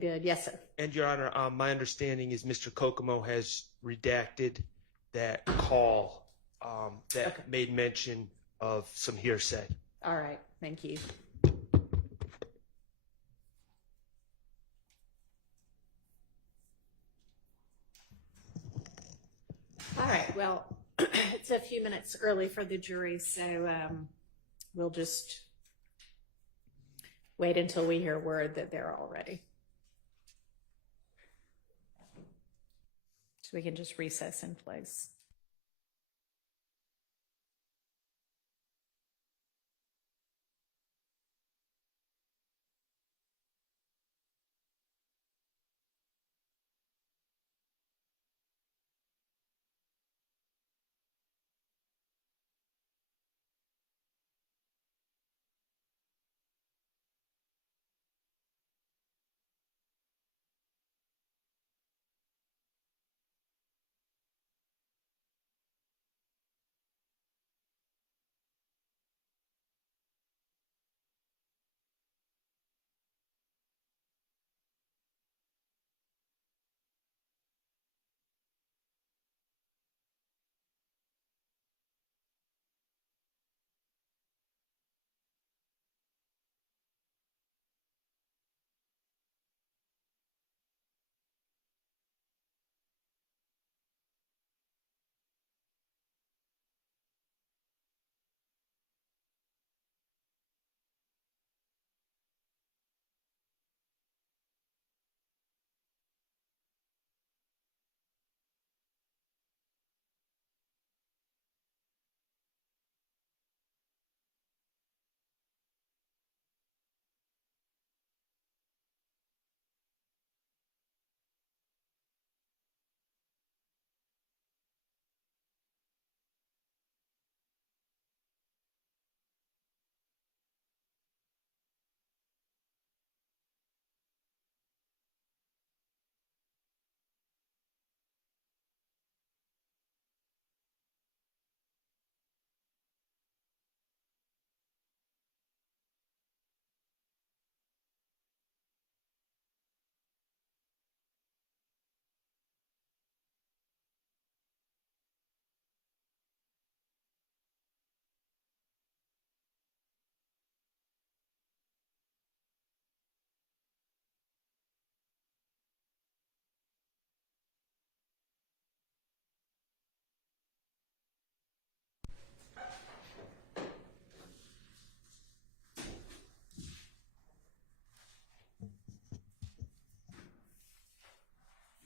Good. Yes, sir. And Your Honor, my understanding is Mr. Kokomo has redacted that call that Okay. made mention of some hearsay. All right. Thank you. All right. Well, it's a few minutes early for the jury, so we'll just wait until we hear word that they're all ready. So we can just recess in place.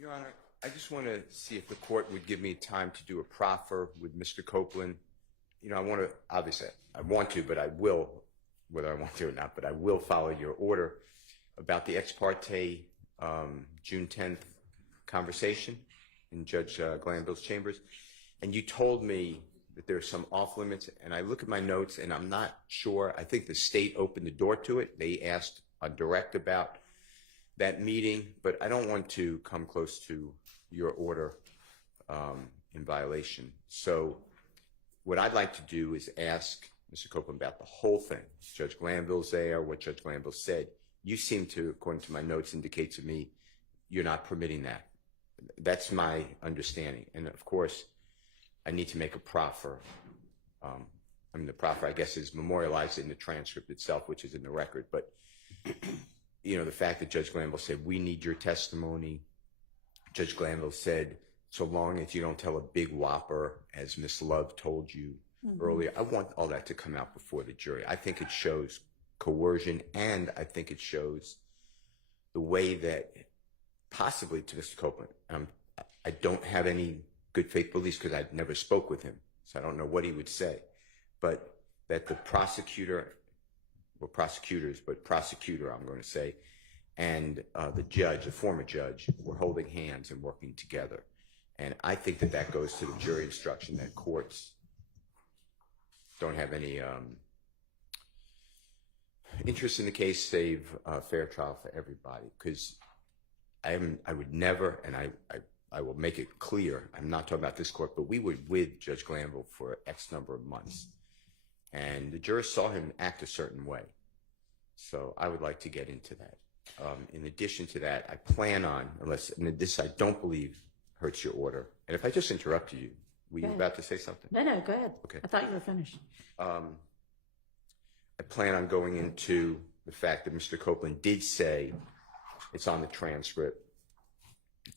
Your Honor, I just want to see if the court would give me time to do a proffer with Mr. Copeland. You know, I want to, obviously, I want to, but I will, whether I want to or not, but I will follow your order about the ex parte June 10th conversation in Judge Glanville's chambers. And you told me that there's some off limits, and I look at my notes and I'm not sure. I think the state opened the door to it. They asked on direct about that meeting, but I don't want to come close to your order in violation. So what I'd like to do is ask Mr. Copeland about the whole thing. Judge Glanville's there, what Judge Glanville said. You seem to, according to my notes, indicate to me you're not permitting that. That's my understanding. And of course, I need to make a proffer. I mean, the proffer, I guess, is memorialized in the transcript itself, which is in the record. But you know, the fact that Judge Glanville said, we need your testimony. Judge Glanville said, so long as you don't tell a big whopper, as Miss Love told you earlier, I want all that to come out before the jury. I think it shows coercion, and I think it shows the way that possibly to Mr. Copeland, I don't have any good faith beliefs because I never spoke with him, so I don't know what he would say, but that the prosecutor, well, prosecutors, but prosecutor, I'm going to say, and the judge, the former judge, were holding hands and working together. And I think that that goes to the jury instruction that courts don't have any interest in the case, save a fair trial for everybody. Because I would never, and I will make it clear, I'm not talking about this court, but we were with Judge Glanville for X number of months. And the jurors saw him act a certain way. So I would like to get into that. In addition to that, I plan on, and this I don't believe hurts your order. And if I just interrupted you, were you about to say something? No, go ahead. Okay. I thought you were finished. I plan on going into the fact that Mr. Copeland did say, it's on the transcript,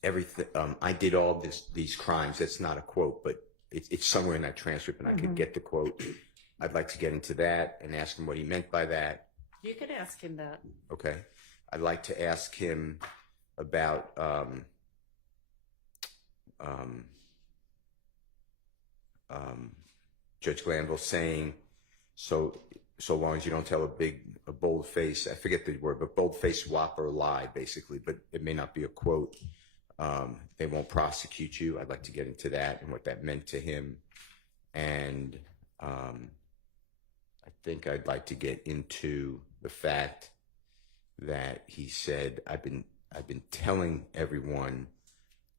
everything, I did all these crimes. That's not a quote, but it's somewhere in that transcript, and I could get the quote. I'd like to get into that and ask him what he meant by that. You could ask him that. Okay. I'd like to ask him about Judge Glanville saying, so long as you don't tell a bold face, I forget the word, but bold face whopper lie, basically, but it may not be a quote. They won't prosecute you. I'd like to get into that and what that meant to him. And I think I'd like to get into the fact that he said, I've been telling everyone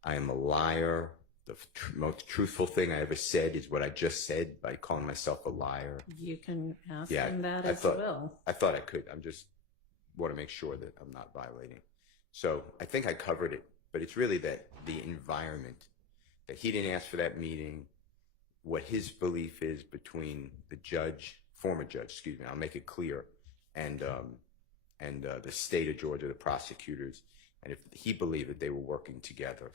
I am a liar. The most truthful thing I ever said is what I just said by calling myself a liar. You can ask him that as well. I thought I could. I'm just want to make sure that I'm not violating. So I think I covered it, but it's really that the environment, that he didn't ask for that meeting, what his belief is between the former judge, excuse me, I'll make it clear, and the state of Georgia, the prosecutors, and if he believed that they were working together.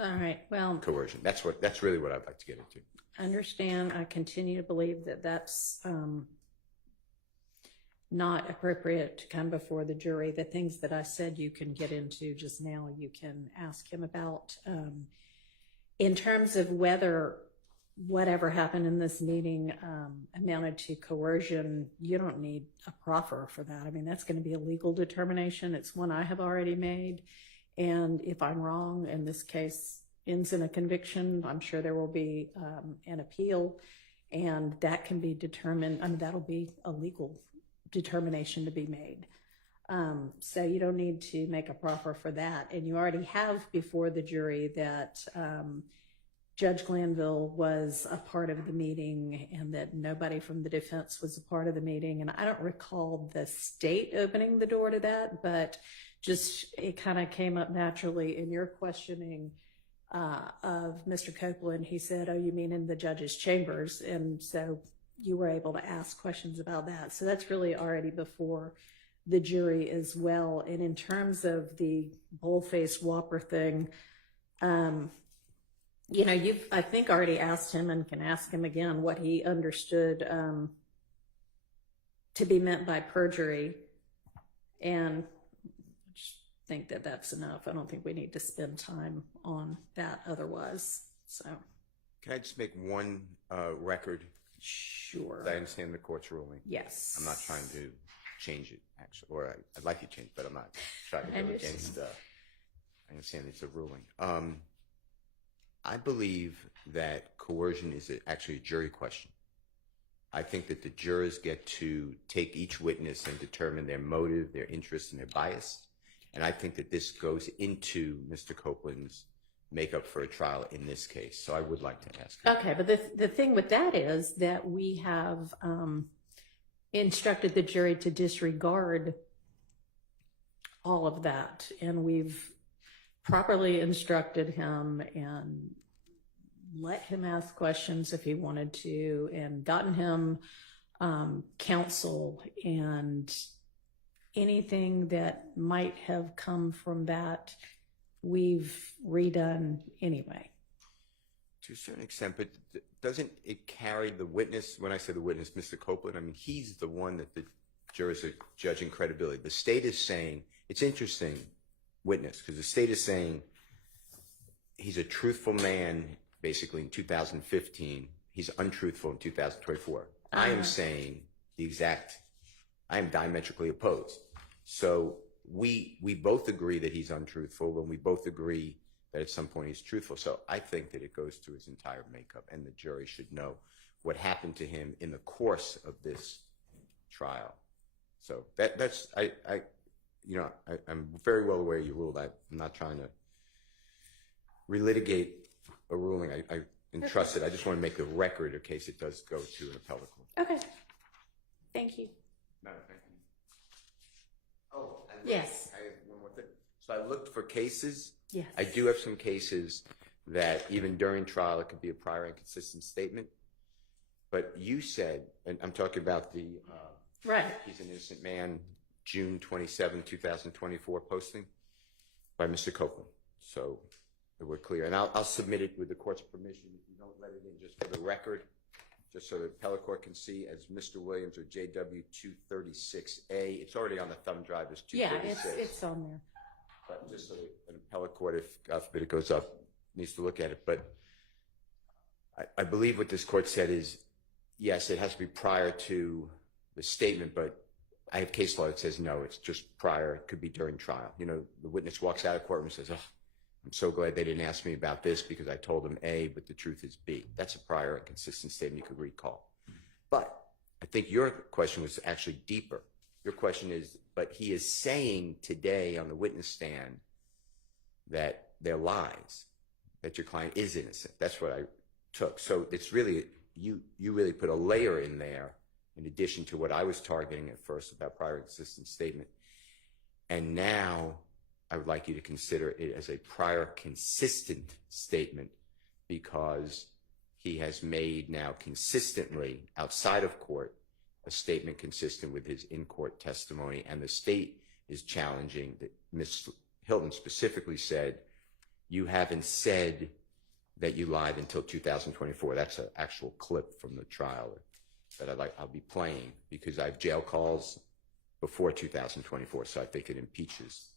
All right. Well, coercion. That's really what I'd like to get into. Understand. I continue to believe that that's not appropriate to come before the jury. The things that I said you can get into just now, you can ask him about. In terms of whether whatever happened in this meeting amounted to coercion, you don't need a proffer for that. I mean, that's going to be a legal determination. It's one I have already made. And if I'm wrong and this case ends in a conviction, I'm sure there will be an appeal, and that can be determined. I mean, that'll be a legal determination to be made. So you don't need to make a proffer for that. And you already have before the jury that Judge Glanville was a part of the meeting and that nobody from the defense was a part of the meeting. And I don't recall the state opening the door to that, but just it kind of came up naturally in your questioning of Mr. Copeland. He said, oh, you mean in the judge's chambers? And so you were able to ask questions about that. So that's really already before the jury as well. And in terms of the bullface whopper thing, you know, you've, I think, already asked him and can ask him again what he understood to be meant by perjury. And I just think that that's enough. I don't think we need to spend time on that otherwise. So, can I just make one record? Sure. I understand the court's ruling. Yes. I'm not trying to change it, actually, or I'd like you to change it, but I'm not trying to go against. I understand it's a ruling. I believe that coercion is actually a jury question. I think that the jurors get to take each witness and determine their motive, their interest, and their bias. And I think that this goes into Mr. Copeland's makeup for a trial in this case. So I would like to ask him. Okay, but the thing with that is that we have instructed the jury to disregard all of that, and we've properly instructed him and let him ask questions if he wanted to, and gotten him counsel, and anything that might have come from that we've redone anyway. To a certain extent, but doesn't it carry the witness? When I say the witness, Mr. Copeland, I mean, he's the one that the jurors are judging credibility. The state is saying, it's interesting, witness, because the state is saying he's a truthful man, basically, in 2015. He's untruthful in 2024. I am saying I am diametrically opposed. So we both agree that he's untruthful, and we both agree that at some point he's truthful. So I think that it goes to his entire makeup, and the jury should know what happened to him in the course of this trial. So that's I'm very well aware you ruled. I'm not trying to relitigate a ruling. I entrust it. I just want to make the record in case it does go to an appellate court. Okay. Thank you. No, thank you. Oh, Yes. I have one more thing. So I looked for cases. Yes. I do have some cases that even during trial it could be a prior inconsistent statement. But you said, and I'm talking about the Right. he's an innocent man, June 27, 2024 posting by Mr. Copeland. So that we're clear. And I'll submit it with the court's permission if you don't let it in, just for the record, just so the appellate court can see as Mr. Williams or JW 236A. It's already on the thumb drive as 236. Yeah, it's on there. But just so an appellate court, if God forbid it goes up, needs to look at it. But I believe what this court said is, yes, it has to be prior to the statement, but I have case law that says no, it's just prior. It could be during trial. You know, the witness walks out of courtroom and says, oh, I'm so glad they didn't ask me about this because I told them A, but the truth is B. That's a prior and consistent statement you could recall. But I think your question was actually deeper. Your question is, but he is saying today on the witness stand that they're lies, that your client is innocent. That's what I took. So it's really, you really put a layer in there in addition to what I was targeting at first about prior and consistent statement. And now I would like you to consider it as a prior consistent statement because he has made now consistently outside of court a statement consistent with his in-court testimony, and the state is challenging that Ms. Hilton specifically said, you haven't said that you lied until 2024. That's an actual clip from the trial that I'll be playing because I have jail calls before 2024, so I think it impeaches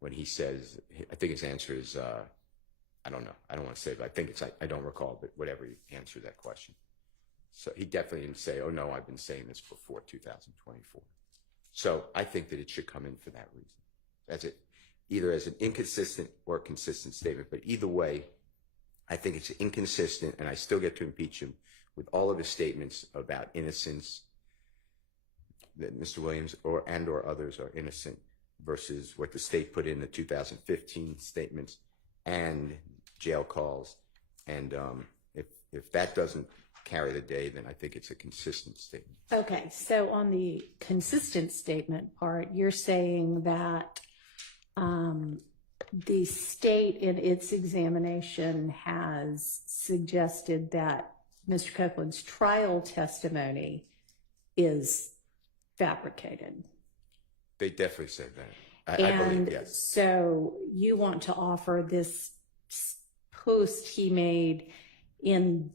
when he says, I think his answer is, I don't know. I don't want to say, but I think it's, I don't recall, but whatever he answered that question. So he definitely didn't say, oh no, I've been saying this before 2024. So I think that it should come in for that reason, either as an inconsistent or consistent statement. But either way, I think it's inconsistent, and I still get to impeach him with all of his statements about innocence, that Mr. Williams or others are innocent, versus what the state put in the 2015 statements and jail calls. And if that doesn't carry the day, then I think it's a consistent statement. Okay, so on the consistent statement part, you're saying that the state in its examination has suggested that Mr. Copeland's trial testimony is fabricated. They definitely said that. I believe, yes. So you want to offer this post he made in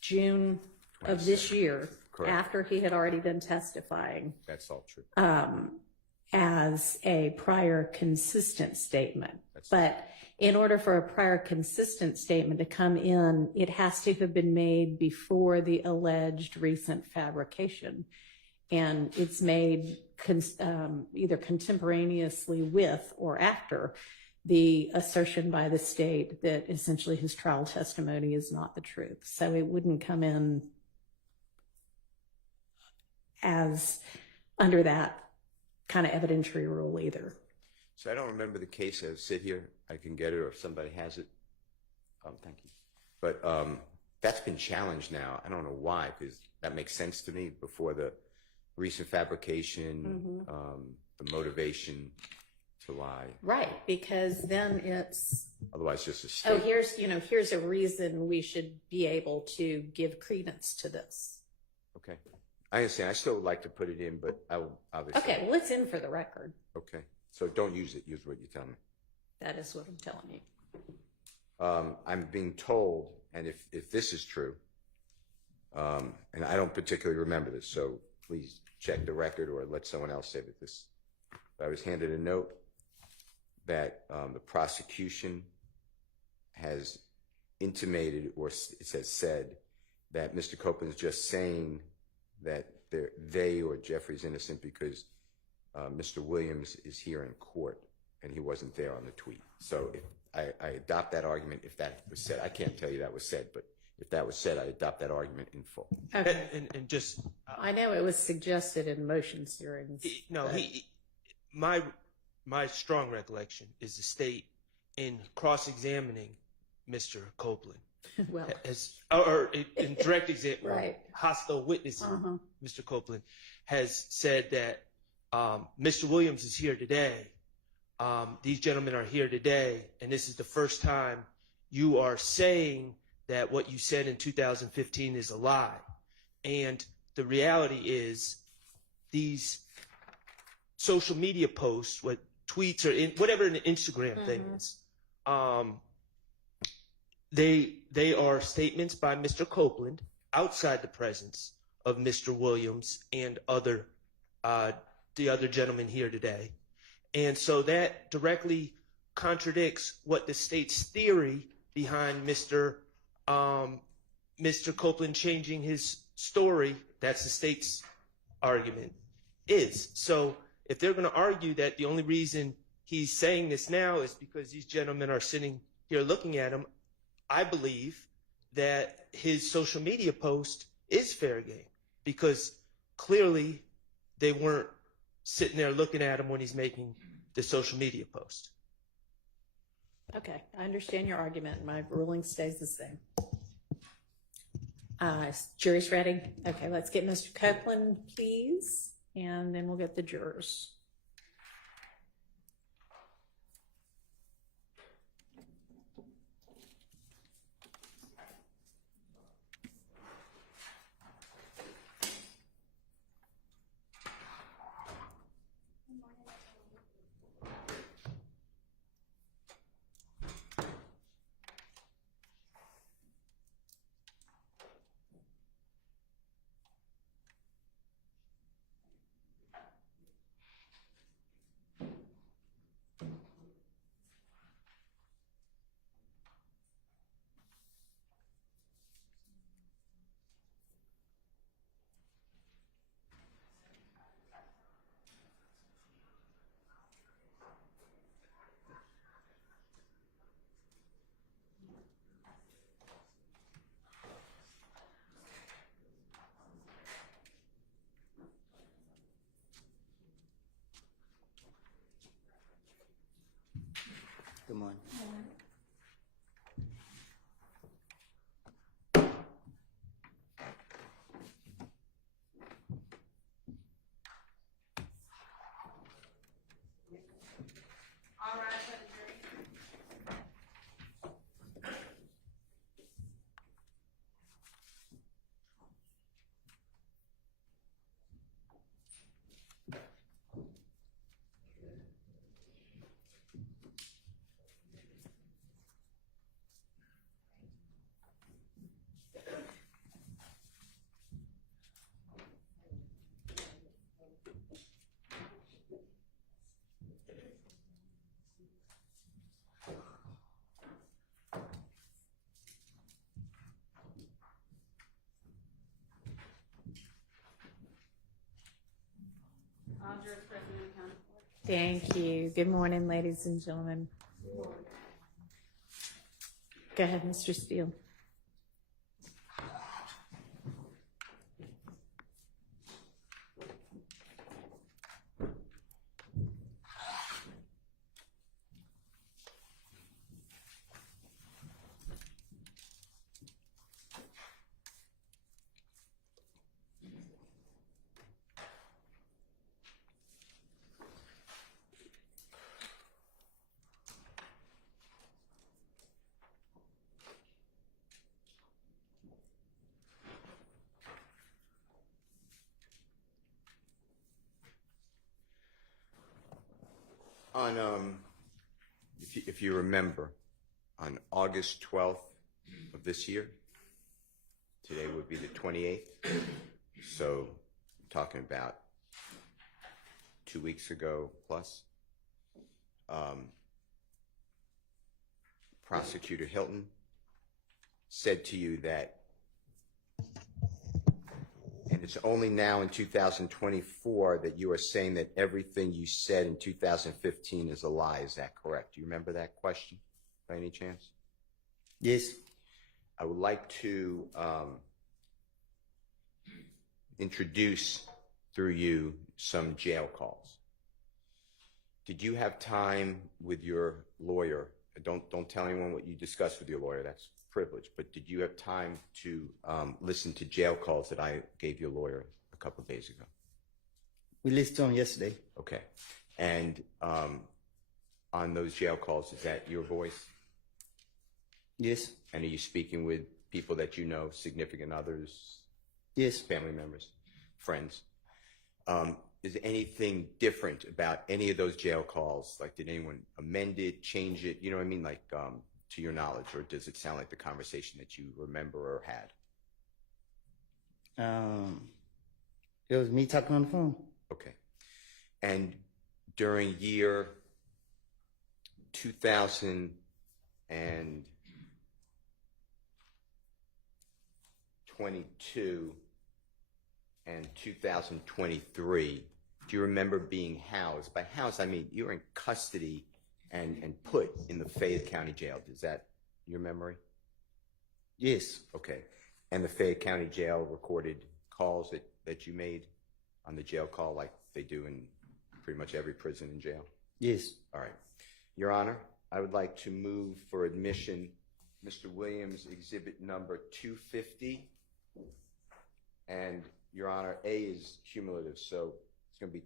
June of this year, Correct. after he had already been testifying, That's all true. as a prior consistent statement. But in order for a prior consistent statement to come in, it has to have been made before the alleged recent fabrication. And it's made either contemporaneously with or after the assertion by the state that essentially his trial testimony is not the truth. So it wouldn't come in as under that kind of evidentiary rule either. So I don't remember the case. I'll sit here. I can get it, or if somebody has it. Thank you. But that's been challenged now. I don't know why, because that makes sense to me before the recent fabrication, the motivation to lie. Right, because then it's, Otherwise, just a state. oh, here's a reason we should be able to give credence to this. Okay. I understand. I still would like to put it in, but I will obviously. Okay, well, it's in for the record. Okay. So don't use it. Use what you tell me. That is what I'm telling you. I'm being told, and if this is true, and I don't particularly remember this, so please check the record or let someone else say that this. I was handed a note that the prosecution has intimated, or it says said, that Mr. Copeland is just saying that they or Jeffrey's innocent because Mr. Williams is here in court and he wasn't there on the tweet. So if I adopt that argument, if that was said, I can't tell you that was said, but if that was said, I adopt that argument in full. Okay. And just I know it was suggested in motions hearings. My strong recollection is the state in cross-examining Mr. Copeland. Well, or in direct example, right. hostile witnessing Mr. Copeland has said that Mr. Williams is here today. These gentlemen are here today, and this is the first time you are saying that what you said in 2015 is a lie. And the reality is these social media posts, what tweets or whatever an Instagram thing is, they are statements by Mr. Copeland outside the presence of Mr. Williams and the other gentlemen here today. And so that directly contradicts what the state's theory behind Mr. Copeland changing his story, that's the state's argument, is. So if they're going to argue that the only reason he's saying this now is because these gentlemen are sitting here looking at him, I believe that his social media post is fair game, because clearly they weren't sitting there looking at him when he's making the social media post. Okay, I understand your argument. My ruling stays the same. Jury's ready? Okay, let's get Mr. Copeland, please, and then we'll get the jurors. Good morning. Thank you. Good morning, ladies and gentlemen. Go ahead, Mr. Steele. On, if you remember, on August 12th of this year, today would be the 28th, so I'm talking about 2 weeks ago plus, Prosecutor Hilton said to you that, and it's only now in 2024 that you are saying that everything you said in 2015 is a lie. Is that correct? Do you remember that question by any chance? Yes. I would like to introduce through you some jail calls. Did you have time with your lawyer? Don't tell anyone what you discussed with your lawyer. That's privilege. But did you have time to listen to jail calls that I gave your lawyer a couple of days ago? We listened to him yesterday. Okay. And on those jail calls, is that your voice? Yes. And are you speaking with people that you know, significant others, Yes. family members, friends? Is anything different about any of those jail calls? Like, did anyone amend it, change it? You know what I mean? Like, to your knowledge, or does it sound like the conversation that you remember or had? It was me talking on the phone. Okay. And during year 2022 and 2023, do you remember being housed? By housed, I mean you were in custody and put in the Fayette County Jail. Is that your memory? Yes. Okay. And the Fayette County Jail recorded calls that you made on the jail call like they do in pretty much every prison and jail? Yes. All right. Your Honor, I would like to move for admission Mr. Williams, exhibit number 250. And Your Honor, A is cumulative, so it's going to be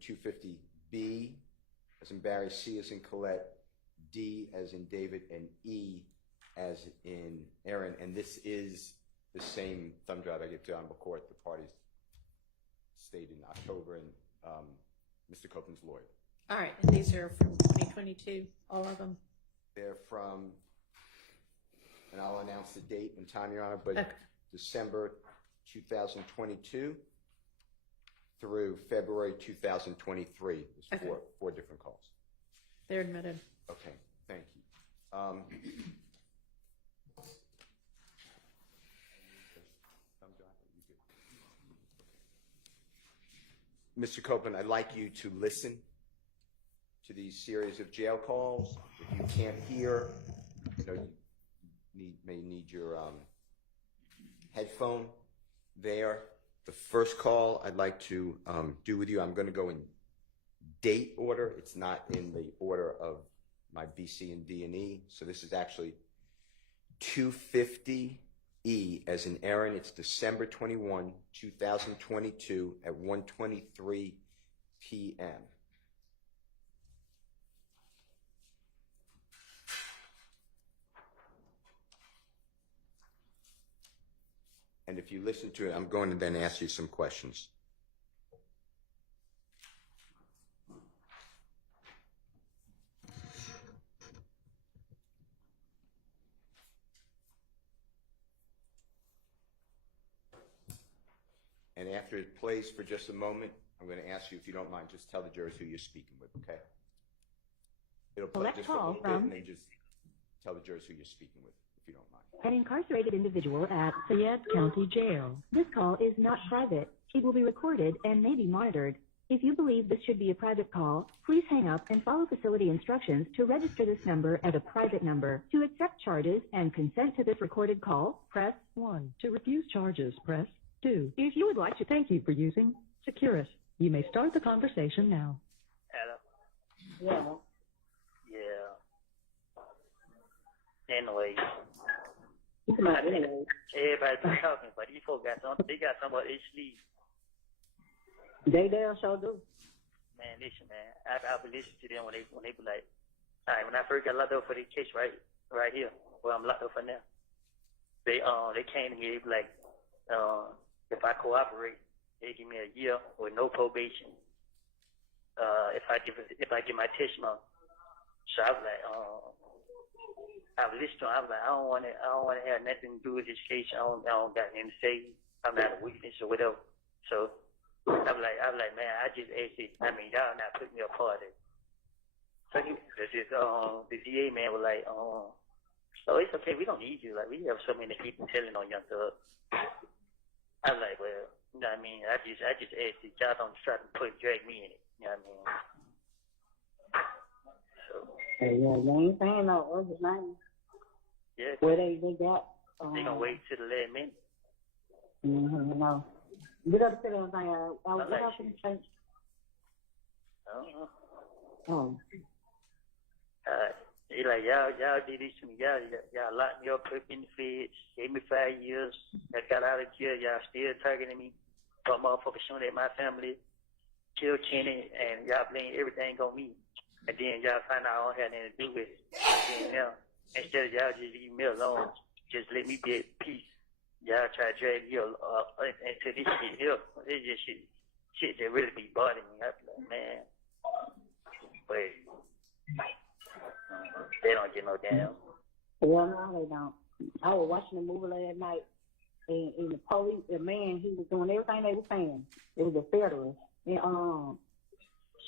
250B as in Barry, C as in Colette, D as in David, and E as in Aaron. And this is the same thumb drive I gave to Honorable Court. The parties stayed in October, and Mr. Copeland's lawyer. All right, and these are from 2022, all of them? They're from, and I'll announce the date and time, Your Honor, but Okay. December 2022 through February 2023. There's Okay. four different calls. They're admitted. Okay, thank you. Mr. Copeland, I'd like you to listen to these series of jail calls. If you can't hear, you may need your headphone there. The first call I'd like to do with you, I'm going to go in date order. It's not in the order of my B, C, and D, and E. So this is actually 250E as in Aaron. It's December 21, 2022 at 1:23 p.m. And if you listen to it, I'm going to then ask you some questions. And after it plays for just a moment, I'm going to ask you, if you don't mind, just tell the jurors who you're speaking with, okay? It'll play Select just for a call little bit, from- and then just tell the jurors who you're speaking with, if you don't mind. An incarcerated individual at Fayette County Jail. This call is not private. It will be recorded and may be monitored. If you believe this should be a private call, please hang up and follow facility instructions to register this number as a private number. To accept charges and consent to this recorded call, press 1. To refuse charges, press 2. If you would like to thank you for using Securus, you may start the conversation now. Hello. Yeah. Yeah. Anyway, You come out anyway. everybody's been talking, but these folks got something. They got something up their sleeve. They damn sure do. Man, listen, man. I've been listening to them when they be like, all right, when I first got locked up for this case right here, where I'm locked up for now, they came to me. They be like, if I cooperate, they give me a year with no probation. If I give my testimony. So I was like, I was listening to him. I was like, I don't want to have nothing to do with this case. I don't got anything to say. I'm not a witness or whatever. So I was like, man, I just asked it. I mean, y'all not putting me a part of it. So the DA man was like, oh, it's okay. We don't need you. Like, we have so many people telling on young thugs. I was like, well, you know what I mean? I just asked it. Y'all don't try to drag me in it. You know what I mean? So, Hey, yeah, they ain't saying no other name. yeah, Where they got. they gonna wait till the last minute. No. Get up to them. I was like up in the church. I don't know. Oh. They like, y'all did this to me. Y'all locked me up, put me in the feds, gave me 5 years. I got out of jail. Y'all still targeting me. But motherfuckers showing at my family. kill Kenneth, and y'all blame everything on me. And then y'all find out I don't have nothing to do with it. And now, instead of y'all just leave me alone, just let me be at peace. Y'all try to drag me into this shit here. It's just shit that really be bothering me. I be like, man, but they don't get no damn. Well, no, they don't. I was watching a movie last night, and the police, the man, he was doing everything they were saying. It was a federalist. And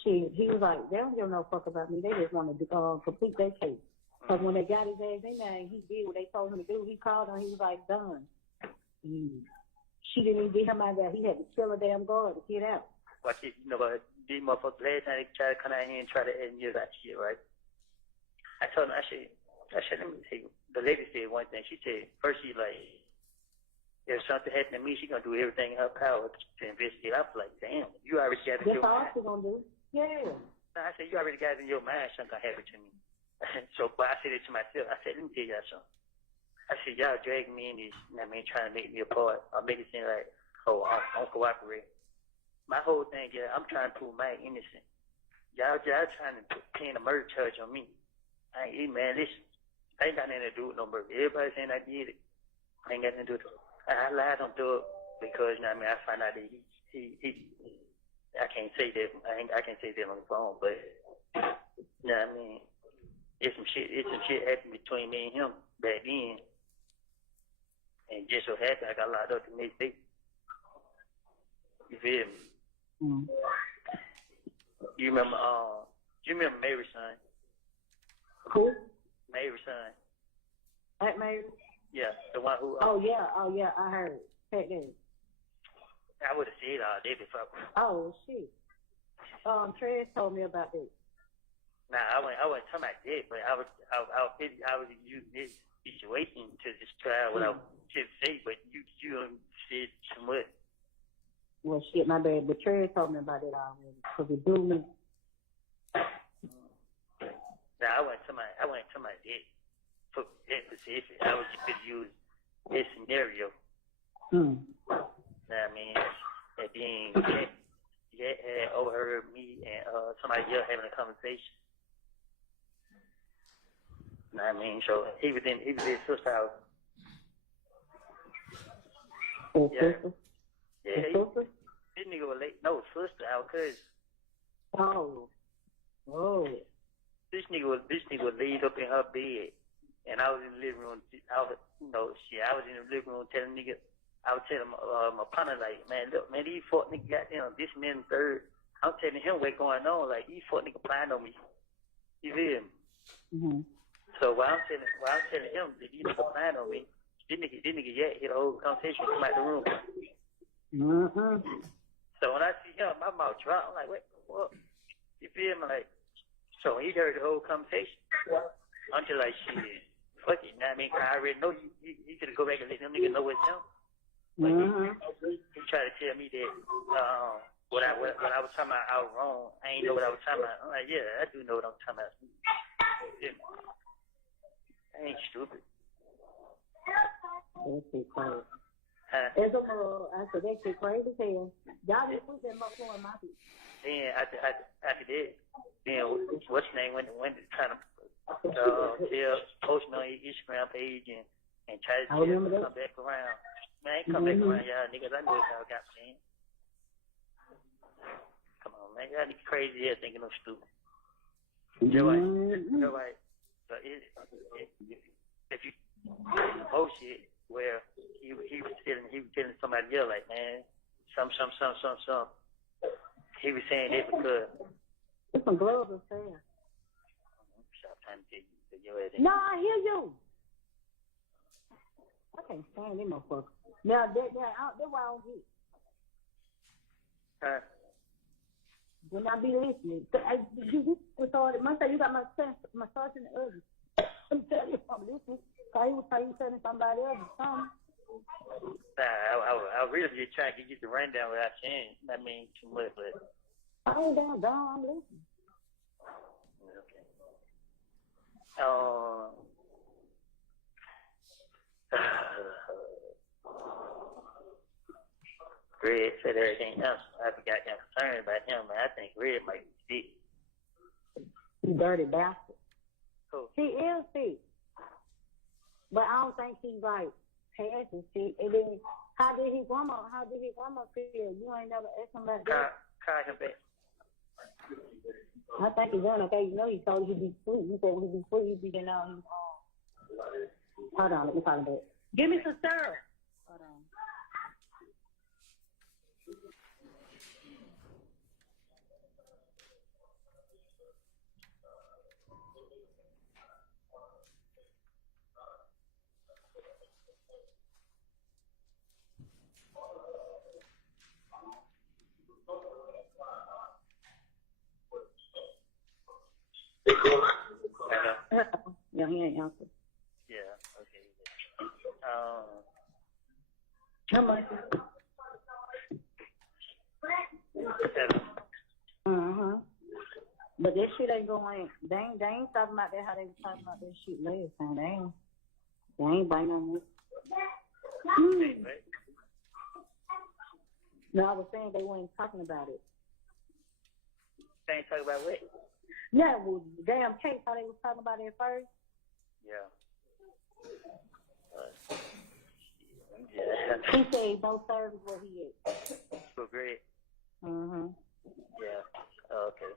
he was like, they don't give no fuck about me. They just want to complete their case. Because when they got his ass in there and he did what they told him to do, he called her and he was like, done. She didn't even get him out there. He had to kill a damn guard to get out. Watch it, you know, but these motherfuckers, last time they tried to come out here and try to admit that shit, right? I told him, I said, let me tell you. The lady said one thing. She said, first she like, if something happened to me, she gonna do everything in her power to investigate. I was like, damn, you already got it in your mind. That's all she gonna do. Yeah. I said, you already got it in your mind something gonna happen to me. So, but I said it to myself. I said, let me tell y'all something. I said, y'all dragging me in this, you know what I mean, trying to make me apart or make it seem like, oh, I don't cooperate. My whole thing is, I'm trying to prove my innocence. Y'all trying to pin a murder charge on me. Man, listen, I ain't got nothing to do with no murder. Everybody saying I did it. I ain't got nothing to do with it. I lied on do it because, you know what I mean, I found out that he I can't say that. I can't say that on the phone, but, you know what I mean, it's some shit happened between me and him back then. And just so happened I got locked up the next day. You feel me? Mm. You remember Mary's son? Who? Mary's son. That Mary? Yeah, the one who. Oh yeah, I heard. That day. I would have said all day before. Oh shit. Trez told me about this. Nah, I wasn't talking about that, but I was using this situation to describe what I was to say, but you said too much. Well, shit, my bad. But Trez told me about it already. Cause it blew me. Nah, I wasn't talking about that. For that specific, I was just gonna use this scenario. Hmm. Nah, I mean, and then you had overheard me and somebody else having a conversation. Know what I mean? So he was in his sister's house. His Yeah. sister? Yeah, His sister? this nigga was late. No, sister, our cousin. Oh. Oh. This nigga was laid up in her bed, and I was in the living room. I was in the living room telling nigga. I was telling my partner like, man, look, man, these fuck niggas got this and then third. I'm telling him what's going on. Like these fuck niggas playing on me. You feel me? Mm-hmm. So while I'm telling him that these niggas playing on me, this nigga hit the whole conversation and come out the room. Mm-hmm. So when I see him, my mouth dropped. I'm like, what the fuck? You feel me? Like, so he heard the whole conversation. I'm just like, shit, fuck it. You know what I mean? I already know he could go back and let them niggas know what's him. But he tried to tell me that what I was talking about, I was wrong. I ain't know what I was talking about. I'm like, yeah, I do know what I'm talking about. I ain't stupid. That shit crazy. Huh? I said, that shit crazy as hell. Y'all just put that much on my feet. Then after that, then what's his name went to trying to post me on his Instagram page and try to tell me to come back around. Man, I ain't come back around y'all niggas. I know y'all got me. Come on, man. Y'all niggas crazy here thinking I'm stupid. You're right. But if you bullshit where he was telling somebody else like, man, some. He was saying that because It's some gloves up there. stop trying to tell you that your ass. No, I hear you. I can't stand them motherfuckers. Now, that's why I don't get. Huh? When I be listening, you started. My say you got my son in the oven. I'm telling you, I'm listening. Cause he was telling somebody else something. I really just trying to get the rundown without saying. I mean, too much, but. I ain't down, I'm listening. Okay. Greg said everything else. I forgot that concerned about him, man. I red might be sick. You dirty bastard. Cool. He is sick. But I don't think he's like past his sick. And then how did his grandma feel? You ain't never asked him about that. Call him back. I think he's done okay. You know he told you he'd be free. He said when he'd be free, he'd be getting out. Hold on, let me call him back. Give me some syrup. Hold on. Yeah, he ain't answered. Yeah, okay. How much? But that shit ain't going. They ain't talking about that how they was talking about that shit last time. They ain't buying no more. No, I was saying they weren't talking about it. They ain't talking about what? Yeah, well, damn case how they was talking about it first. Yeah. He said both service where he is. So great. Yeah. Okay.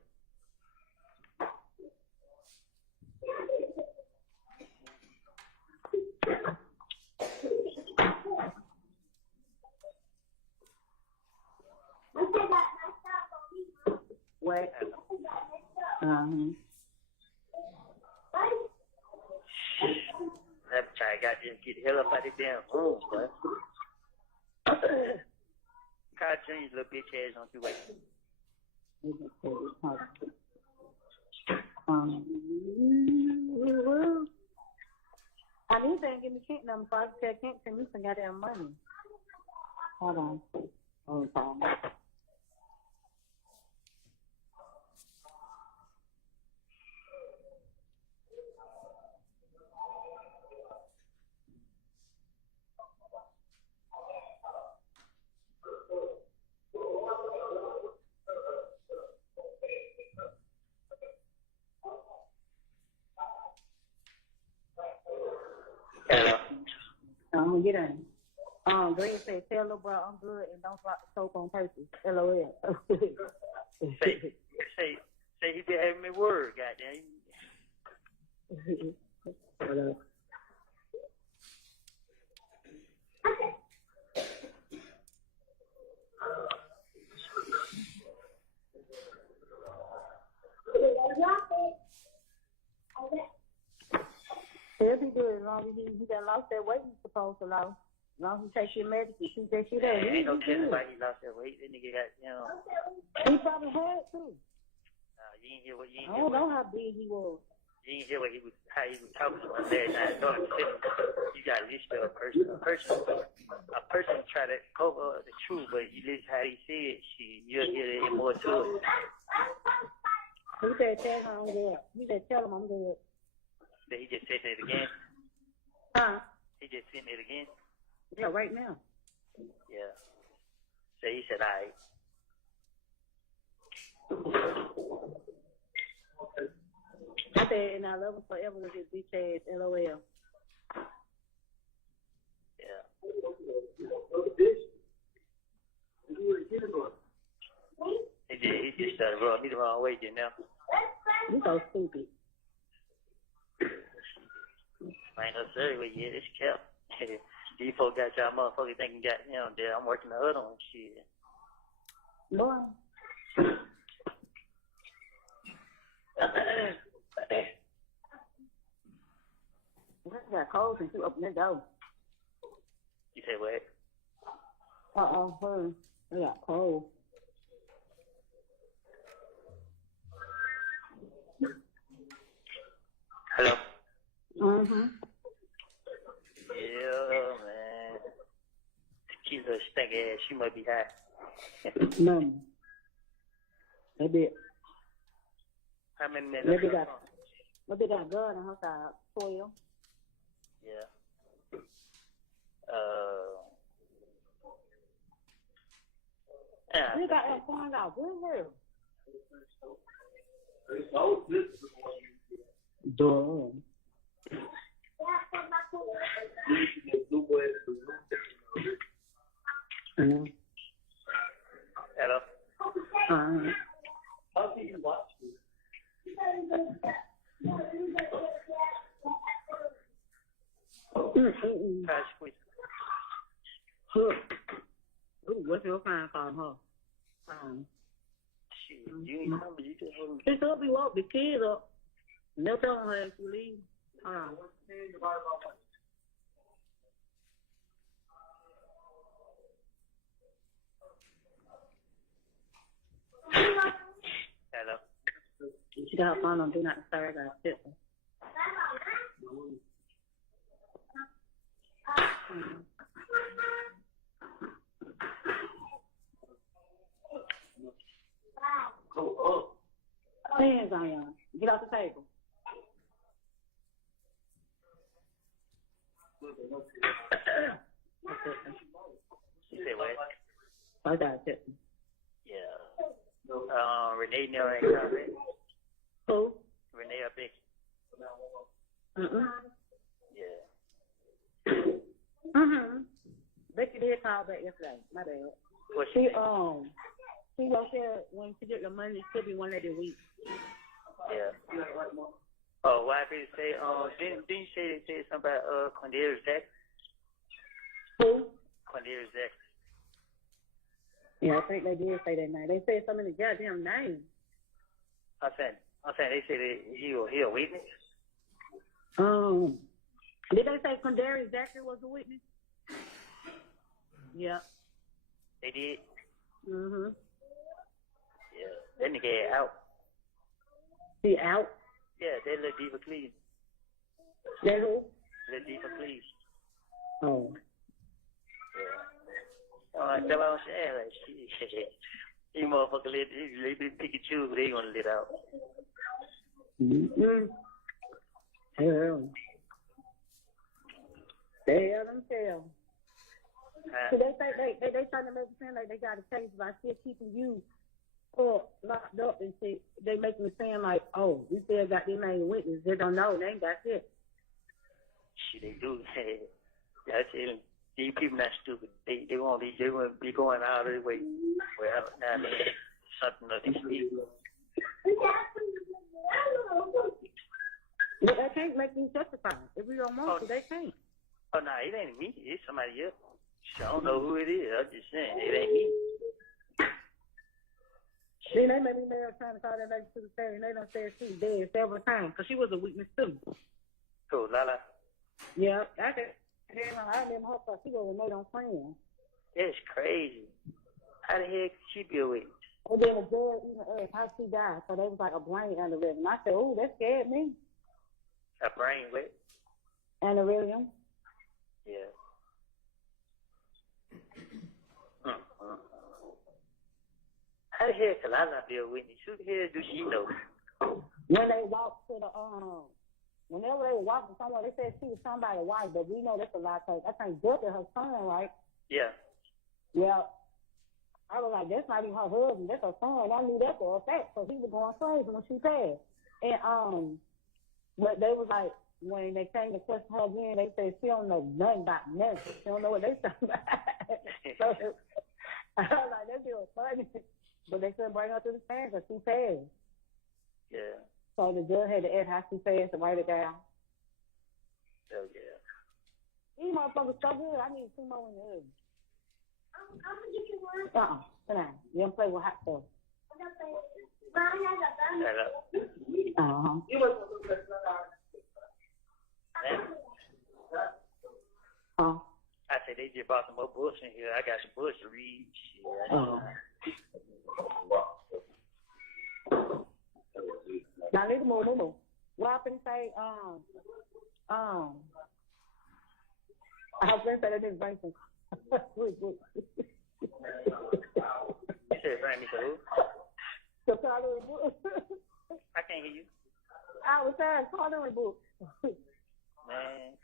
What? That guy got to get the hell up out of the damn room, boy. Kyle Jr.'s little bitch ass on 2 way. I need to give me Kent number so I can tell Kent send me some goddamn money. Hold on. Hold on. I'm gonna get in. Green said, tell little bro I'm good and don't drop the soap on purpose. LOL. Say he been having me word, goddamn. He'll be good as long as he done lost that weight he's supposed to lose. As long as he takes your medicine, keep that shit up. Ain't no telling why he lost that weight. That nigga got, He probably had to. You ain't hear what I don't know how big he was. You ain't hear what how he was talking to us last night. No, you got to listen to a person. A person try to cover the truth, but you listen how he said it, you'll hear it more to it. He said, tell him I'm good. He said, tell him I'm good. Did he just sent it again? Huh? He just sent it again? Yeah, right now. Yeah. So he said, all right. I said, and I love him forever with his bitch ass, LOL. Yeah. He just started rubbing me the wrong way just now. You so stupid. I ain't no surgery yet. It's kept. These folks got y'all motherfuckers thinking, I'm working the other one. Shit. Lord. I got cold since you opened that door. You say what? I got cold. Hello? Yeah, man. She's a stink ass. She must be high. No. A bit. How many minutes? Maybe got a gun on her side. 12. Yeah. You got that phone out. Good girl. Duh. Mm-hmm. Hello. Cash quick. Ooh, what's your fine call, huh? Shit, you ain't tell me. You just want She told me woke the kids up. No telling her if you leave. hello. She got her phone on do not disturb. I sit her. Hands on y'all. Get off the table. You say what? I got it. Yeah. Renee never ain't coming. Who? Renee or Becky? Yeah. Becky did call back yesterday. My bad. What She said when she get your money, it should be one day a week. Yeah. Oh, why did it say? Didn't you say something about Cornelius Zach? Who? Cornelius Zach. Yeah, I think they did say that name. They said so many goddamn names. I'm saying they say that he a witness. Did they say Condarius Zachary was a witness? Yeah. They did. Mhm. Yeah. That nigga out. He out? Yeah, they let Diva Cleveland. They who? Let Diva Cleveland. Oh. Yeah. That's what I'm saying. Like, shit. You motherfucker let me pick and choose what they gonna let out. Mm-hmm. Hell. Tell them tell. So they say they trying to make it seem like they got a case by still keeping you locked up and shit. They making it seem like, oh, we still got their main witness. They don't know. They ain't got shit. Shit, they do. I tell them, these people not stupid. They won't be going out of the way. Well, now they something that they speak. But they can't make you testify. If we don't want to, they can't. Oh, no, it ain't me. It's somebody else. I don't know who it is. I'm just saying, it ain't me. Then they made me mad trying to call that lady to the stand, and they done said she was dead several times, because she was a witness too. Cool, Lala. Yeah, I remember her because she was a made on friend. That's crazy. How the heck she be a witness? And then the judge even asked how she died, so they was like a brain aneurysm. I said, ooh, that scared me. A brain what? Aneurysm. Yeah. How the hell can I not be a witness? Who the hell do she know? When they walked to the whenever they were walking somewhere, they said she was somebody's wife, but we know that's a lie. Cause I think Guthrie, her son, right? Yeah. Yeah. I was like, that's not even her husband, that's her son. I knew that for a fact, because he was going crazy when she passed. And but they was like, when they came to question her again, they said she don't know nothing about nothing. She don't know what they talking about. So I was like, that was funny. But they couldn't bring her to the stand because she passed. Yeah. So the judge had to ask how she passed and write it down. Oh, yeah. These motherfuckers so good, I need 2 more in the oven. Sit down. You don't play with hot stuff. Hello. I said they just bought some more books in here. I got some books to read. Now let's move. What I can say, I was gonna say that didn't bring some. You said bring me to who? The coloring book. I can't hear you. I was saying coloring book. Man.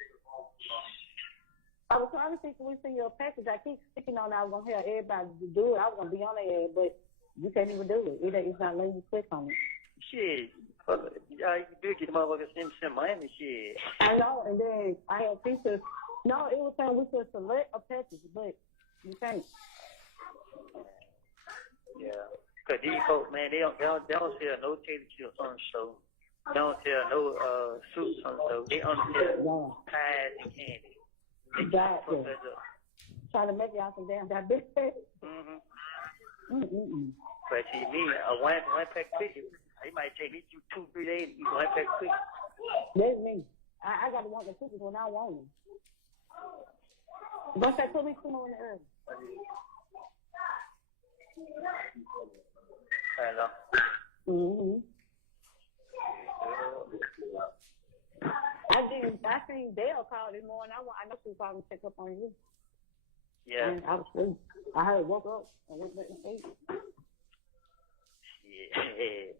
I was trying to see if we see your package. I keep sticking on. I was gonna have everybody to do it. I was gonna be on there, but You can't even do it. It's not letting you click on it. Shit. You do get the motherfuckers in Miami, shit. I know, and then I had pictures. No, it was saying we could select a package, but you can't. Yeah. Cause these folks, man, they don't sell no tater chips on the show. They don't sell no soups on the show. They only sell pies and candy. They Exactly. fuck that up. Trying to make y'all some damn diabetes. But see, me, one pack cookie, it might take me 2-3 days to eat one pack cookie. That's me. I got to want the cookies when I want them. But that cookie come on the earth. Hello. I seen Dale call this morning. I know she was calling to check up on you. Yeah. And I was asleep. I heard woke up and went back to sleep. Shit.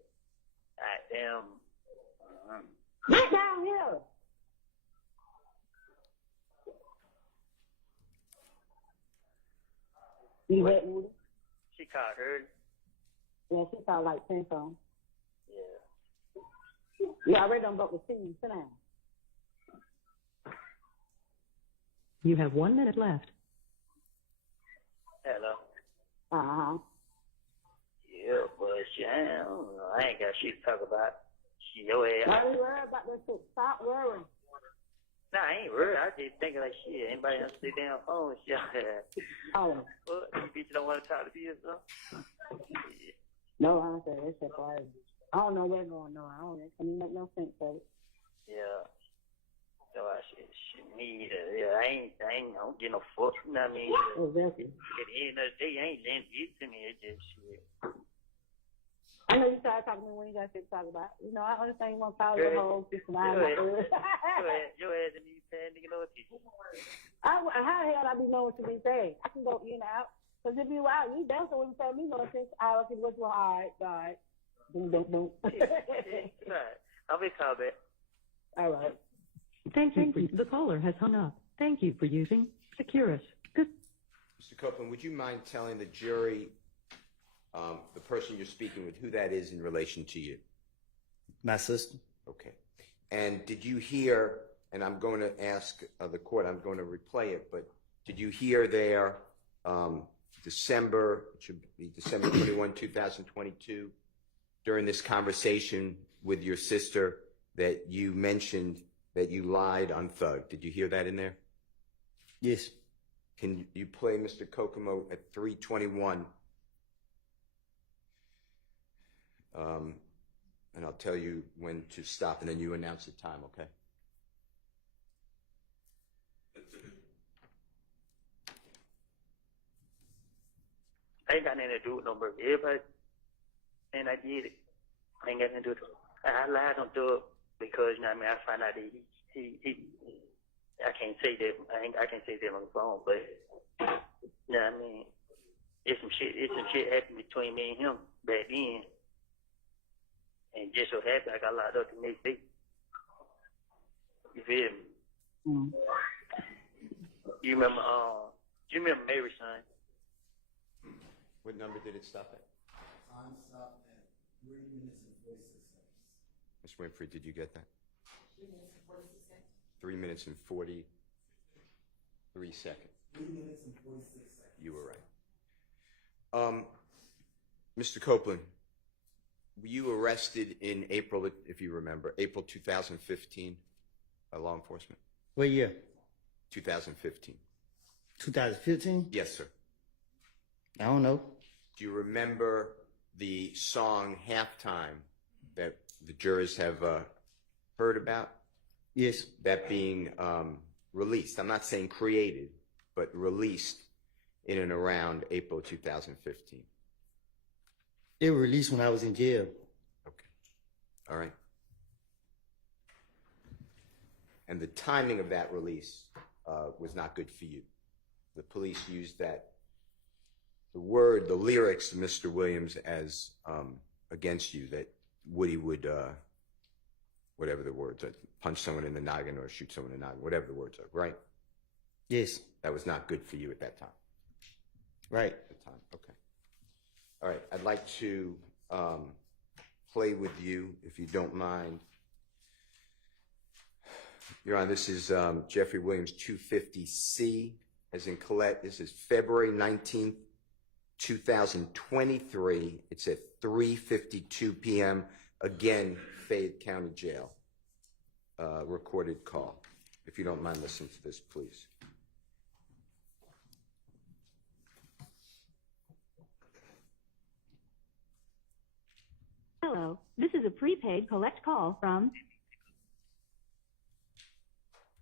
Damn. Get down here. You wet, Woody? She called early. Yeah, she called like 10 songs. Yeah. You already done got the scene. Sit down. You have 1 minute left. Hello. Uh-huh. Yeah, but shit, I ain't got shit to talk about. Shit, your ass. Why you worried about that shit? Stop worrying. Nah, I ain't worried. I just thinking like shit. Anybody else sit down phone? Shit. Oh. What? You bitch don't want to talk to me or something? No, I don't say that shit for I don't know what's going on. I don't know. It doesn't make no sense, baby. Yeah. So I shit, me either. Yeah, I don't get no fuck. You know what I mean? Exactly. At the end of the day, I ain't letting it to me. It's just shit. I know you started talking to me when you got shit to talk about. You know, I understand you want to call your whole system. Your ass and me saying nigga know what you do. How the hell I be knowing what you be saying? I can go in and out. Because if you out, you that's what you tell me nonsense. I okay, what's wrong? All right, all right. Boom. Right. I'll be called back. All right. Thank you. The caller has hung up. Thank you for using Securus. Good. Mr. Copeland, would you mind telling the jury, the person you're speaking with, who that is in relation to you? My sister. Okay. And did you hear, and I'm going to ask the court, I'm going to replay it, but did you hear their December 21, 2022, during this conversation with your sister that you mentioned that you lied on Thug? Did you hear that in there? Yes. Can you play Mr. Kokomo at 3:21? And I'll tell you when to stop, and then you announce the time, okay? I ain't got nothing to do with no murder. Everybody, and I did it. I ain't got nothing to do with it. I lied on Thug because, you know what I mean, I found out that he I can't say that, I can't say that on the phone, but, you know what I mean, it's some shit happened between me and him back then. And just so happened I got locked up the next day. You feel me? Mm. You remember Mary's son? What number did it stop at? Time stopped at 3 minutes and 46 seconds. Ms. Winfrey, did you get that? 3 minutes and 46 seconds. 3 minutes and 43 seconds. 3 minutes and 46 seconds. You were right. Mr. Copeland, were you arrested in April, if you remember, April 2015 by law enforcement? What year? 2015. 2015? Yes, sir. I don't know. Do you remember the song Halftime that the jurors have heard about? Yes. That being released. I'm not saying created, but released in and around April 2015. It was released when I was in jail. Okay. All right. And the timing of that release was not good for you. The police used the lyrics of Mr. Williams as against you, that Woody would, whatever the words are, punch someone in the noggin or shoot someone in the noggin, whatever the words are, right? Yes. That was not good for you at that time. Right. At the time, okay. All right, I'd like to play with you, if you don't mind. Your Honor, this is Jeffrey Williams 250C, as in Colette. This is February 19th, 2023. It's at 3:52 p.m. Again, Fayette County Jail. Recorded call. If you don't mind listening to this, please. Hello, this is a prepaid collect call from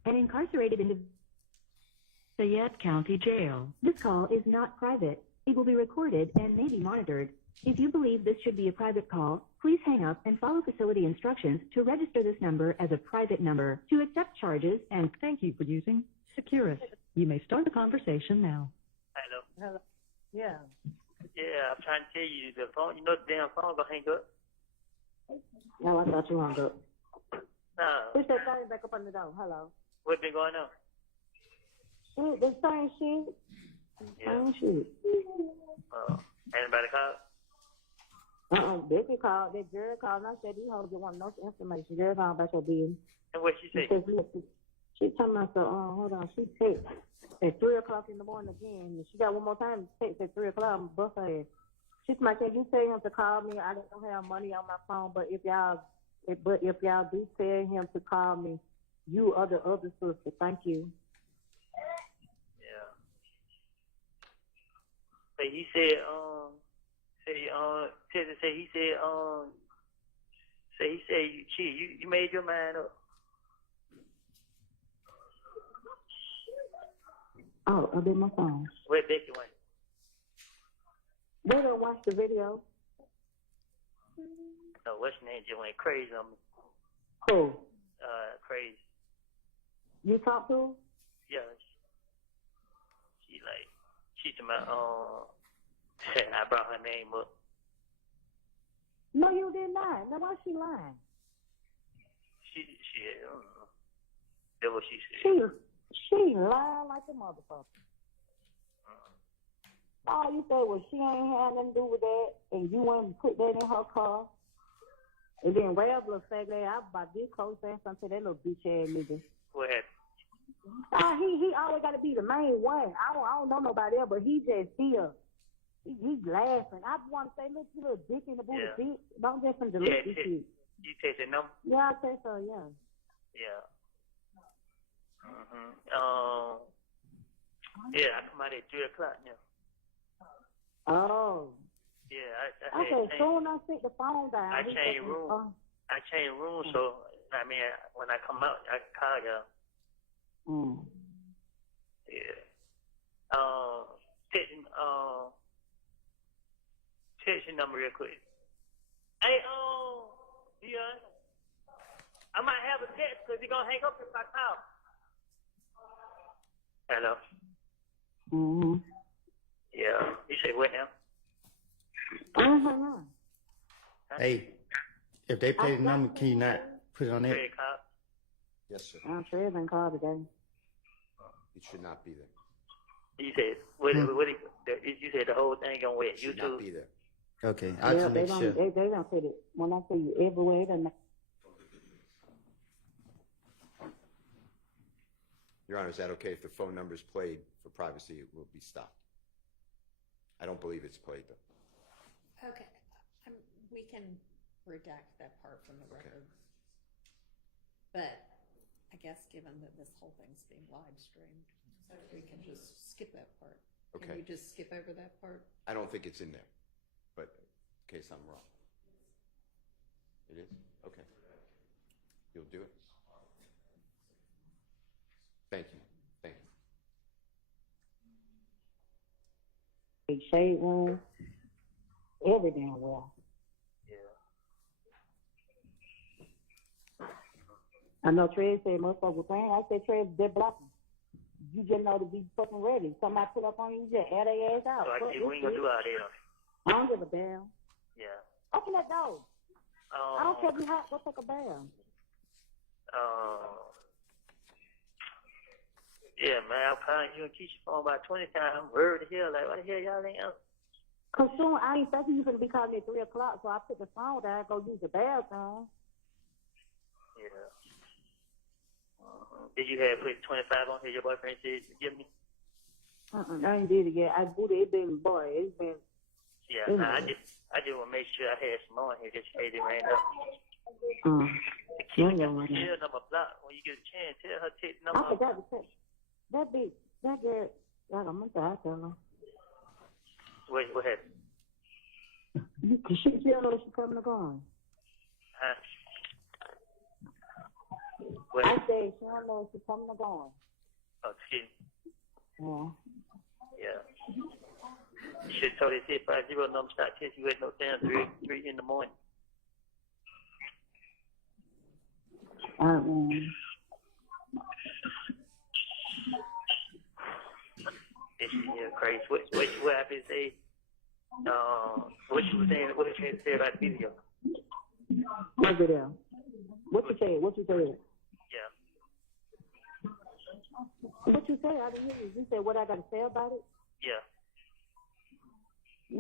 an incarcerated individual. Fayette County Jail. This call is not private. It will be recorded and may be monitored. If you believe this should be a private call, please hang up and follow facility instructions to register this number as a private number. To accept charges and thank you for using Securus. You may start the conversation now. Hello. Hello. Yeah. Yeah, I'm trying to tell you the phone. You know the damn phone gonna hang up. No, I thought you hung up. Nah. Push that thing back up on the door. Hello. What been going on? Shit, the same shit. Yeah. Same shit. Anybody called? Becky called. That girl called and I said, these hoes want no information. Girl called about your business. And what she say? Because listen, she talking about hold on, she texted at 3 o'clock in the morning again. And she got one more time to text at 3 o'clock. I'm bust her ass. She's like, can you tell him to call me? I don't have money on my phone, but if y'all do tell him to call me, you are the other sister. Thank you. Yeah. But he said, you made your mind up. Oh, I did my phone. Where Becky went? They don't watch the video. No, what's your name just went crazy on me. Who? Crazy. You talk to her? Yeah. She to my I brought her name up. No, you did not. Now why she lying? She I don't know. That's what she said. She lying like a motherfucker. All you said was she ain't had nothing to do with that, and you wanted to put that in her car. And then Rebel said that I about this close ass until that little bitch ass nigga. What happened? He always got to be the main one. I don't know nobody else, but he just here. He's laughing. I want to say, look, you little dick in the booty, bitch. Don't just delete this shit. You take the number? Yeah, I say so, yeah. Yeah. Yeah, I come out at 3 o'clock now. Oh. Yeah, I said, soon I take the phone down. I changed room. I changed room, so I mean, when I come out, I can call y'all. Yeah. Text your number real quick. Hey, Dion, I might have a text because you're gonna hang up if I call. Hello. Yeah. You say what now? Hey, if they play the number, can you not put it on there? 3 o'clock. Yes, sir. I'm sure it been called today. It should not be there. You said you said the whole thing on where? It should YouTube? not be there. Okay, I'll just make sure. They don't put it. When I say you everywhere, they don't. Your Honor, is that okay if the phone number is played for privacy? It will be stopped. I don't believe it's played, though. Okay, we can redact that part from the record. But I guess given that this whole thing's being live streamed, we can just skip that part. Okay. Can you just skip over that part? I don't think it's in there, but in case I'm wrong. It is? Okay. You'll do it? Thank you. Thank you. Shade room, every damn well. Yeah. I know Trey said motherfucker thing. I said Trey, they're blocking. You just know to be fucking ready. Somebody put up on you, just air their ass out. So I see we ain't gonna do all that. I don't give a damn. Yeah. Open that door. I don't care if you hot. Go take a bath. Yeah, man, I'm calling you and Keisha phone about 20 times. Word the hell, like, why the hell y'all ain't answer? Cause soon I ain't thinking you gonna be calling at 3 o'clock, so I put the phone down, go use the bathroom. Yeah. Did you have put 25 on here? Your boyfriend said to give me? I ain't did it yet. I do it. It's been, boy, it's been. Yeah, nah, I just want to make sure I had some on here just in case it ran up. The kid got the tail number blocked. When you get a chance, tell her take the number. I forgot to say that bitch, that girl. I'm gonna die, tell her. Wait, what happened? She still know she coming or going. Huh? What? I said she don't know if she coming or going. Oh, excuse me. Yeah. Yeah. You should have told her 650 number start test. You had no damn 3 in the morning. This shit here crazy. What happened to say? What you was saying? What you had to say about the video? What video? What you said? What you said? Yeah. What you said? I didn't hear you. You said what I got to say about it? Yeah. I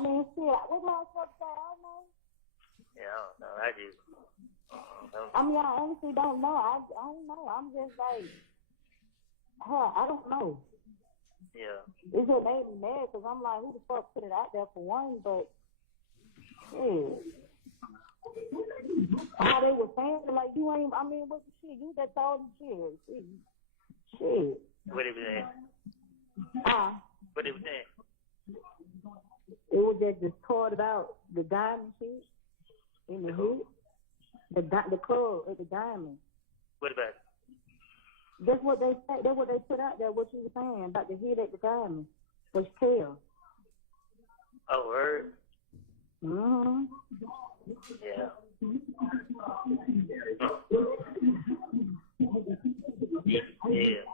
mean, shit. What am I supposed to say? I don't know. Yeah, I don't know. I just. I mean, I honestly don't know. I don't know. I'm just like, I don't know. Yeah. It just made me mad because I'm like, who the fuck put it out there for one? But, shit. How they were saying, like, you ain't, I mean, what the shit? You that told them shit. Shit. What it was saying? What it was saying? It was just taught about the diamond shit in the hood. The club at the diamond. What about it? That's what they say. That's what they put out there. What you were saying about the hit at the diamond was tail. Oh, word. Yeah. Yeah.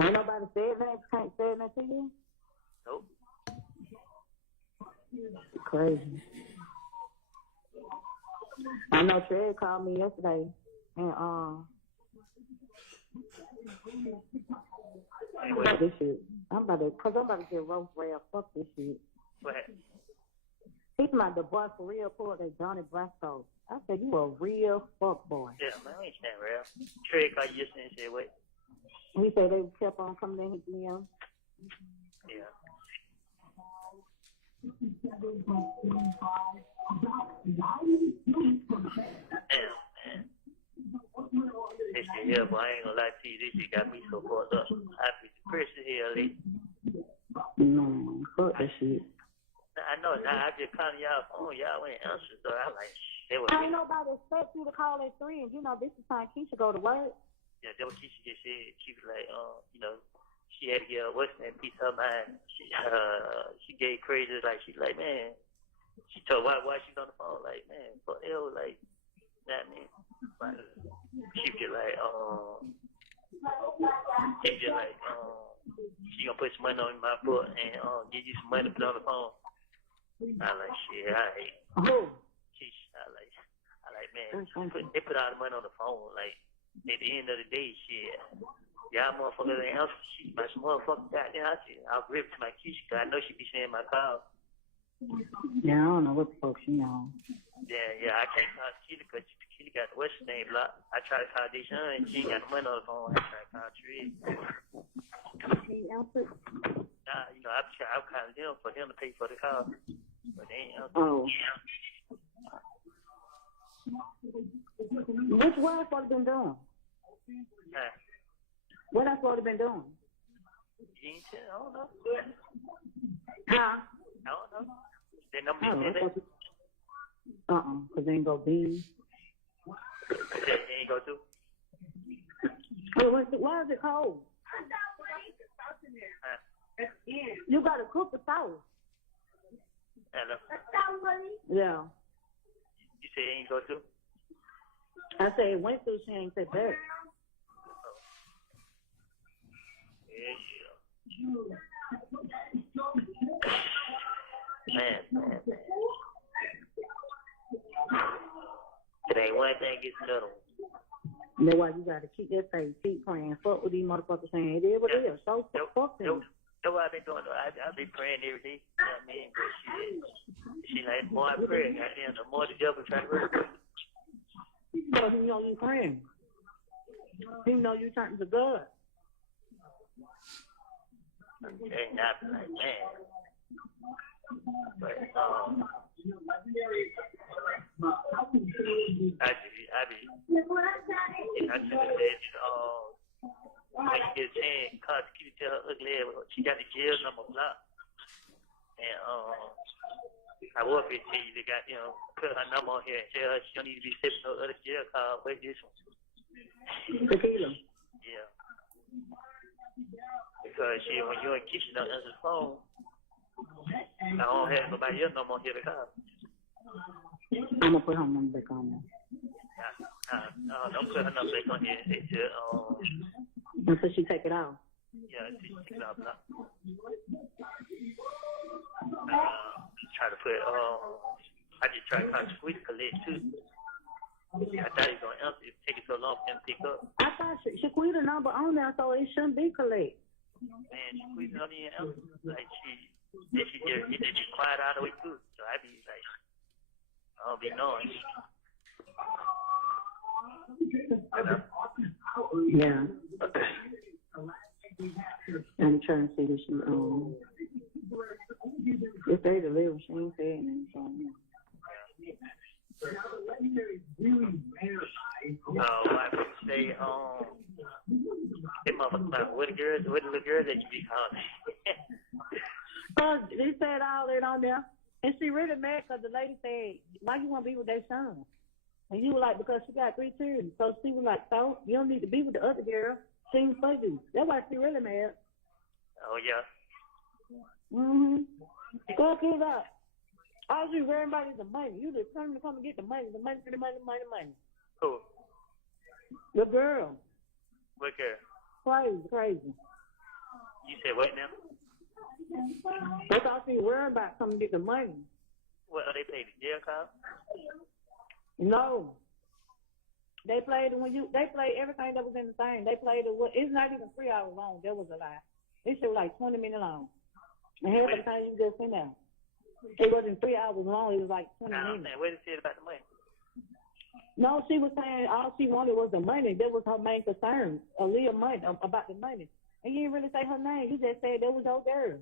Ain't nobody said that. Can't say that to you. Nope. Crazy. I know Trey called me yesterday, and fuck this shit. I'm about to get roast rail. Fuck this shit. What happened? He's like the boy for real pulled that Johnny Brasco. I said, you a real fuck boy. Yeah, man, I ain't saying real. Trey called you yesterday and said, what? He said they kept on coming in his DM. Yeah. Damn, man. This shit here, boy, I ain't gonna lie to you. This shit got me so fucked up. I be depressed as hell, lately. No, fuck that shit. I know, now I just called y'all phone. Y'all ain't answer, so I'm like, shit. Ain't nobody expect you to call at 3, and you know, this is time Keisha go to work. Yeah, that what Keisha just said. She was like, you know, she had to get what's that piece of her mind. She gave crazy, like, she like, man, she told why she's on the phone, like, man, fuck hell, like, that man. Like, she was like, she gonna put some money on my foot and give you some money to put on the phone. I like, shit, I hate. Keisha, I like, man, they put all the money on the phone, like, at the end of the day, shit, y'all motherfuckers ain't answer shit. My motherfucker got there, I'll rip to my Keisha, cause I know she be saying my call. Yeah, I don't know what the fuck she on. Yeah, I can't call Keisha cause she got the what's name blocked. I try to call Deshaun and she ain't got the money on the phone. I try to call Trey. She answered? Nah, you know, I'm calling them for him to pay for the call. But they ain't answered. Oh. What I supposed to been doing? Huh? What I supposed to been doing? You ain't tell, I don't know. Huh? I don't know. They number you said that? Cause they ain't gonna be. They ain't go to? Why is it cold? Huh? You gotta cook the sauce. Hello? Yeah. You say they ain't go to? I said it went through, she ain't said that. Man. It ain't one thing, it's another one. And that's why you got to keep that faith, keep praying. Fuck with these motherfuckers saying it is what it is. So fuck them. That's what I've been doing. I've been praying every day. You know what I mean? But she like, the more I pray, goddamn, the more the devil try to work with me. Because he know you praying. He know you turning to God. Okay, now I be like, man. But, I be, I should have said, when you get a chance, cause keep tell her ugly ass, she got the jail number blocked. And, I was 15, they got, put her number on here and tell her she don't need to be sipping no other jail card, wait this one. Tequila. Yeah. Because when you're in kitchen, don't answer the phone, I don't have nobody else no more here to call. I'm going to put her number back on there. Don't put her number back on here. It's until she take it out. Yeah, she take it out. Try to put, I just try to kind of squeeze collect too. I thought he was going to answer. It take it so long for him to pick up. I thought she quit the number on there, so it shouldn't be collect. Man, she squeezing on the answer. Like, she just quiet out of the way too. So I be like, I don't be knowing. Yeah. I'm trying to see that she, if they deliver, she ain't saying anything. I would say, they motherfuckers, what the little girls that you be calling? They said all that on there. And she really mad because the lady said, why you want to be with their son? And he was like, because she got 3 children. So she was like, so you don't need to be with the other girl. She ain't for you. That's why she really mad. Oh, yeah. Mm-hmm. Go get it up. All you worrying about is the money. You just come and get the money. The money. Who? The girl. What girl? Crazy. You said what now? That's all she worrying about, come and get the money. What, are they paid the jail card? No. They played everything that was in the thing. They played it's not even 3 hours long. That was a lie. This shit was like 20 minutes long. And half the time you just in there. It wasn't 3 hours long. It was like 20 minutes. What did she say about the money? No, she was saying all she wanted was the money. That was her main concern. A little money, about the money. And you didn't really say her name. You just said that was your girl.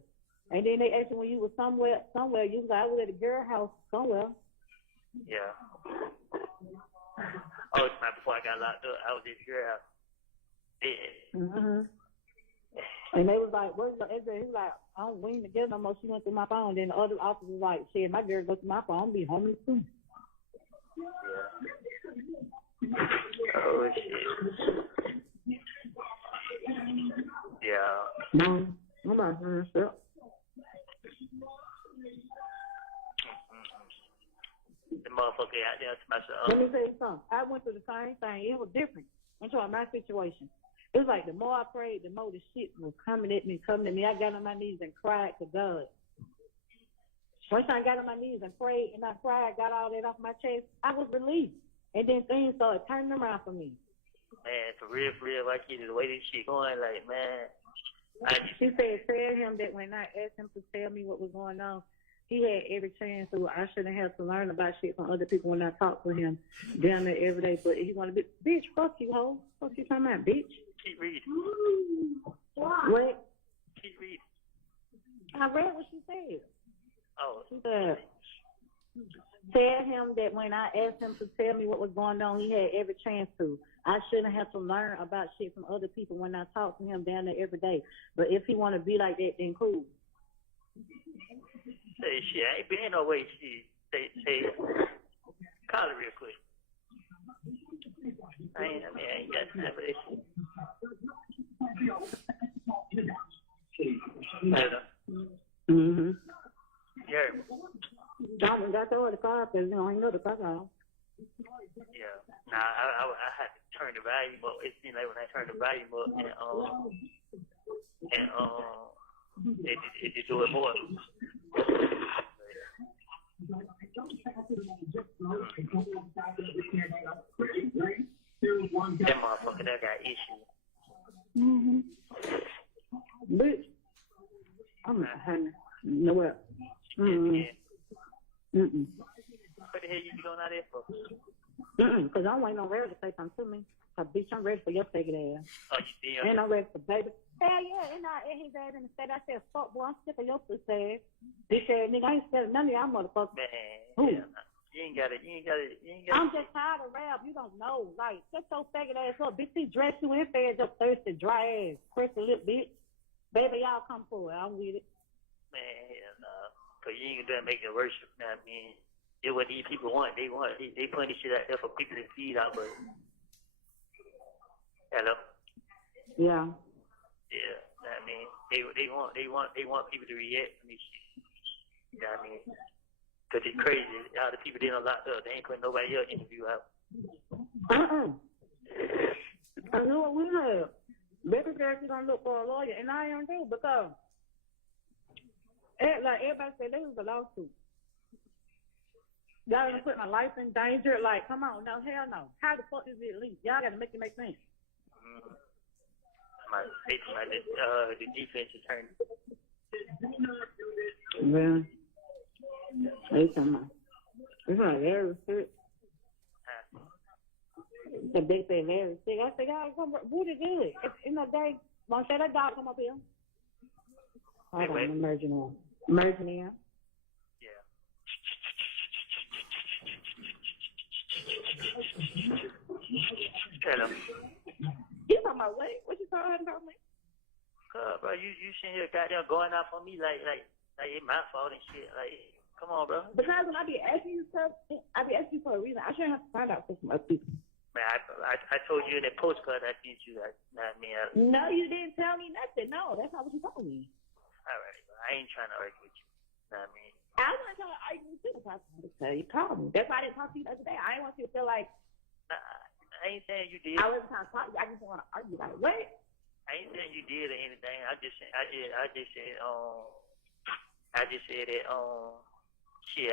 And then they asked you when you was somewhere, you was like, I was at a girl house somewhere. Yeah. Oh, it's not before I got locked up. I was at the girl house. Yeah. Mm-hmm. And they was like, where's your address? He was like, we ain't together no more. She went through my phone. Then the other officer was like, shit, my girl goes through my phone. I'm be homeless too. Yeah. Oh, shit. Yeah. No, I'm not doing stuff. The motherfucker out there to myself. Let me tell you something. I went through the same thing. It was different. I'm talking about my situation. It was like the more I prayed, the more the shit was coming at me. I got on my knees and cried to God. Once I got on my knees and prayed and I cried, got all that off my chest, I was relieved. And then things started turning around for me. Man, for real, like you, the way this shit going, like, man. She said, tell him that when I asked him to tell me what was going on, he had every chance to. I shouldn't have to learn about shit from other people when I talk to him down there every day. But he want to be, bitch, fuck you, hoe. Fuck you talking about, bitch. Keep reading. What? Keep reading. I read what she said. Oh. She said, tell him that when I asked him to tell me what was going on, he had every chance to. I shouldn't have to learn about shit from other people when I talk to him down there every day. But if he want to be like that, then cool. Say shit, I ain't been no way. She say, call it real quick. I ain't got time for this shit. Mm-hmm. Yeah. I got the car because you know I know the car out. Yeah. Nah, I had to turn the volume up. It seemed like when I turned the volume up it did do it more. That motherfucker Because I'm waiting on Ray to say something to me. Cause bitch, I'm ready for your faggot ass. Oh, you see him? And I'm ready for baby. Hell yeah, and his ass in the state. I said, fuck boy, I'm sick of your pussy ass. Bitch ass nigga, I ain't scared of none of y'all motherfuckers. Man, Who? yeah, nah. You ain't got it. I'm just tired of rap. You don't know. Like, shut your faggot ass up. Bitch, he dressed you in fed your thirsty, dry ass, crystal lip bitch. Baby, y'all come for it. I'm with it. Man, hell no. Cause you ain't gonna make it worship. You know what I mean? It's what these people want. They putting this shit out there for people to feed out, but hello? Yeah. Yeah, you know what I mean? They want people to react to this shit. You know what I mean? Cause it's crazy. All the people they done locked up, they ain't putting nobody else interview out. I knew what we had. Baby said she gonna look for a lawyer, and I am too, because like everybody said, this was a lawsuit. Y'all gonna put my life in danger? Like, come on, no, hell no. How the fuck is it leaked? Y'all gotta make it make sense. The defense attorney. Well, they talking about it's not very sick. The big thing very sick. I said, y'all come Woody good. You know, they won't say that dog come up here. Hold on, I'm merging in. Merging in. Yeah. Hello. You talking about what? What you talking about me? Bro, you sitting here goddamn going off on me like it's my fault and shit. Like, come on, bro. Because when I be asking you stuff, I be asking you for a reason. I shouldn't have to find out for some other people. Man, I told you in that postcard I sent you that. Nah, man. No, you didn't tell me nothing. No, that's not what you told me. All right, bro. I ain't trying to argue with you. Nah, man. I wasn't trying to argue with you. I was trying to tell you, call me. That's why I didn't talk to you the other day. I didn't want you to feel like. Nah, I ain't saying you did. I wasn't trying to talk to you. I just didn't want to argue. Like, what? I ain't saying you did or anything. I just said that shit,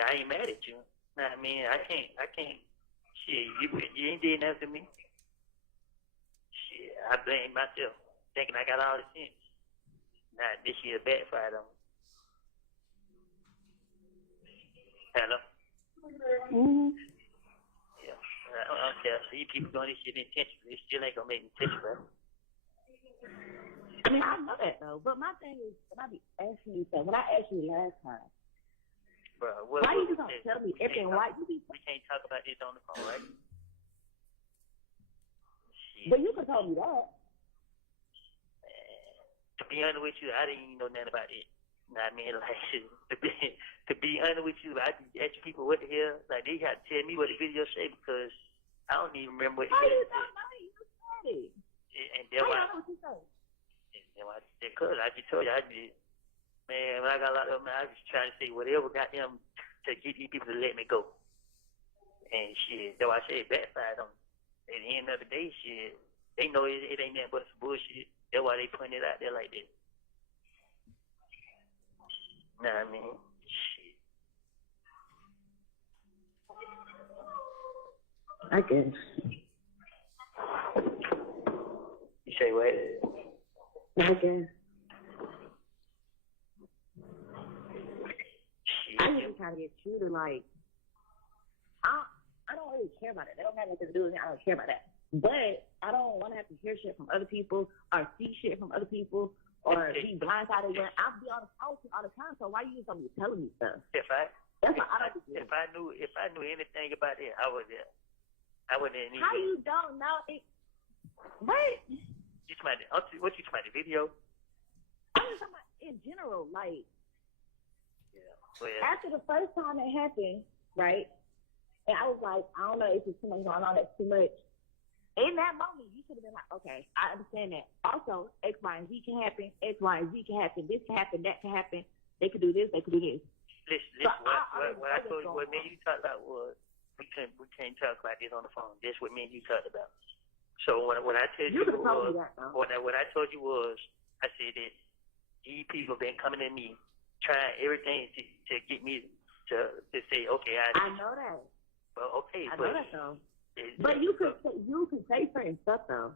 I ain't mad at you. Nah, I mean, I can't shit, you ain't did nothing to me. Shit, I blame myself, thinking I got all the sense. Nah, this shit backfired on me. Hello? Mm-hmm. Yeah. I don't care. These people doing this shit intentionally. It still ain't gonna make me touch you, bro. I mean, I know that though, but my thing is, when I be asking you stuff, when I asked you last time, bro, why you just don't tell me everything? Why you be? We can't talk about this on the phone, right? Shit. But you could tell me that. To be honest with you, I didn't even know nothing about it. You know what I mean? Like, to be honest with you, I ask people what the hell, like they got to tell me what the video say because I don't even remember what the video said. How you don't know? You said it. And then How why? you know what you said? Because I just told you, man, when I got locked up, man, I was trying to say whatever got them to get these people to let me go. And shit, though I said backfired on them. At the end of the day, shit, they know it ain't nothing but some bullshit. That's why they putting it out there like this. Nah, I mean, shit. I guess. You say what? I guess. I just trying to get you to like. I don't really care about it. They don't have nothing to do with me. I don't care about that. But I don't want to have to hear shit from other people or see shit from other people or be blindsided when I be on the phone all the time. So why you just don't be telling me stuff? If I knew anything about it, I wouldn't. Even. How you don't know it? What? What you talking about? The video? I'm just talking about in general, like. Yeah. Well, after the first time it happened, right? And I was like, I don't know if it's too much going on, that's too much. In that moment, you should have been like, okay, I understand that. Also, X, Y, and Z can happen. X, Y, and Z can happen. This can happen. That can happen. They could do this. They could do this. Listen. What I told you, what me and you talked about was we can't talk about this on the phone. That's what me and you talked about. So when I tell you was, what I told you was, I said that these people been coming at me, trying everything to get me to say, okay, I know that. Well, okay, I know that though. But you could say certain stuff though.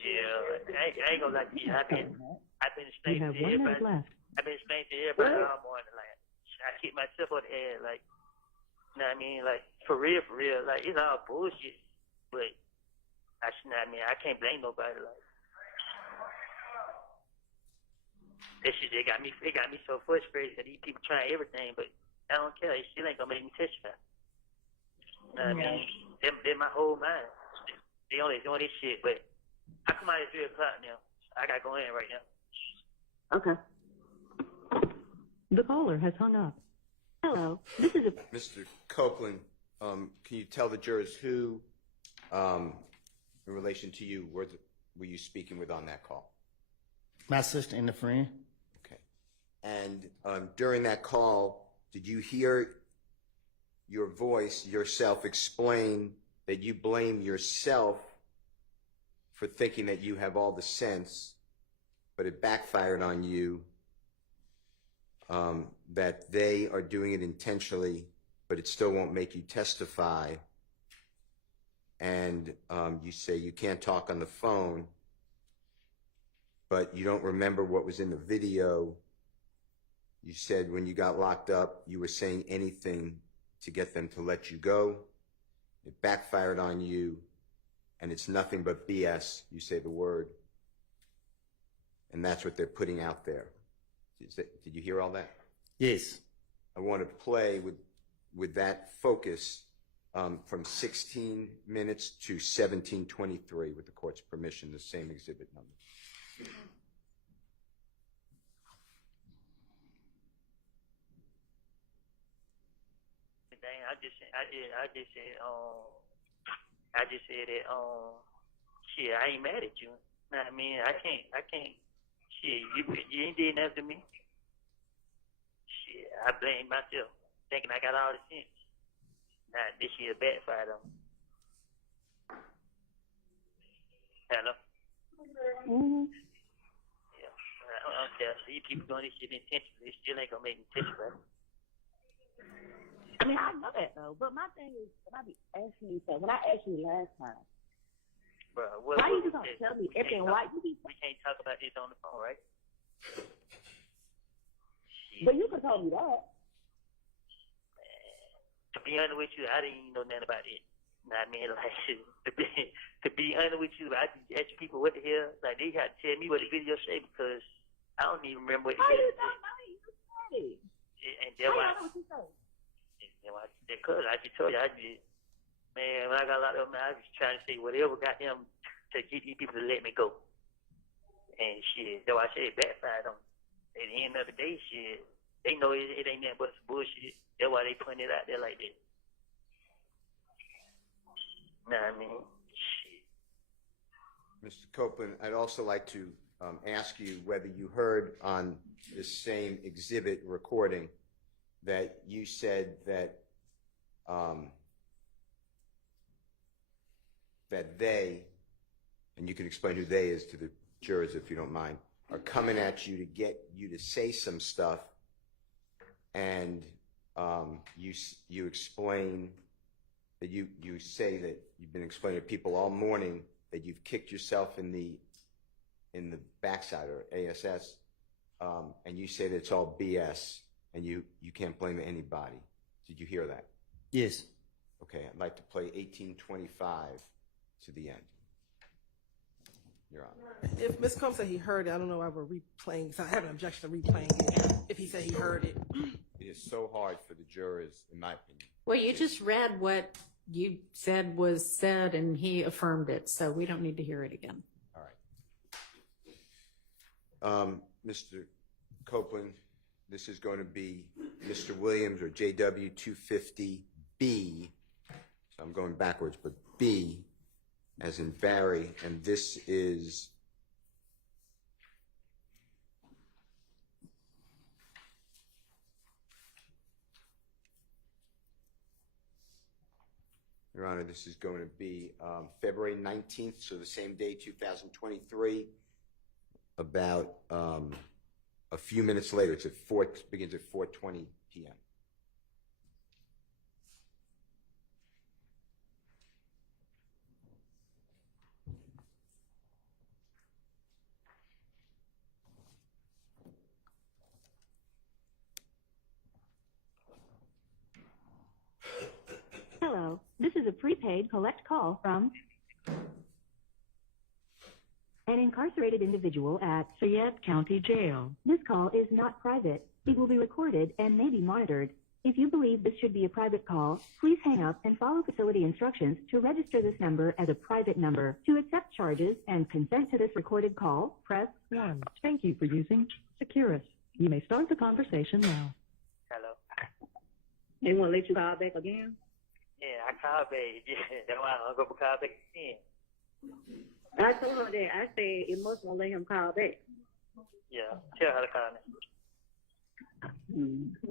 Yeah, I ain't gonna lie to you. I've been explaining to everybody. I've been explaining to everybody all morning. Like I keep myself on the air. Like You know what I mean? Like, for real, like, it's all bullshit. But, I can't blame nobody. Like, that shit, it got me so frustrated that these people trying everything, but I don't care. It still ain't gonna make me testify. You know what I mean? They're my whole mind. They only doing this shit, but I come out at 3 o'clock now. I gotta go in right now. Okay. The caller has hung up. Hello, this is a... Mr. Copeland, can you tell the jurors who, in relation to you, were you speaking with on that call? My sister and a friend. Okay. And during that call, did you hear your voice, yourself, explain that you blame yourself for thinking that you have all the sense, but it backfired on you, that they are doing it intentionally, but it still won't make you testify, and you say you can't talk on the phone, but you don't remember what was in the video. You said when you got locked up, you were saying anything to get them to let you go. It backfired on you, and it's nothing but BS. You say the word, and that's what they're putting out there. Did you hear all that? Yes. I want to play with that focus from 16 minutes to 17:23, with the court's permission, the same exhibit number. Dang, I just said that, shit, I ain't mad at you. Know what I mean? I can't, shit, you ain't did nothing to me. Shit, I blame myself, thinking I got all the sense. Nah, this shit backfired on me. Hello? Mm-hmm. Yeah, I don't care. These people doing this shit intentionally, it still ain't gonna make me testify. I mean, I know that though, but my thing is, when I be asking you, so when I asked you last time, Bro, why you just don't tell me everything? Why you be? We can't talk about this on the phone, right? But you could tell me that. To be honest with you, I didn't even know nothing about it. You know what I mean? Like, to be honest with you, I just ask people what the hell. Like, they got to tell me what the video say because I don't even remember what the How video you said. don't know? You said it. And that's How why. you know what you said? Because I just told you, man, when I got locked up, man, I was trying to say whatever got them to get these people to let me go. And shit, that's why I said it backfired on me. At the end of the day, shit, they know it ain't nothing but some bullshit. That's why they putting it out there like that. Nah, I mean, shit. Mr. Copeland, I'd also like to ask you whether you heard on this same exhibit recording that you said that that they, and you can explain who they is to the jurors if you don't mind, are coming at you to get you to say some stuff, and you explain that you say that you've been explaining to people all morning that you've kicked yourself in the backside, or ASS, and you say that it's all BS and you can't blame anybody. Did you hear that? Yes. Okay, I'd like to play 1825 to the end. Your Honor. If Ms. Combs said he heard it, I don't know why we're replaying, so I have an objection to replaying it if he said he heard it. It is so hard for the jurors, in my opinion. Well, you just read what you said was said, and he affirmed it, so we don't need to hear it again. All right. Mr. Copeland, this is going to be Mr. Williams, or JW 250B. So I'm going backwards, but B as in Barry, and this is Your Honor, this is going to be February 19th, so the same day, 2023, about a few minutes later. It's at begins at 4:20 p.m. Hello, this is a prepaid collect call from an incarcerated individual at Fayette County Jail. This call is not private. It will be recorded and may be monitored. If you believe this should be a private call, please hang up and follow facility instructions to register this number as a private number. To accept charges and consent to this recorded call, press 1. Thank you for using Securus. You may start the conversation now. Hello. They won't let you call back again? Yeah, I called back. Yeah, that's why I'm gonna call back again. I told her that. I said it must won't let him call back. Yeah, tell her to call me.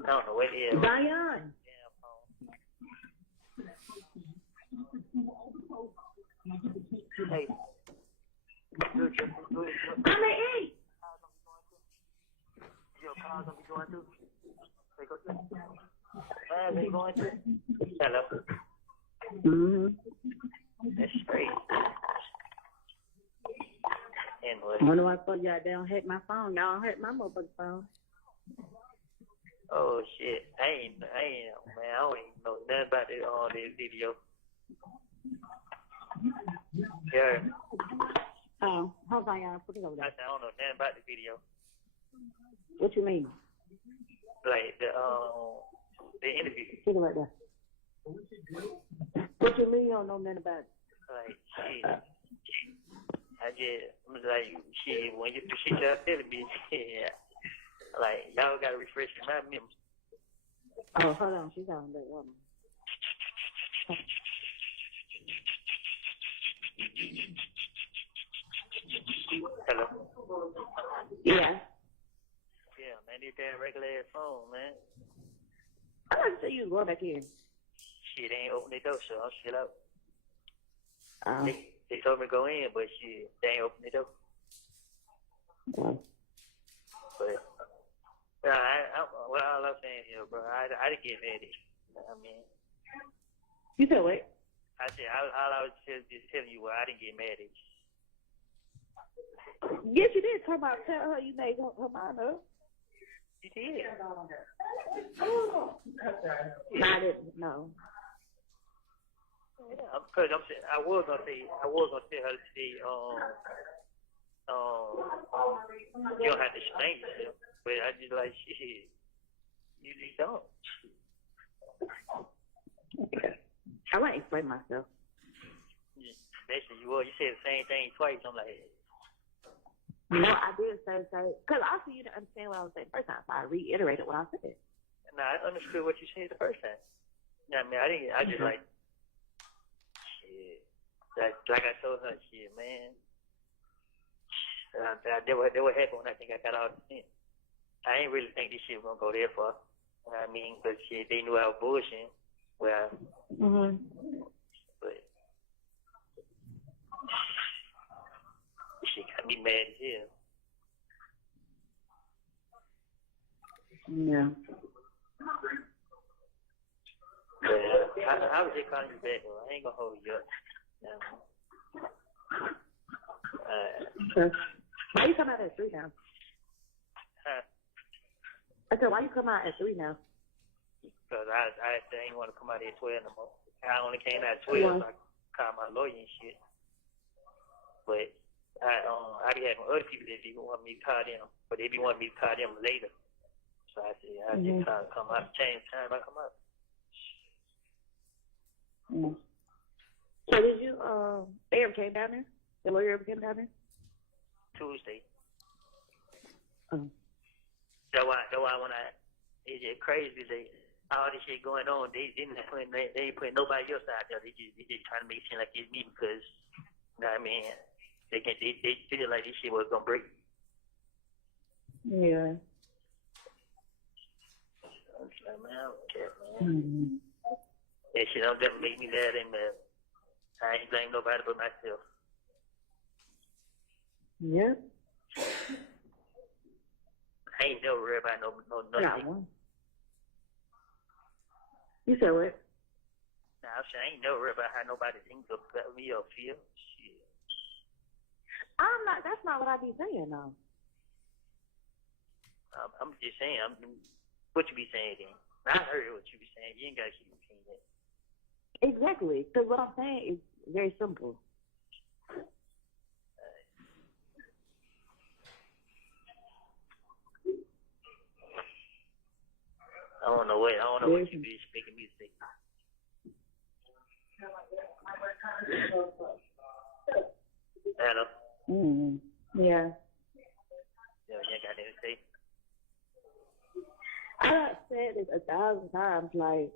I don't know what it is. Zion. Hey. I'm at 8. Your car's gonna be going through. They go through. They going through. Hello. That's straight. Anyway. I wonder why I thought y'all don't hack my phone. Y'all don't hack my mobile phone. Oh shit. I ain't man, I don't even know nothing about this video. Yeah. Oh, hold on, y'all. Put it over I there. don't know nothing about the video. What you mean? Like the interview. Put it right there. What you mean you don't know nothing about it? Like shit. I just was like shit, when you do shit y'all telling me, yeah. Like y'all gotta refresh my memory. Oh, hold on. She's on that woman. Hello. Yeah. Yeah, man, this damn regular ass phone, man. I didn't see you going back in. Shit, they ain't open the door, so I'm shit out. Oh. They told me to go in, but shit, they ain't open the door. Well. But what all I'm saying here, bro, I didn't get mad at you. I mean, You said what? I said all I was just telling you was I didn't get mad at you. Yes, you did. Tell her you made her mind up. You did. I didn't. No. Yeah, because I was gonna tell her to say, you don't have to explain yourself, but I just like shit. You just don't. I want to explain myself. Basically, you said the same thing twice. I'm like, No, I did say, because also you didn't understand what I was saying the first time, so I reiterated what I said. nah, I understood what you said the first time. I mean, I didn't. I just like, shit. Like I told her, shit, man. That what happened when I think I got out of the tent. I ain't really think this shit was gonna go there far. I mean, but shit, they knew I was bullshitting. Well, but shit got me mad as hell. Yeah. But I was just calling you back, though. I ain't gonna hold you up. Why you come out at 3 now? Huh? I said, why you come out at 3 now? Because I ain't want to come out here at 12 no more. I only came out at 12, so I called my lawyer and shit. But I be having other people that be want me to call them, but they be wanting me to call them later. So I said, I just come out, change time, I come out. So did you, they ever came down there? The lawyer ever came down there? Tuesday. Oh. That's why when it's just crazy, all this shit going on, they ain't putting nobody else out there. They just trying to make it seem like it's me because, you know what I mean, they feel like this shit was gonna break. Yeah. I'm like, man, I don't care, man. That shit don't ever make me mad and mad. I ain't blame nobody but myself. Yeah. I ain't never worried about no Got nothing. one. You said what? Nah, I'm saying I ain't never worried about how nobody thinks of me or feel. Shit. I'm not, that's not what I be saying, though. I'm just saying, what you be saying then? I heard what you be saying. You ain't got to keep repeating it. Exactly. Because what I'm saying is very simple. I don't know what you be speaking music. Hello. Mm-hmm. Yeah. Yeah, you ain't got anything to say. I said it 1,000 times, like,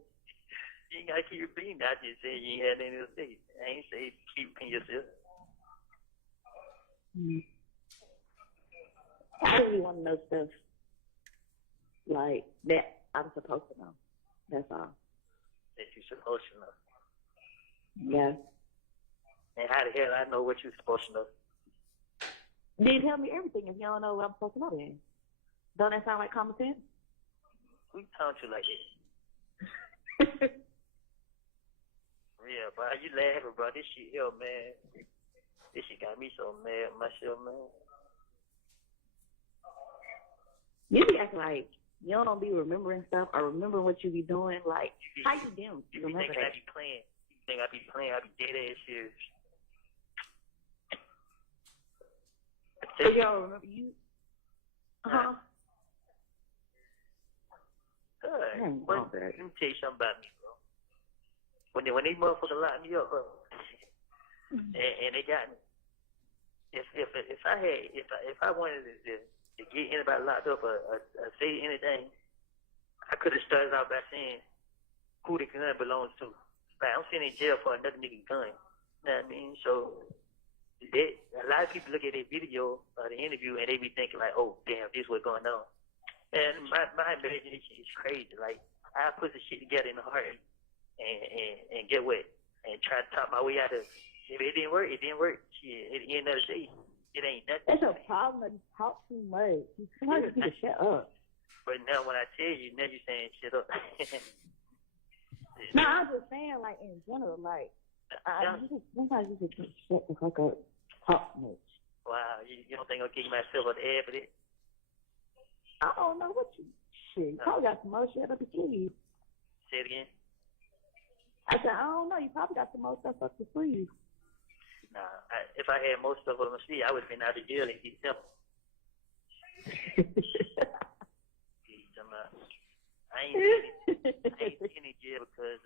You ain't gotta keep repeating that. I just said you ain't had anything to say. I ain't say keep repeating yourself. I really want to know stuff like that I'm supposed to know. That's all. That you supposed to know. Yeah. And how the hell I know what you supposed to know? Then tell me everything if you don't know what I'm supposed to know then. Don't that sound like common sense? Who talking to like that? Yeah, bro, you laughing, bro. This shit here, man. This shit got me so mad with myself, man. You be acting like you don't be remembering stuff or remembering what you be doing. Like, how you doing? You Remember think that? I be playing. You think I be playing. I be dead ass serious. So you don't remember you? Good. Oh, Let me tell you something about me, bro. When these motherfuckers locked me up, bro, and they got me. If I wanted to get anybody locked up or say anything, I could have started out by saying who the gun belongs to. Like, I'm sitting in jail for another nigga gun. You know what I mean? So a lot of people look at that video or the interview and they be thinking like, oh damn, this what's going on. And my imagination is crazy. Like, I put the shit together in a heart and get what? And try to talk my way out of it. If it didn't work, it didn't work. Shit, at the end of the day, it ain't nothing. That's a problem that you talk too much. Sometimes you need to shut up. But now when I tell you, now you saying shit up. No, I'm just saying, like, in general, like, sometimes you just shut the fuck up. Talk much. Wow, you don't think I'll give myself an ad for this? I don't know what you. Shit, you probably got some more shit up your sleeve. Say it again. I said, I don't know. You probably got some more stuff up your sleeve. Nah, if I had most stuff on my sleeve, I would have been out of jail in December. I ain't sitting in jail because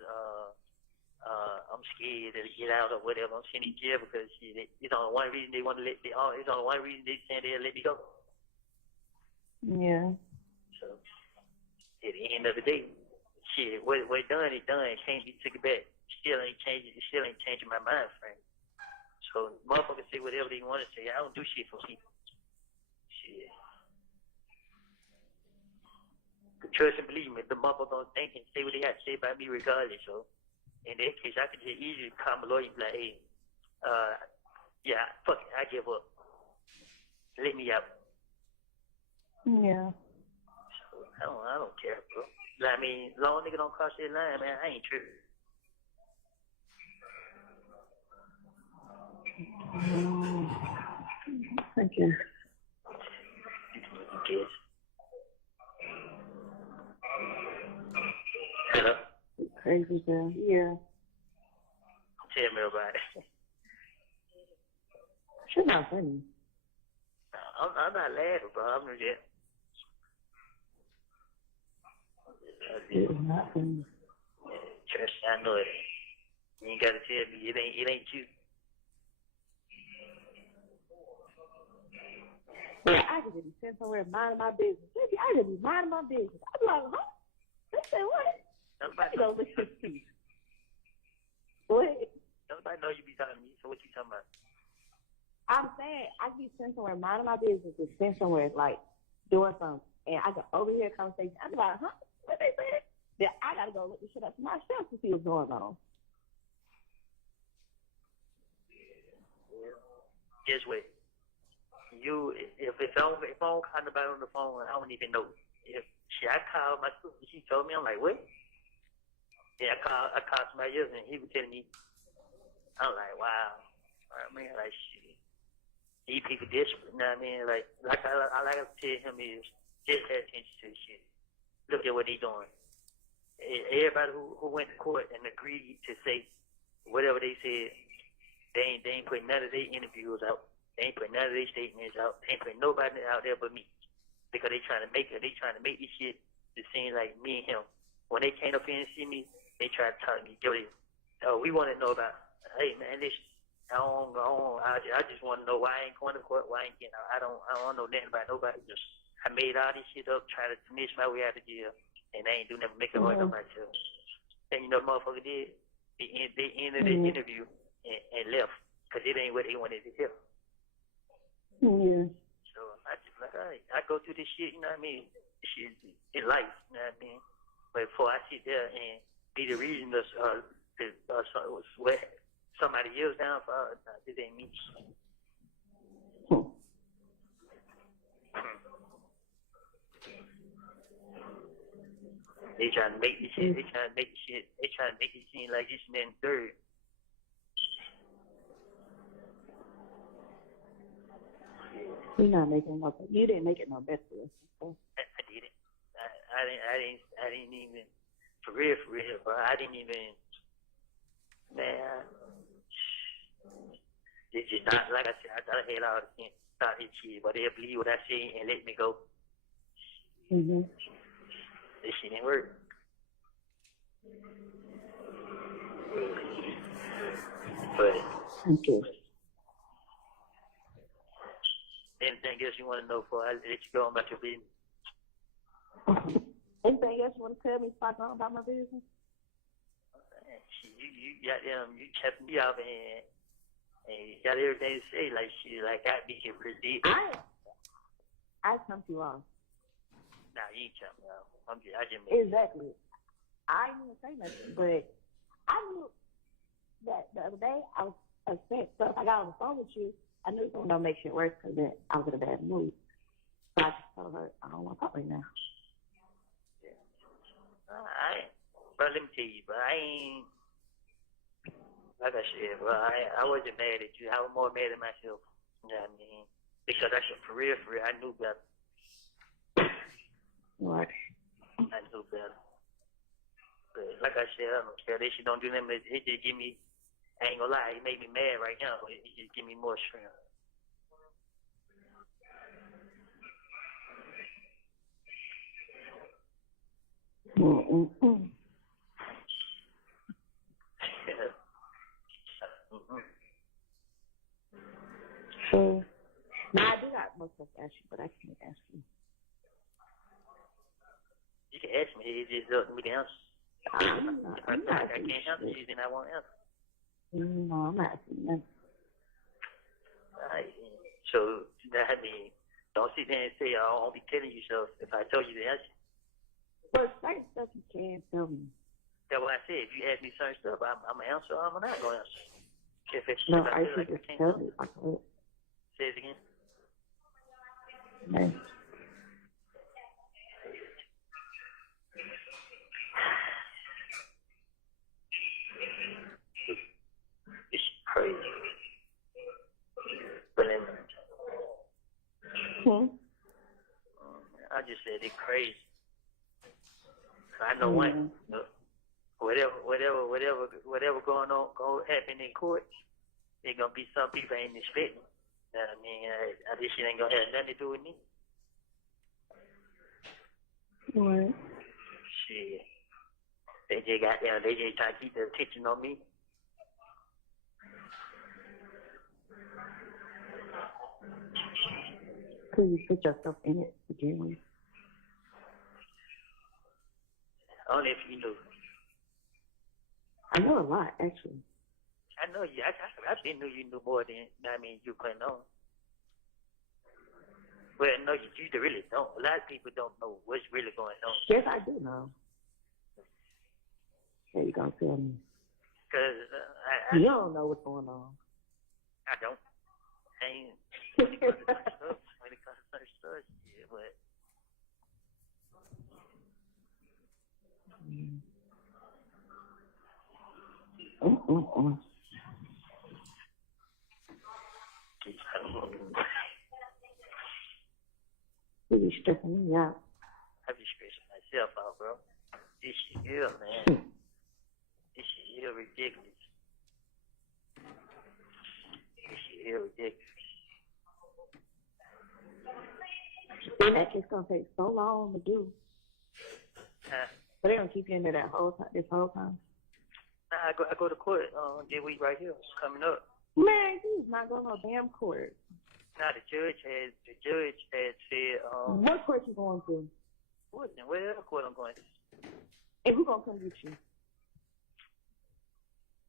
I'm scared to get out or whatever. I'm sitting in jail because it's only one reason they want to it's only one reason they saying they'll let me go. Yeah. So at the end of the day, shit, what done is done. Can't be taken back. Still ain't changing my mind frame. So motherfuckers say whatever they want to say. I don't do shit for people. Shit. Trust and believe me, the motherfuckers gonna think and say what they have to say about me regardless. So in that case, I could just easily call my lawyer and be like, hey, yeah, fuck it, I give up. Let me out. Yeah. So I don't care, bro. I mean, long nigga don't cross that line, man. I ain't tripping. Thank you. Yes. Hello? Crazy girl. Yeah. Tell me about it. She's not funny. I'm not laughing, bro. I'm just. It's not funny. Trust, I know it. You ain't gotta tell me it ain't you. Yeah, I could just be sitting somewhere minding my business. Baby, I could be minding my business. I'm like, huh? They say what? Nobody Don't listen to you. What? Nobody know you be talking to me, so what you talking about? I'm saying I could be sitting somewhere minding my business and sitting somewhere like doing something, and I can overhear a conversation. I'm like, huh? What they said? Then I gotta go look this shit up for myself to see what's going on. Guess what? If I don't call nobody on the phone, I don't even know. If I called my sister, she told me, I'm like, what? Yeah, I called somebody else and he was telling me, I'm like, wow. I mean, like, shit. These people desperate, you know what I mean? Like I like to tell him is just pay attention to the shit. Look at what they doing. everybody who went to court and agreed to say whatever they said, they ain't putting none of their interviews out. They ain't putting none of their statements out. They ain't putting nobody out there but me. Because they trying to make this shit to seem like me and him. When they came up here and see me, they tried to tell me, Jody, we want to know about, hey man, listen, I just want to know why I ain't going to court, why I ain't getting out. I don't know nothing about nobody. I made all this shit up, trying to finish my way out of jail, and they ain't do nothing, make it hard on myself. And you know what motherfucker did? They ended the interview and left, because it ain't what they wanted to hear. Yeah. So I just like, all right, I go through this shit, you know what I mean? This shit in life, you know what I mean? But before I sit there and be the reason what somebody else down for, this ain't me. They trying to make this shit. They trying to make it seem like this and then third. You're not making no. You didn't make it no better. I did it. I didn't even for real, bro. I didn't even. Man, it's just not like I said. I thought I had all the sense. Thought this shit, but they'll believe what I say and let me go. Mhm. This shit didn't work. But Thank you. anything else you want to know before I let you go on about your business? Anything else you want to tell me before I go about my business? You got them, you kept me up and you got everything to say like shit, like I be here pretty deep. I come to you off. Nah, you ain't jumping out. I just Exactly. I didn't even say nothing, but I knew that the other day I was upset. So if I got on the phone with you, I knew it was going to make shit worse because I was in a bad mood. So I just told her, I don't want to talk right now. Yeah. But let me tell you, but I ain't, like I said, bro, I wasn't mad at you. I was more mad at myself. You know what I mean? Because I said, for real, I knew better. What? I knew better. But like I said, I don't care. They shit don't do nothing. It just give me, I ain't gonna lie, it made me mad right now. But it just give me more strength. So, now I do got most stuff to ask you, but I can't ask you. You can ask me. It's just up to me to answer. I can't answer you, then I won't answer. No, I'm not asking you. Alright. So, I mean, don't sit there and say, I won't be telling you so if I told you the answer. But certain stuff you can tell me. That's what I said. If you ask me certain stuff, I'm going to answer or I'm not going to answer. No, I should just tell you. Say it again. No. It's crazy. But then, I just said it's crazy. I know one. Whatever going on, going to happen in court, there's going to be some people ain't expecting. You know what I mean? This shit ain't going to have nothing to do with me. What? Shit. They just got there. They just trying to keep their attention on me. Could you put yourself in it to begin with? Only if you knew. I know a lot, actually. I know you. I been knew you knew more than you couldn't know. Well, no, you really don't. A lot of people don't know what's really going on. Yes, I do know. There you go, tell me. Because you don't know what's going on. I don't. I ain't. When it comes to certain stuff, yeah, but. You be stressing me out. I be stressing myself out, bro. This shit here, man. This shit here ridiculous. This shit here ridiculous. And that just gonna take so long to do. Huh? But they don't keep you in there this whole time. Nah, I go to court this week right here. It's coming up. Man, he's not going to no damn court. Now the judge had said What court you going to? Whatever court I'm going to. And who gonna come get you?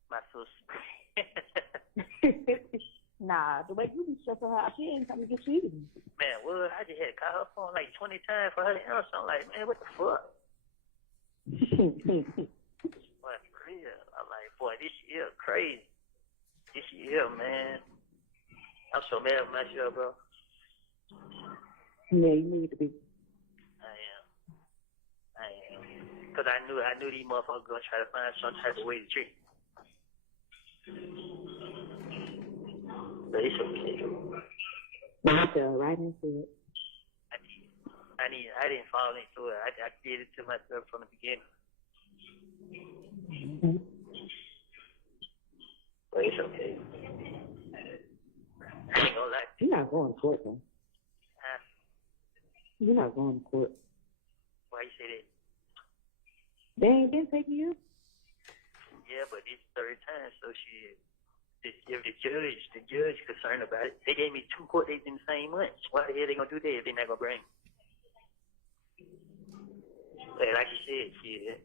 My sister. Nah, the way you be stressing her out, she ain't coming to get you. Man, well, I just had to call her phone like 20 times for her to answer. I'm like, man, what the fuck? Boy, for real. I'm like, boy, this shit here crazy. This shit here, man. I'm so mad at myself, bro. Yeah, you need to be. I am. Because I knew these motherfuckers going to try to find some type of way to treat me. But it's okay. I fell right into it. I didn't fall into it. I did it to myself from the beginning. Mm-hmm. But it's okay. I ain't gonna lie. You're not going to court, though. Huh? You're not going to court. Why you say that? They ain't been taking you? Yeah, but it's the third time, so shit. If the judge concerned about it, they gave me 2 court dates in the same month. Why the hell they gonna do that if they not gonna bring me? But like you said, shit,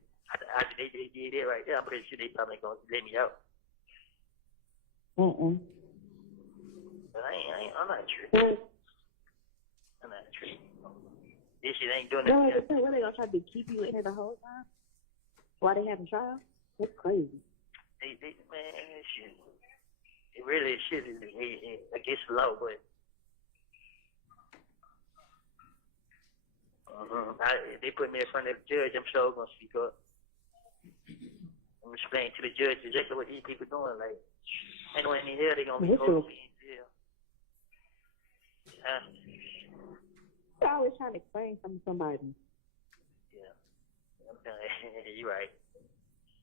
they did that right there. I'm pretty sure they probably gonna let me out. But I'm not tripping. I'm not tripping. This shit ain't doing No, nothing. what they gonna try to keep you in here the whole time? While they having trial? That's crazy. Man, shit. It really shit is against the law, but they put me in front of the judge. I'm sure I'm gonna speak up. I'm gonna explain to the judge exactly what these people doing. Like, ain't no in here they gonna be holding me in jail. You're always trying to explain something to somebody. Yeah, you're right.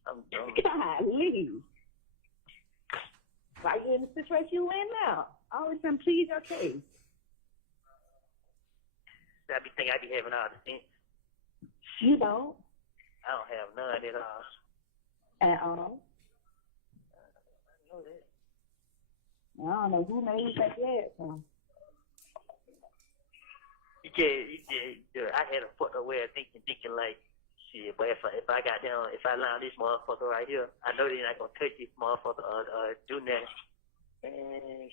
I'm dumb. Golly. Why you in the situation you in now? Always trying to plead your case. I be thinking I be having all the sense. You don't? I don't have none at all. At all? I know that. I don't know who made you take that from. I had a fucked up way of thinking like, shit, but if I got down, if I line this motherfucker right here, I know they're not gonna touch this motherfucker or do nothing. And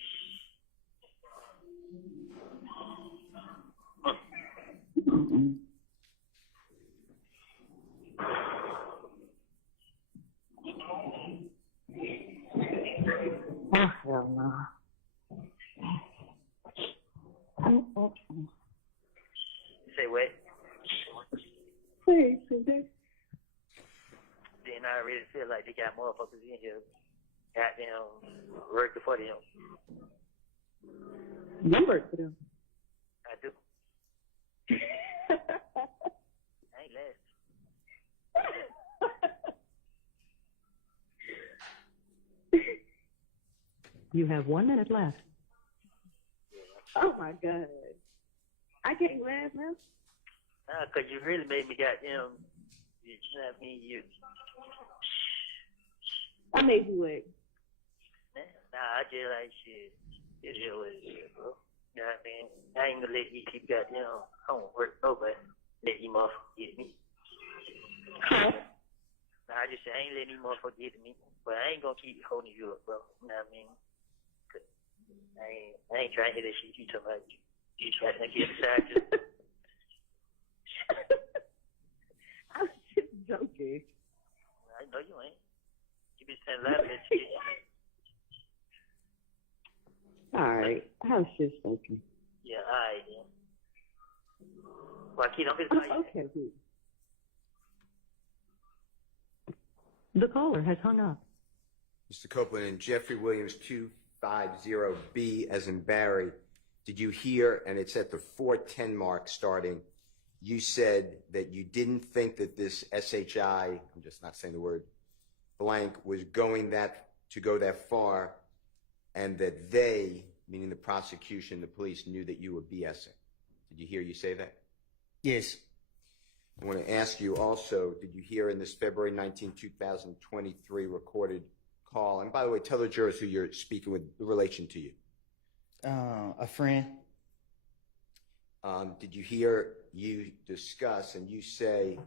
oh, hell no. say what? Hey, Susan. Then I really feel like they got motherfuckers in here, goddamn, working for them. You work for them. I do. I ain't last. You have 1 minute left. Oh my God. I can't laugh now. Nah, cause you really made me goddamn, you know what I mean? I made you wait. Nah, I just like shit. It is what it is, bro. You know what I mean? I ain't gonna let these people goddamn, I don't work nobody. Let these motherfuckers get me. Nah, I just say I ain't letting these motherfuckers get to me. But I ain't gonna keep holding you up, bro. You know what I mean? I ain't trying to hear that shit you talking about. You trying to get beside you. I was just joking. I know you ain't. You be saying laughing at shit. All right. I was just joking. Yeah, alright then. Well, kid, I'm gonna call you. Okay, good. The caller has hung up. Mr. Copeland and Jeffrey Williams 250B as in Barry. Did you hear? And it's at the 4:10 mark starting. you said that you didn't think that this SHI, I'm just not saying the word blank, was going to go that far, and that they, meaning the prosecution, the police, knew that you were BSing. Did you hear you say that? Yes. I want to ask you also, did you hear in this February 19, 2023 recorded call, and by the way, tell the jurors who you're speaking with in relation to you. A friend. Did you hear you discuss and you say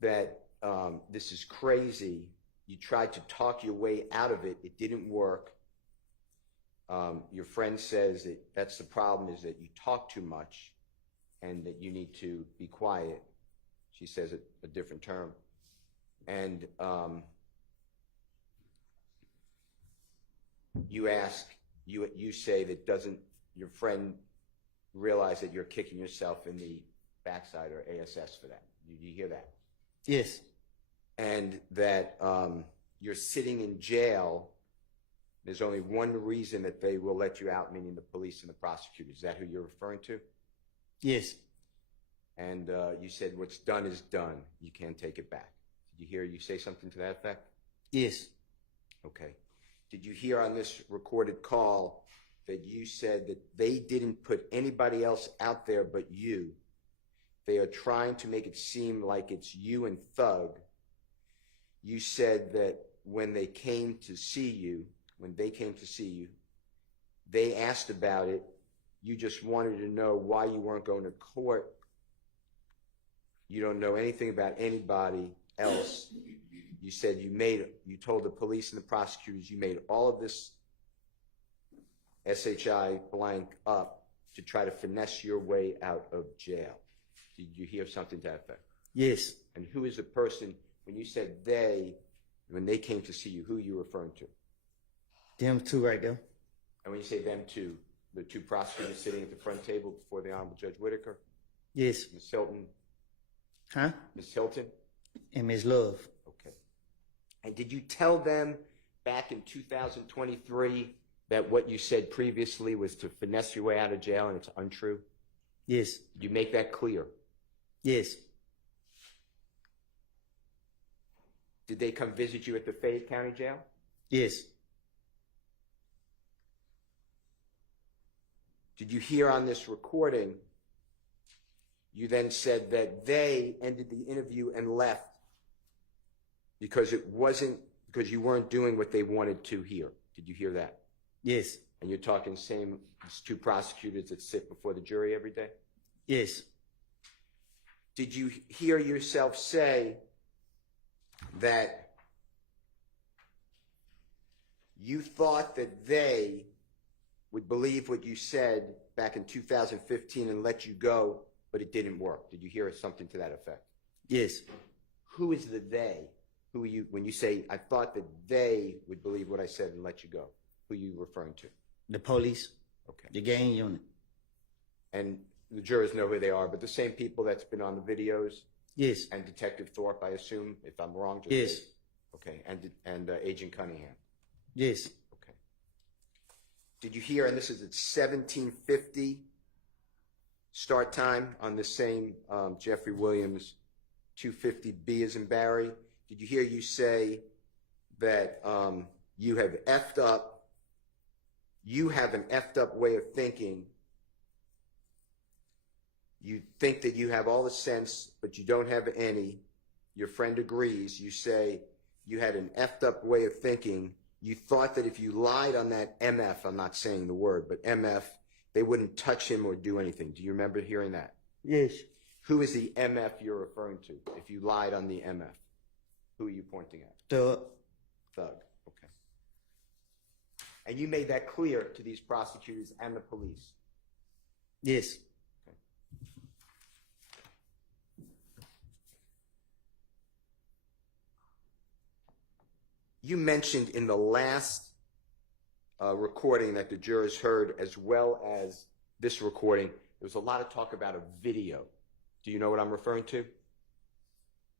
that this is crazy, you tried to talk your way out of it, it didn't work. Your friend says that that's the problem, is that you talk too much and that you need to be quiet. She says it a different term. And you ask, you say that doesn't your friend realize that you're kicking yourself in the backside or ASS for that? Did you hear that? Yes. And that you're sitting in jail. There's only one reason that they will let you out, meaning the police and the prosecutors. Is that who you're referring to? Yes. And you said what's done is done. You can't take it back. Did you hear you say something to that effect? Yes. Okay. Did you hear on this recorded call that you said that they didn't put anybody else out there but you? They are trying to make it seem like it's you and Thug. You said that when they came to see you, they asked about it. You just wanted to know why you weren't going to court. You don't know anything about anybody else. You said you told the police and the prosecutors you made all of this SHI blank up to try to finesse your way out of jail. Did you hear something to that effect? Yes. And who is the person, when you said they, when they came to see you, who are you referring to? Them two right there. And when you say them two, the two prosecutors sitting at the front table before the Honorable Judge Whitaker? Yes. Ms. Hilton? Huh? Ms. Hilton? And Ms. Love. Okay. And did you tell them back in 2023 that what you said previously was to finesse your way out of jail and it's untrue? Yes. Did you make that clear? Yes. Did they come visit you at the Fayette County Jail? Yes. Did you hear on this recording, you then said that they ended the interview and left because you weren't doing what they wanted to hear. Did you hear that? Yes. And you're talking same as two prosecutors that sit before the jury every day? Yes. Did you hear yourself say that you thought that they would believe what you said back in 2015 and let you go, but it didn't work? Did you hear something to that effect? Yes. Who is the they? Who are you, when you say, I thought that they would believe what I said and let you go? Who are you referring to? The police. Okay. The gang unit. And the jurors know who they are, but the same people that's been on the videos? Yes. And Detective Thorpe, I assume, if I'm wrong? Yes. Say, okay. And Agent Cunningham? Yes. Okay. Did you hear, and this is at 1750 start time on the same Jeffrey Williams 250B as in Barry, did you hear you say that you have effed up, you have an effed up way of thinking, you think that you have all the sense, but you don't have any, your friend agrees, you say you had an effed up way of thinking, you thought that if you lied on that MF, I'm not saying the word, but MF, they wouldn't touch him or do anything. Do you remember hearing that? Yes. Who is the MF you're referring to? If you lied on the MF, who are you pointing at? Thug. Thug. Okay. And you made that clear to these prosecutors and the police? Yes. Okay. You mentioned in the last recording that the jurors heard, as well as this recording, there was a lot of talk about a video. Do you know what I'm referring to? There's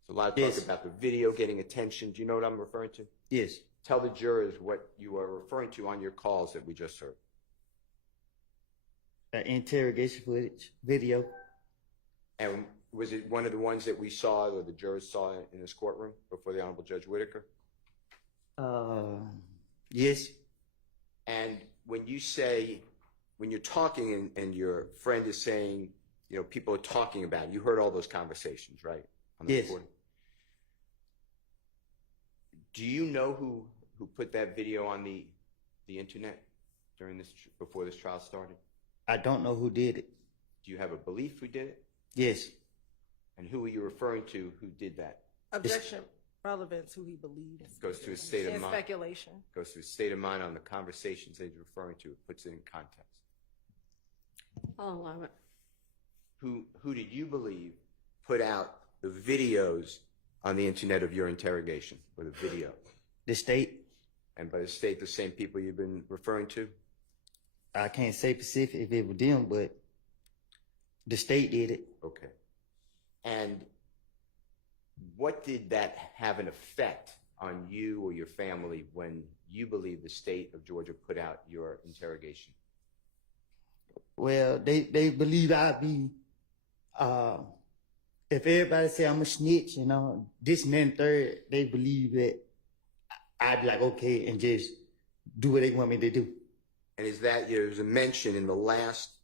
a lot of talk Yes. about the video getting attention. Do you know what I'm referring to? Yes. Tell the jurors what you are referring to on your calls that we just heard. Interrogation footage. Video. And was it one of the ones that we saw or the jurors saw in this courtroom before the Honorable Judge Whitaker? Yes. And when you say, when you're talking and your friend is saying, you know, people are talking about it, you heard all those conversations, right? On the Yes. recording? Do you know who put that video on the internet during this, before this trial started? I don't know who did it. Do you have a belief who did it? Yes. And who are you referring to who did that? Objection, relevance, who he believes. Goes to his state of And mind. speculation. Goes to his state of mind on the conversations that he's referring to. It puts it in context. I'll allow it. Who did you believe put out the videos on the internet of your interrogation, or the video? The state. And by the state, the same people you've been referring to? I can't say specific if it was them, but the state did it. Okay. And what did that have an effect on you or your family when you believe the state of Georgia put out your interrogation? Well, they believe I be, if everybody say I'm a snitch, you know, this and then third, they believe that I'd be like, okay, and just do what they want me to do. And is that, there's a mention in the last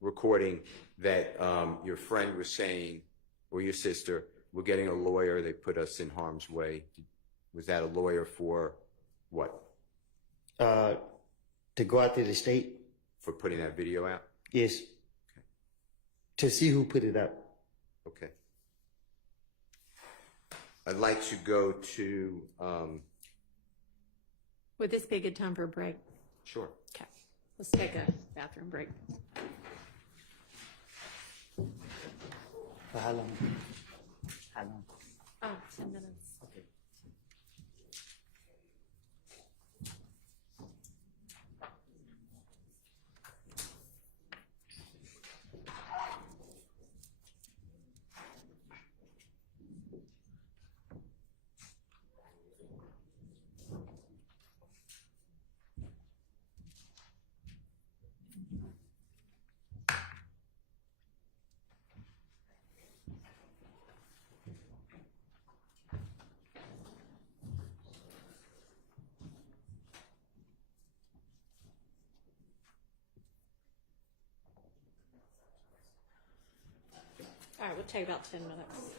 recording that your friend was saying, or your sister, we're getting a lawyer, they put us in harm's way. Was that a lawyer for what? To go out to the state. For putting that video out? Yes. Okay. To see who put it out. Okay. I'd like to go to, Would this be a good time for a break? sure. Okay. Let's take a bathroom break. For how long? How long? Oh, 10 minutes. Okay. All right, we'll take about 10 minutes.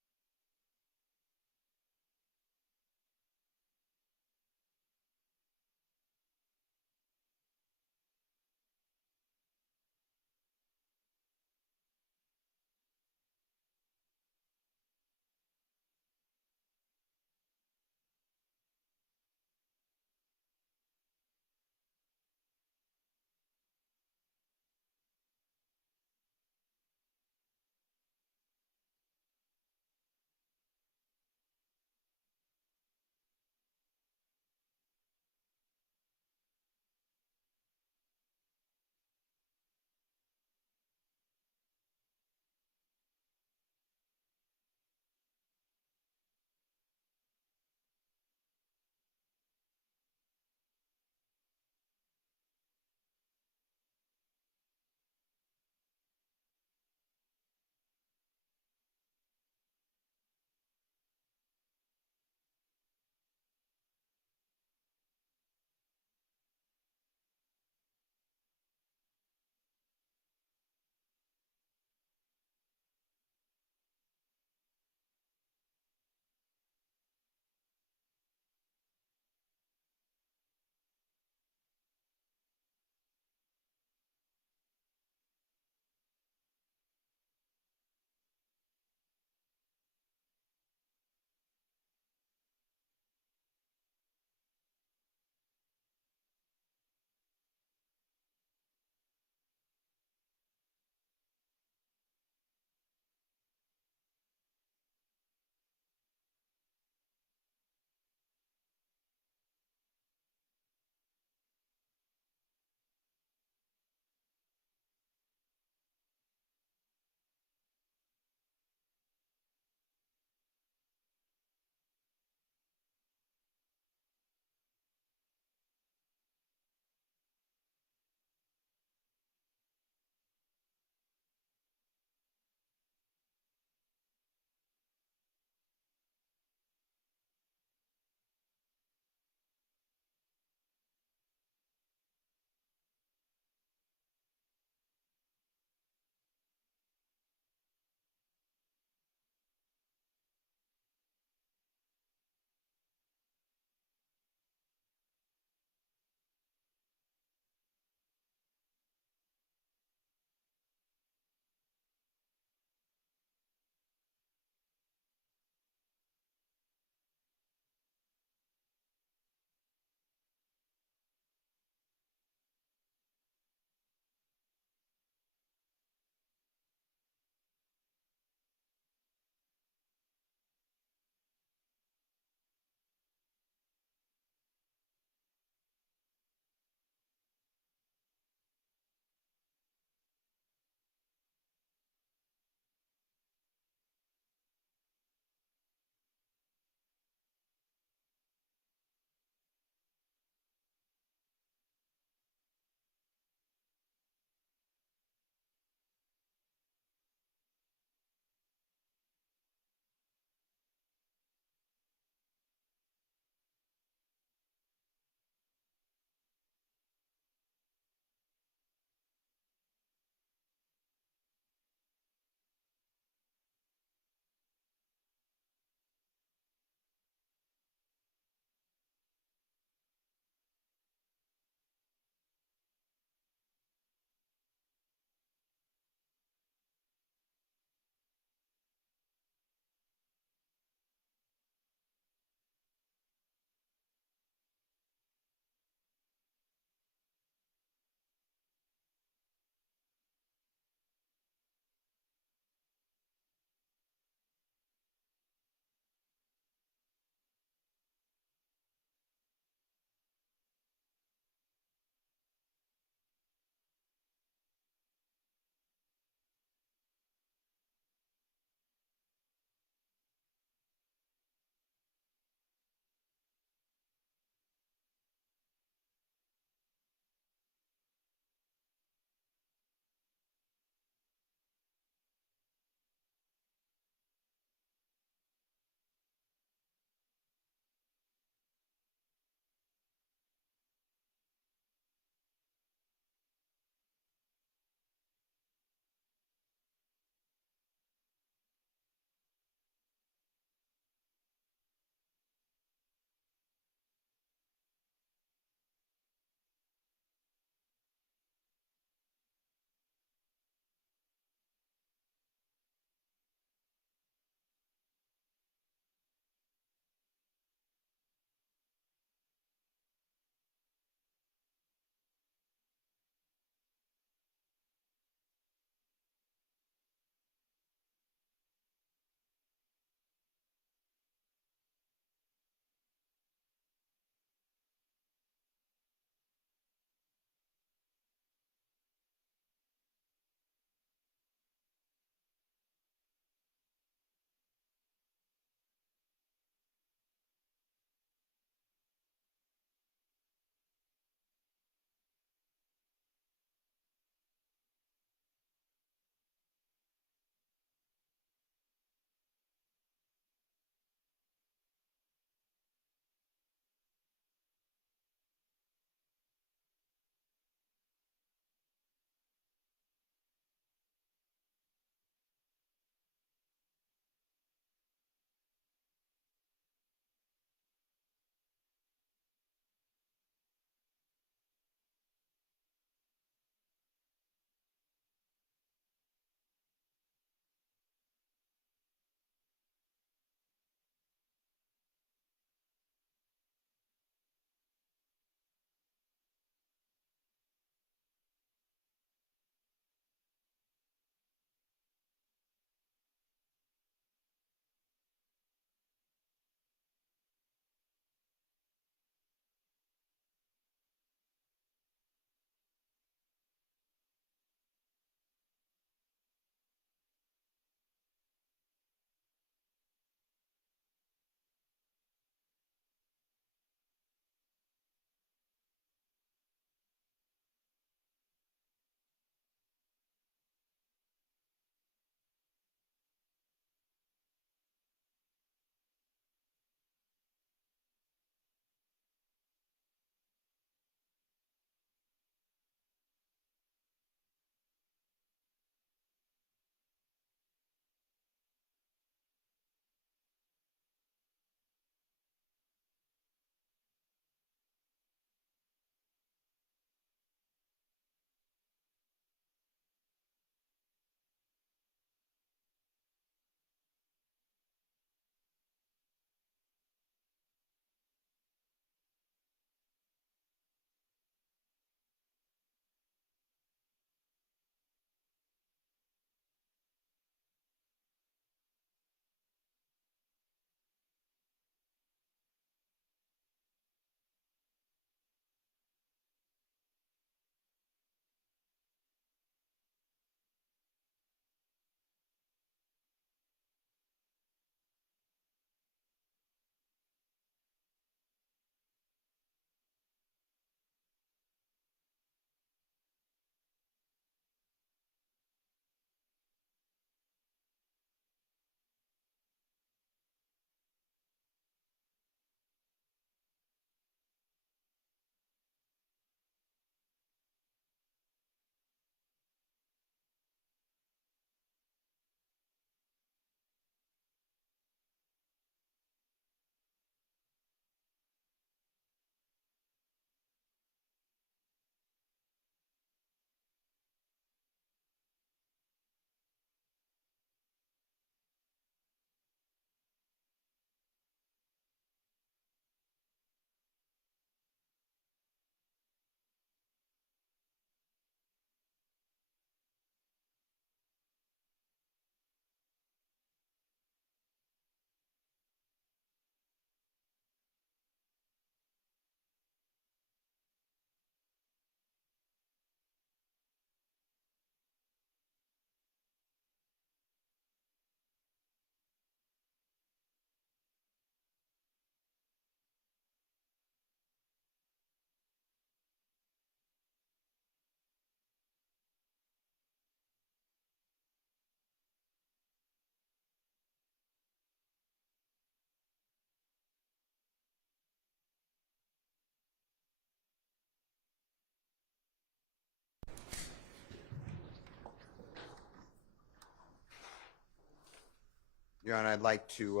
Your Honor, I'd like to,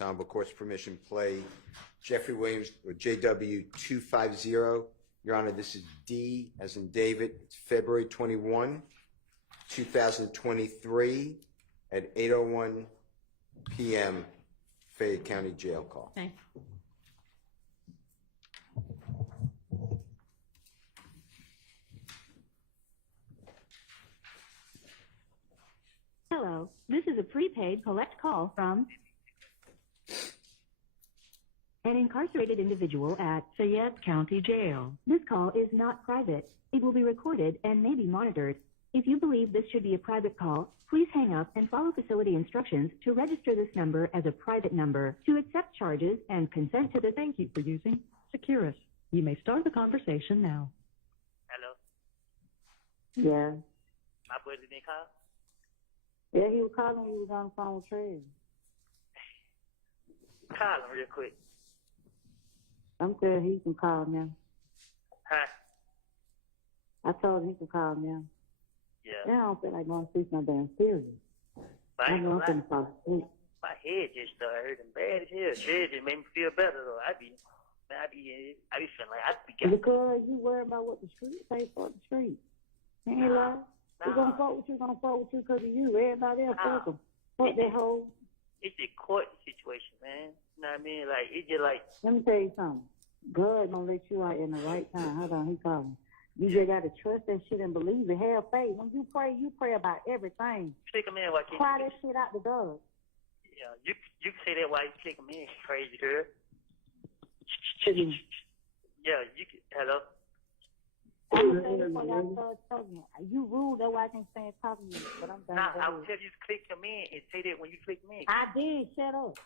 Honorable Court's permission, play Jeffrey Williams, or JW 250. Your Honor, this is D as in David. It's February 21, 2023 at 8:01 p.m. Fayette County Jail call. Okay. Hello, this is a prepaid collect call from an incarcerated individual at Fayette County Jail. This call is not private. It will be recorded and may be monitored. If you believe this should be a private call, please hang up and follow facility instructions to register this number as a private number. To accept charges and consent to the thank you for using Securus. You may start the conversation now. Hello. Yeah. My brother didn't call? Yeah, he was calling. He was on the phone with Trey. Call him real quick. I'm good. He can call now. Huh? I told him he can call now. Yeah. Now I don't feel like going to sleep no damn serious. But I I ain't know gonna I'm lie. finna fall asleep. My head just started hurting bad as hell. Shit just made me feel better though. I be feeling like I be got. Because you worry about what the street say for the street. Ain't lie. We're gonna fuck with you, because of you. Everybody else fuck them. Fuck that whole. It's a court situation, man. You know what I mean? Like it just like Let me tell you something. God gonna let you out in the right time. Hold on, he calling. You just gotta trust that shit and believe it. Have faith. When you pray about everything. kick him in. Why can't Cry you? that shit out the dog. Yeah, you can say that while you kick him in, crazy girl. Mhm. Yeah, you can. Hello. I'm saying this before y'all start talking. You rude, that's why I can't stand talking to you. But I'm done. Nah, with I'll that. tell you to click him in and say that when you click him in. I did. Shut up.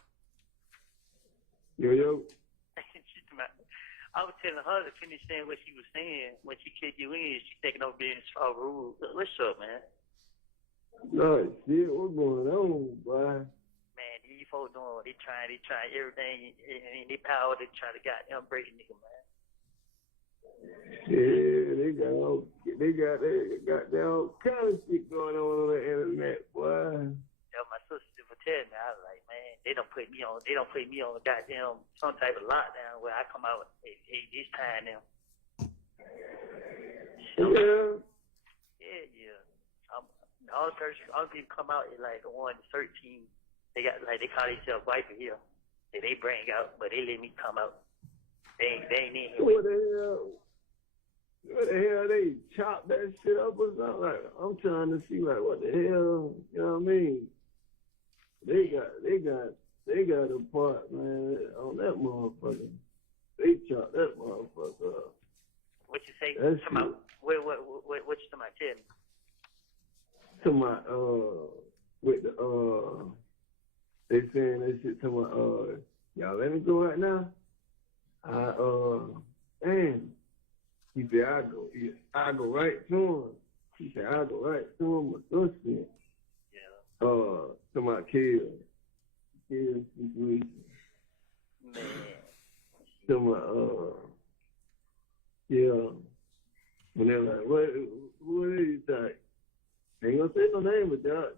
Yo. I was telling her to finish saying what she was saying when she kicked you in. She taking over being so rude. What's up, man? No shit, what's going on, boy? Man, these folks doing, they trying everything in their power to try to goddamn break a nigga, man. Yeah, they got all kind of shit going on the internet, boy. Yeah, my sister was telling me, I was like, man, they don't put me on a goddamn some type of lockdown where I come out hey, this time now. So, yeah. All people come out is like the 1-13. They got like they call themselves Viper here. They bring out, but they let me come out. They ain't in here. What the hell, they chop that shit up or something? Like, I'm trying to see like what the hell, you know what I mean? They got a part, man, on that motherfucker. They chop that motherfucker up. What you say? That Come out. What you talking about? Tell me. To my with the they saying that shit to my y'all let me go right now. Man, he said I go right to him. He said I go right to him with this shit. Yeah. To my kids situation. Man. To my yeah. When they're like, what is you think? I ain't gonna say no name, but y'all,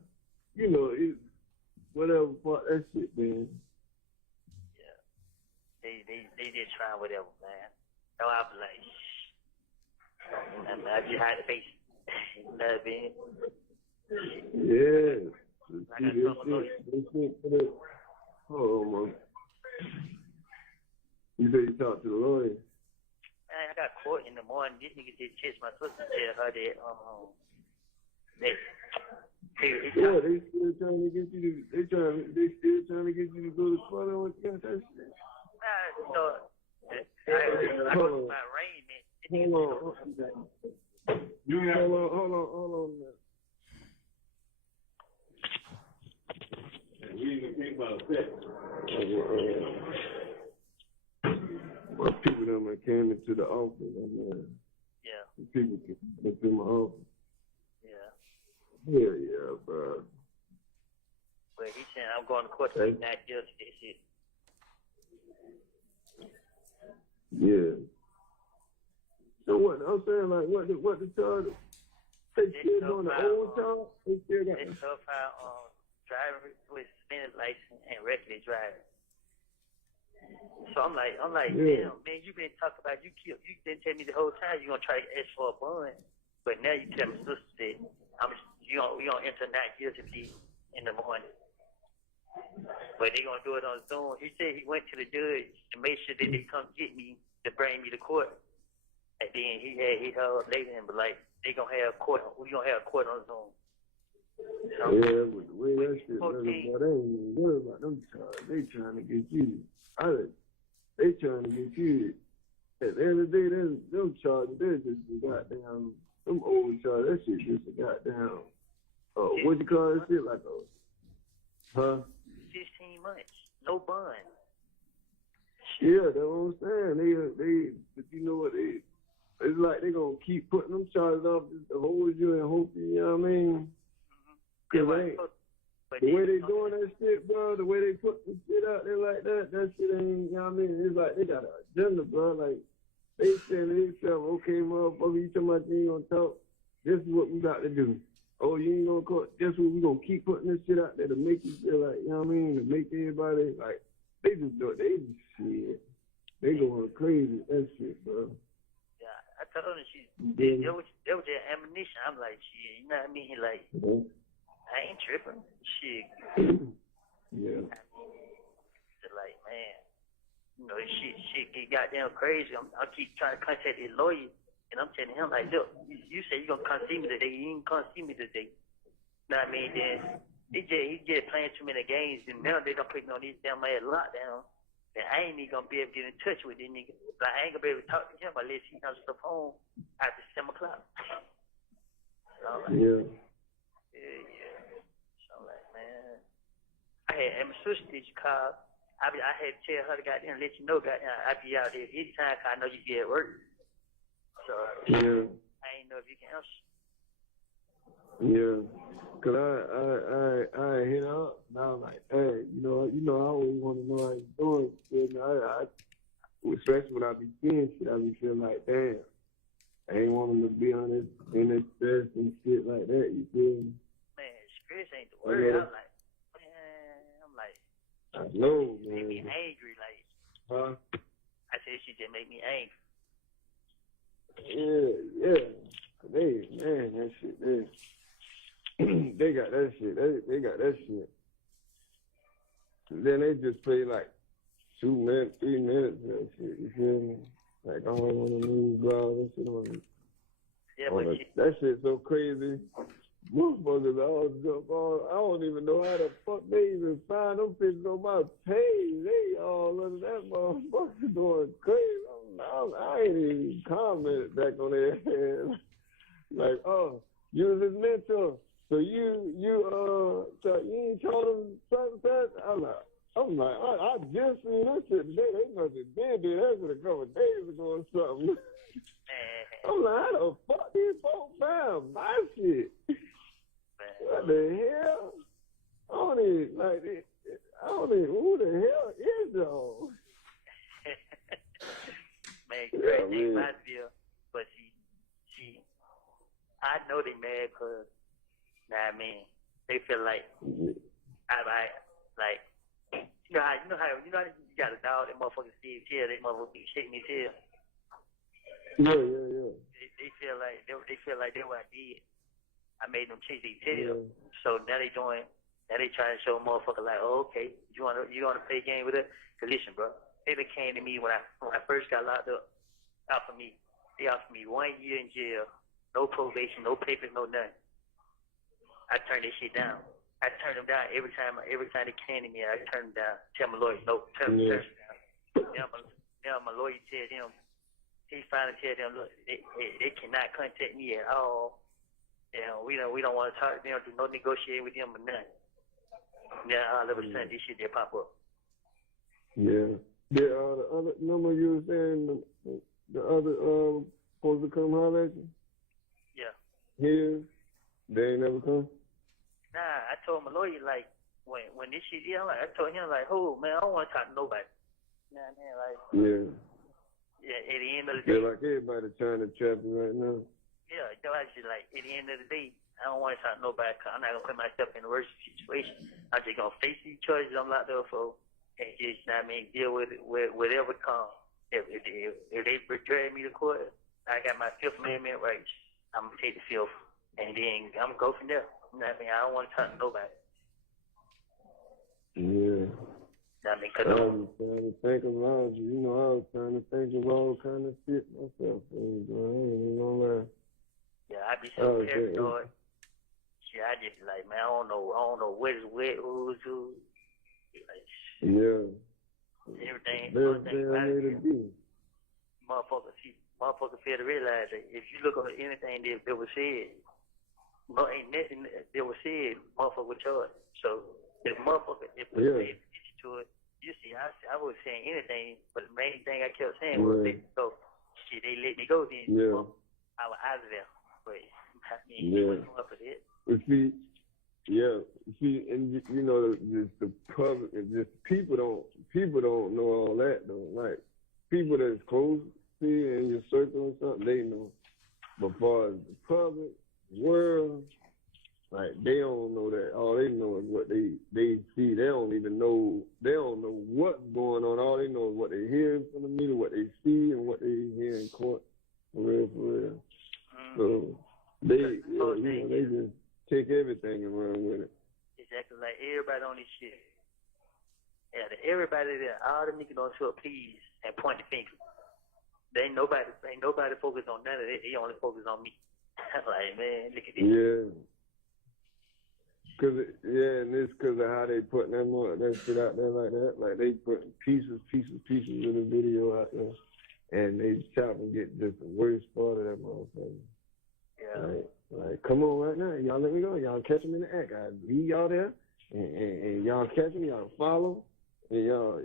you know, whatever part that shit, man. Yeah. They just trying whatever, man. So I was like, shh. And I just had to face it. You know what I mean? Yeah. I got trouble This shit for the, hold on, man. You said you talked to the lawyer. Man, I got court in the morning. This nigga did chase my sister, tell her that they Yeah, they still trying to get you to. They still trying to get you to go to court on that shit. you know, I go to my arraignment. Hold on. We even think about that. My people that came into the office. Yeah. People came into my office. Yeah. Yeah, bro. But he saying I'm going to court to not judge this shit. Yeah. So what? I'm saying, like, what the charge? They still doing the old time? They still got They tough how driving with suspended license and reckless driving. So I'm like, Yeah. damn, man, you been talking about you didn't tell me the whole time you gonna try to ask for a bond, but now you tell my sister that we gonna enter not guilty plea in the morning. But they gonna do it on Zoom. He said he went to the judge to make sure that they come get me to bring me to court. And then he held up later and be like, we gonna have court on Zoom. So, Yeah, but the way that shit looking, boy, they ain't even worried about them charges. They trying to get you. They trying to get you. At the end of the day, them charges, they're just a goddamn, them old charges, that shit just a goddamn, what you call that shit, like a, 15 months, no bond. Yeah, that's what I'm saying. They, but you know what, it's like they gonna keep putting them charges off just to hold you and hope you know what I mean? Cause the way they doing that shit, bro, the way they put the shit out there like that shit ain't, you know what I mean? It's like they got an agenda, bro. Like, they saying to themselves, okay, motherfucker, you talking about you ain't gonna talk, this is what we got to do. Oh, you ain't gonna call, guess what, we gonna keep putting this shit out there to make you feel like, you know what I mean? To make everybody, like, they just do it, they just shit. They going crazy with that shit, bro. Yeah, I told her there was their ammunition. I'm like, shit, you know what I mean? Like, I ain't tripping. Shit. Yeah. So like, man, you know, shit get goddamn crazy. I keep trying to contact his lawyer, and I'm telling him, like, look, you say you gonna come see me today. You ain't come see me today. You know what I mean? Then he just playing too many games, and now they done put me on these damn ass lockdown. And I ain't even gonna be able to get in touch with this nigga. Like, I ain't gonna be able to talk to him unless he comes to the phone after 7 o'clock. So I'm like, yeah. So I'm like, man, and my sister did you call? I had to tell her to goddamn let you know, goddamn, I be out there anytime 'cause I know you be at work. So yeah. I ain't know if you can answer. Yeah, cause I hit her up and I was like, hey, you know, I always want to know how you doing. And I especially when I be seeing shit, I be feeling like, damn, I ain't want him to be on this in this stress and shit like that. You feel me? Man, stress ain't the word. Yeah. I know, man. Make me angry, like. Huh? I said she just make me angry. Yeah. Man, that shit, they got that shit. They got that shit. And then they just play like 2 minutes, 3 minutes of that shit. You feel me? Like, I don't want to lose, bro. That shit on me. Yeah, that shit's so crazy. Motherfuckers all jump on. I don't even know how the fuck they even find them pictures on my page. They all under that motherfucker doing crazy. I ain't even commented back on their like, oh, you was his mentor. So you ain't told him something? I'm like, I just seen this shit today. They must have did that shit a couple of days ago or something. I'm like, how the fuck these folks found my shit? What the hell? I don't even, who the hell is y'all? Man, great thing about Bill, but she, I know they mad because, I mean, they feel like, like, you know how you got a dog, that motherfucker see his tail, that motherfucker be shaking his tail. Yeah. They feel like they what I did. I made them chase their tail. So now they trying to show a motherfucker like, oh, okay, you wanna play a game with it? Cause listen, bro, they came to me when I first got locked up. They offered me 1 year in jail, no probation, no papers, no nothing. I turned that shit down. I turned them down every time they came to me. I turned them down. Tell my lawyer, no, turn them down. Now my lawyer tell them, he finally tell them, look, they cannot contact me at all. And we don't want to talk to them, do no negotiating with them or nothing. Now all of a sudden this shit just pop up. Yeah. The other number you were saying, the other supposed to come holler at you? Yeah. Here, they ain't never come? Nah, I told my lawyer, like, when this shit, I told him, like, oh, man, I don't want to talk to nobody. You know what I mean? Like, yeah. Yeah, at the end of the day. Yeah, like everybody trying to trap you right now. Yeah, so I just like at the end of the day, I don't want to talk to nobody. 'Cause I'm not gonna put myself in the worst situation. I'm just gonna face these choices I'm locked up for, and just, you know what I mean, deal with it, with whatever comes. If they drag me to court, I got my Fifth Amendment rights. I'm gonna take the fifth, and then I'm gonna go from there. You know what I mean? I don't want to talk to nobody. Yeah. You know what I mean? 'Cause I was trying to think of logic. You know, I was trying to think of all kind of shit myself. I ain't even gonna lie. yeah, I be so paranoid. Shit, I just like, man, I don't know what is what, who's who. Like, Yeah. everything, Best thing I need to do. motherfucker fail to realize that if you look at anything that was said, no, ain't nothing that was said, motherfucker was charged. So if motherfucker, if we paid attention to it, you see, I was saying anything, but the main thing I kept saying was, let me go. Shit, they let me go then. I was out of there. But I mean, he wasn't up for that. But see, and you know, just the public, just people don't know all that though. Like people that's close to you in your circle or something, they know. But as far as the public world, like they don't know that. All they know is what they see. They don't even know. They don't know what's going on. All they know is what they hear from the media, what they see, and what they hear in court. For real. So they just take everything and run with it. Exactly, like everybody on this shit. Yeah, everybody there, all the niggas on show please and point the finger. Ain't nobody focused on none of that. They only focus on me. I'm like, man, look at this. Yeah. And it's because of how they putting that shit out there like that. Like they putting pieces of the video out there, and they chop and get just the worst part of that motherfucker. Yeah. Like, come on right now, y'all let me go. Y'all catch them in the act. I leave y'all there, and y'all catch them, y'all follow, and y'all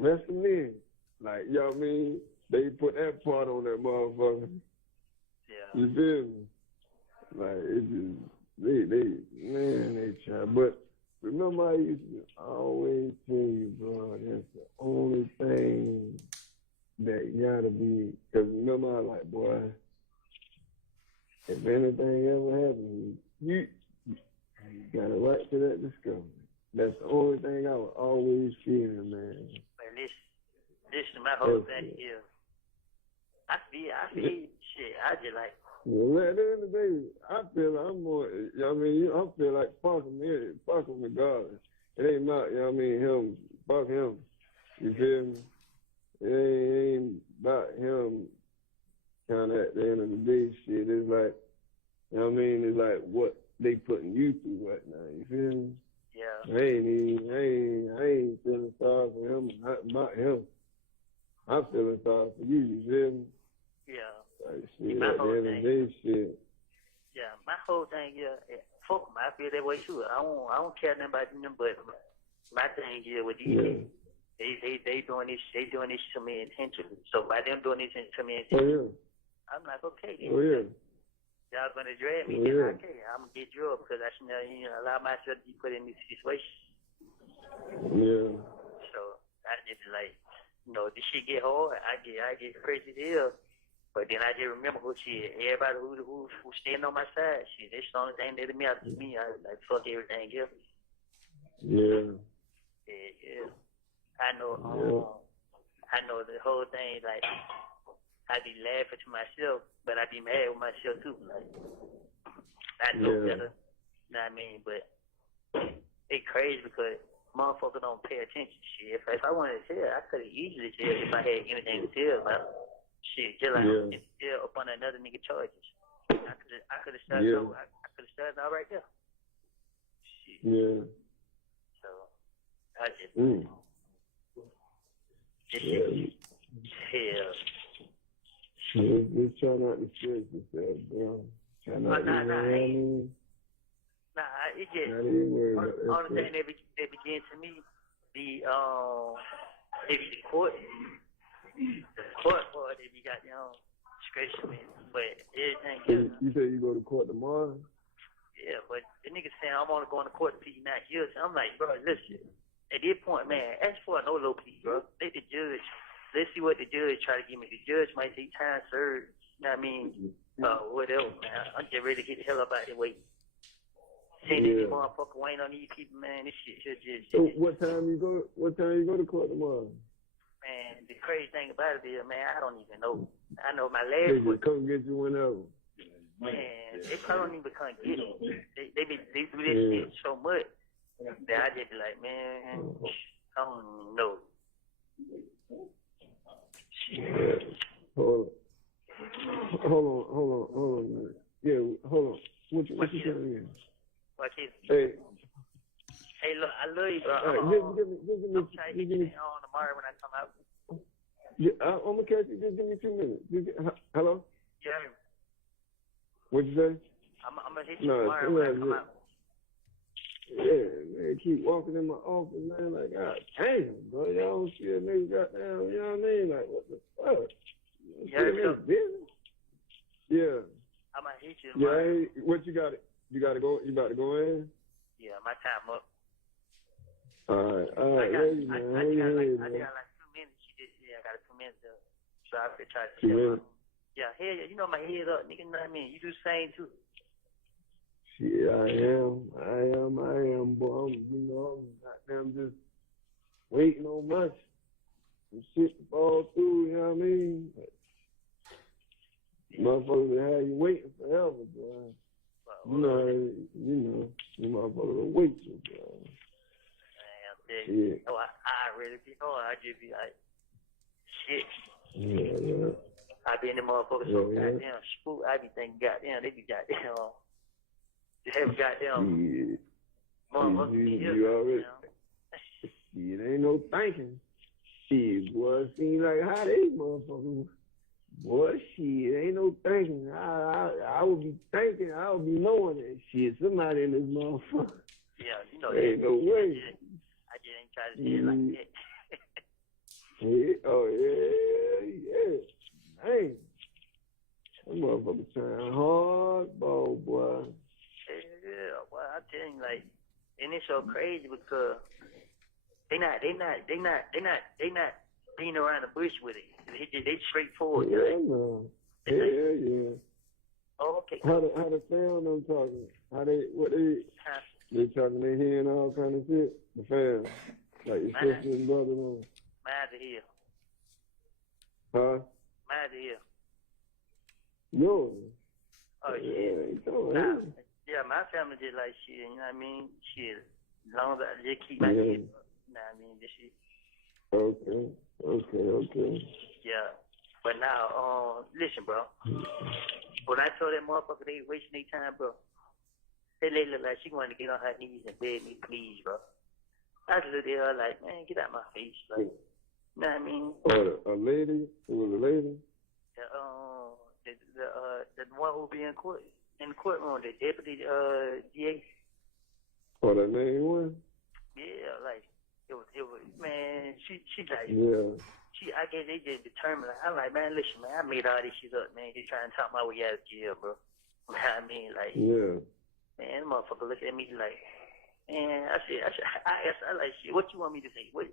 arrest them in. Like, you know what I mean? They put that part on that motherfucker. Yeah. You feel me? Like, it just. They try. But remember, I used to always tell you, bro, that's the only thing that gotta be. Because remember, I like, boy, if anything ever happens, you got a right to that discovery. That's the only thing I was always feeling, man. Man, listen, my whole thing here. I feel shit. I just like. Well, at the end of the day, I feel like I'm more, you know what I mean? I feel like fuck him regardless. It ain't about, you know what I mean, him, fuck him. You feel me? It ain't about him kind of at the end of the day shit. It's like, you know what I mean? It's like what they putting you through right now. You feel me? Yeah. I ain't feeling sorry for him, not him. I'm feeling sorry for you feel me? Yeah. Like, shit, at the end of the day, shit. Yeah, my whole thing, fuck them. I feel that way too. I don't care nothing about them, but my thing is with these they doing this to me intentionally. So by them doing this to me intentionally, I'm like, okay, y'all gonna drag me, then okay, I'm gonna get drugged because I should allow myself to be put in this situation. Yeah. So I just like, this shit get hard. I get crazy as hell. But then I just remember everybody who standing on my side, shit, that's the only thing that matters to me. I like fuck everything else. Yeah. Yeah. I know the whole thing, like, I be laughing to myself, but I be mad with myself too. Like, I know better, you know what I mean? But it's crazy because motherfuckers don't pay attention. Shit, if I wanted to tell, I could have easily tell if I had anything to tell about. Shit, just like still up on another nigga charges. I could have started. I could have started out right there. Shit. Yeah. So I just. Just try not to stress yourself, bro. Try not to. It just. Only thing that began to me, the court. The court part, if you got discretion, but everything. You say you go to court tomorrow? Yeah, but the nigga saying I'm only going to court to plead not guilty. I'm like, bro, listen. At this point, man, ask for a no low plea, bro. Let the judge. Let's see what the judge try to give me. The judge might say time served. You know what I mean? Whatever, man. I'm just ready to get the hell up out of the way. Send these motherfucker waiting on these people, man. This shit should just. So what time you go to court tomorrow? Man, the crazy thing about it is, man, I don't even know. I know my They last just come get you whenever. man, they probably don't even come get me. They do this shit so much that I just be like, man, I don't know. Hold on, man. Yeah, hold on. What you saying again? What is? Hey, look, I love you, bro. just give me I'm trying to get you on tomorrow when I come out. Yeah, I'm gonna catch you. Just give me 2 minutes. Hello? Yeah. What'd you say? I'm gonna hit you tomorrow when I come out. Yeah, man, keep walking in my office, man, like, God damn, bro, y'all don't see a nigga goddamn, you know what I mean? Like, what the fuck? Yeah. I'm gonna hit you tomorrow. Yeah, hey, what you got? You about to go in? Yeah, my time up. All right, I got like 2 minutes. I got 2 minutes. So I could try to tell you. Yeah, hell yeah, you know my head up, nigga, you know what I mean? You do the same too. Yeah, I am, boy. I'm just waiting on much. Some shit to fall through, you know what I mean? Motherfuckers have you waiting forever, boy. You motherfuckers will wait you, boy. Man, I really be knowing. I just be like, shit. Yeah. I be in the motherfuckers so goddamn spook. I be thinking, goddamn, they be goddamn. They have goddamn. Motherfuckers. You already. It ain't no thinking. Shit, boy, it seems like how they motherfuckers. Boy, shit, ain't no thinking. I would be thinking, I would be knowing that shit. Somebody in this motherfucker. Yeah, you know ain't no way. I just ain't trying to say it like that. Yeah. Hey, that motherfucker trying hardball, boy. Yeah, well, I tell you, like, and it's so crazy because they not beating around the bush with it. They straightforward. Yeah. Oh, okay. How the fam them talking? They talking their head and all kind of shit. The fam, like your sister and brother on. Mine's here. Huh? Mine's here. Yours? Oh yeah. Yeah, my family just like shit. You know what I mean? Shit. As long as I just keep my head up. You know what I mean? This shit. Okay. Yeah. But now, listen, bro. When I told that motherfucker they wasting their time, bro, that lady looked like she wanted to get on her knees and beg me, please, bro. I just looked at her like, man, get out my face. Like, you know what I mean? A lady? It was a lady? The one who be in the courtroom, the deputy DA. Oh, that name one? Yeah, like, it was, man, she like, yeah. I guess they just determined. I'm like, man, listen, man, I made all this shit up, man. Just trying to talk my way out of jail, bro. You know what I mean? Like, yeah. Man, the motherfucker look at me like, man, I asked, like, shit, what you want me to say? What,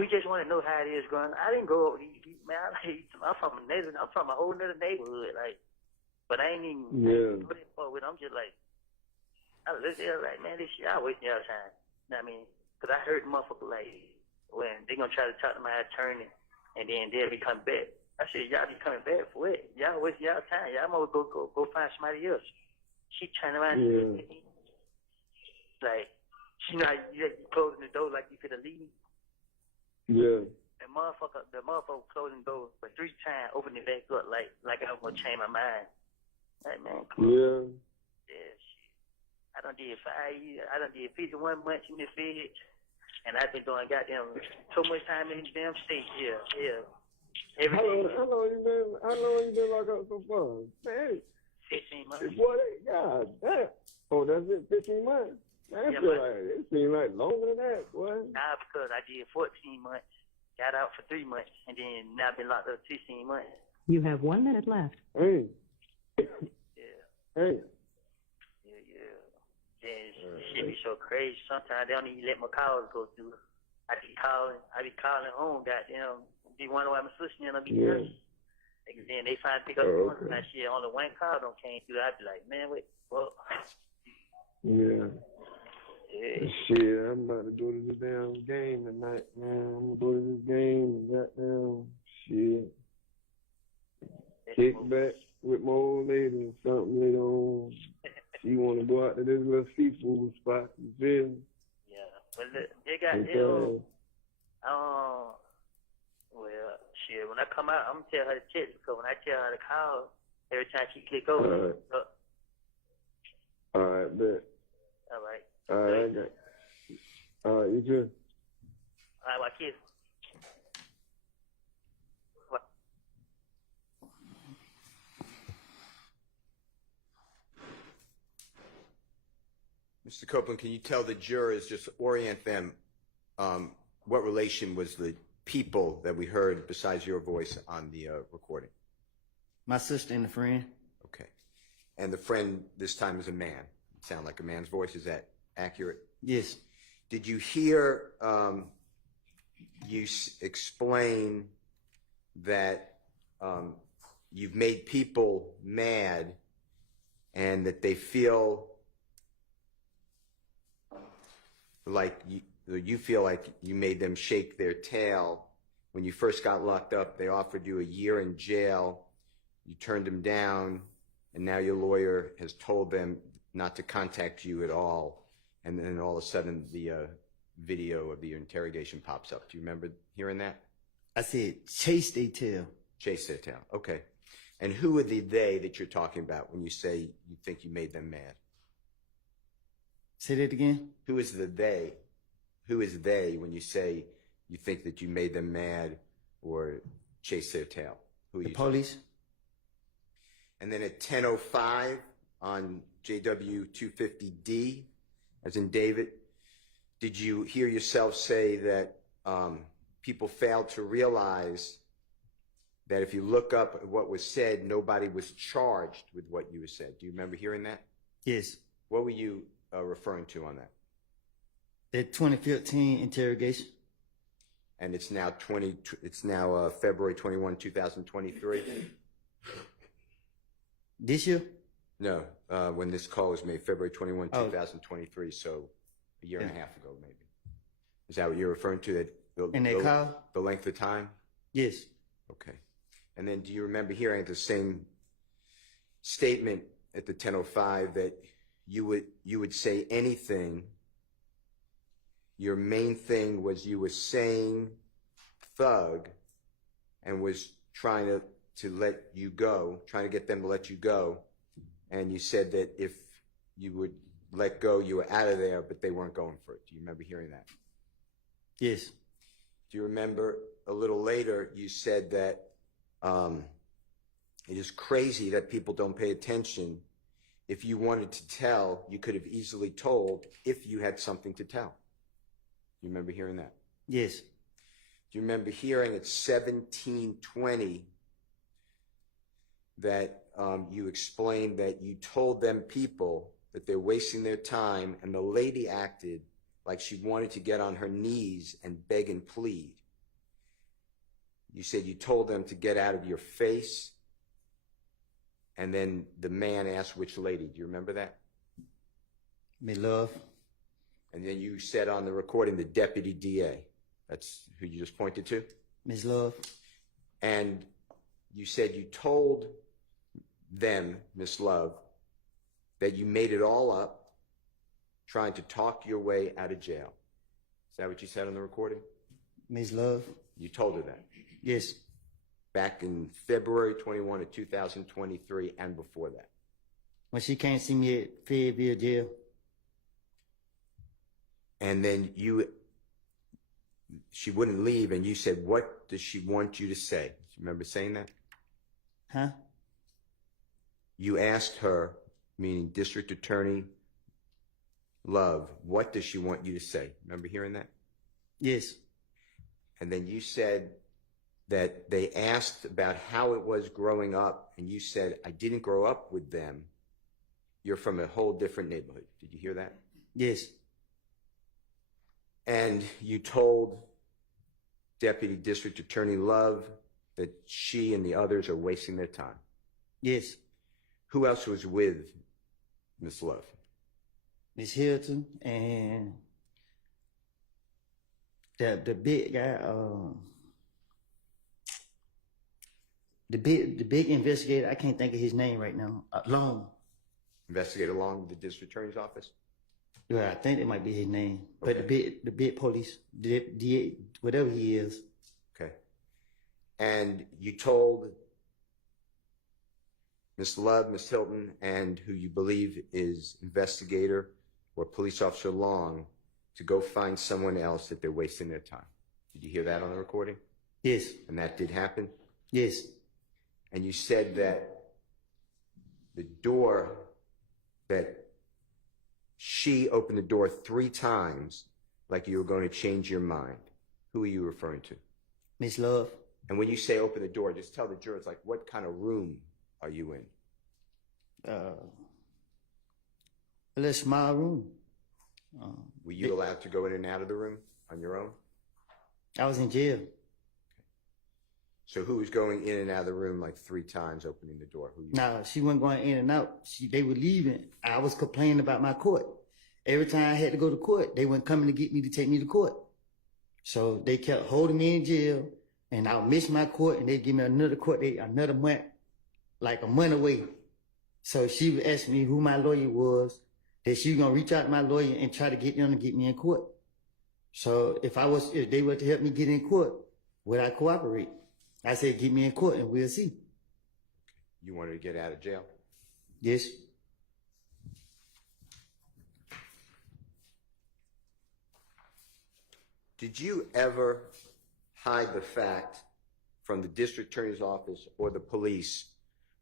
we just want to know how it is growing. I didn't grow up, man, I'm from a whole nother neighborhood, like, but I ain't even, I'm just like, I look at her like, man, this shit, I wasting y'all time. You know what I mean? Because I heard the motherfucker like, when they gonna try to talk to my attorney, and then they'll be coming back. I said, y'all be coming back for what? Y'all waste y'all time. Y'all might go find somebody else. She turned around and said, like, she not closing the door like you could have leave. Yeah. The motherfucker closing the door for 3 times, opening it back up like I was gonna change my mind. Like, man, come on. Yeah, shit. I done did 5 years. I done did 51 months in the Fed. And I've been doing goddamn so much time in the damn state. Yeah. How long you been locked up so far? Man, 15 months. Boy, God damn. Oh, that's it, 15 months? Man, it seems like longer than that, boy. Nah, because I did 14 months, got out for 3 months, and then now I've been locked up 16 months. You have 1 minute left. Hey. Yeah. Hey. Yeah, shit be so crazy. Sometimes they don't even let my calls go through. I be calling home, goddamn. Be wondering why my sister and I be And then they find pick up Oh, the that shit. Only one car don't came through. I'd be like, man, wait, well, Yeah. yeah. Shit, I'm about to go to this damn game tonight, man. I'm gonna go to this game and goddamn shit. Kick back with my old lady or something later on. She wanna go out to this little seafood spot, you feel me? Yeah, but they got Because, well, shit. When I come out, I'm gonna tell her to check because when I tell her to call, every time she click over, alright, bet. all right. Alright, I got. Alright, you good? All right, my kids. Mr. Copeland, can you tell the jurors, just orient them, what relation was the people that we heard besides your voice on the recording? My sister and a friend. Okay. And the friend this time is a man. Sound like a man's voice. Is that accurate? Yes. Did you hear explain that you've made people mad and that they feel like you feel like you made them shake their tail? When you first got locked up, they offered you a year in jail. You turned them down, and now your lawyer has told them not to contact you at all. And then all of a sudden, the video of the interrogation pops up. Do you remember hearing that? I said, chase they tail. Chase their tail. Okay. And who are the they that you're talking about when you say you think you made them mad? Say that again? Who is the they? Who is they when you say you think that you made them mad or chase their tail? Who are The you police. And then at 10:05 on JW 250D, as in David, did you hear yourself say that people failed to realize that if you look up at what was said, nobody was charged with what you said? Do you remember hearing that? Yes. What were you referring to on that? The 2015 interrogation. And it's now February 21, 2023. This year? No, when this call was made, February 21, Oh. 2023, so a year and a half ago, maybe. Is that what you're referring to? In that call? The length of time? Yes. Okay. And then do you remember hearing the same statement at the 10:05 that you would say anything? Your main thing was you were saying thug and was trying to let you go, trying to get them to let you go. And you said that if you would let go, you were out of there, but they weren't going for it. Do you remember hearing that? Yes. Do you remember a little later you said that it is crazy that people don't pay attention. If you wanted to tell, you could have easily told if you had something to tell. Do you remember hearing that? Yes. Do you remember hearing at 17:20 that you explained that you told them people that they're wasting their time, and the lady acted like she wanted to get on her knees and beg and plead? You said you told them to get out of your face, and then the man asked which lady. Do you remember that? Miss Love. And then you said on the recording, the deputy DA. That's who you just pointed to? Miss Love. And you said you told them, Miss Love, that you made it all up trying to talk your way out of jail. Is that what you said on the recording? Miss Love. You told her that? Yes. Back in February 21 of 2023 and before that? When she came see me at Fayetteville jail. And then she wouldn't leave, and you said, what does she want you to say? Do you remember saying that? Huh? You asked her, meaning District Attorney Love, what does she want you to say? Remember hearing that? Yes. And then you said that they asked about how it was growing up, and you said, I didn't grow up with them. You're from a whole different neighborhood. Did you hear that? Yes. And you told Deputy District Attorney Love that she and the others are wasting their time? Yes. Who else was with Miss Love? Miss Hilton and the big guy, the big investigator. I can't think of his name right now. Long. Investigator Long with the district attorney's office? Yeah, I think that might be his name. But Okay. the big police, whatever he is. Okay. And you told Miss Love, Miss Hilton, and who you believe is investigator or police officer Long to go find someone else that they're wasting their time. Did you hear that on the recording? Yes. And that did happen? Yes. And you said that the door, that she opened the door 3 times like you were going to change your mind. Who are you referring to? Miss Love. And when you say open the door, just tell the jurors, like, what kind of room are you in? A little small room. Were you allowed to go in and out of the room on your own? I was in jail. So who was going in and out of the room like 3 times, opening the door? Who you? No, she wasn't going in and out. They were leaving. I was complaining about my court. Every time I had to go to court, they weren't coming to get me to take me to court. So they kept holding me in jail, and I would miss my court, and they'd give me another court date, another month, like a month away. So she would ask me who my lawyer was, that she was going to reach out to my lawyer and try to get them to get me in court. So if they were to help me get in court, would I cooperate? I said, get me in court and we'll see. You wanted to get out of jail? Yes. Did you ever hide the fact from the district attorney's office or the police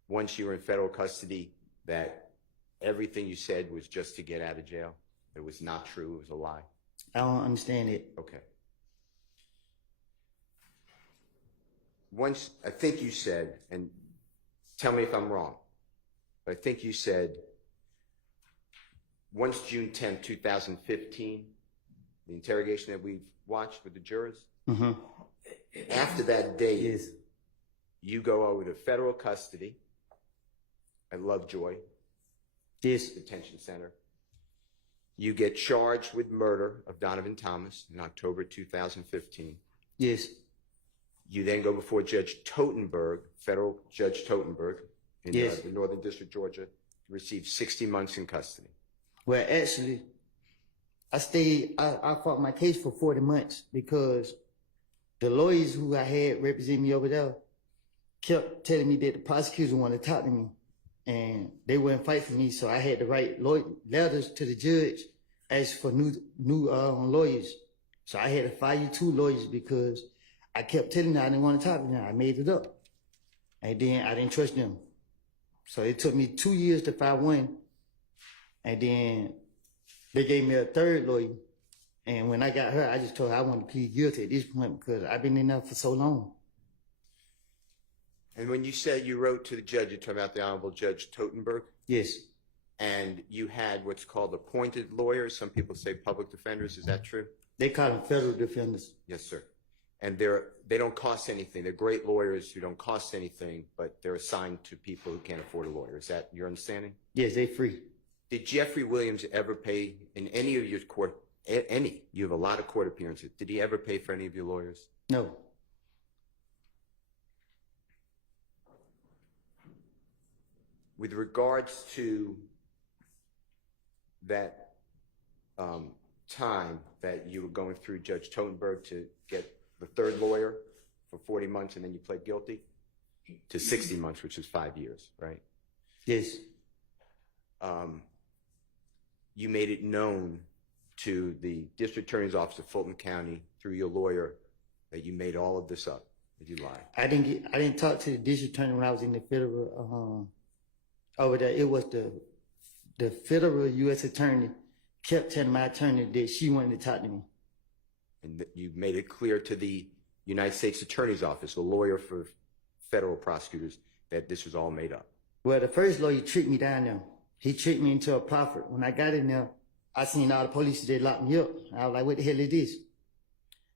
once you were in federal custody that everything you said was just to get out of jail? It was not true, it was a lie? I don't understand it. Okay. Once, I think you said, and tell me if I'm wrong, but I think you said once June 10, 2015, the interrogation that we've watched with the jurors, after that date, Yes. you go over to federal custody at Lovejoy Yes. Detention Center. You get charged with murder of Donovan Thomas in October 2015. Yes. You then go before Judge Totenberg, federal Judge Totenberg, in Yes. the Northern District, Georgia, receive 60 months in custody. Well, actually, I fought my case for 40 months because the lawyers who I had represent me over there kept telling me that the prosecutor wanted to talk to me and they wouldn't fight for me. So I had to write letters to the judge asking for new lawyers. So I had to fire 2 lawyers because I kept telling them I didn't want to talk to them. I made it up. And then I didn't trust them. So it took me 2 years to file one. And then they gave me a 3rd lawyer. And when I got her, I just told her I wanted to plead guilty at this point because I've been in there for so long. And when you said you wrote to the judge, you're talking about the Honorable Judge Totenberg? Yes. And you had what's called appointed lawyers. Some people say public defenders. Is that true? They call them federal defenders. Yes, sir. And they don't cost anything. They're great lawyers who don't cost anything, but they're assigned to people who can't afford a lawyer. Is that your understanding? Yes, they free. Did Jeffrey Williams ever pay in any of your court, any? You have a lot of court appearances. Did he ever pay for any of your lawyers? No. With regards to that time that you were going through Judge Totenberg to get the 3rd lawyer for 40 months and then you pled guilty to 60 months, which is 5 years, right? Yes. You made it known to the district attorney's office of Fulton County through your lawyer that you made all of this up. Did you lie? I didn't talk to the district attorney when I was in the federal over there. It was the federal U.S. attorney kept telling my attorney that she wanted to talk to me. And that you made it clear to the United States Attorney's Office, a lawyer for federal prosecutors, that this was all made up. Well, the first lawyer tricked me down there. He tricked me into a proffer. When I got in there, I seen all the police, they locked me up. I was like, what the hell is this?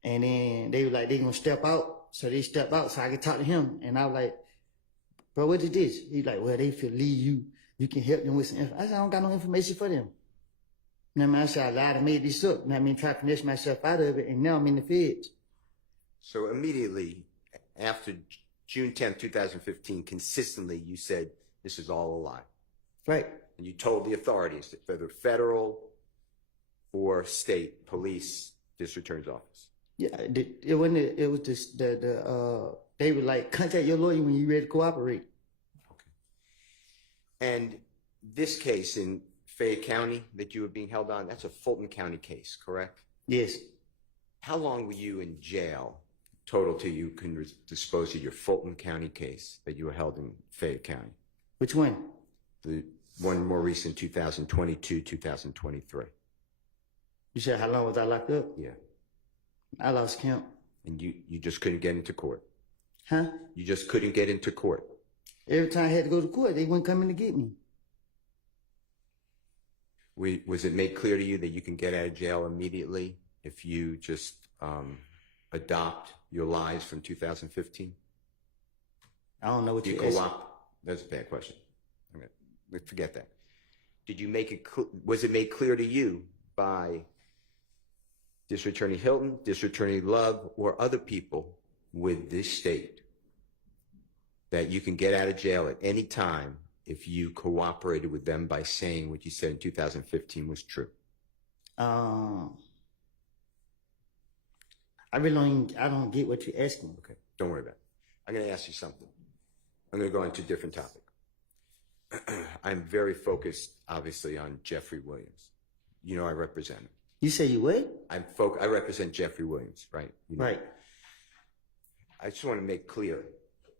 And then they were like, they gonna step out so they stepped out so I could talk to him. And I was like, bro, what is this? He's like, well, they feel leave you can help them with some information. I said, I don't got no information for them. You know what I mean? I said, I lied and made this up. You know what I mean? Try to finesse myself out of it, and now I'm in the feds. So immediately after June 10th, 2015, consistently you said this is all a lie. Right. And you told the authorities, whether federal or state police, district attorney's office. Yeah, it wasn't. It was just they were like, contact your lawyer when you're ready to cooperate. Okay. And this case in Fayette County that you were being held on, that's a Fulton County case, correct? Yes. How long were you in jail total till you can dispose of your Fulton County case that you were held in Fayette County? Which one? The one more recent, 2022, 2023. You said how long was I locked up? Yeah. I lost count. And you just couldn't get into court? Huh? You just couldn't get into court? Every time I had to go to court, they wouldn't come in to get me. Was it made clear to you that you can get out of jail immediately if you just adopt your lies from 2015? I don't know what you you're co-op? asking. That's a bad question. Okay. Forget that. Did you make it? Was it made clear to you by District Attorney Hilton, District Attorney Love, or other people with this state that you can get out of jail at any time if you cooperated with them by saying what you said in 2015 was true? I don't get what you're asking. Okay, don't worry about it. I'm going to ask you something. I'm going to go into a different topic. I'm very focused, obviously, on Jeffrey Williams. You know I represent him. You say you what? I represent Jeffrey Williams, right? You know? Right. I just want to make clear,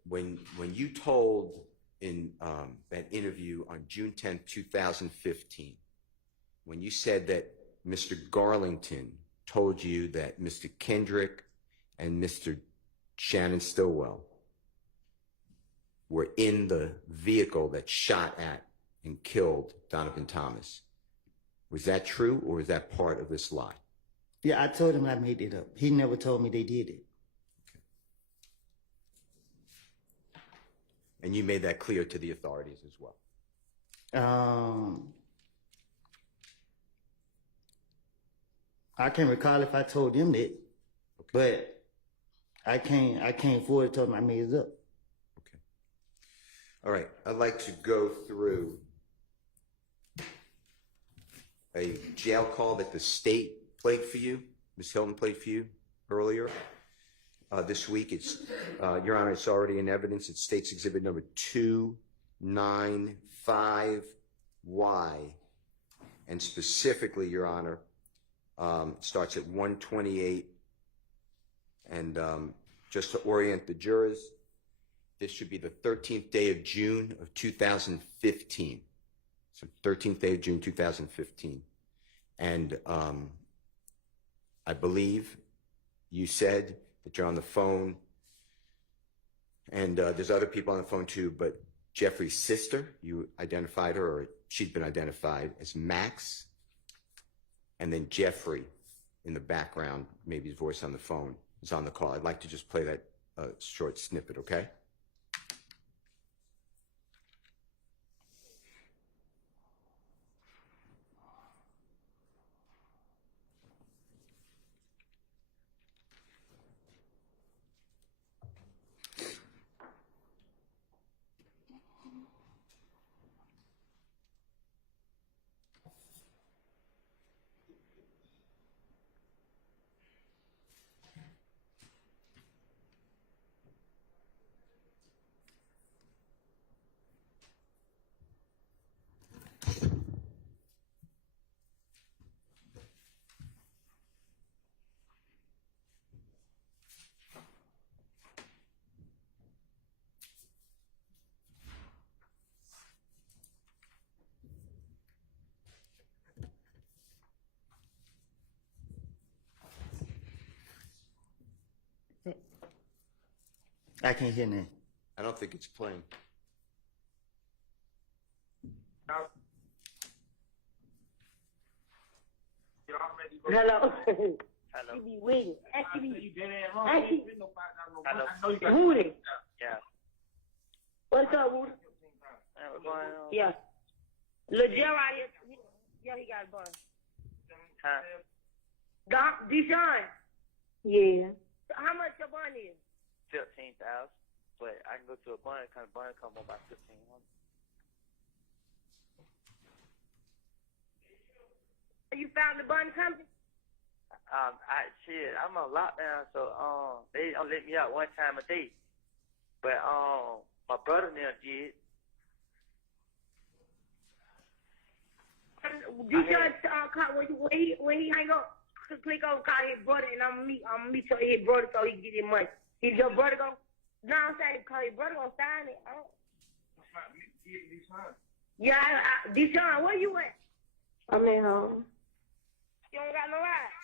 when you told in that interview on June 10th, 2015, when you said that Mr. Garlington told you that Mr. Kendrick and Mr. Shannon Stillwell were in the vehicle that shot at and killed Donovan Thomas, was that true, or is that part of this lie? Yeah, I told him I made it up. He never told me they did it. And you made that clear to the authorities as well? I can't recall if I told them that, but I can't forward to tell them I made it up. Okay. All right. I'd like to go through a jail call that the state played for you, Ms. Hilton played for you earlier this week. It's, Your Honor, it's already in evidence. It's State's Exhibit number 295Y. And specifically, Your Honor, starts at 128. And just to orient the jurors, this should be the 13th day of June of 2015. So 13th day of June 2015. And I believe you said that you're on the phone, and there's other people on the phone too, but Jeffrey's sister, you identified her, or she'd been identified as Max, and then Jeffrey in the background, maybe his voice on the phone, is on the call. I'd like to just play that short snippet, okay? I can't hear that. I don't think it's playing. Hello. Hello. know. She be with it. And she be. I know. Woody. Yeah. What's up, Woody? What's going on? Yeah. Lil Gerard is. Yeah, he got a bun. Huh? Deshaun. Yeah. So how much your bun is? 15,000. But I can go to a bun come about 1,500. You found the bun company? I'm on lockdown, so they don't let me out one time a day. But my brother now did. Deshaun, when he hang up, click on call his brother, and I'm gonna meet his brother so he can get his money. If your brother go, no, I'm saying call his brother gonna sign it. Yeah, Deshaun, where you at? I'm at home. You don't got no ride.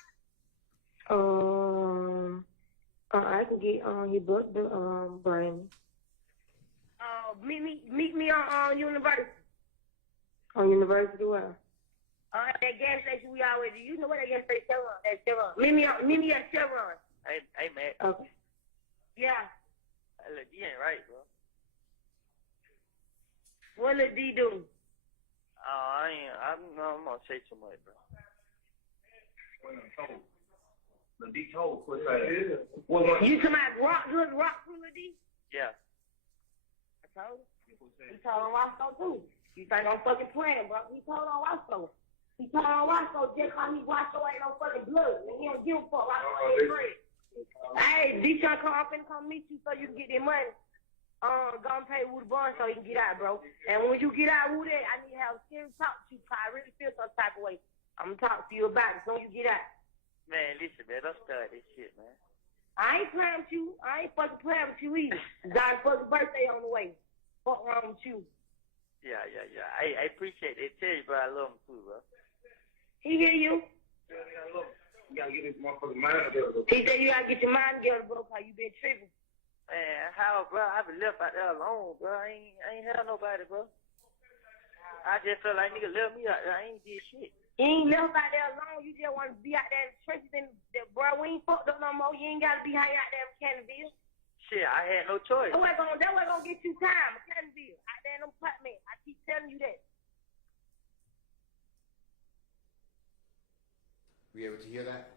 I can get your brother bring. Meet me on University. On University where? That gas station we always do. You know what that gas station? Chevron. That's Chevron. Meet me at Chevron. Hey, man. Okay. Yeah. Look, you ain't right, bro. What did D do? I'm gonna say too much, bro. The D told. What's that? You talking about rock from the D? Yeah. I told him. He told on Roscoe too. You think I'm fucking playing, bro? He told on Roscoe. He told on Roscoe just call me Roscoe ain't no fucking blood. And he don't give a fuck. Roscoe ain't free. Hey, D-Shot come meet you so you can get their money. Go and pay Woody Barnes so he can get out, bro. And when you get out, Woody, I need to have a serious talk to you because I really feel some type of way. I'm going to talk to you about it so you get out. Man, listen, man, don't start this shit, man. I ain't playing with you. I ain't fucking playing with you either. Got a fucking birthday on the way. Fuck wrong with you? Yeah. I appreciate it. Tell you, bro, I love him too, bro. He hear you. You gotta get this motherfucking mind together. He said you gotta get your mind together, bro, because you been tripping. Man, how, bro? I been left out there alone, bro. I ain't had nobody, bro. I just felt like nigga left me out there. I ain't did shit. You ain't left out there alone. You just want to be out there in the trenches. And bro, we ain't fucked up no more. You ain't got to be hanging out there in Cannonville. Shit, I had no choice. That way gonna get you time, Cannonville. Out there in them apartments. I keep telling you that. Were you able to hear that?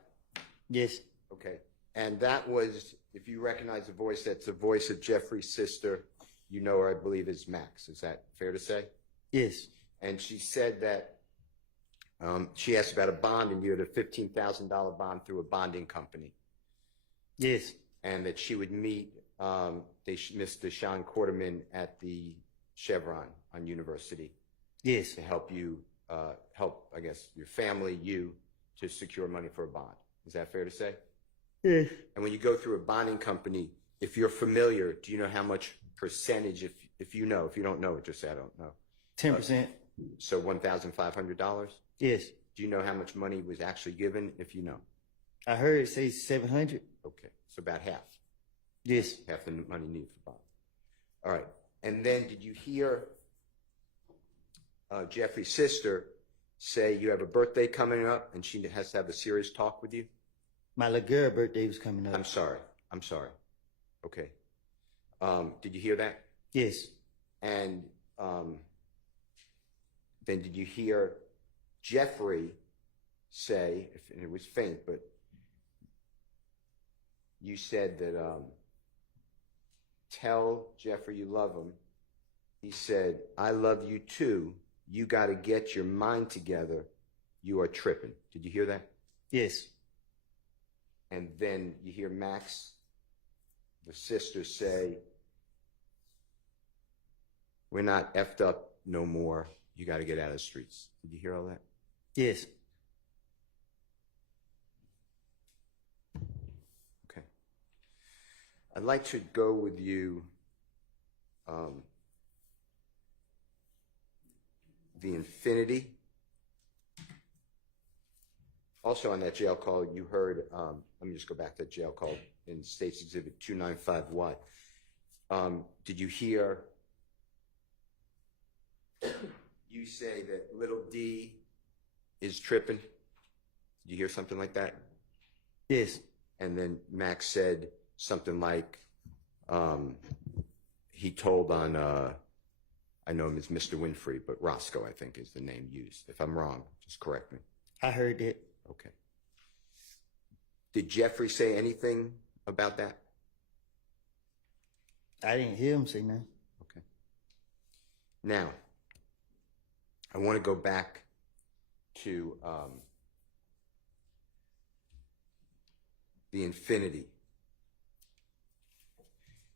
Yes. Okay. And that was, if you recognize the voice, that's the voice of Jeffrey's sister. You know her, I believe, is Max. Is that fair to say? Yes. And she said that she asked about a bond, and you had a $15,000 bond through a bonding company. Yes. And that she would meet Mr. Sean Quarterman at the Chevron on University. Yes. To help you, I guess, your family, you, to secure money for a bond. Is that fair to say? Yes. And when you go through a bonding company, if you're familiar, do you know how much percentage, if you know, if you don't know, just say I don't know. 10%. So $1,500? Yes. Do you know how much money was actually given, if you know? I heard it say 700. Okay, so about half. Yes. Half the money needed for bond. All right. And then did you hear Jeffrey's sister say you have a birthday coming up and she has to have a serious talk with you? My little girl birthday was coming up. I'm sorry. Okay. Did you hear that? Yes. And then did you hear Jeffrey say, and it was faint, but you said that tell Jeffrey you love him. He said, I love you too. You got to get your mind together. You are tripping. Did you hear that? Yes. And then you hear Max, the sister, say, we're not effed up no more. You got to get out of the streets. Did you hear all that? Yes. Okay. I'd like to go with you the Infinity. Also on that jail call, you heard, let me just go back to that jail call in State's Exhibit 295Y. Did you hear you say that little D is tripping? Did you hear something like that? Yes. And then Max said something like, he told on, I know him as Mr. Winfrey, but Roscoe, I think, is the name used. If I'm wrong, just correct me. I heard that. Okay. Did Jeffrey say anything about that? I didn't hear him say nothing. Okay. Now, I want to go back to the infinity.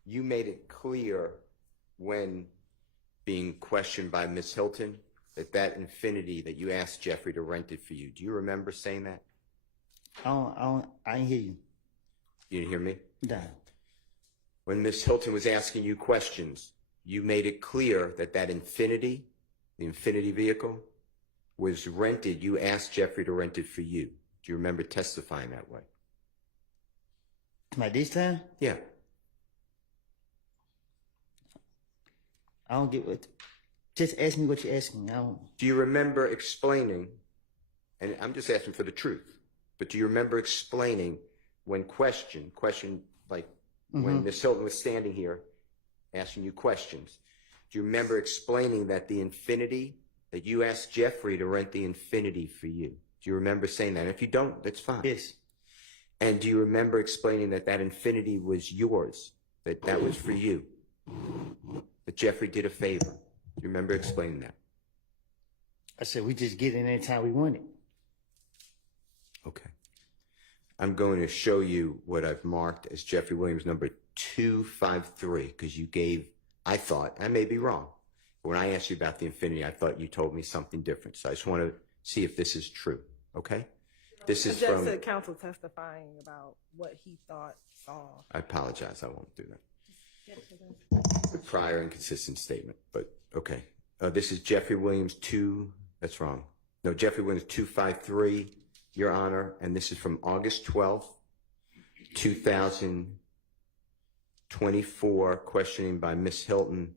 You made it clear when being questioned by Miss Hilton that infinity that you asked Jeffrey to rent it for you. Do you remember saying that? I didn't hear you. You didn't hear me? No. When Miss Hilton was asking you questions, you made it clear that infinity, the infinity vehicle, was rented. You asked Jeffrey to rent it for you. Do you remember testifying that way? My this time? Yeah. I don't get what. Just ask me what you're asking. I don't. Do you remember explaining, and I'm just asking for the truth, but do you remember explaining when questioned like when Miss Hilton was standing here asking you questions, do you remember explaining that the infinity, that you asked Jeffrey to rent the infinity for you? Do you remember saying that? And if you don't, that's fine. Yes. And do you remember explaining that infinity was yours, that was for you, that Jeffrey did a favor? Do you remember explaining that? I said we just get it anytime we want it. Okay. I'm going to show you what I've marked as Jeffrey Williams number 253, because you gave, I thought, I may be wrong, but when I asked you about the infinity, I thought you told me something different. So I just want to see if this is true, okay? This is from... Just counsel testifying about what he thought saw. I apologize, I won't do that. The prior inconsistent statement, but okay. This is Jeffrey Williams 2, that's wrong. No, Jeffrey Williams 253, Your Honor, and this is from August 12th, 2024, questioning by Miss Hilton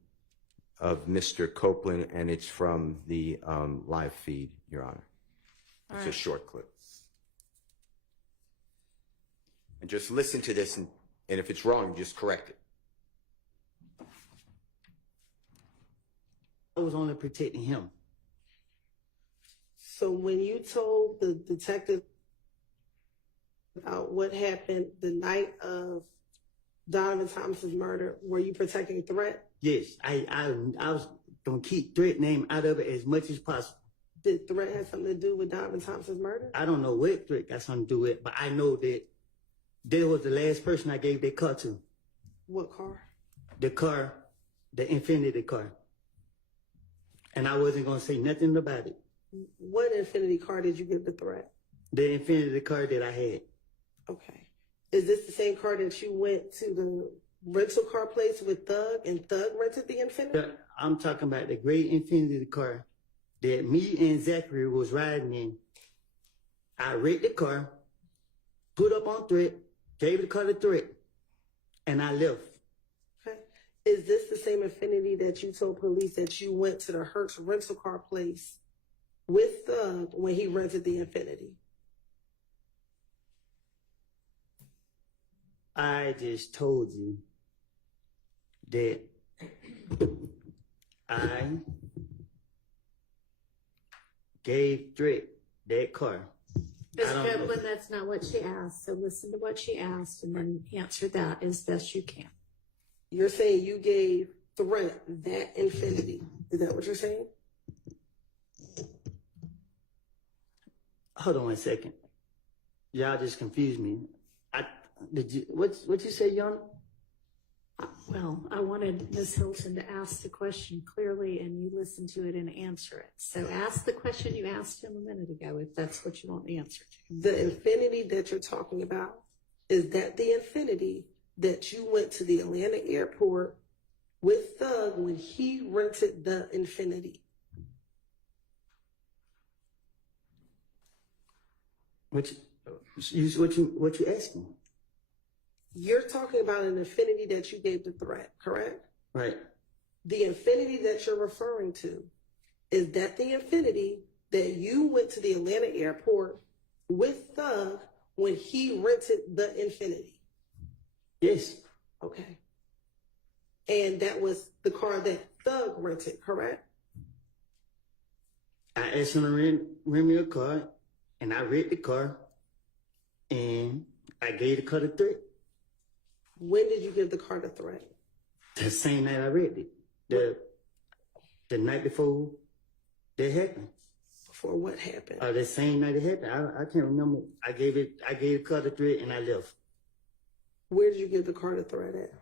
of Mr. Copeland, and it's from the live feed, Your Honor. It's a short clip. And just listen to this, and if it's wrong, just correct it. I was only protecting him. So when you told the detective about what happened the night of Donovan Thomas's murder, were you protecting Threat? Yes, I was gonna keep Threat name out of it as much as possible. Did Threat have something to do with Donovan Thomas's murder? I don't know what Threat got something to do with it, but I know that there was the last person I gave that car to. What car? The car, the Infinity car. And I wasn't gonna say nothing about it. What Infinity car did you give the Threat? The Infinity car that I had. Okay. Is this the same car that you went to the rental car place with Thug and Thug rented the Infinity? I'm talking about the gray Infinity car that me and Zachary was riding in. I wrecked the car, put up on Threat, gave the car to Threat, and I left. Okay. Is this the same Infinity that you told police that you went to the Hertz rental car place with Thug when he rented the Infinity? I just told you that I gave Threat that car. Ms. Copeland, that's not what she asked. So listen to what she asked and then answer that as best you can. You're saying you gave Threat that Infinity. Is that what you're saying? Hold on one second. Y'all just confused me. What you say, Yana? Well, I wanted Ms. Hilton to ask the question clearly and you listen to it and answer it. So ask the question you asked him a minute ago if that's what you want the answer to. The Infinity that you're talking about, is that the Infinity that you went to the Atlanta airport with Thug when he rented the Infinity? What you asking? You're talking about an Infinity that you gave the Threat, correct? Right. The Infinity that you're referring to, is that the Infinity that you went to the Atlanta airport with Thug when he rented the Infinity? Yes. Okay. And that was the car that Thug rented, correct? I asked him to rent me a car, and I rented the car, and I gave the car to Threat. When did you give the car to Threat? The same night I rented it. The night before that happened. Before what happened? The same night it happened. I can't remember. I gave the car to Threat, and I left. Where did you give the car to Threat at?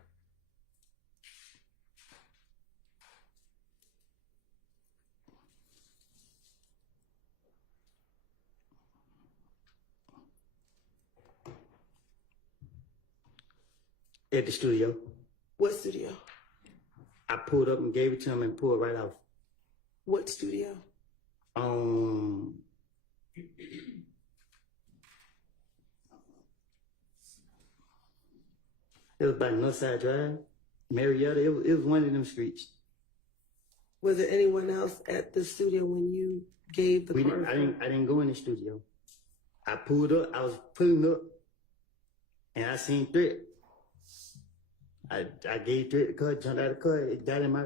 At the studio. What studio? I pulled up and gave it to him and pulled right off. What studio? It was by Northside Drive, Marietta. It was one of them streets. Was there anyone else at the studio when you gave the car? I didn't go in the studio. I pulled up. I was pulling up, and I seen Threat. I gave Threat the car, jumped out of the car. It got in my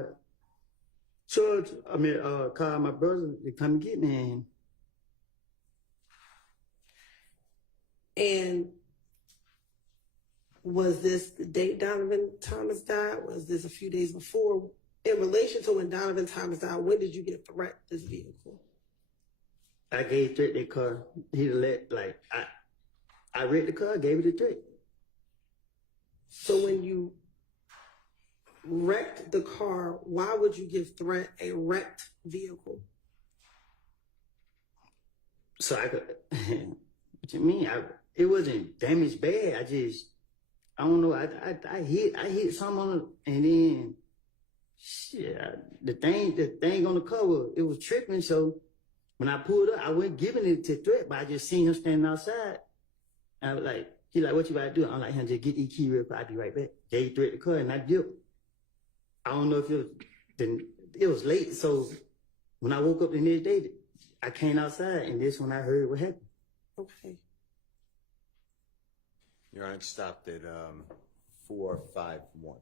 called my brother to come and get me. And was this the date Donovan Thomas died? Was this a few days before? In relation to when Donovan Thomas died, when did you give Threat this vehicle? I gave Threat that car. I read the car, gave it to Threat. So when you wrecked the car, why would you give Threat a wrecked vehicle? So I could. What you mean? It wasn't damaged bad. I don't know. I hit something on it, and then the thing on the cover, it was tripping. So when I pulled up, I wasn't giving it to Threat, but I just seen him standing outside. I was like, he like, what you about to do? I'm like, just get these key real quick. I'll be right back. Gave Threat the car, and I dipped. I don't know if it was late. So when I woke up the next day, I came outside, and this when I heard what happened. Okay. Your Honor, it stopped at 451,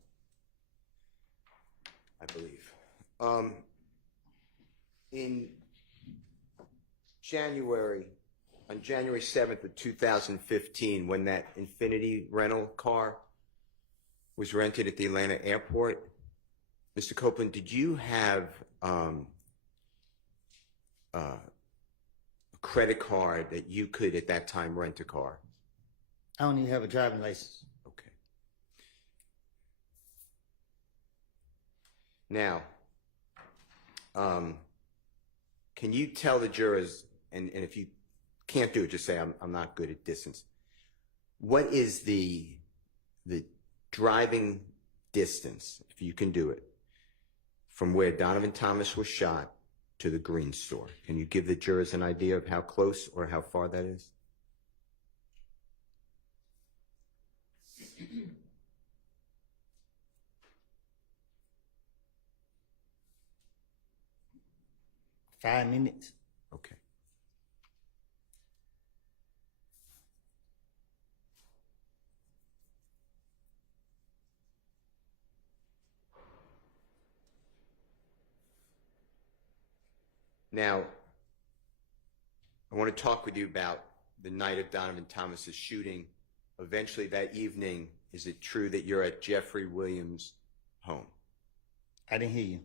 I believe. In January, on January 7th of 2015, when that Infinity rental car was rented at the Atlanta airport, Mr. Copeland, did you have a credit card that you could at that time rent a car? I don't even have a driving license. Okay. Now, can you tell the jurors, and if you can't do it, just say I'm not good at distance. What is the driving distance, if you can do it, from where Donovan Thomas was shot to the Green Store? Can you give the jurors an idea of how close or how far that is? $5 minutes. Okay. Now, I want to talk with you about the night of Donovan Thomas's shooting. Eventually that evening, is it true that you're at Jeffrey Williams' home? I didn't hear you.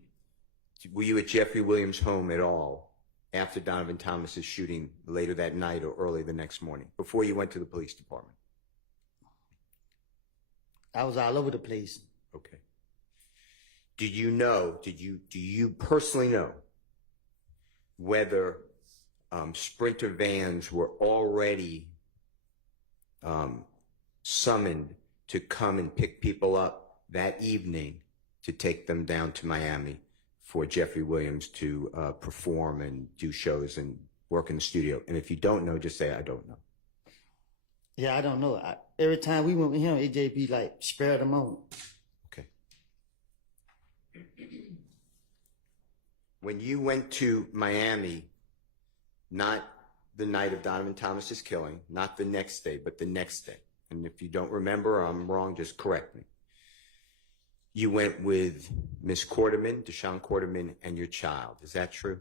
Were you at Jeffrey Williams' home at all after Donovan Thomas's shooting later that night or early the next morning, before you went to the police department? I was all over the place. Okay. Do you personally know whether Sprinter vans were already summoned to come and pick people up that evening to take them down to Miami for Jeffrey Williams to perform and do shows and work in the studio? And if you don't know, just say, I don't know. Yeah, I don't know. Every time we went with him, it just be like, spare the moment. Okay. When you went to Miami, not the night of Donovan Thomas's killing, not the next day, but the next day. And if you don't remember or I'm wrong, just correct me. You went with Miss Quarterman, Deshaun Quarterman, and your child. Is that true?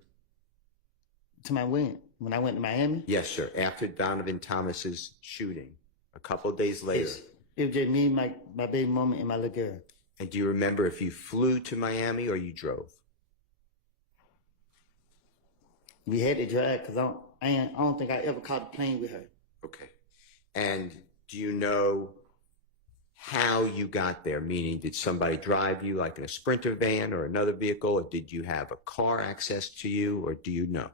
To my when I went to Miami. Yes, sir. After Donovan Thomas's shooting, a couple of days later. Yes. It was just me, my baby mama, and my little girl. And do you remember if you flew to Miami or you drove? We had to drive because I don't think I ever caught a plane with her. Okay. And do you know how you got there? Meaning, did somebody drive you like in a Sprinter van or another vehicle, or did you have a car access to you, or do you know?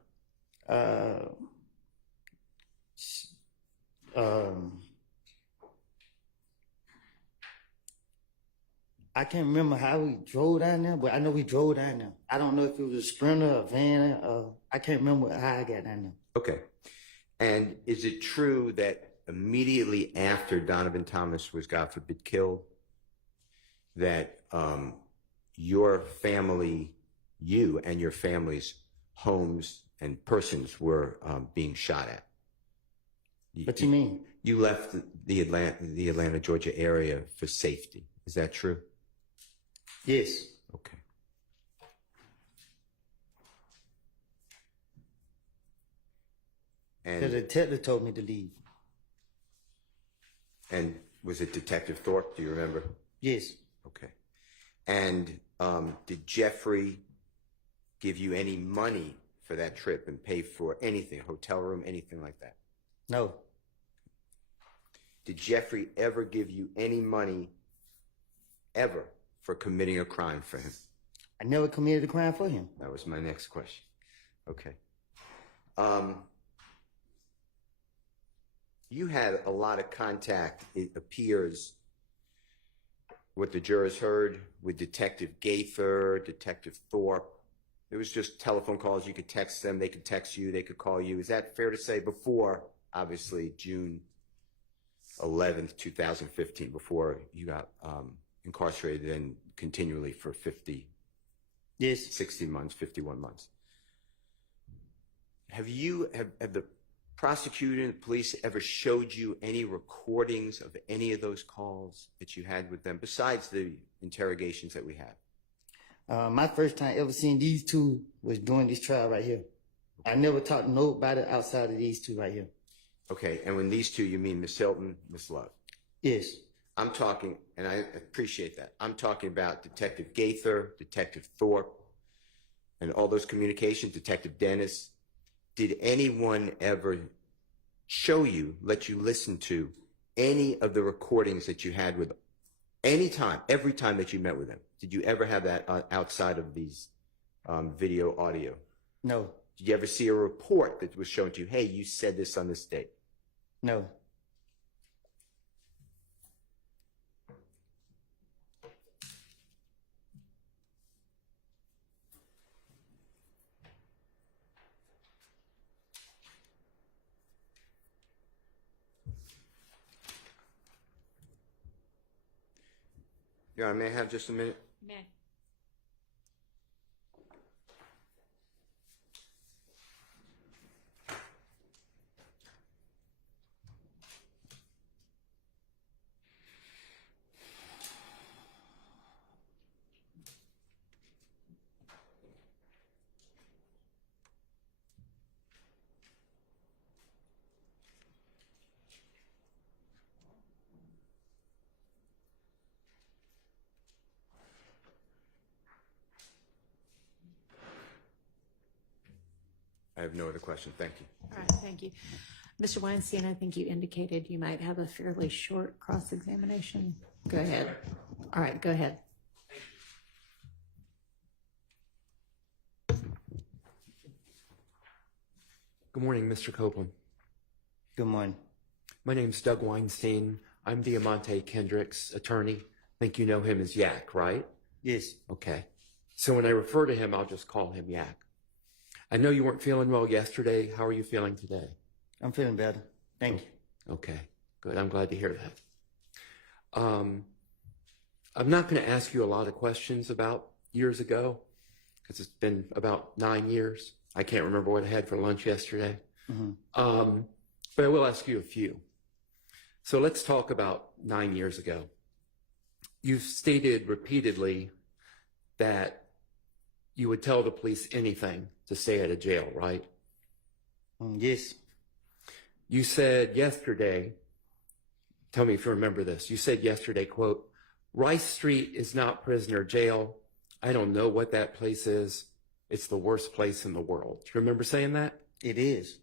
I can't remember how we drove down there, but I know we drove down there. I don't know if it was a Sprinter, a van, I can't remember how I got down there. Okay. And is it true that immediately after Donovan Thomas was, God forbid, killed, that your family, you and your family's homes and persons were being shot at? What you mean? You left the Atlanta, Georgia area for safety. Is that true? Yes. Okay. The And detective told me to leave. was it Detective Thorpe? Do you remember? Yes. Okay. And did Jeffrey give you any money for that trip and pay for anything, hotel room, anything like that? No. Did Jeffrey ever give you any money ever for committing a crime for him? I never committed a crime for him. That was my next question. Okay. You had a lot of contact, it appears, what the jurors heard, with Detective Gaither, Detective Thorpe. It was just telephone calls. You could text them. They could text you. They could call you. Is that fair to say? Before, obviously, June 11th, 2015, before you got incarcerated and continually for 60 months, 51 months. Have the prosecutor and the police ever showed you any recordings of any of those calls that you had with them, besides the interrogations that we had? My first time ever seeing these two was during this trial right here. I never talked to nobody outside of these two right here. Okay, and when these two, you mean Miss Hilton, Miss Love? Yes. I'm talking, and I appreciate that, I'm talking about Detective Gaither, Detective Thorpe, and all those communications, Detective Dennis. Did anyone ever show you, let you listen to any of the recordings that you had with every time that you met with them? Did you ever have that outside of these video audio? No. Did you ever see a report that was shown to you, hey, you said this on this date? No. Yeah, I may have just a minute. May. I have no other question. Thank you. All right, thank you. Mr. Weinstein, I think you indicated you might have a fairly short cross-examination. Go ahead. All right, go ahead. Good morning, Mr. Copeland. Good morning. My name's Doug Weinstein. I'm Diamante Kendrick's attorney. I think you know him as Yak, right? Yes. Okay. So when I refer to him, I'll just call him Yak. I know you weren't feeling well yesterday. How are you feeling today? I'm feeling better. Thank you. Okay, good. I'm glad to hear that. I'm not going to ask you a lot of questions about years ago, because it's been about 9 years. I can't remember what I had for lunch yesterday. But I will ask you a few. So let's talk about 9 years ago. You've stated repeatedly that you would tell the police anything to stay out of jail, right? Yes. You said yesterday, tell me if you remember this, you said yesterday, quote, Rice Street is not prisoner jail. I don't know what that place is. It's the worst place in the world. Do you remember saying that? It is.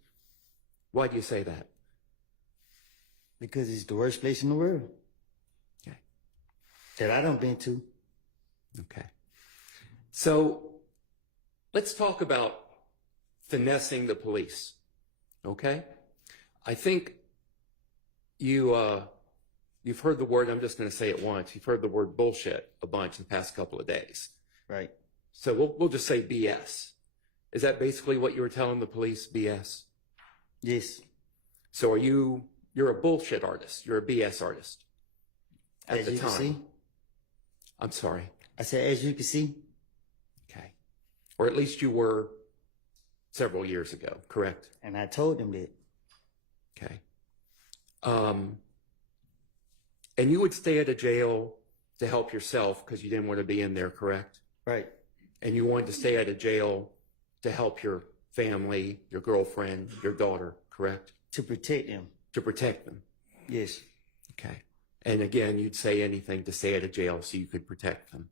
Why do you say that? Because it's the worst place in the world. Okay. That I done been to. Okay. So let's talk about finessing the police. Okay? I think you've heard the word, I'm just going to say it once, you've heard the word bullshit a bunch the past couple of days. Right. So we'll just say BS. Is that basically what you were telling the police, BS? Yes. So you're a bullshit artist. You're a BS artist. At As the you time. can see. I'm sorry. I said, as you can see. Okay. Or at least you were several years ago, correct? And I told them that. Okay. And you would stay at a jail to help yourself because you didn't want to be in there, correct? Right. And you wanted to stay at a jail to help your family, your girlfriend, your daughter, correct? To protect them. To protect them. Yes. Okay. And again, you'd say anything to stay at a jail so you could protect them.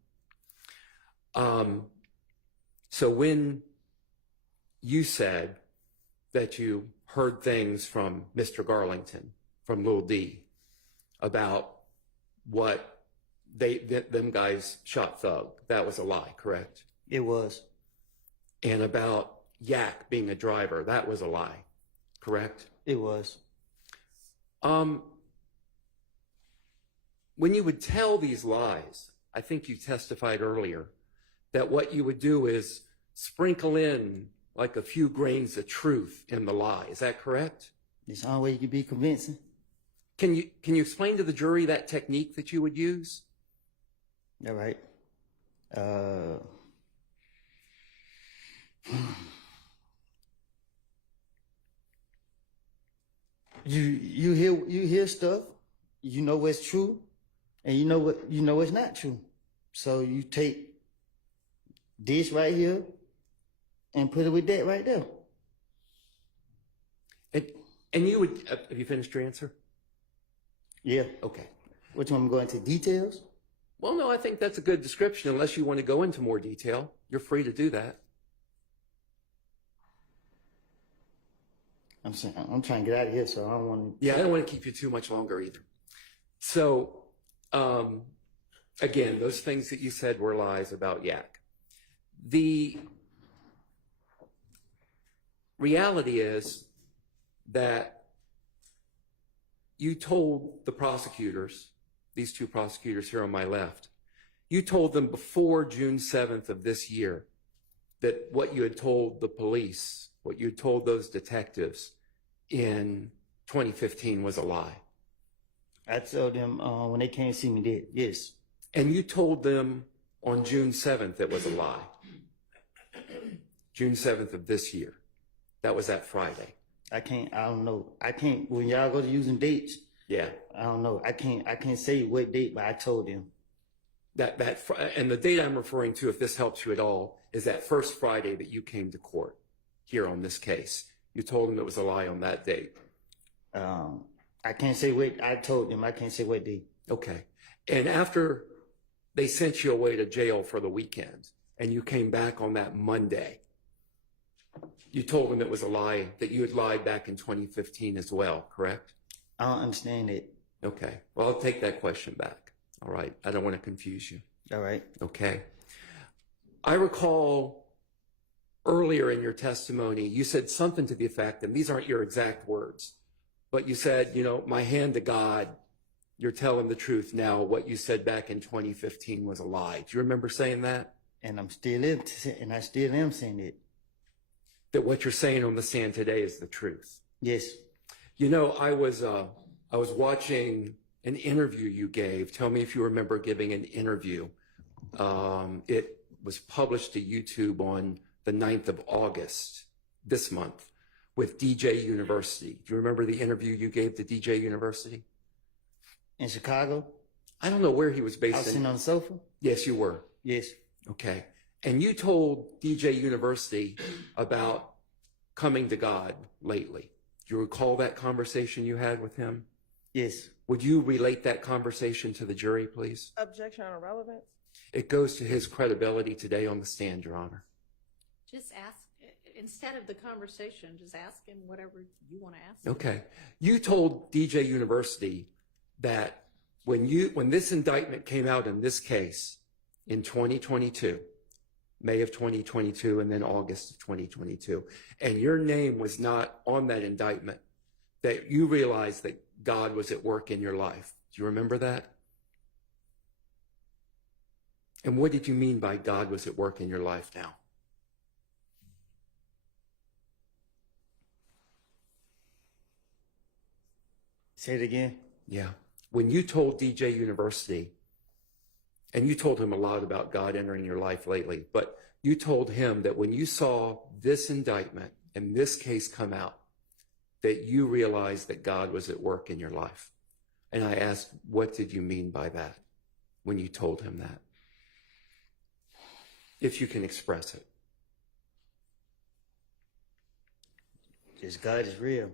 So when you said that you heard things from Mr. Garlington, from Lil D, about what them guys shot Thug, that was a lie, correct? It was. And about Yak being a driver, that was a lie, correct? It was. When you would tell these lies, I think you testified earlier that what you would do is sprinkle in like a few grains of truth in the lie. Is that correct? It's the only way you can be convincing. Can you explain to the jury that technique that you would use? All right. You hear stuff, you know what's true, and you know what's not true. So you take this right here and put it with that right there. And you would, have you finished your answer? Yeah. Okay. Which one, I'm going into details? Well, no, I think that's a good description. Unless you want to go into more detail, you're free to do that. I'm saying, I'm trying to get out of here, so I don't want to. Yeah, I don't want to keep you too much longer either. So, again, those things that you said were lies about Yak. The reality is that you told the prosecutors, these two prosecutors here on my left, you told them before June 7th of this year that what you had told the police, what you had told those detectives in 2015 was a lie. I told them when they came to see me that, yes. And you told them on June 7th it was a lie. June 7th of this year. That was that Friday. I don't know. When y'all go to using dates, yeah. I don't know. I can't say what date, but I told them. And the date I'm referring to, if this helps you at all, is that first Friday that you came to court here on this case. You told them it was a lie on that date. I can't say what I told them. I can't say what date. Okay. And after they sent you away to jail for the weekend and you came back on that Monday, you told them it was a lie, that you had lied back in 2015 as well, correct? I don't understand it. Okay. Well, I'll take that question back. All right. I don't want to confuse you. All right. Okay. I recall earlier in your testimony, you said something to the effect, and these aren't your exact words, but you said, my hand to God, you're telling the truth now. What you said back in 2015 was a lie. Do you remember saying that? And I still am saying it. That what you're saying on the stand today is the truth. Yes. I was watching an interview you gave. Tell me if you remember giving an interview. It was published to YouTube on the 9th of August this month, with DJ University. Do you remember the interview you gave to DJ University? In Chicago? I don't know where he was I based was in. sitting on the sofa? Yes, you were. Yes. Okay. And you told DJ University about coming to God lately. Do you recall that conversation you had with him? Yes. Would you relate that conversation to the jury, please? Objection on relevance. It goes to his credibility today on the stand, Your Honor. Just ask, instead of the conversation, just ask him whatever you want to ask him. Okay. You told DJ University that when this indictment came out in this case in 2022, May of 2022 and then August of 2022, and your name was not on that indictment, that you realized that God was at work in your life. Do you remember that? And what did you mean by God was at work in your life now? Say it again. Yeah. When you told DJ University, and you told him a lot about God entering your life lately, but you told him that when you saw this indictment and this case come out, that you realized that God was at work in your life. And I asked, what did you mean by that when you told him that? If you can express it. Just God is real.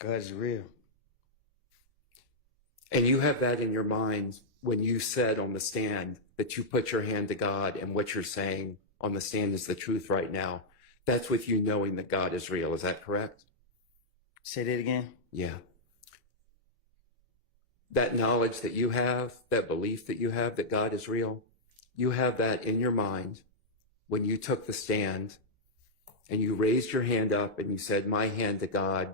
God is real. And you have that in your mind when you said on the stand that you put your hand to God and what you're saying on the stand is the truth right now. That's with you knowing that God is real. Is that correct? Say that again. Yeah. That knowledge that you have, that belief that you have that God is real, you have that in your mind when you took the stand and you raised your hand up and you said, my hand to God,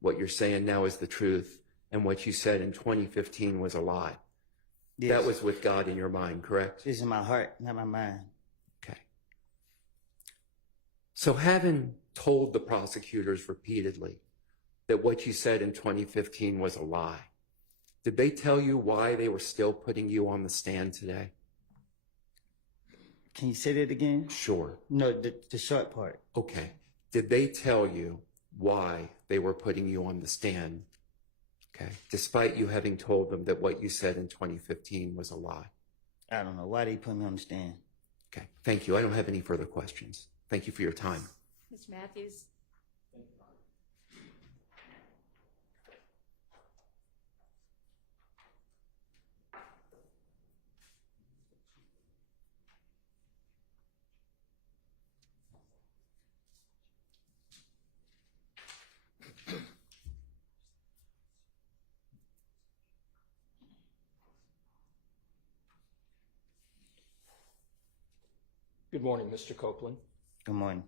what you're saying now is the truth, and what you said in 2015 was a lie. Yes. That was with God in your mind, correct? It's in my heart, not my mind. Okay. So having told the prosecutors repeatedly that what you said in 2015 was a lie, did they tell you why they were still putting you on the stand today? Can you say that again? Sure. No, the short part. Okay. Did they tell you why they were putting you on the stand? Okay. Despite you having told them that what you said in 2015 was a lie. I don't know. Why they put me on the stand? Okay. Thank you. I don't have any further questions. Thank you for your time. Mr. Matthews? Good morning, Mr. Copeland. Good morning.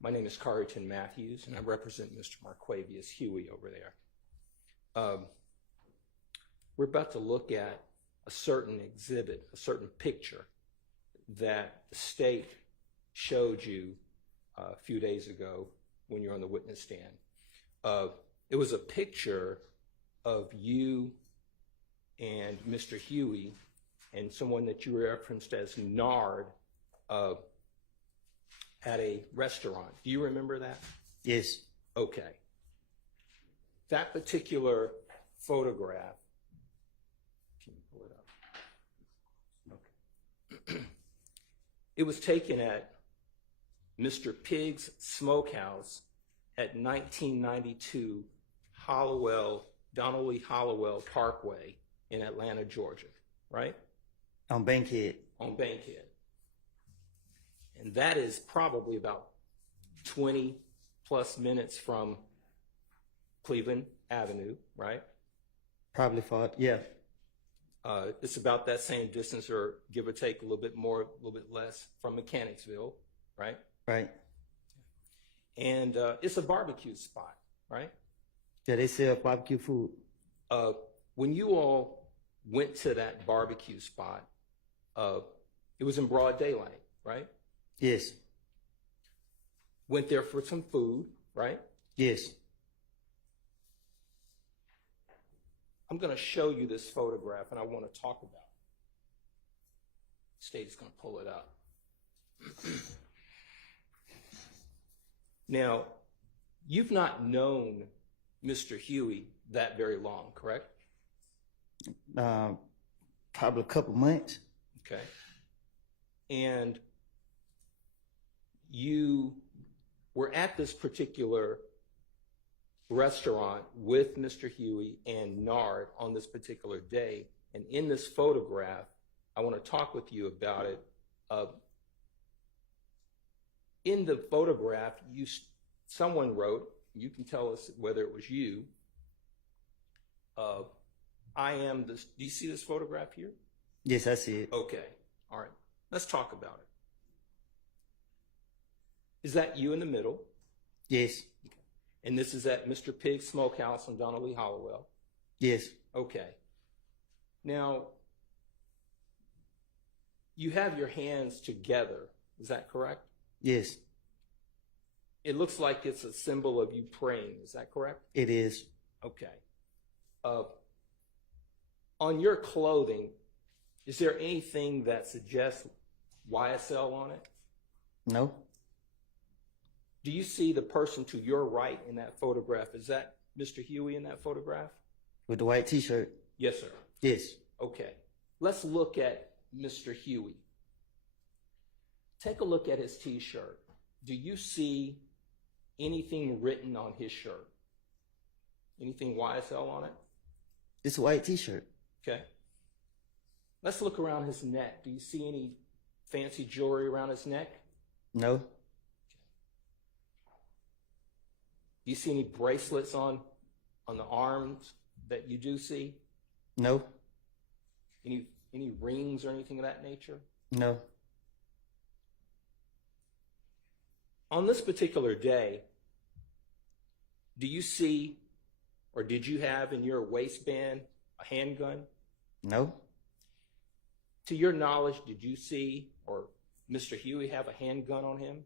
My name is Carrington Matthews, and I represent Mr. Marquavius Huey over there. We're about to look at a certain exhibit, a certain picture that the state showed you a few days ago when you were on the witness stand. It was a picture of you and Mr. Huey and someone that you referenced as Nard at a restaurant. Do you remember that? Yes. Okay. That particular photograph, can you pull it up? Okay. It was taken at Mr. Pig's Smokehouse at 1992 Donald Lee Hollowell Parkway in Atlanta, Georgia, right? On Bankhead. On Bankhead. And that is probably about 20 plus minutes from Cleveland Avenue, right? Probably for, yeah. It's about that same distance, or give or take a little bit more, a little bit less from Mechanicsville, right? Right. And it's a barbecue spot, right? Yeah, they sell barbecue food. When you all went to that barbecue spot, it was in broad daylight, right? Yes. Went there for some food, right? Yes. I'm going to show you this photograph, and I want to talk about it. State's going to pull it up. Now, you've not known Mr. Huey that very long, correct? Probably a couple months. Okay. And you were at this particular restaurant with Mr. Huey and Nard on this particular day. And in this photograph, I want to talk with you about it. In the photograph, someone wrote, you can tell us whether it was you, I am this. Do you see this photograph here? Yes, I see it. Okay. All right. Let's talk about it. Is that you in the middle? Yes. And this is at Mr. Pig's Smokehouse on Donnelly Hollowell? Yes. Okay. Now, you have your hands together. Is that correct? Yes. It looks like it's a symbol of you praying. Is that correct? It is. Okay. On your clothing, is there anything that suggests YSL on it? No. Do you see the person to your right in that photograph? Is that Mr. Huey in that photograph? With the white T-shirt? Yes, sir. Yes. Okay. Let's look at Mr. Huey. Take a look at his T-shirt. Do you see anything written on his shirt? Anything YSL on it? It's a white T-shirt. Okay. Let's look around his neck. Do you see any fancy jewelry around his neck? No. Do you see any bracelets on the arms that you do see? No. Any rings or anything of that nature? No. On this particular day, do you see or did you have in your waistband a handgun? No. To your knowledge, did you see or Mr. Huey have a handgun on him?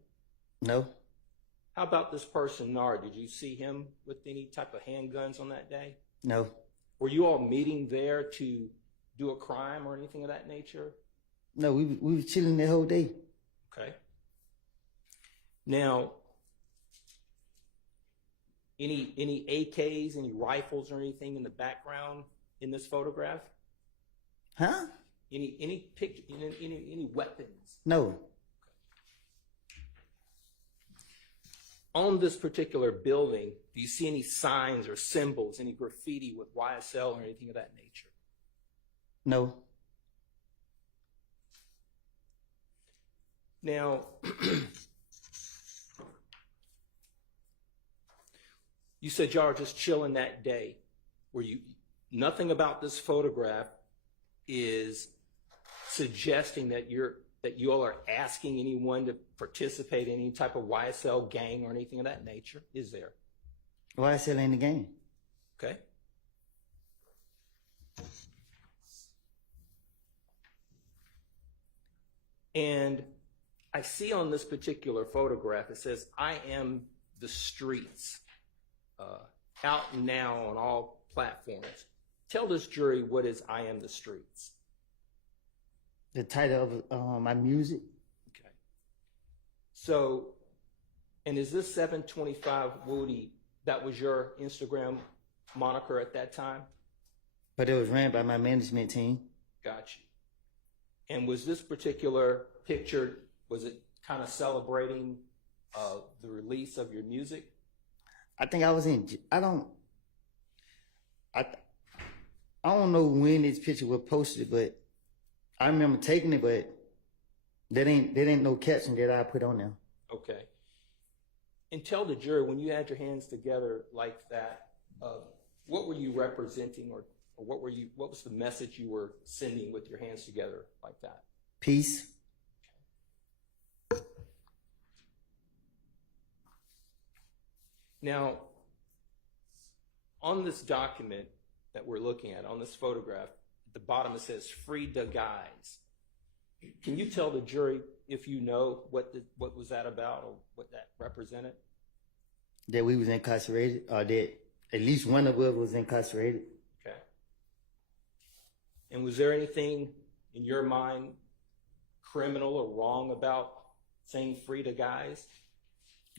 No. How about this person, Nard? Did you see him with any type of handguns on that day? No. Were you all meeting there to do a crime or anything of that nature? No, we were chilling the whole day. Okay. Now, any AKs, any rifles or anything in the background in this photograph? Huh? Any weapons? No. On this particular building, do you see any signs or symbols, any graffiti with YSL or anything of that nature? No. Now, you said y'all were just chilling that day. Nothing about this photograph is suggesting that you all are asking anyone to participate in any type of YSL gang or anything of that nature, is there? YSL ain't the game. Okay. And I see on this particular photograph, it says, I am the streets, out now on all platforms. Tell this jury what is I am the streets. The title of my music. Okay. So, and is this 725 Woody, that was your Instagram moniker at that time? But it was ran by my management team. Got you. And was this particular picture, was it kind of celebrating the release of your music? I think I was I don't know when this picture was posted, but I remember taking it, but there ain't no caption that I put on there. Okay. And tell the jury, when you had your hands together like that, what were you representing, or what was the message you were sending with your hands together like that? Peace. Now, on this document that we're looking at, on this photograph, at the bottom it says, "Free the guys." Can you tell the jury if you know what was that about or what that represented? That we was incarcerated, or that at least one of us was incarcerated. Okay. And was there anything in your mind criminal or wrong about saying free to guys?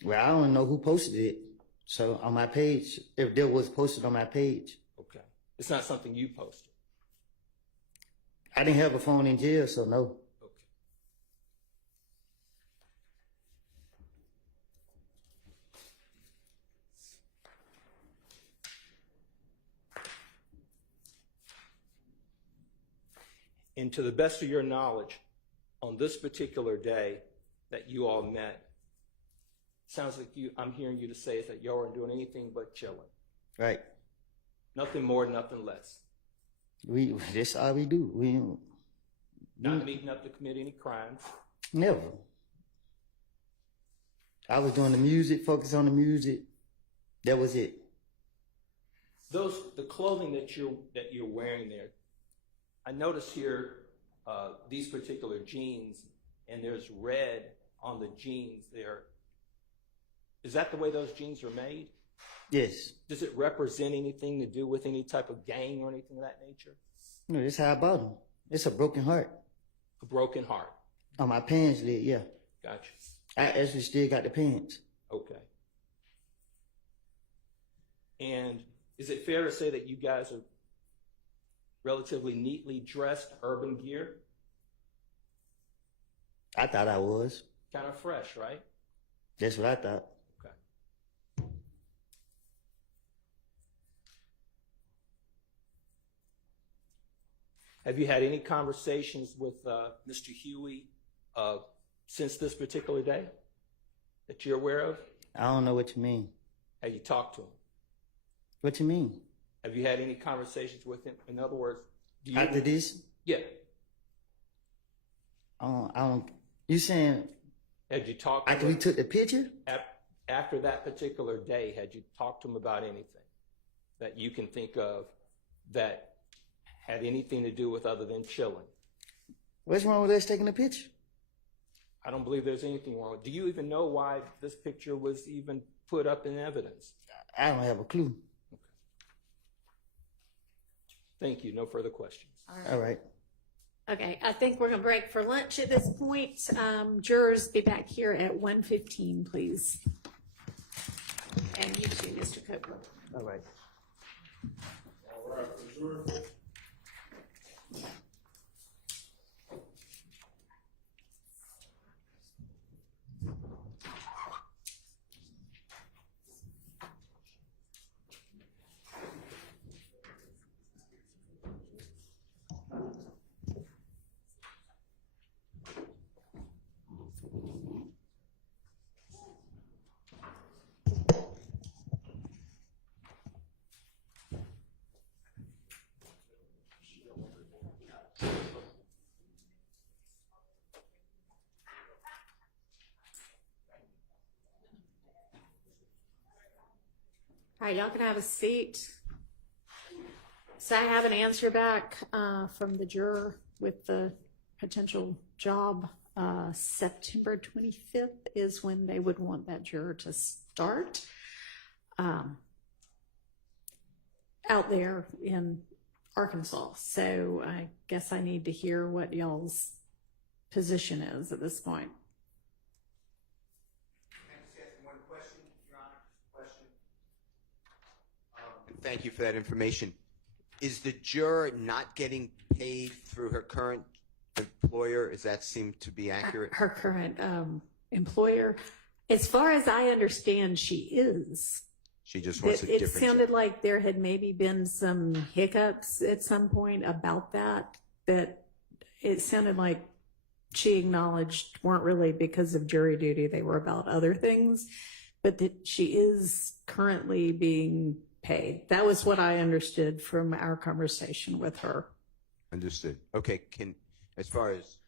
Well, I don't know who posted it. So on my page, if there was posted on my page. Okay. It's not something you posted? I didn't have a phone in jail, so no. Okay. And to the best of your knowledge, on this particular day that you all met, sounds like I'm hearing you to say is that y'all weren't doing anything but chilling. Right. Nothing more, nothing less. That's all we do. Not meeting up to commit any crimes. Never. I was doing the music, focus on the music. That was it. The clothing that you're wearing there, I notice here these particular jeans, and there's red on the jeans there. Is that the way those jeans are made? Yes. Does it represent anything to do with any type of gang or anything of that nature? No, that's how I bought them. It's a broken heart. A broken heart. On my pants lid, yeah. Gotcha. I actually still got the pants. Okay. And is it fair to say that you guys are relatively neatly dressed urban gear? I thought I was. Kind of fresh, right? That's what I thought. Okay. Have you had any conversations with Mr. Huey since this particular day that you're aware of? I don't know what you mean. Have you talked to him? What you mean? Have you had any conversations with him? In other words, do you... After this? Yeah. I don't... You saying... Had you talked... After we took the picture? After that particular day, had you talked to him about anything that you can think of that had anything to do with other than chilling? What's wrong with us taking a picture? I don't believe there's anything wrong. Do you even know why this picture was even put up in evidence? I don't have a clue. Okay. Thank you. No further questions. All right. Okay, I think we're going to break for lunch at this point. Jurors, be back here at 1:15, please. And you too, Mr. Copeland. All right. All right, for sure. All right, y'all can have a seat. So I have an answer back from the juror with the potential job. September 25th is when they would want that juror to start out there in Arkansas. So I guess I need to hear what y'all's position is at this point. Thank you for that information. Is the juror not getting paid through her current employer? Does that seem to be accurate? Her current employer, as far as I understand, she is. She just wants a It different sounded job. like there had maybe been some hiccups at some point about that it sounded like she acknowledged weren't really because of jury duty, they were about other things, but that she is currently being paid. That was what I understood from our conversation with her. Understood. Okay, as far as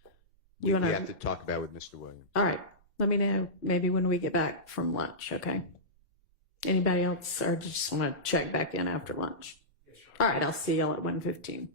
You we wanna- have to talk about with Mr. Williams. All right, let me know maybe when we get back from lunch, okay? Anybody else, or just want to check back in after lunch? All right, I'll see y'all at 1:15.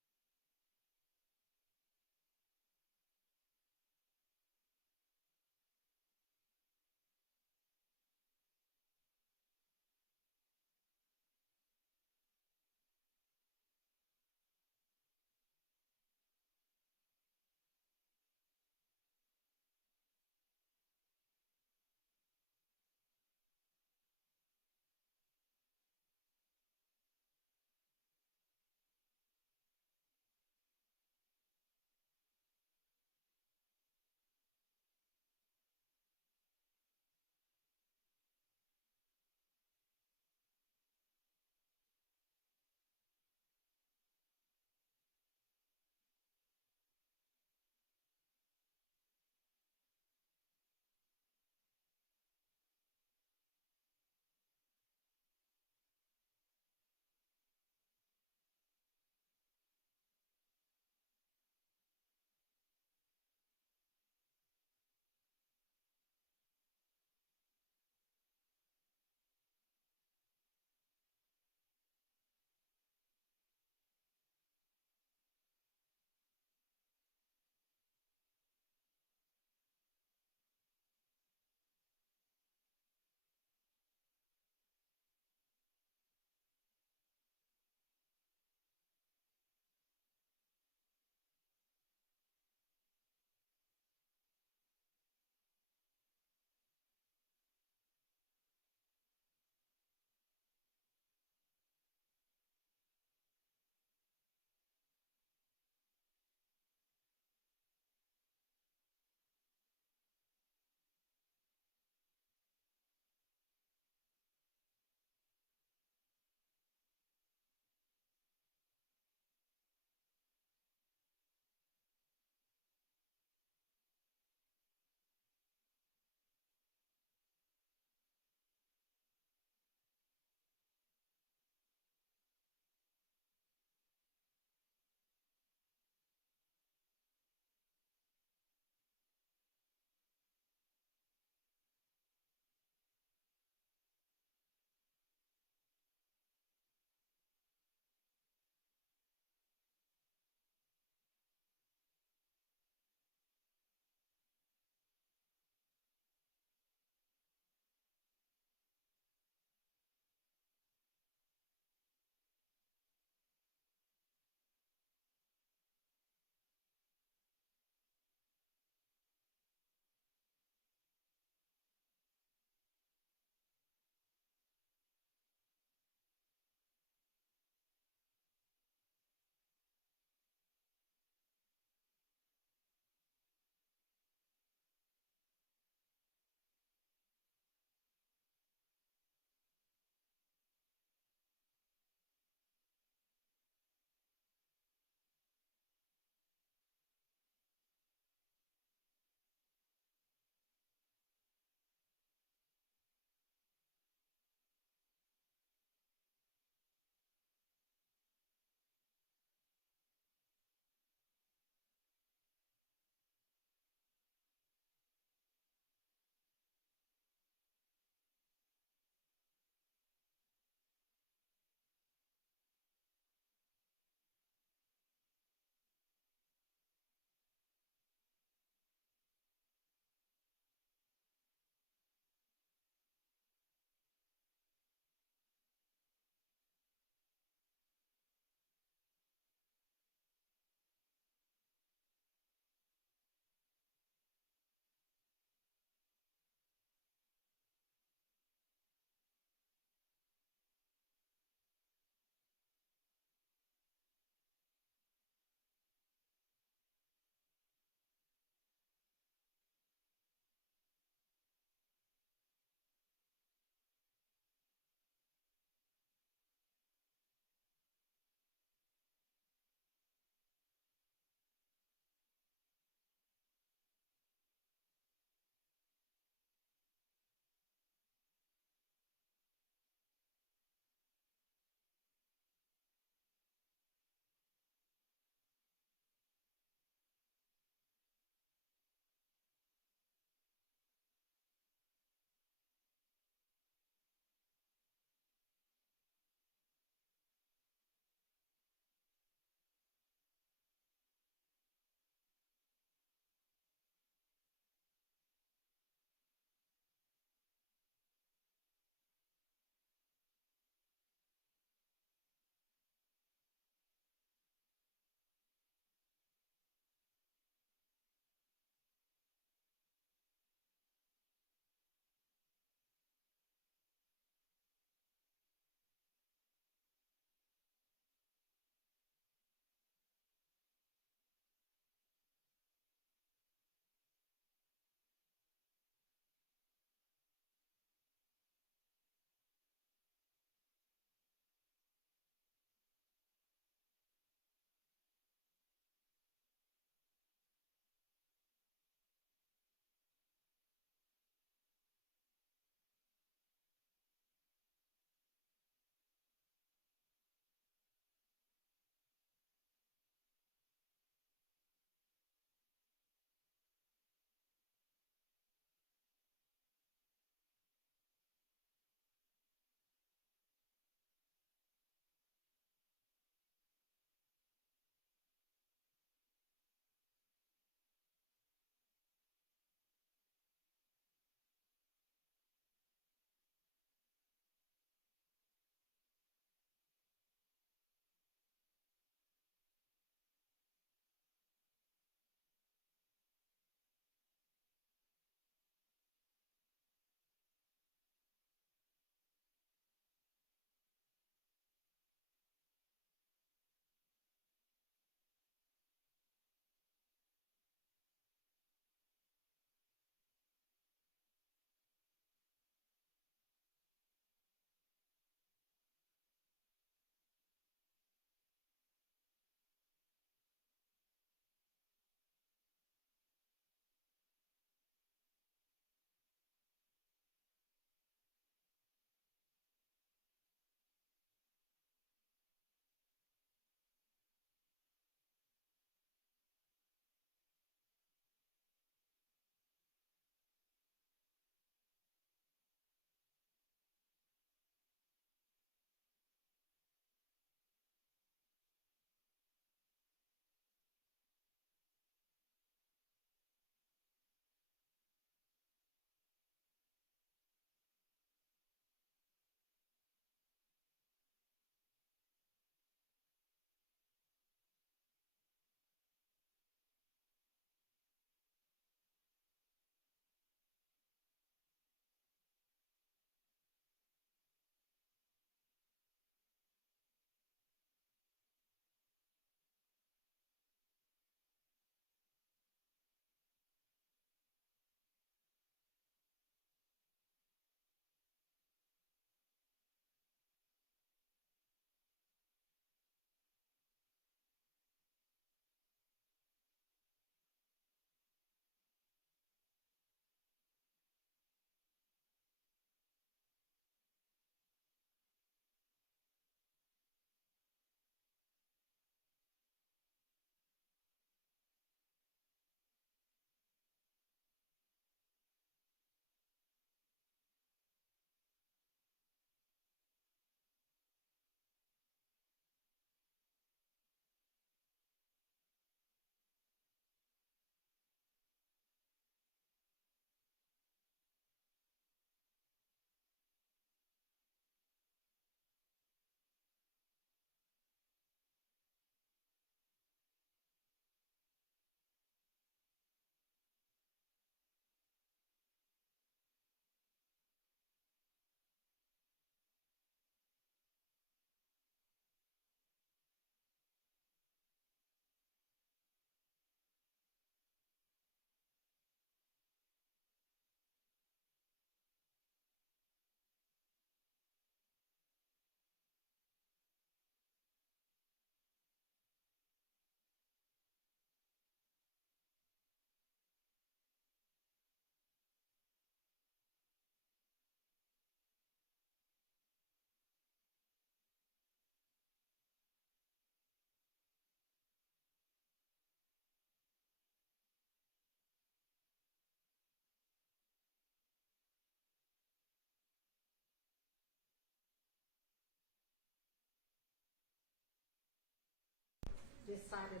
decided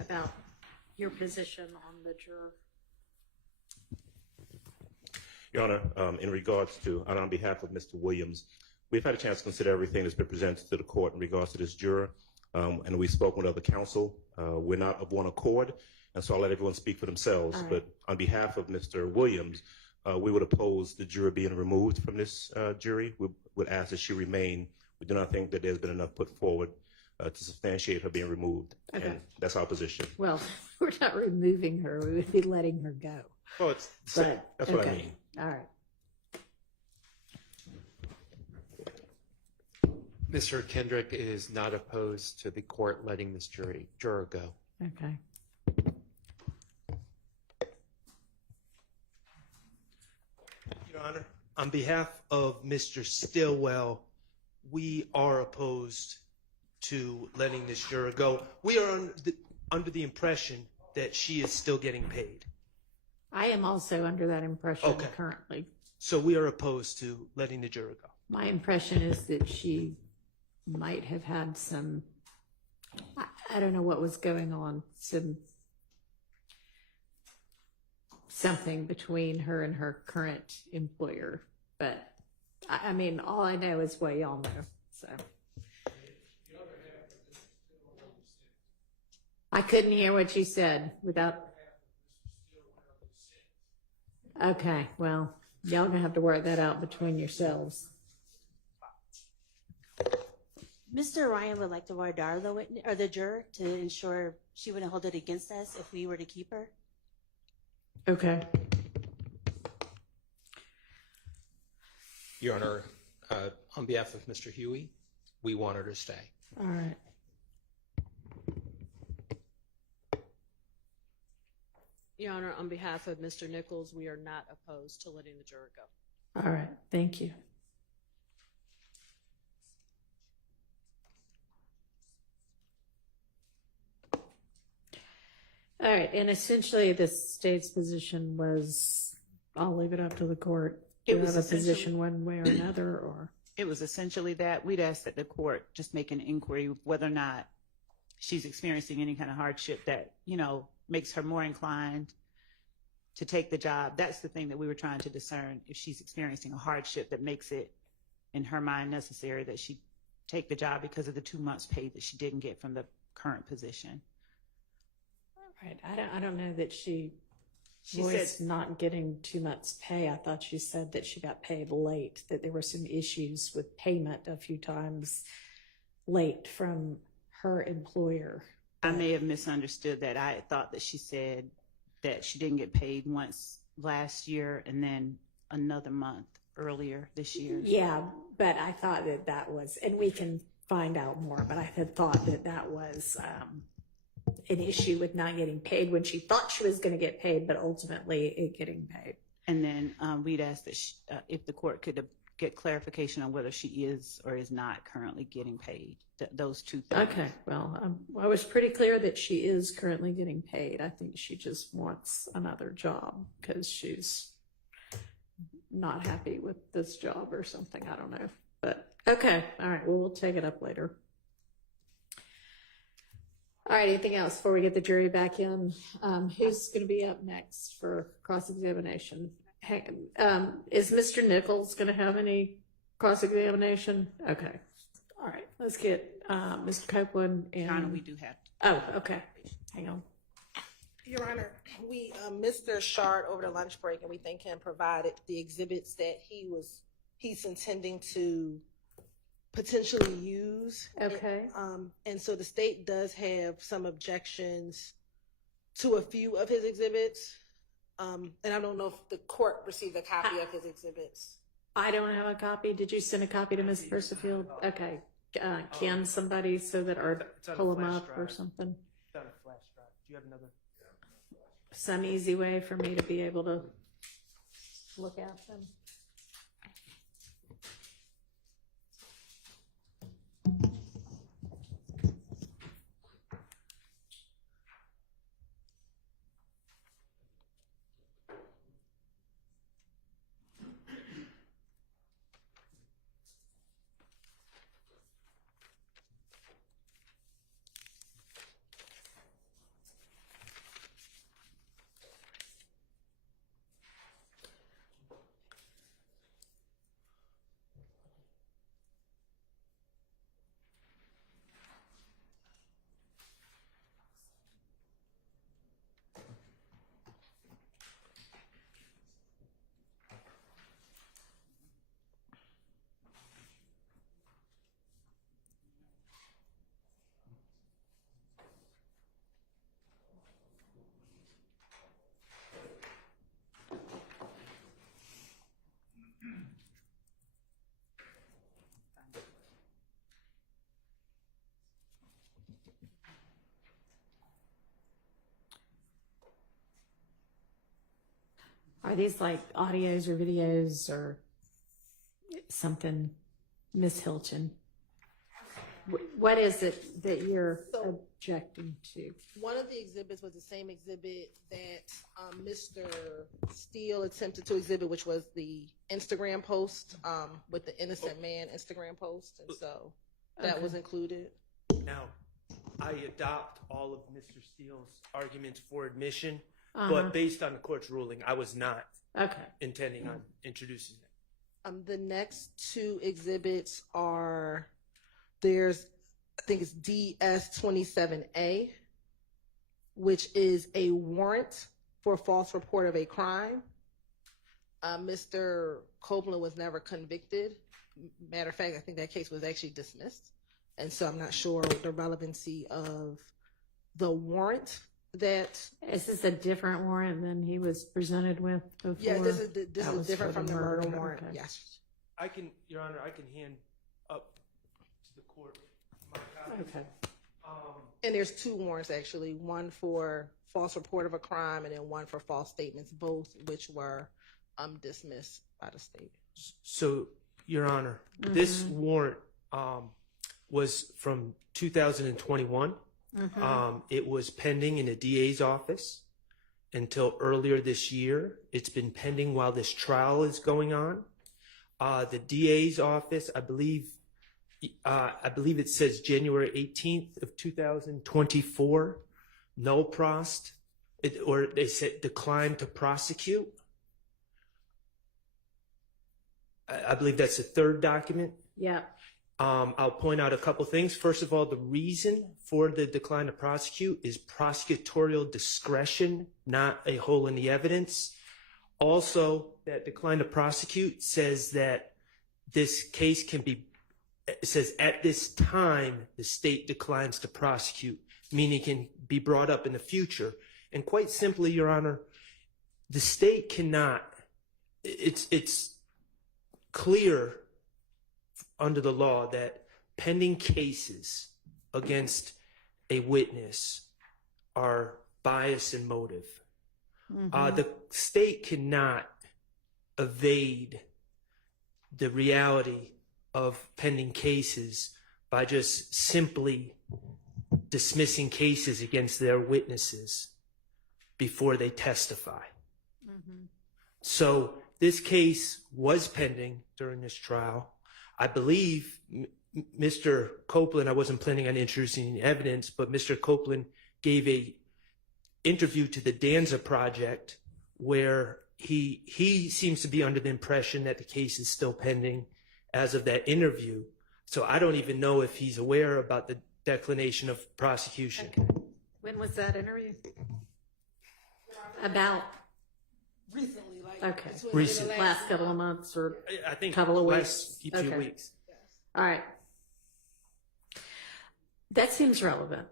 about your position on the juror? Your Honor, in regards to, and on behalf of Mr. Williams, we've had a chance to consider everything that's been presented to the court in regards to this juror, and we've spoken with other counsel. We're not of one accord, and so I'll let everyone speak for themselves. All right. But on behalf of Mr. Williams, we would oppose the juror being removed from this jury. We would ask that she remain. We do not think that there's been enough put forward to substantiate her being removed, Okay. and that's our position. Well, we're not removing her. We would be letting her go. Oh, it's the same. But, That's what I okay. mean. All right. Mr. Kendrick is not opposed to the court letting this juror go. Okay. Your Honor, on behalf of Mr. Stillwell, we are opposed to letting this juror go. We are under the impression that she is still getting paid. I am also under that impression Okay. currently. So we are opposed to letting the juror go. My impression is that she might have had some, I don't know what was going on, something between her and her current employer. But I mean, all I know is what y'all know. So I couldn't hear what you said without. Okay, well, y'all gonna have to work that out between yourselves. Mr. Ryan would like to voir the witness or the juror to ensure she wouldn't hold it against us if we were to keep her. Okay. Your Honor, on behalf of Mr. Huey, we want her to stay. All right. Your Honor, on behalf of Mr. Nichols, we are not opposed to letting the juror go. All right. Thank you. All right. And essentially, the state's position was, I'll leave it up to the court. Do It you was have a essentially- position one way or another, or? It was essentially that. We'd ask that the court just make an inquiry whether or not she's experiencing any kind of hardship that, you know, makes her more inclined to take the job. That's the thing that we were trying to discern, if she's experiencing a hardship that makes it, in her mind, necessary that she take the job because of the 2 months pay that she didn't get from the current position. Right. I don't know that she She voiced said- not getting 2 months pay. I thought she said that she got paid late, that there were some issues with payment a few times late from her employer. I may have misunderstood that. I thought that she said that she didn't get paid once last year and then another month earlier this year. Yeah, but I thought that that was, and we can find out more, but I had thought that that was an issue with not getting paid when she thought she was going to get paid, but ultimately it getting paid. And then we'd ask that if the court could get clarification on whether she is or is not currently getting paid. Those two things. Okay, well, I was pretty clear that she is currently getting paid. I think she just wants another job because she's not happy with this job or something. I don't know. But okay, all right, well, we'll take it up later. All right, anything else before we get the jury back in? Who's going to be up next for cross-examination? Is Mr. Nichols going to have any cross-examination? Okay. All right, let's get Mr. Copeland and... Your Honor, we do have Oh, okay. Hang on. Your Honor, we Mr. Shard over the lunch break, and we thank him provided the exhibits that he's intending to potentially use. Okay. And so the state does have some objections to a few of his exhibits. And I don't know if the court received a copy of his exhibits. I don't have a copy. Did you send a copy to Ms. Persifield? Okay. Can somebody so that or pull them up or something? It's on a flash drive. Do you have another? Some easy way for me to be able to look at them. Are these like audios or videos or something, Miss Hilton? What is it that you're objecting to? One of the exhibits was the same exhibit that Mr. Steele attempted to exhibit, which was the Instagram post with the innocent man Instagram post, and so that was included. Now, I adopt all of Mr. Steele's arguments for admission, but based on the court's ruling, I was not intending on introducing it. The next two exhibits are, I think it's DS-27A, which is a warrant for false report of a crime. Mr. Copeland was never convicted. Matter of fact, I think that case was actually dismissed. And so I'm not sure the relevancy of the warrant that. Is this a different warrant than he was presented with before? Yeah, this is different from the murder warrant. Okay. Yes. Your Honor, I can hand up to the court my copy. Okay. And there's two warrants actually, one for false report of a crime and then one for false statements, both which were dismissed by the state. So, Your Honor, this warrant was from 2021. It was pending in the DA's office until earlier this year. It's been pending while this trial is going on. The DA's office, I believe it says January 18th of 2024, no prost, or they said decline to prosecute. I believe that's the third document. Yeah. I'll point out a couple things. First of all, the reason for the decline to prosecute is prosecutorial discretion, not a hole in the evidence. Also, that decline to prosecute says that this case can be, it says at this time, the state declines to prosecute, meaning it can be brought up in the future. And quite simply, Your Honor, the state cannot, it's clear under the law that pending cases against a witness are bias and motive. The state cannot evade the reality of pending cases by just simply dismissing cases against their witnesses before they testify. So this case was pending during this trial. I believe Mr. Copeland, I wasn't planning on introducing any evidence, but Mr. Copeland gave a interview to the Danza Project where he seems to be under the impression that the case is still pending as of that interview. So I don't even know if he's aware about the declination of prosecution. When was that interview? About Recently, like recent, last couple of months or I think couple of weeks. last few weeks. All right. That seems relevant.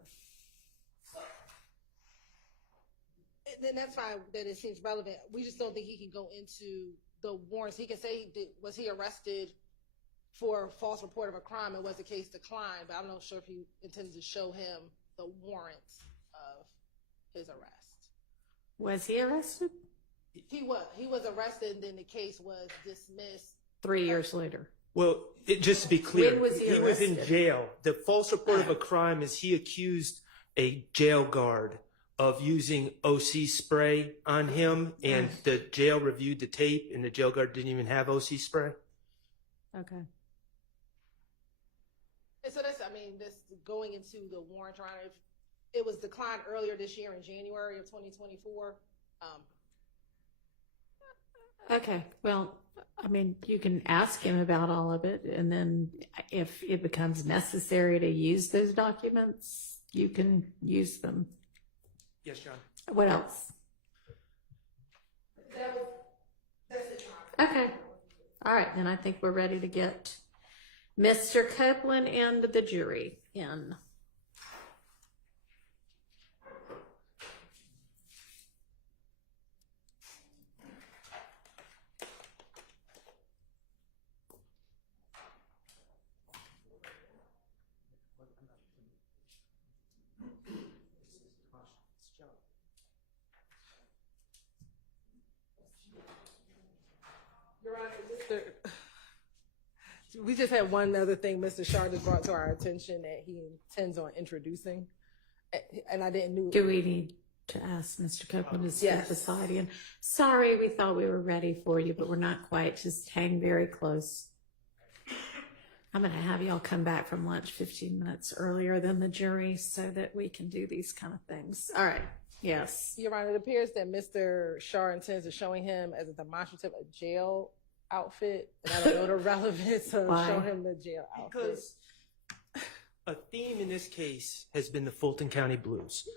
Then that's fine that it seems relevant. We just don't think he can go into the warrants. He can say, was he arrested for false report of a crime and was the case declined? But I'm not sure if he intends to show him the warrants of his arrest. Was he arrested? He was arrested and then the case was dismissed 3 years later. Well, just to be clear, When was he was in arrested? jail. The false report of a crime is he accused a jail guard of using OC spray on him, and the jail reviewed the tape, and the jail guard didn't even have OC spray. Okay. And so this going into the warrant trial, it was declined earlier this year in January of 2024. Okay. Well, you can ask him about all of it, and then if it becomes necessary to use those documents, you can use them. Yes, John. What else? That's it. Okay. All right. Then I think we're ready to get Mr. Copeland and the jury in. We just had one other thing Mr. Shar just brought to our attention that he intends on introducing, and I didn't know. Do we need to ask Mr. Copeland to step Yes. aside again? Sorry, we thought we were ready for you, but we're not quite. Just hang very close. I'm going to have y'all come back from lunch 15 minutes earlier than the jury so that we can do these kind of things. All right. Yes. Your Honor, it appears that Mr. Shar intends on showing him as a demonstrative a jail outfit, and I don't know the relevance of Why? showing him the jail outfit. Because a theme in this case has been the Fulton County Blues.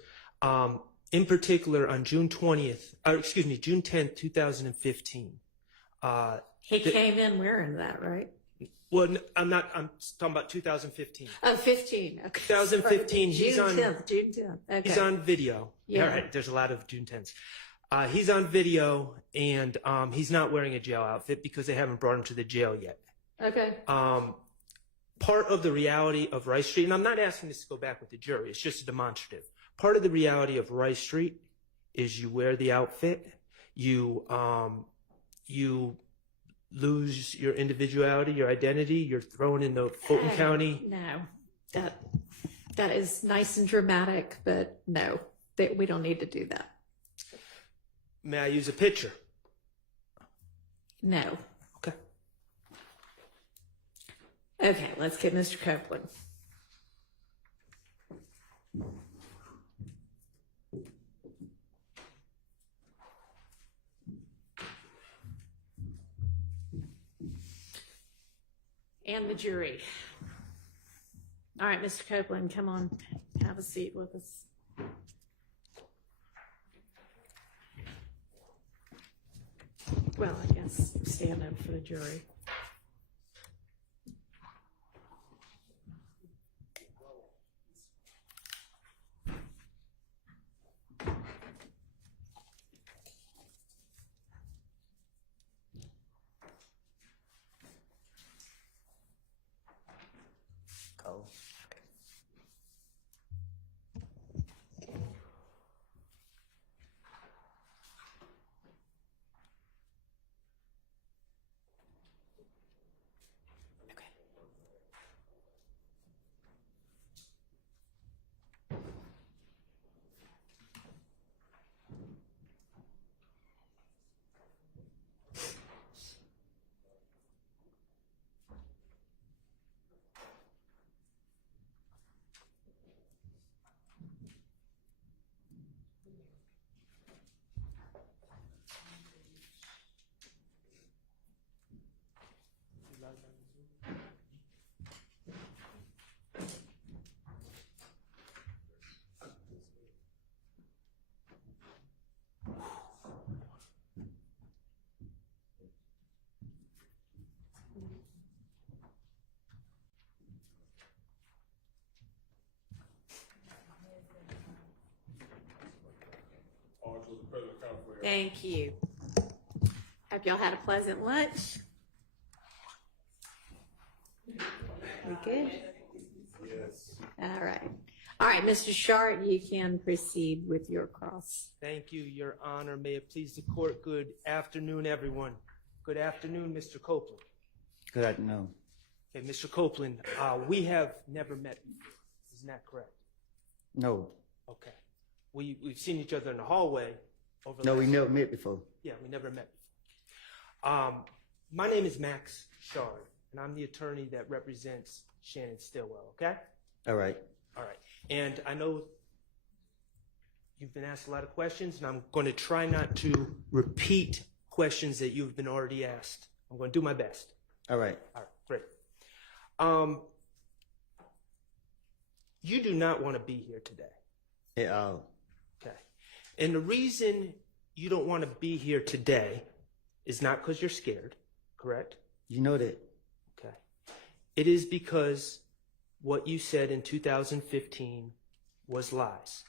In particular, on June 10th, 2015. He came in wearing that, right? Well, I'm talking about 2015. Oh, 15. Okay. 2015, Sorry. he's on. June 10th. Okay. He's on video. Yeah. All right, there's a lot of June 10s. He's on video, and he's not wearing a jail outfit because they haven't brought him to the jail yet. Okay. Part of the reality of Rice Street, and I'm not asking this to go back with the jury, it's just a demonstrative. Part of the reality of Rice Street is you wear the outfit, you lose your individuality, your identity, you're thrown into Fulton County. No, that is nice and dramatic, but no, we don't need to do that. May I use a picture? No. Okay. Okay, let's get Mr. Copeland. And the jury. All right, Mr. Copeland, come on, have a seat with us. Well, I guess stand up for the jury. Go. Thank you. Hope y'all had a pleasant lunch. We good? Yes. All right. All right, Mr. Shart, you can proceed with your cross. Thank you, Your Honor. May it please the court. Good afternoon, everyone. Good afternoon, Mr. Copeland. Good afternoon. Okay, Mr. Copeland, we have never met before. Isn't that correct? No. Okay. We've seen each other in the hallway. No, we never met before. Yeah, we never met before. My name is Max Shard, and I'm the attorney that represents Shannon Stillwell, okay? All right. All right. And I know you've been asked a lot of questions, and I'm going to try not to repeat questions that you've been already asked. I'm going to do my best. All right. All right, great. You do not want to be here today. At all. Okay. And the reason you don't want to be here today is not because you're scared, correct? You know that. Okay. It is because what you said in 2015 was lies.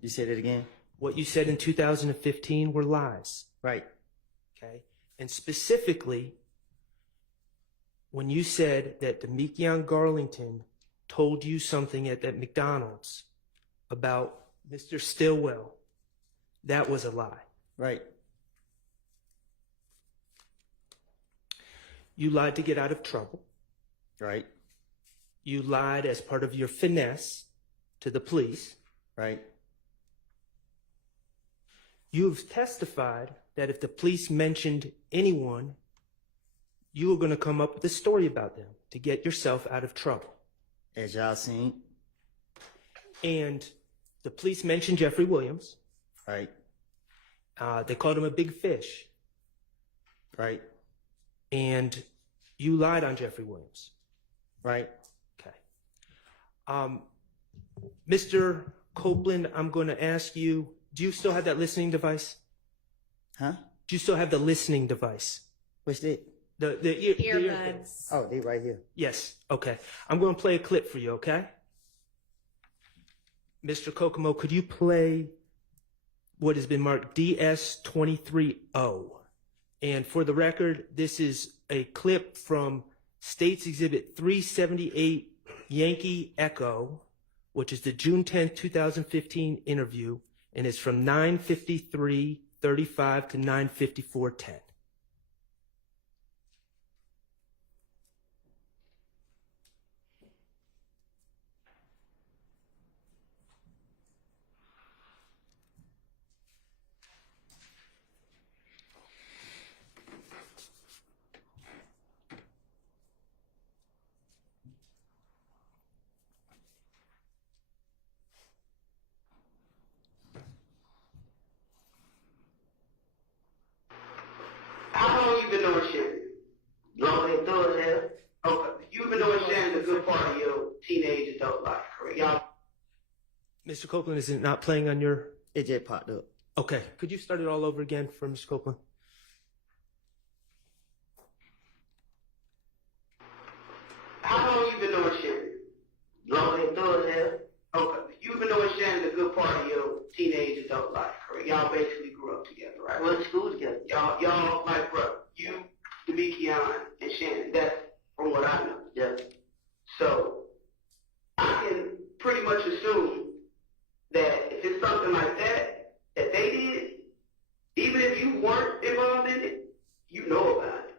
You said it again? What you said in 2015 were lies. Right. Okay. And specifically, when you said that Demekion Garlington told you something at that McDonald's about Mr. Stillwell, that was a lie. Right. You lied to get out of trouble. Right. You lied as part of your finesse to the police. Right. You've testified that if the police mentioned anyone, you were going to come up with a story about them to get yourself out of trouble. As y'all seen. And the police mentioned Jeffrey Williams. Right. They called him a big fish. Right. And you lied on Jeffrey Williams. Right. Okay. Mr. Copeland, I'm going to ask you, do you still have that listening device? Huh? Do you still have the listening device? What's that? The Earbuds. Oh, they right here. Yes. Okay. I'm going to play a clip for you, okay? Mr. Kokomo, could you play what has been marked DS230? And for the record, this is a clip from State's Exhibit 378 Yankee Echo, which is the June 10th, 2015 interview, and it's from 9:53:35 to 9:54:10. How long you been doing Shannon? Long as through as hell? Okay. You've been doing Shannon a good part of your teenage adult life, correct? Y'all. Mr. Copeland, is it not playing on your... It just popped up. Okay. Could you start it all over again for Mr. Copeland? How long you been doing Shannon? Long as through as hell? Okay. You've been doing Shannon a good part of your teenage adult life, correct? Y'all basically grew up together, right? Went to school together. Y'all like brother. You, Demekion, and Shannon. That's from what I know. Yeah. So I can pretty much assume that if it's something like that that they did, even if you weren't involved in it, you know about it.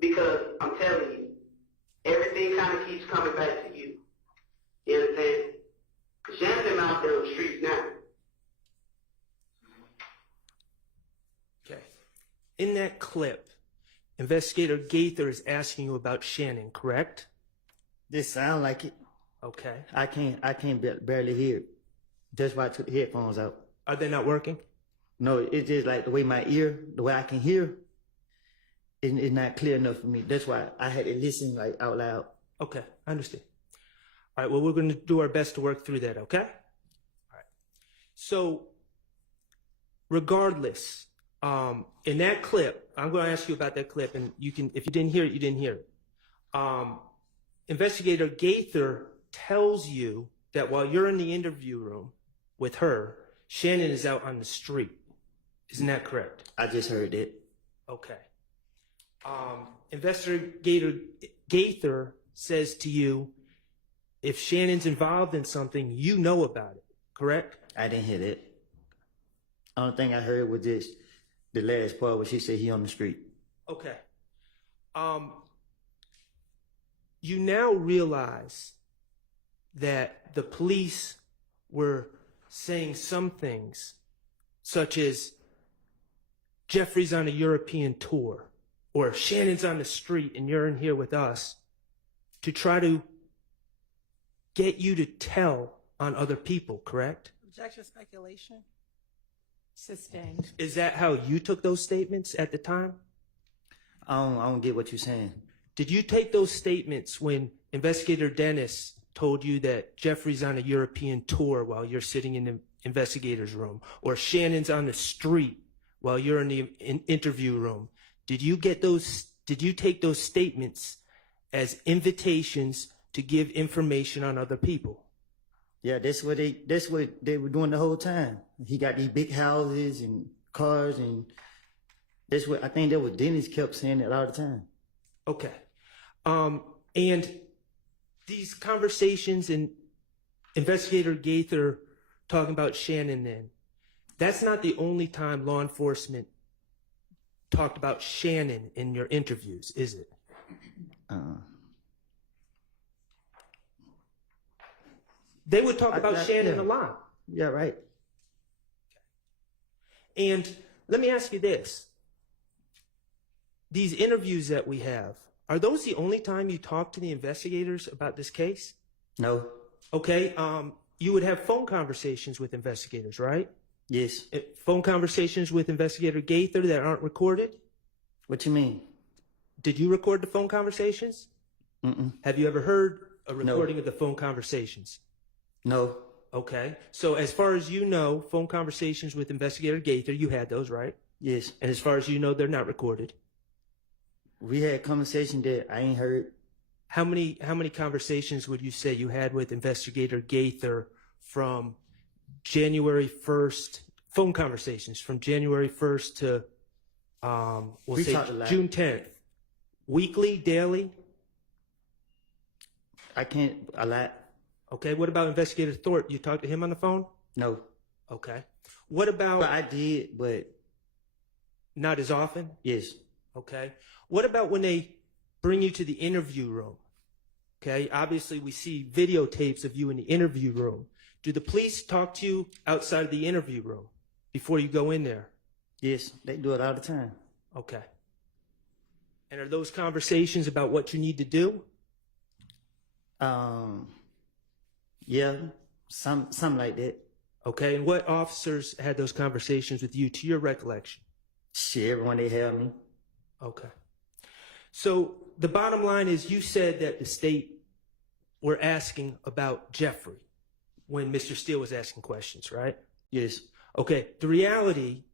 Because I'm telling you, everything kind of keeps coming back to you. You understand? Because Shannon's out there on the streets now. Okay. In that clip, Investigator Gaither is asking you about Shannon, correct? This sound like it. Okay. I can't barely hear it. That's why I took the headphones out. Are they not working? No, it's just like the way the way I can hear, it's not clear enough for me. That's why I had to listen like out loud. Okay, I understand. All right, well, we're going to do our best to work through that, okay? All right. So, regardless, in that clip, I'm going to ask you about that clip, and you can, if you didn't hear it, you didn't hear it. Investigator Gaither tells you that while you're in the interview room with her, Shannon is out on the street. Isn't that correct? I just heard it. Okay. Investigator Gaither says to you, if Shannon's involved in something, you know about it, correct? I didn't hear that. Only thing I heard was just the last part where she said he on the street. Okay. You now realize that the police were saying some things, such as Jeffrey's on a European tour, or Shannon's on the street and you're in here with us, to try to get you to tell on other people, correct? Objection, speculation. Sustained. Is that how you took those statements at the time? I don't get what you're saying. Did you take those statements when Investigator Dennis told you that Jeffrey's on a European tour while you're sitting in the investigator's room, or Shannon's on the street while you're in the interview room? Did you take those statements as invitations to give information on other people? Yeah, that's what they were doing the whole time. He got these big houses and cars, and that's what I think that was Dennis kept saying it all the time. Okay. And these conversations and Investigator Gaither talking about Shannon then, that's not the only time law enforcement talked about Shannon in your interviews, is it? They would talk about Shannon yeah. a lot. Yeah, right. And let me ask you this. These interviews that we have, are those the only time you talk to the investigators about this case? No. Okay. You would have phone conversations with investigators, right? Yes. Phone conversations with Investigator Gaither that aren't recorded? What you mean? Did you record the phone conversations? Mm-mm. Have you ever heard a recording of the phone conversations? No. Okay. So as far as you know, phone conversations with Investigator Gaither, you had those, right? Yes. And as far as you know, they're not recorded. We had conversation that I ain't heard. How many conversations would you say you had with Investigator Gaither from January 1st, phone conversations from January 1st to, we'll say June 10th? Weekly, daily? I can't, a lot. Okay, what about Investigator Thorpe? You talked to him on the phone? No. Okay. What about... But I did, but... Not as often? Yes. Okay. What about when they bring you to the interview room? Okay, obviously we see videotapes of you in the interview room. Do the police talk to you outside of the interview room before you go in there? Yes, they do it all the time. Okay. And are those conversations about what you need to do? Yeah, some like that. Okay, and what officers had those conversations with you, to your recollection? Shit, everyone they have me. Okay. So the bottom line is you said that the state were asking about Jeffrey when Mr. Steele was asking questions, right? Yes. Okay, the reality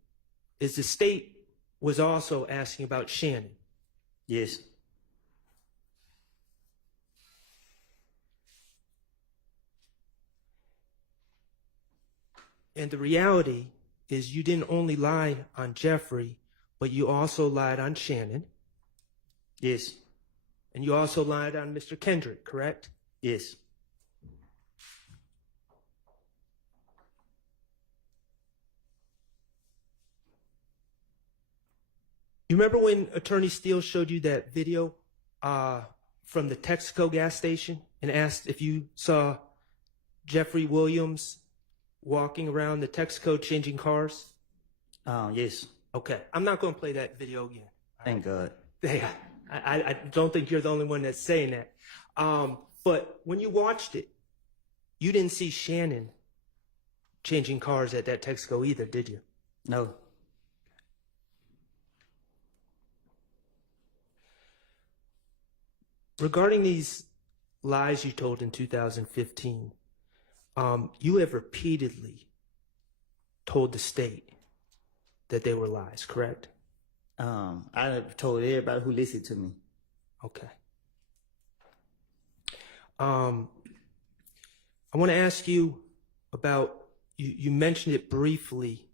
is the state was also asking about Shannon. Yes. And the reality is you didn't only lie on Jeffrey, but you also lied on Shannon. Yes. And you also lied on Mr. Kendrick, correct? Yes. You remember when Attorney Steele showed you that video from the Texaco gas station and asked if you saw Jeffrey Williams walking around the Texaco changing cars? Yes. Okay, I'm not going to play that video again. Thank God. Yeah, I don't think you're the only one that's saying that. But when you watched it, you didn't see Shannon changing cars at that Texaco either, did you? No. Regarding these lies you told in 2015, you have repeatedly told the state that they were lies, correct? I told everybody who listened to me. Okay. I want to ask you about, you mentioned it briefly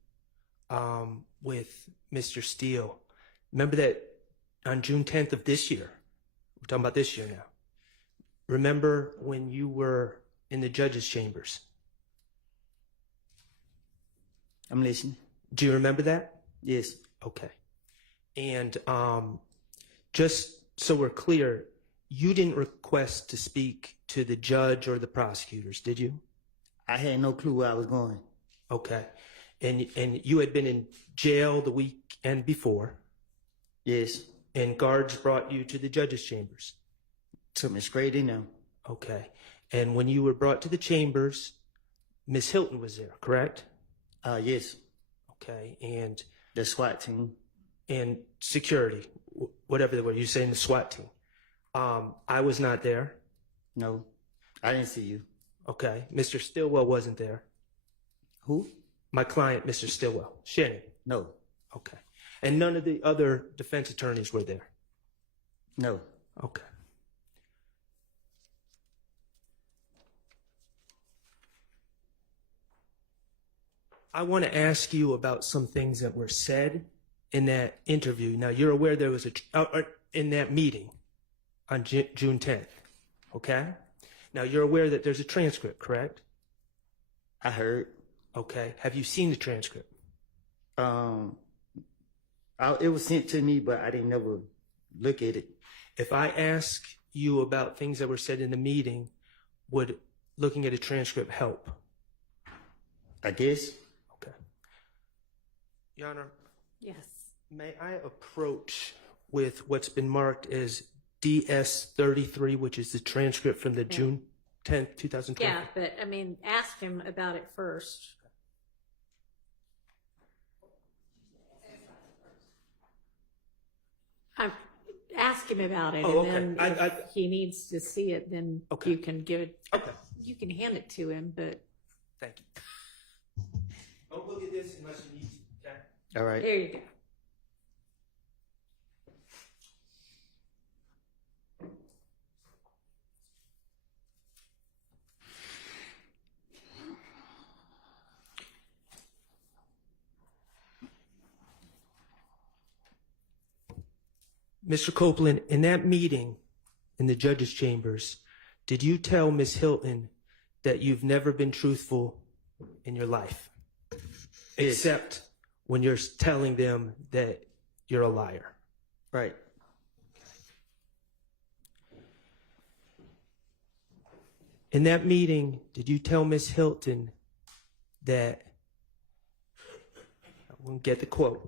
with Mr. Steele. Remember that on June 10th of this year, we're talking about this year now. Remember when you were in the judge's chambers? I'm listening. Do you remember that? Yes. Okay. And just so we're clear, you didn't request to speak to the judge or the prosecutors, did you? I had no clue where I was going. Okay. And you had been in jail the weekend before. Yes. And guards brought you to the judge's chambers. Took me straight in there. Okay. And when you were brought to the chambers, Miss Hilton was there, correct? Yes. Okay. And the SWAT team. And security, whatever they were. You're saying the SWAT team. I was not there. No, I didn't see you. Okay. Mr. Stillwell wasn't there. Who? My client, Mr. Stillwell. Shannon. No. Okay. And none of the other defense attorneys were there? No. Okay. I want to ask you about some things that were said in that interview. Now, you're aware there was in that meeting on June 10th, okay? Now, you're aware that there's a transcript, correct? I heard. Okay. Have you seen the transcript? It was sent to me, but I didn't never look at it. If I ask you about things that were said in the meeting, would looking at a transcript help? I guess. Okay. Your Honor, Yes. may I approach with what's been marked as DS-33, which is the transcript from the June 10th, 2020? Yeah, but I mean, ask him about it first. Ask him about it, Oh, and okay. then if he needs to see it, then Okay. you can give it. Okay. You can hand it to him, but Thank you. Don't look at this unless you need to, okay? All right. there you go. Mr. Copeland, in that meeting in the judge's chambers, did you tell Ms. Hilton that you've never been truthful in your life? Yes. Except when you're telling them that you're a liar. Right. In that meeting, did you tell Ms. Hilton that, I won't get the quote,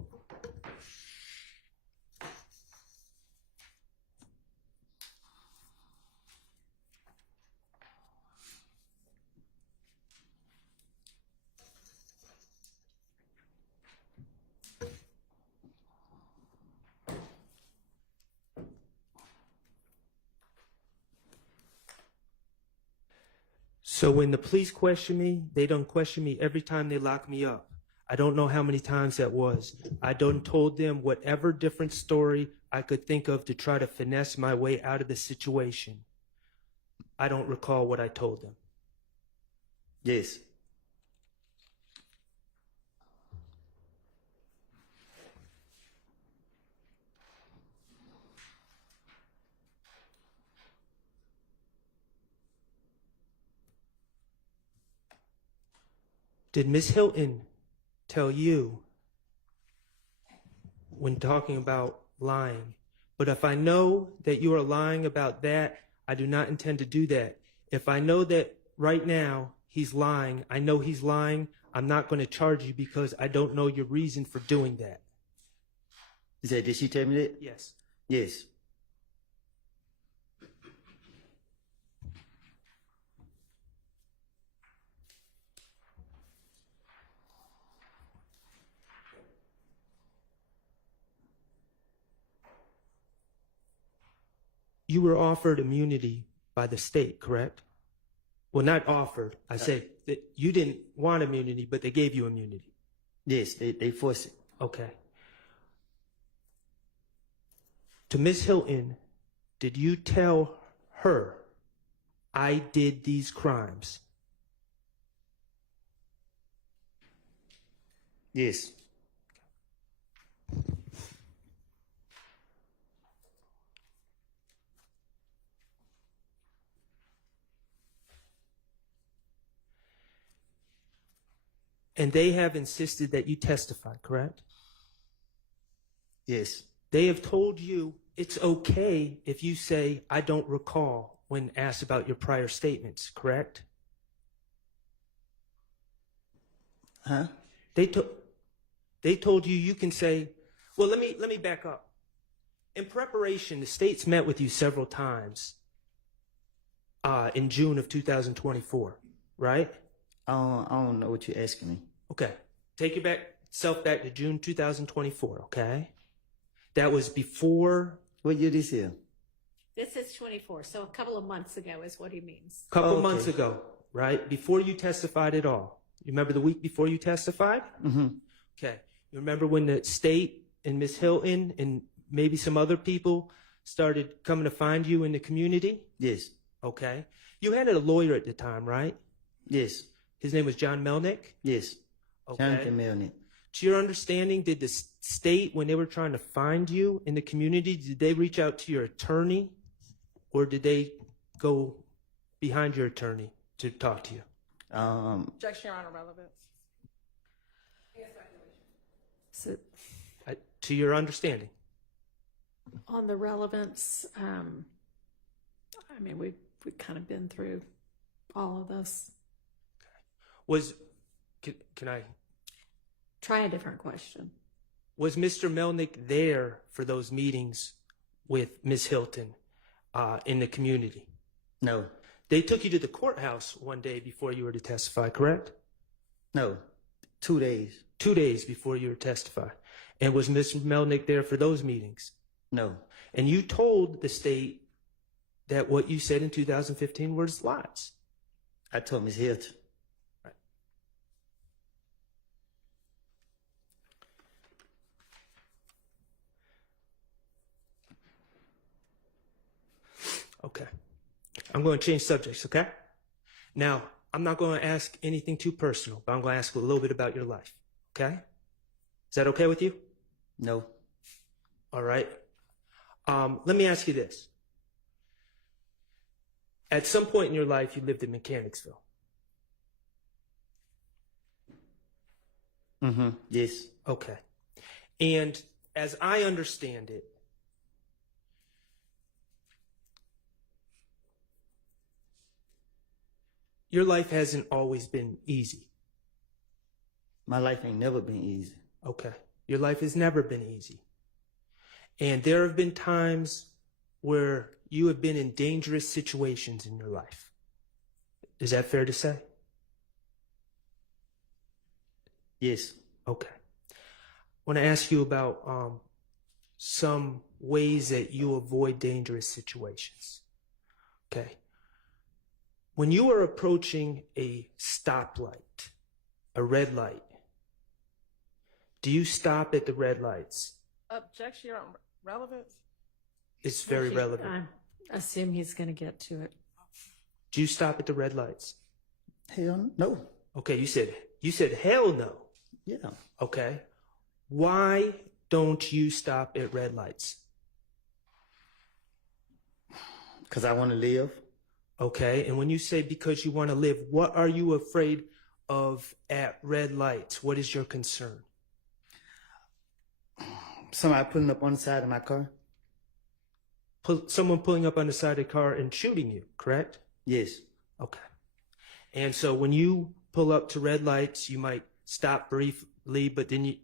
so when the police question me, they don't question me every time they lock me up. I don't know how many times that was. I done told them whatever different story I could think of to try to finesse my way out of the situation. I don't recall what I told them. Yes. Did Miss Hilton tell you when talking about lying? But if I know that you are lying about that, I do not intend to do that. If I know that right now he's lying, I know he's lying, I'm not going to charge you because I don't know your reason for doing that. Did she tell me that? Yes. Yes. You were offered immunity by the state, correct? Well, not offered. I said that you didn't want immunity, but they gave you immunity. Yes, they forced it. Okay. To Miss Hilton, did you tell her I did these crimes? Yes. And they have insisted that you testify, correct? Yes. They have told you it's okay if you say, I don't recall, when asked about your prior statements, correct? Huh? They told you you can say, well, let me back up. In preparation, the state's met with you several times in June of 2024, right? I don't know what you're asking me. Okay. Take yourself back to June 2024, okay? That was before... What year this year? This is 24, so a couple of months ago is what he means. Couple months ago, right? Before you testified at all. You remember the week before you testified? Mm-hmm. Okay. You remember when the state and Miss Hilton and maybe some other people started coming to find you in the community? Yes. Okay. You had a lawyer at the time, right? Yes. His name was John Melnick? Yes. Okay. Jonathan Melnick. To your understanding, did the state, when they were trying to find you in the community, did they reach out to your attorney or did they go behind your attorney to talk to you? Objection, Your Honor, relevance. So, to your understanding? on the relevance, I mean, we've kind of been through all of this. Can I? Try a different question. Was Mr. Melnick there for those meetings with Ms. Hilton in the community? No. They took you to the courthouse one day before you were to testify, correct? No. 2 days. 2 days before you were to testify. And was Mr. Melnick there for those meetings? No. And you told the state that what you said in 2015 was lies. I told Ms. Hilton. Right. Okay. I'm going to change subjects, okay? Now, I'm not going to ask anything too personal, but I'm going to ask a little bit about your life, okay? Is that okay with you? No. All right. Let me ask you this. At some point in your life, you lived in Mechanicsville. Mm-hmm. Yes. Okay. And as I understand it, your life hasn't always been easy. My life ain't never been easy. Okay. Your life has never been easy. And there have been times where you have been in dangerous situations in your life. Is that fair to say? Yes. Okay. I want to ask you about some ways that you avoid dangerous situations. Okay. When you are approaching a stoplight, a red light, do you stop at the red lights? Objection on relevance? It's very relevant. I assume he's going to get to it. Do you stop at the red lights? Hell no. Okay, you said hell no. Yeah. Okay. Why don't you stop at red lights? Because I want to live. Okay, and when you say because you want to live, what are you afraid of at red lights? What is your concern? Somebody pulling up on the side of my car. Someone pulling up on the side of the car and shooting you, correct? Yes. Okay. And so when you pull up to red lights, you might stop briefly, but then you...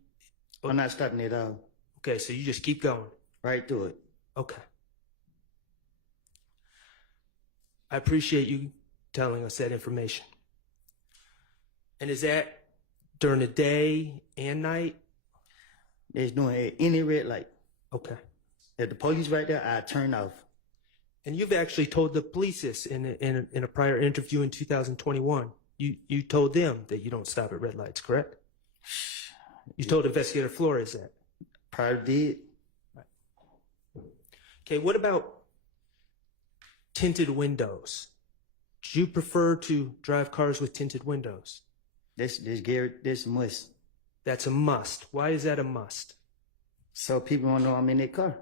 I'm not stopping at all. Okay, so you just keep going. Right through it. Okay. I appreciate you telling us that information. And is that during the day and night? It's doing at any red light. Okay. If the police right there, I turn off. And you've actually told the police this in a prior interview in 2021. You told them that you don't stop at red lights, correct? You told Investigator Flores that. Probably did. Right. Okay, what about tinted windows? Do you prefer to drive cars with tinted windows? This a must. That's a must. Why is that a must? So people won't know I'm in that car.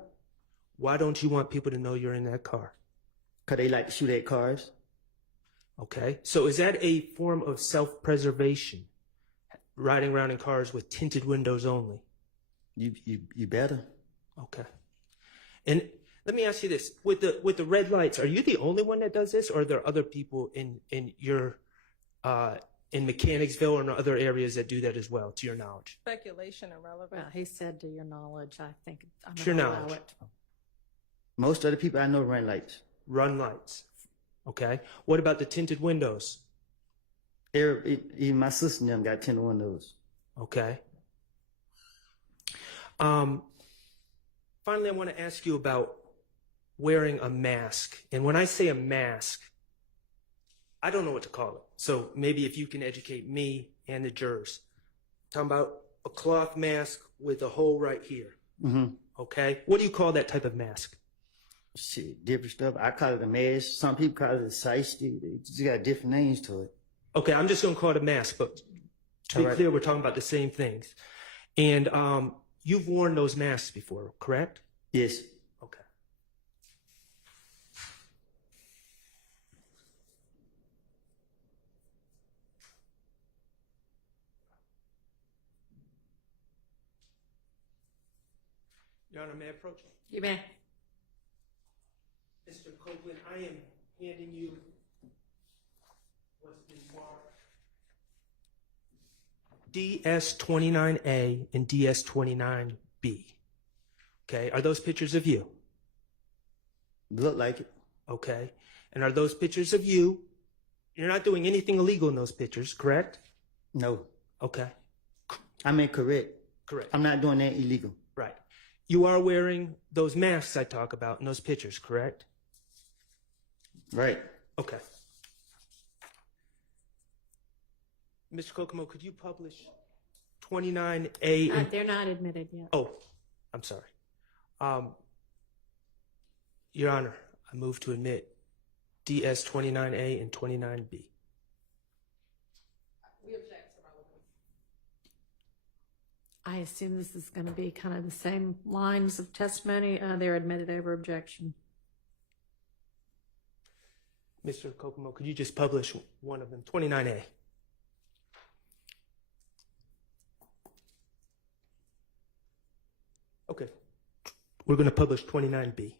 Why don't you want people to know you're in that car? Because they like to shoot at cars. Okay. So is that a form of self-preservation? Riding around in cars with tinted windows only? You better. Okay. And let me ask you this. With the red lights, are you the only one that does this, or are there other people in your in Mechanicsville or in other areas that do that as well, to your knowledge? Speculation irrelevant. Well, he said to your knowledge. I think I'm To your going to allow knowledge. it. Most of the people I know run lights. Run lights. Okay. What about the tinted windows? Even my sister and them got tinted windows. Okay. Finally, I want to ask you about wearing a mask. And when I say a mask, I don't know what to call it. So maybe if you can educate me and the jurors. I'm talking about a cloth mask with a hole right here. Mm-hmm. Okay. What do you call that type of mask? Shit, different stuff. I call it a mask. Some people call it a shiesty. They just got different names to it. Okay, I'm just going to call it a mask, but to be clear, we're talking about the same things. And you've worn those masks before, correct? Yes. Okay. Your Honor, may I approach? You may. Mr. Copeland, I am handing you DS29A and DS29B. Okay, are those pictures of you? Look like it. Okay, and are those pictures of you? You're not doing anything illegal in those pictures, correct? No. Okay. I mean, correct. Correct. I'm not doing that illegal. Right. You are wearing those masks I talk about in those pictures, correct? Right. Okay. Mr. Kokomo, could you publish 29A? And... They're not admitted yet. Oh, I'm sorry. Your Honor, I move to admit DS 29A and 29B. I assume this is going to be kind of the same lines of testimony. They're admitted over objection. Mr. Kokomo, could you just publish one of them, 29A? Okay. We're going to publish 29B.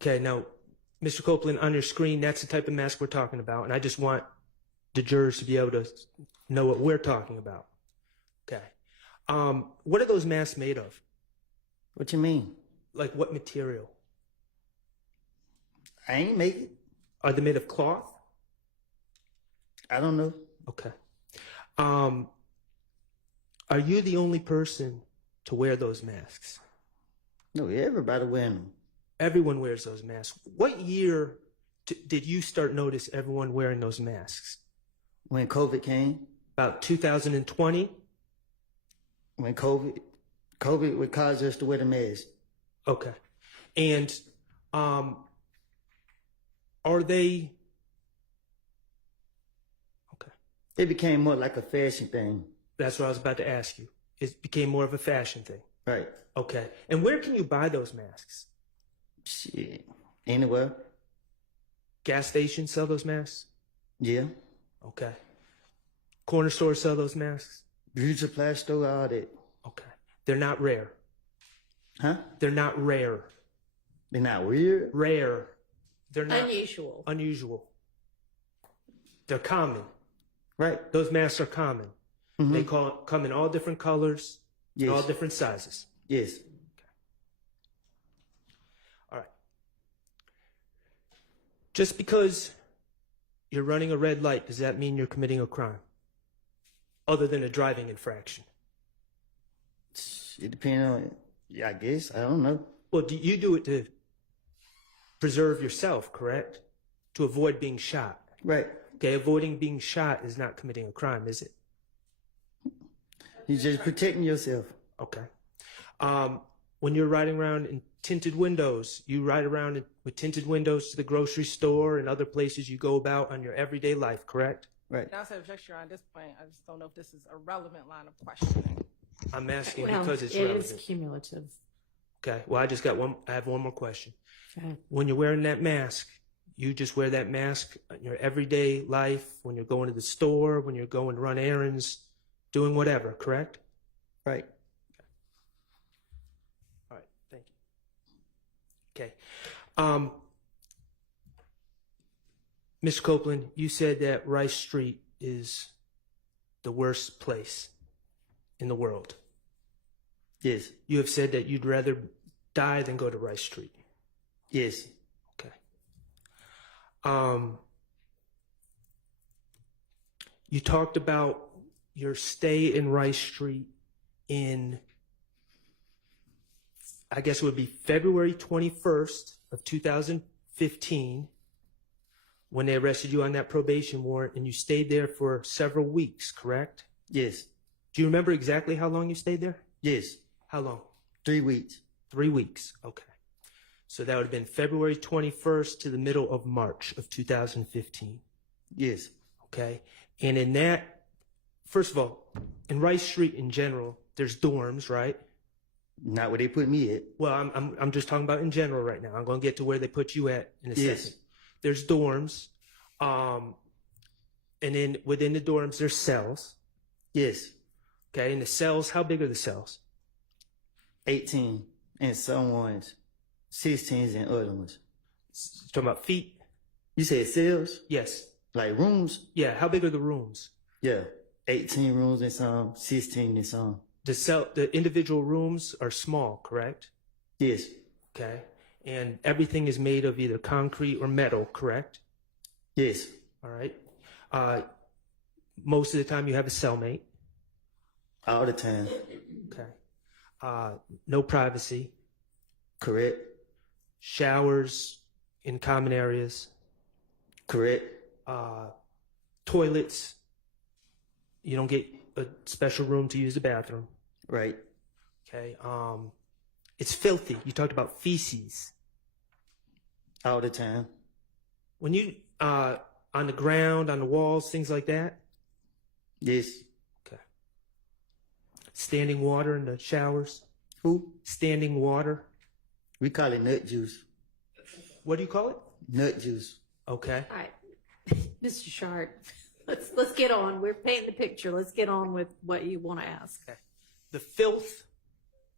Okay, now, Mr. Copeland, on your screen, that's the type of mask we're talking about, and I just want the jurors to be able to know what we're talking about. Okay. What are those masks made of? What you mean? Like what material? I ain't make it. Are they made of cloth? I don't know. Okay. Are you the only person to wear those masks? No, everybody wearing them. Everyone wears those masks. What year did you start notice everyone wearing those masks? When COVID came. About 2020? When COVID would cause us to wear the mask. Okay. And are they... Okay. It became more like a fashion thing. That's what I was about to ask you. It became more of a fashion thing. Right. Okay. And where can you buy those masks? Shit. Anywhere. Gas stations sell those masks? Yeah. Okay. Corner stores sell those masks? Beauty supply store, all that. Okay. They're not rare. Huh? They're not rare. They're not weird? Rare. They're not unusual. Unusual. They're common. Right. Those masks are common. Mm-hmm. They come in all different colors, yes. all different sizes. Yes. Okay. All right. Just because you're running a red light, does that mean you're committing a crime? Other than a driving infraction? It depends on, yeah, I guess. I don't know. Well, you do it to preserve yourself, correct? To avoid being shot. Right. Okay, avoiding being shot is not committing a crime, is it? You're just protecting yourself. Okay. When you're riding around in tinted windows, you ride around with tinted windows to the grocery store and other places you go about on your everyday life, correct? Right. That's an objection on this point. I just don't know if this is a relevant line of questioning. I'm asking Well, because it's it relevant. is cumulative. Okay, well, I have one more question. Okay. When you're wearing that mask, you just wear that mask in your everyday life, when you're going to the store, when you're going to run errands, doing whatever, correct? Right. All right, thank you. Okay. Mr. Copeland, you said that Rice Street is the worst place in the world. Yes. You have said that you'd rather die than go to Rice Street. Yes. Okay. You talked about your stay in Rice Street in, I guess it would be February 21st of 2015, when they arrested you on that probation warrant, and you stayed there for several weeks, correct? Yes. Do you remember exactly how long you stayed there? Yes. How long? 3 weeks. 3 weeks, okay. So that would have been February 21st to the middle of March of 2015. Yes. Okay. And in that, first of all, in Rice Street in general, there's dorms, right? Not where they put me at. Well, I'm just talking about in general right now. I'm going to get to where they put you at in a Yes. second. There's dorms, and then within the dorms there's cells. Yes. Okay, and the cells, how big are the cells? 18 in someone's 16s and other ones. Talking about feet? You said cells? Yes. Like rooms? Yeah. How big are the rooms? Yeah. 18 rooms and some, 16 and some. The individual rooms are small, correct? Yes. Okay. And everything is made of either concrete or metal, correct? Yes. All right. Most of the time you have a cellmate. All the time. Okay. No privacy. Correct. Showers in common areas. Correct. Toilets. You don't get a special room to use the bathroom. Right. Okay. It's filthy. You talked about feces. All the time. When you on the ground, on the walls, things like that? Yes. Okay. Standing water in the showers? Who? Standing water. We call it nut juice. What do you call it? Nut juice. Okay. All right, Mr. Sharp, let's get on. We're painting the picture. Let's get on with what you want to ask. Okay. The filth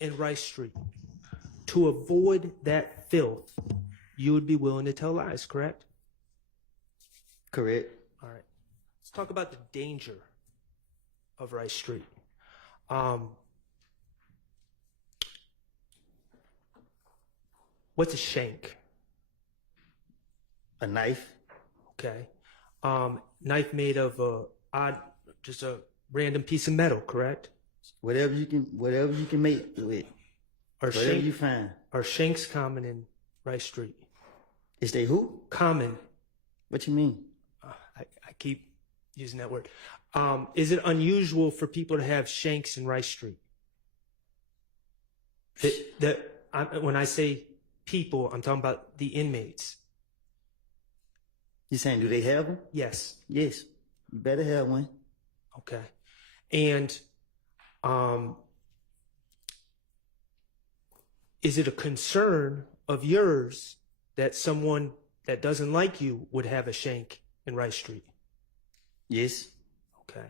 in Rice Street. To avoid that filth, you would be willing to tell lies, correct? Correct. All right. Let's talk about the danger of Rice Street. What's a shank? A knife. Okay. Knife made of just a random piece of metal, correct? Whatever you can make with. Whatever you find. Are shanks common in Rice Street? Is they who? Common. What you mean? I keep using that word. Is it unusual for people to have shanks in Rice Street? When I say people, I'm talking about the inmates. You saying, do they have them? Yes. Yes. You better have one. Okay. And is it a concern of yours that someone that doesn't like you would have a shank in Rice Street? Yes. Okay.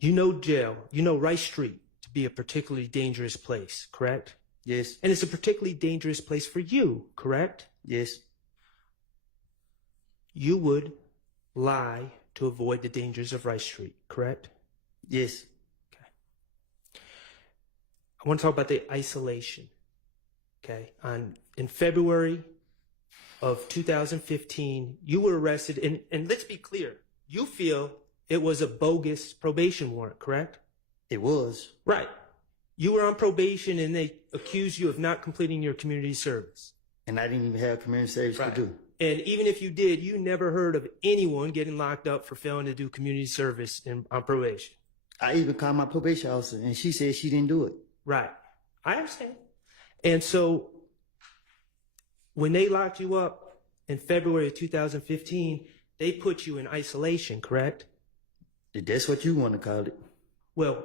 You know jail, you know Rice Street to be a particularly dangerous place, correct? Yes. And it's a particularly dangerous place for you, correct? Yes. You would lie to avoid the dangers of Rice Street, correct? Yes. Okay. I want to talk about the isolation. Okay. In February of 2015, you were arrested, and let's be clear, you feel it was a bogus probation warrant, correct? It was. Right. You were on probation and they accused you of not completing your community service. And I didn't even have community service to do. And even if you did, you never heard of anyone getting locked up for failing to do community service on probation. I even called my probation officer and she said she didn't do it. Right. I understand. And so when they locked you up in February of 2015, they put you in isolation, correct? That's what you want to call it. Well,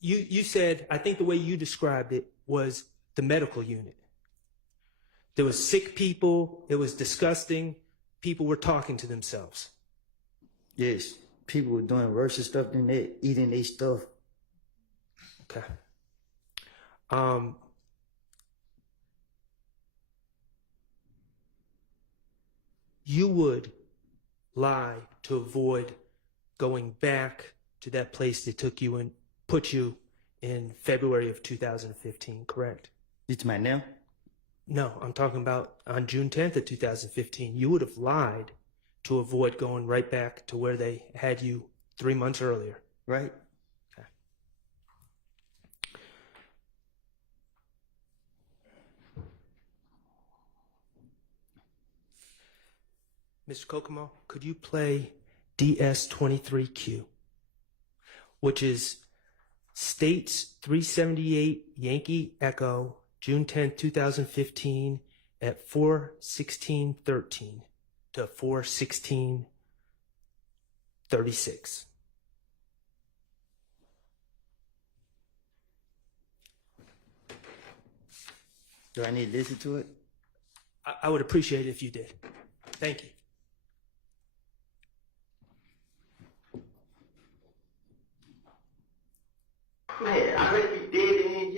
you said, I think the way you described it was the medical unit. There was sick people. It was disgusting. People were talking to themselves. Yes. People were doing worse stuff than that, eating their stuff. Okay. You would lie to avoid going back to that place they took you and put you in February of 2015, correct? You talking about now? No, I'm talking about on June 10th of 2015. You would have lied to avoid going right back to where they had you 3 months earlier. Right. Okay. Mr. Kokomo, could you play DS23Q, which is States 378 Yankee Echo, June 10th, 2015 at 4:16:13 to 4:16:36. Do I need to listen to it? I would appreciate it if you did. Thank you. Man, I bet you did in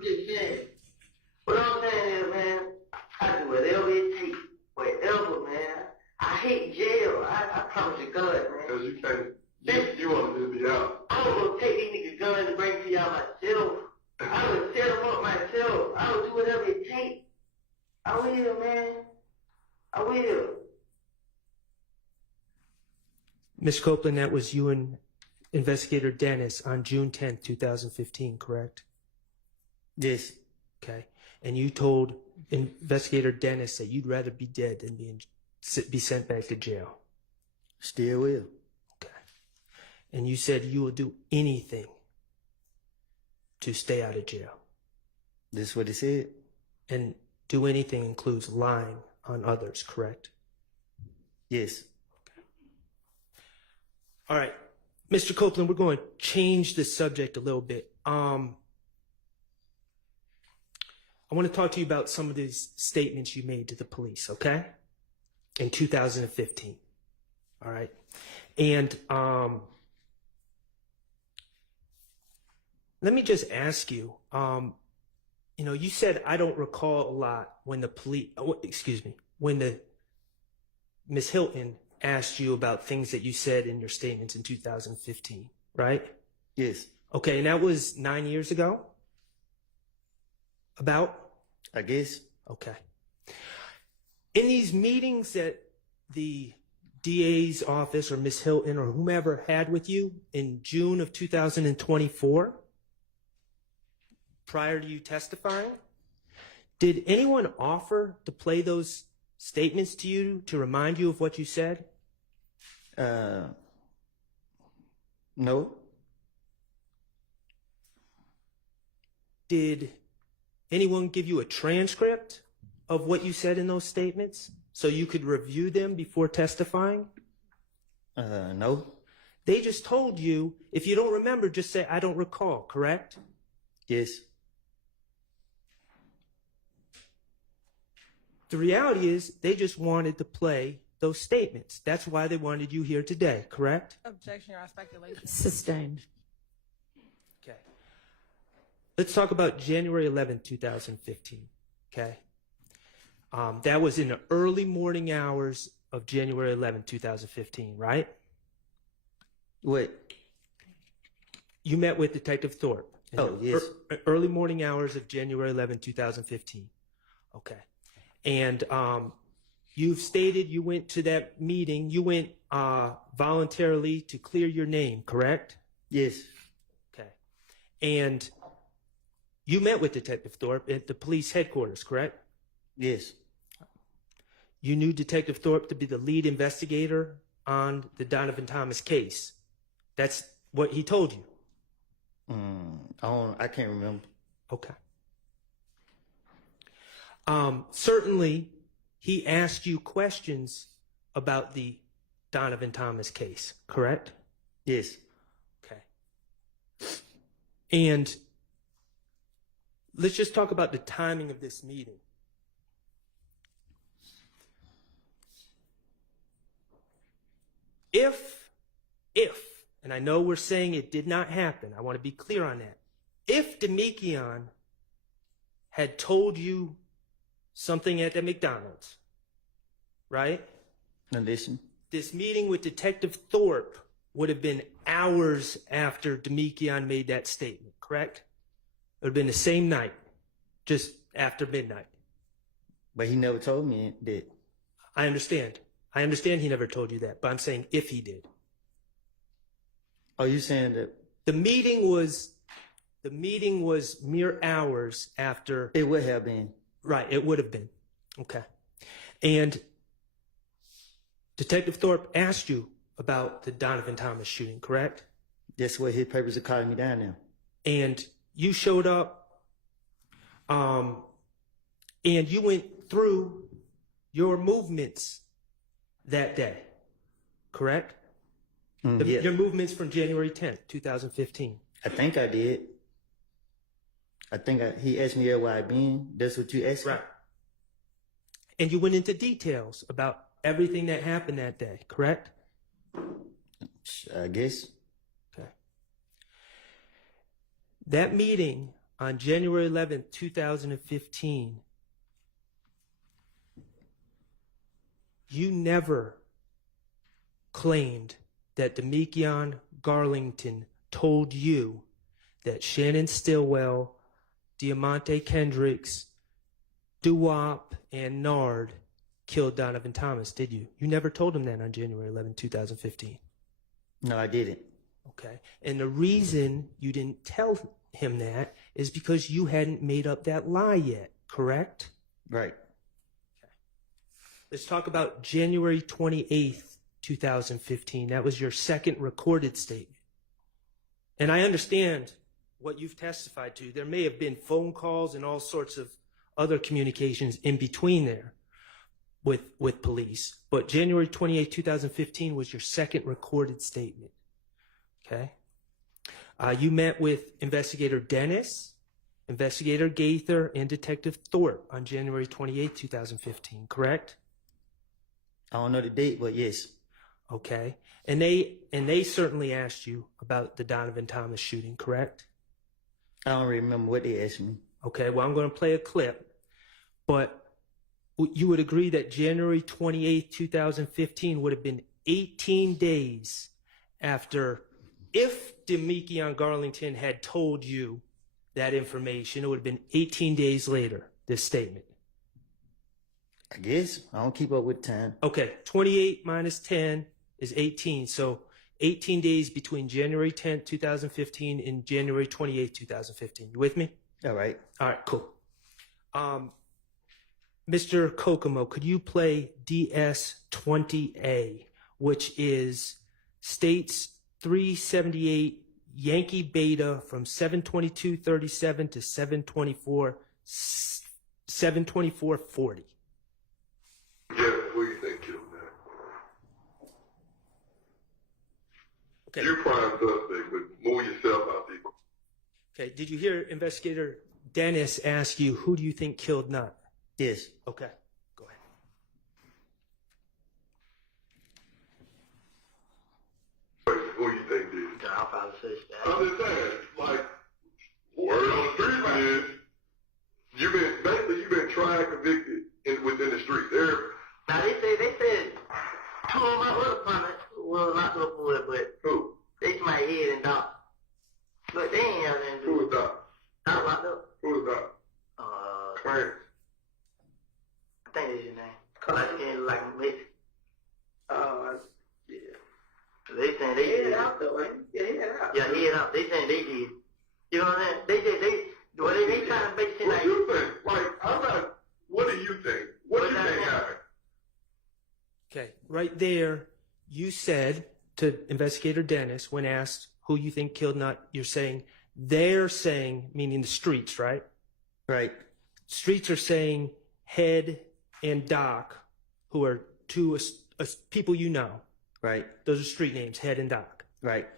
I'm just saying. What I'm saying is, man, I do whatever it takes. Whatever, man. I hate jail. I promise you, God, man. Because you can't, you want to be out. I was gonna take these niggas guns and bring them to y'all myself. I would set them up myself. I would do whatever it takes. I will, man. I will. Ms. Copeland, that was you and Investigator Dennis on June 10th, 2015, correct? Yes. Okay. And you told Investigator Dennis that you'd rather be dead than be sent back to jail. Still will. Okay. And you said you will do anything to stay out of jail. This is what he said. And do anything includes lying on others, correct? Yes. All right. Mr. Copeland, we're going to change the subject a little bit. I want to talk to you about some of these statements you made to the police, okay? In 2015. All right. And let me just ask you, you know, you said, I don't recall a lot when the police, when the Ms. Hilton asked you about things that you said in your statements in 2015, right? Yes. Okay, and that was 9 years ago? About? I guess. Okay. In these meetings that the DA's office or Ms. Hilton or whomever had with you in June of 2024, prior to you testifying, did anyone offer to play those statements to you to remind you of what you said? No. Did anyone give you a transcript of what you said in those statements so you could review them before testifying? No. They just told you, if you don't remember, just say, I don't recall, correct? Yes. The reality is they just wanted to play those statements. That's why they wanted you here today, correct? Objection, Your Honor, speculation. Sustained. Okay. Let's talk about January 11th, 2015, okay? That was in the early morning hours of January 11th, 2015, right? What? You met with Detective Thorpe. Oh, yes. Early morning hours of January 11th, 2015. Okay. And you've stated you went to that meeting. You went voluntarily to clear your name, correct? Yes. Okay. And you met with Detective Thorpe at the police headquarters, correct? Yes. You knew Detective Thorpe to be the lead investigator on the Donovan Thomas case. That's what he told you. I can't remember. Okay. Certainly, he asked you questions about the Donovan Thomas case, correct? Yes. Okay. And let's just talk about the timing of this meeting. If, and I know we're saying it did not happen, I want to be clear on that. If Demekion had told you something at the McDonald's, right? Now listen. This meeting with Detective Thorpe would have been hours after Demekion made that statement, correct? It would have been the same night, just after midnight. But he never told me that. I understand. I understand he never told you that, but I'm saying if he did. Are you saying that? The meeting was mere hours after. It would have been. Right, it would have been. Okay. And Detective Thorpe asked you about the Donovan Thomas shooting, correct? That's what his papers are calling me down now. And you showed up, and you went through your movements that day, correct? Yeah. Your movements from January 10th, 2015. I think I did. He asked me where I been. That's what you asked me? Right. And you went into details about everything that happened that day, correct? I guess. Okay. That meeting on January 11th, 2015, you never claimed that Demekion Garlington told you that Shannon Stillwell, Diamante Kendricks, Duwop, and Nard killed Donovan Thomas, did you? You never told him that on January 11, 2015. No, I didn't. Okay. And the reason you didn't tell him that is because you hadn't made up that lie yet, correct? Right. Let's talk about January 28th, 2015. That was your second recorded statement. And I understand what you've testified to. There may have been phone calls and all sorts of other communications in between there with police. But January 28th, 2015 was your second recorded statement. Okay? You met with Investigator Dennis, Investigator Gaither, and Detective Thorpe on January 28th, 2015, correct? I don't know the date, but yes. Okay. And they certainly asked you about the Donovan Thomas shooting, correct? I don't remember what they asked me. Okay, well, I'm going to play a clip. But you would agree that January 28th, 2015 would have been 18 days after, if Demekion Garlington had told you that information, it would have been 18 days later, this statement. I guess. I don't keep up with time. Okay, 28 minus 10 is 18. So 18 days between January 10th, 2015 and January 28th, 2015. You with me? All right. All right, cool. Mr. Kokomo, could you play DS-20A, which is States 378 Yankee Beta from 7/22/37 to 7/24/40. Yeah, who you think killed that? Okay. You're prime suspect, but move yourself out there. Okay, did you hear Investigator Dennis ask you, who do you think killed Nut? Yes. Okay, go ahead. Who you think did? I'll probably say that. I'm just saying, like, word on the street is, you've been tried, convicted within the street. Now they said two of my other partners were locked up for it, but who? They my head and dog. But they ain't have anything to do Who with was that? Not locked up. Who was that? Clarence. I think that's your name. Like skin like Mason. Yeah. They saying they did. Out though, ain't it? Yeah, head out. Yeah, head out. They saying they did. You know what I'm saying? They trying to make it What like. you think? Like, what do you think? What do you think happened? Okay, right there, you said to Investigator Dennis, when asked who you think killed Nut, they're saying, meaning the streets, right? Right. Streets are saying Head and Doc, who are two people you know. Right. Those are street names, Head and Doc. Right.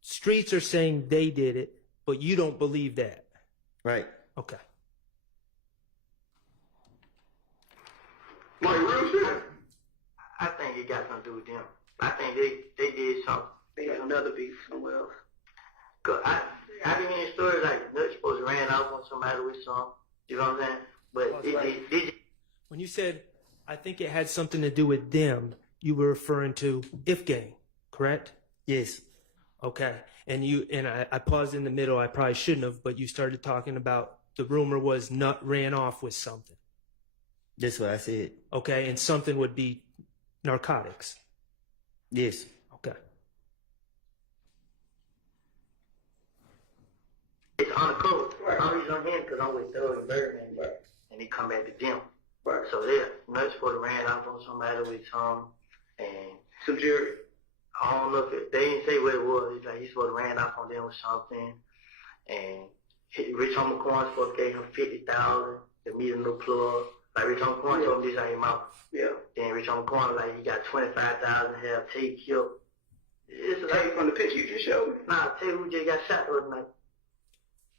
Streets are saying they did it, but you don't believe that. Right. Okay. Like real shit? I think it got something to do with them. I think they did something. They got another beef somewhere else. Cause I been hearing stories like Nut's supposed to ran off on somebody with some. You know what I'm saying? But When you said, I think it had something to do with them, you were referring to If Gang, correct? Yes. Okay. And I paused in the middle. I probably shouldn't have, but you started talking about the rumor was Nut ran off with something. That's what I said. Okay. And something would be narcotics. Yes. Okay. it's on the coast. I'm using on him because I'm with Doug and Birdman. And he come back to them. So Nut's supposed to ran off on somebody with some and some jury. I don't know if they didn't say what it was. It's like he's supposed to ran off on them with something. And Rich Homie Corn supposed to give him $50,000 to meet a new plug. Like Rich Homie Corn told him this out his mouth. Yeah. Then Rich Homie Corn like he got $25,000 to have Tate killed. It's like from the picture you just showed me. Nah, Tate who just got shot the other night.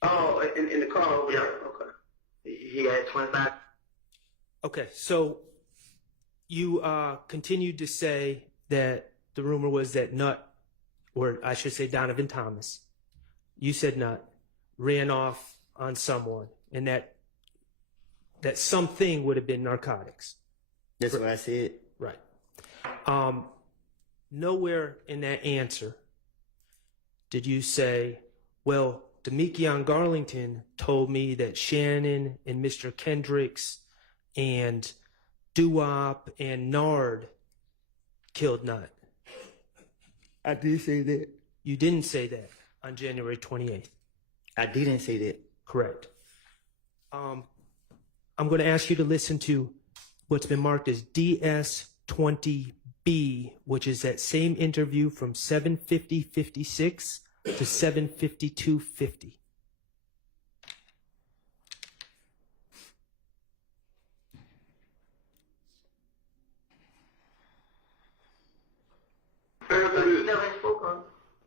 Oh, in the car over there. Okay. He had 25. Okay. So you continued to say that the rumor was that Nut, or I should say Donovan Thomas, you said Nut, ran off on someone, and that something would have been narcotics. That's what I said. Right. Nowhere in that answer did you say, well, Demekion Garlington told me that Shannon and Mr. Kendricks and Doo-Wop and Nard killed Nut. I did say that. You didn't say that on January 28th. I didn't say that. Correct. I'm going to ask you to listen to what's been marked as DS20B, which is that same interview from 7:50:56 to 7:52:50.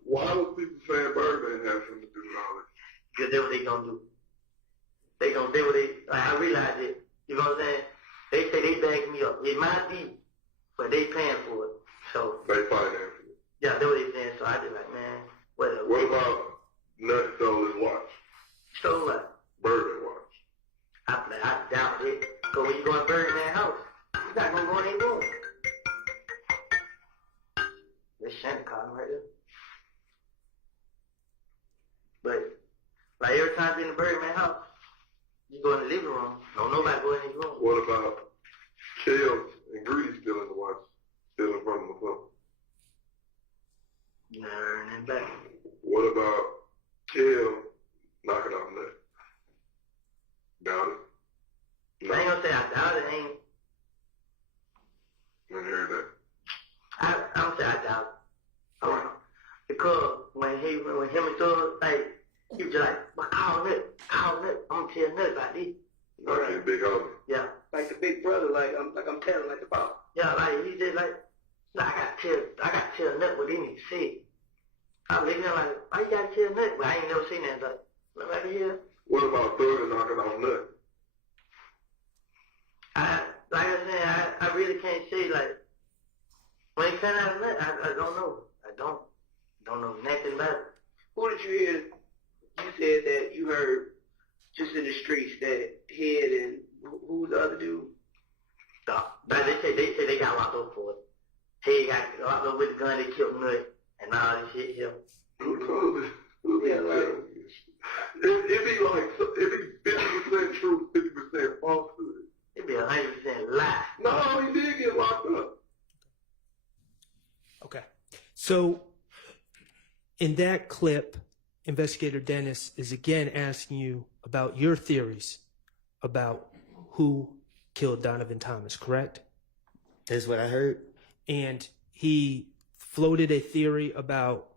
Why was people saying Birdman had something to do with all this? Because that's what they gonna do. They gonna do what they, like, I realize it. You know what I'm saying? They say they bagged me up. It might be, but they paying for it. So. They financing it. Yeah, that's what they saying. So I just like, man, whatever. What about Nut stole his watch? Stole what? Birdman watch. I doubt it. So when you go in Birdman's house, you're not gonna go in their room. That's Shannon calling right there. But, like, every time you're in the Birdman house, you go in the living room, don't nobody go in his room. What about Kels and Greedy stealing the watch, stealing from the phone? Never heard nothing back. What about Kel knocking off Nut? Doubt it. No. I ain't gonna say I doubt it, ain't. I heard that. I'm gonna say I doubt it. I don't know. Because when him and Thug, like, he was just like, well, call Nut. I'm gonna tell Nut about this. Like his big homie. Yeah. Like the big brother, like I'm telling like the boss. Yeah, like he just like I gotta tell Nut what he need to say. I'm looking at him like, why you gotta tell Nut? But I ain't never seen that, but right here. What about Thug knocking off Nut? Like I said, I really can't say, like, when it came out of Nut, I don't know. I don't know nothing about it. Who did you hear? You said that you heard just in the streets that Head and who was the other dude? But they say they got locked up for it. Head got locked up with the gun, they killed Nut and all this shit here. Yeah, like, it'd be 50% truth, 50% falsehood. It'd be 100% lie. No, he did get locked up. Okay. So in that clip, Investigator Dennis is again asking you about your theories about who killed Donovan Thomas, correct? That's what I heard. And he floated a theory about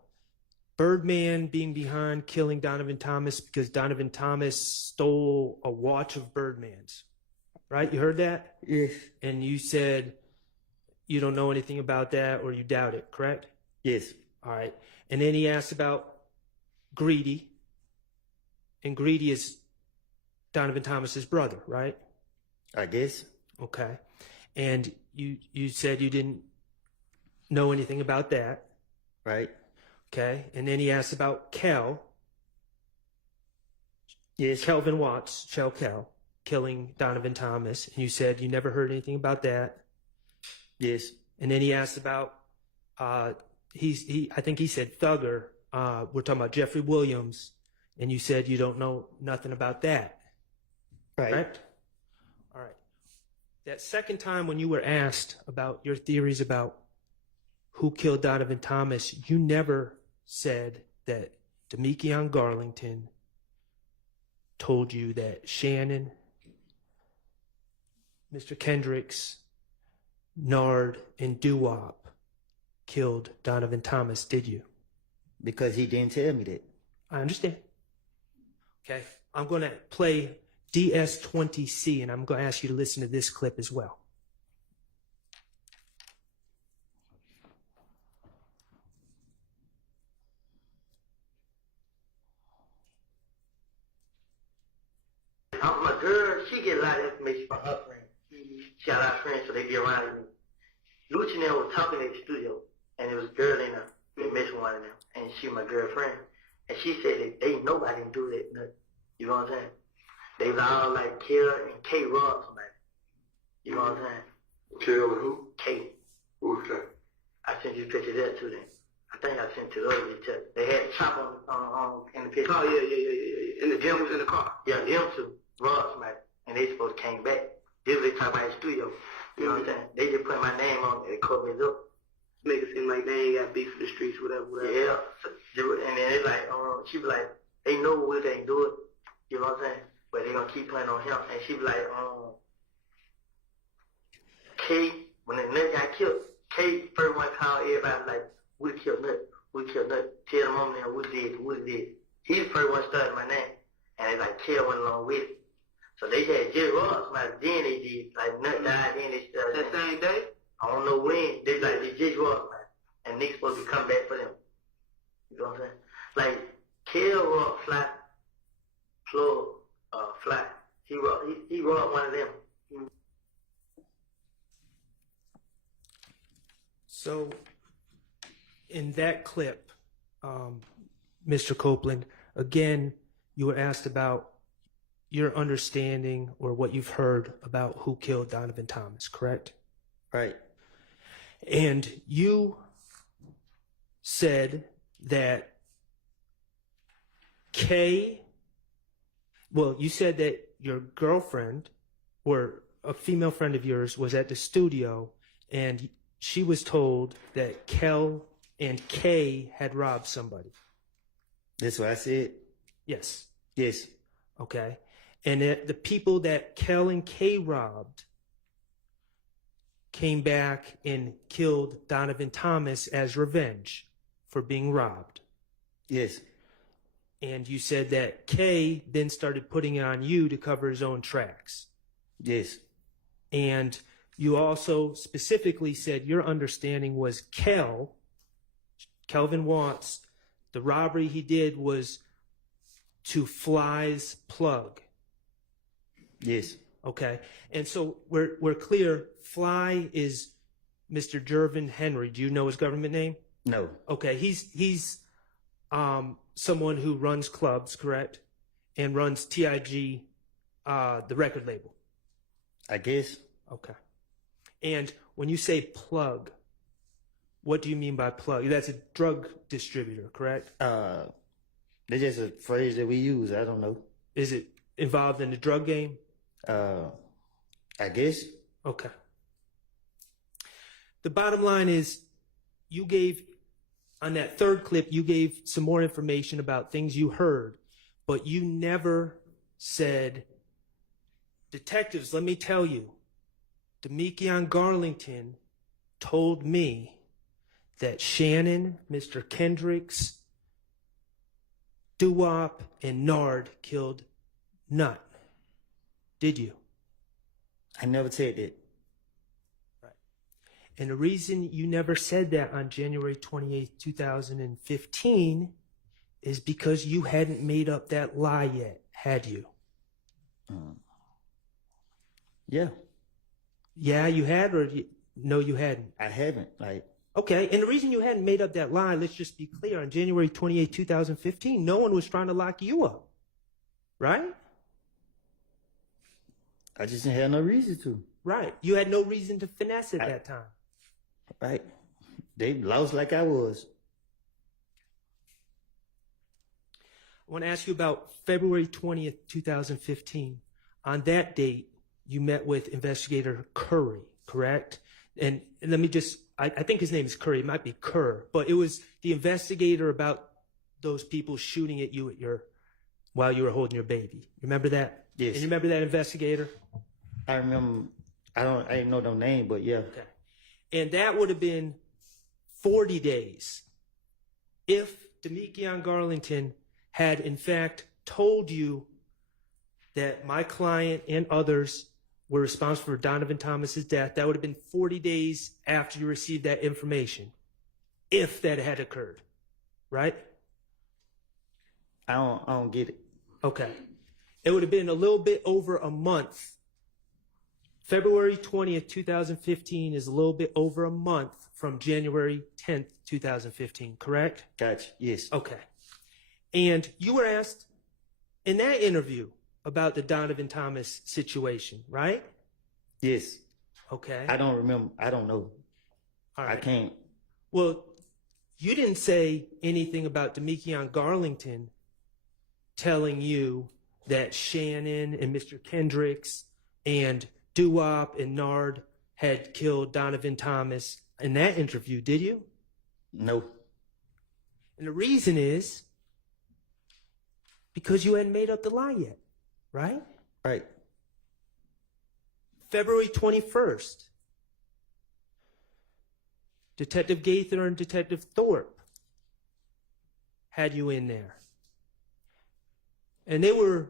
Birdman being behind killing Donovan Thomas because Donovan Thomas stole a watch of Birdman's. Right? You heard that? Yes. And you said you don't know anything about that or you doubt it, correct? Yes. All right. And then he asked about Greedy. And Greedy is Donovan Thomas's brother, right? I guess. Okay. And you said you didn't know anything about that. Right. Okay. And then he asked about Kel. Yes. Kelvin Watts, Shell Kel, killing Donovan Thomas. And you said you never heard anything about that. Yes. And then he asked about, I think he said Thugger. We're talking about Jeffrey Williams. And you said you don't know nothing about that. Right. Correct? All right. That second time when you were asked about your theories about who killed Donovan Thomas, you never said that Demekion Garlington told you that Shannon, Mr. Kendricks, Nard, and Doo-Wop killed Donovan Thomas, did you? Because he didn't tell me that. I understand. Okay. I'm going to play DS20C, and I'm going to ask you to listen to this clip as well. My girl, she get a lot of information from her friends. She got a lot of friends, so they be around me. Luchinell was talking at the studio, and it was a girl in there. They messed with one of them, and she my girlfriend. And she said that they know I didn't do that. You know what I'm saying? They was all like Kill and K robbed somebody. You know what I'm saying? Kill and who? K. Who was that? I sent you a picture of that to them. I think I sent it to those pictures. They had a chop on in the picture. Oh, yeah. And the gym was in the car. Yeah, them two robbed somebody, and they supposed to came back. This was they talk about the studio. You know what I'm saying? They just put my name on it and covered it up. Make it seem like they ain't got beef in the streets, whatever. Yeah. And then it's like, she be like, they know what they do it. You know what I'm saying? But they gonna keep playing on him. And she be like, K, when the nut got killed, K first one called everybody like, Woody killed Nut. Woody killed Nut. Tell the mom now Woody did. He's the first one started my name. And they like, Kill went along with it. So they had just robbed somebody, then they did. Like Nut died, then they started. That same day? I don't know when. They just robbed somebody. And Nick's supposed to come back for them. You know what I'm saying? Like, Kill robbed Fly. He robbed one of them. So, in that clip, Mr. Copeland, again, you were asked about your understanding or what you've heard about who killed Donovan Thomas, correct? Right. And you said that you said that your girlfriend or a female friend of yours was at the studio and she was told that Kel and Kay had robbed somebody. That's what I said? Yes. Yes. Okay. And that the people that Kel and Kay robbed came back and killed Donovan Thomas as revenge for being robbed. Yes. And you said that Kay then started putting it on you to cover his own tracks. Yes. And you also specifically said your understanding was Kelvin Watts, the robbery he did was to Fly's plug. Yes. Okay. And so we're clear, Fly is Mr. Jervin Henry. Do you know his government name? No. Okay. He's someone who runs clubs, correct? And runs TIG, the record label. I guess. Okay. And when you say plug, what do you mean by plug? That's a drug distributor, correct? That's just a phrase that we use. I don't know. Is it involved in the drug game? I guess. Okay. The bottom line is you gave, on that third clip, you gave some more information about things you heard, but you never said, detectives, let me tell you, Demekion Garlington told me that Shannon, Mr. Kendricks, Doo-Wop, and Nard killed Nut. Did you? I never said that. Right. And the reason you never said that on January 28th, 2015 is because you hadn't made up that lie yet, had you? Yeah. Yeah, you had, or no, you hadn't? I haven't. Okay, and the reason you hadn't made up that lie, let's just be clear, on January 28, 2015, no one was trying to lock you up, right? I just didn't have no reason to. Right. You had no reason to finesse at that time. Right. They lost like I was. I want to ask you about February 20th, 2015. On that date, you met with Investigator Curry, correct? And let me just, I think his name is Curry, it might be Kerr, but it was the investigator about those people shooting at you while you were holding your baby. Remember that? Yes. And you remember that investigator? I remember, I didn't know no name, but yeah. Okay. And that would have been 40 days if Demekion Garlington had in fact told you that my client and others were responsible for Donovan Thomas's death. That would have been 40 days after you received that information, if that had occurred, right? I don't get it. Okay. It would have been a little bit over a month. February 20th, 2015 is a little bit over a month from January 10th, 2015, correct? Gotcha. Yes. Okay. And you were asked In that interview about the Donovan Thomas situation, right? Yes. Okay. I don't remember. I don't know. All right. I can't. Well, you didn't say anything about Demekion Garlington telling you that Shannon and Mr. Kendricks and Doo-Wop and Nard had killed Donovan Thomas in that interview, did you? No. And the reason is because you hadn't made up the lie yet, right? Right. February 21st, Detective Gaither and Detective Thorpe had you in there. And they were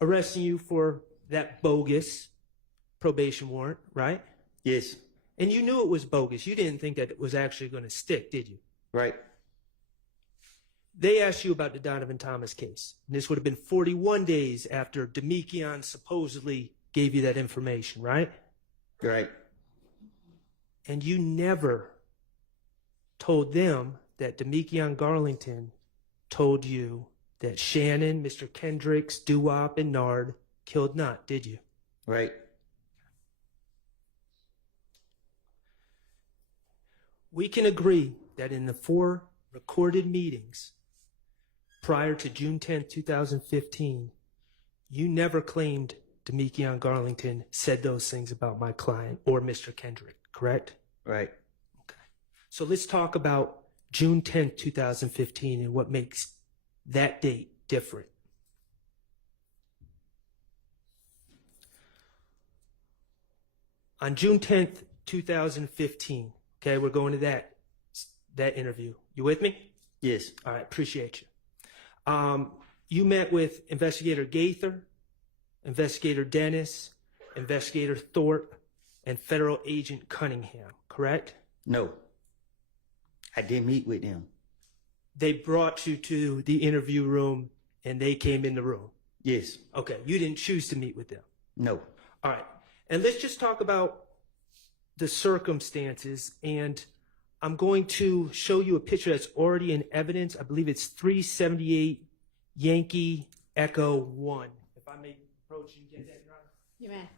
arresting you for that bogus probation warrant, right? Yes. And you knew it was bogus. You didn't think that it was actually going to stick, did you? Right. They asked you about the Donovan Thomas case. And this would have been 41 days after Demekion supposedly gave you that information, right? Right. And you never told them that Demekion Garlington told you that Shannon, Mr. Kendricks, Doo-Wop, and Nard killed Knott, did you? Right. We can agree that in the 4 recorded meetings prior to June 10, 2015, you never claimed Demekion Garlington said those things about my client or Mr. Kendrick, correct? Right. Okay. So let's talk about June 10, 2015 and what makes that date different. On June 10th, 2015, okay, we're going to that interview. You with me? Yes. All right, appreciate you. You met with Investigator Gaither, Investigator Dennis, Investigator Thorpe, and Federal Agent Cunningham, correct? No. I didn't meet with them. They brought you to the interview room and they came in the room? Yes. Okay, you didn't choose to meet with them? No. All right, and let's just talk about the circumstances, and I'm going to show you a picture that's already in evidence. I believe it's 378 Yankee Echo 1. If I may approach and get that, Your Honor. You may.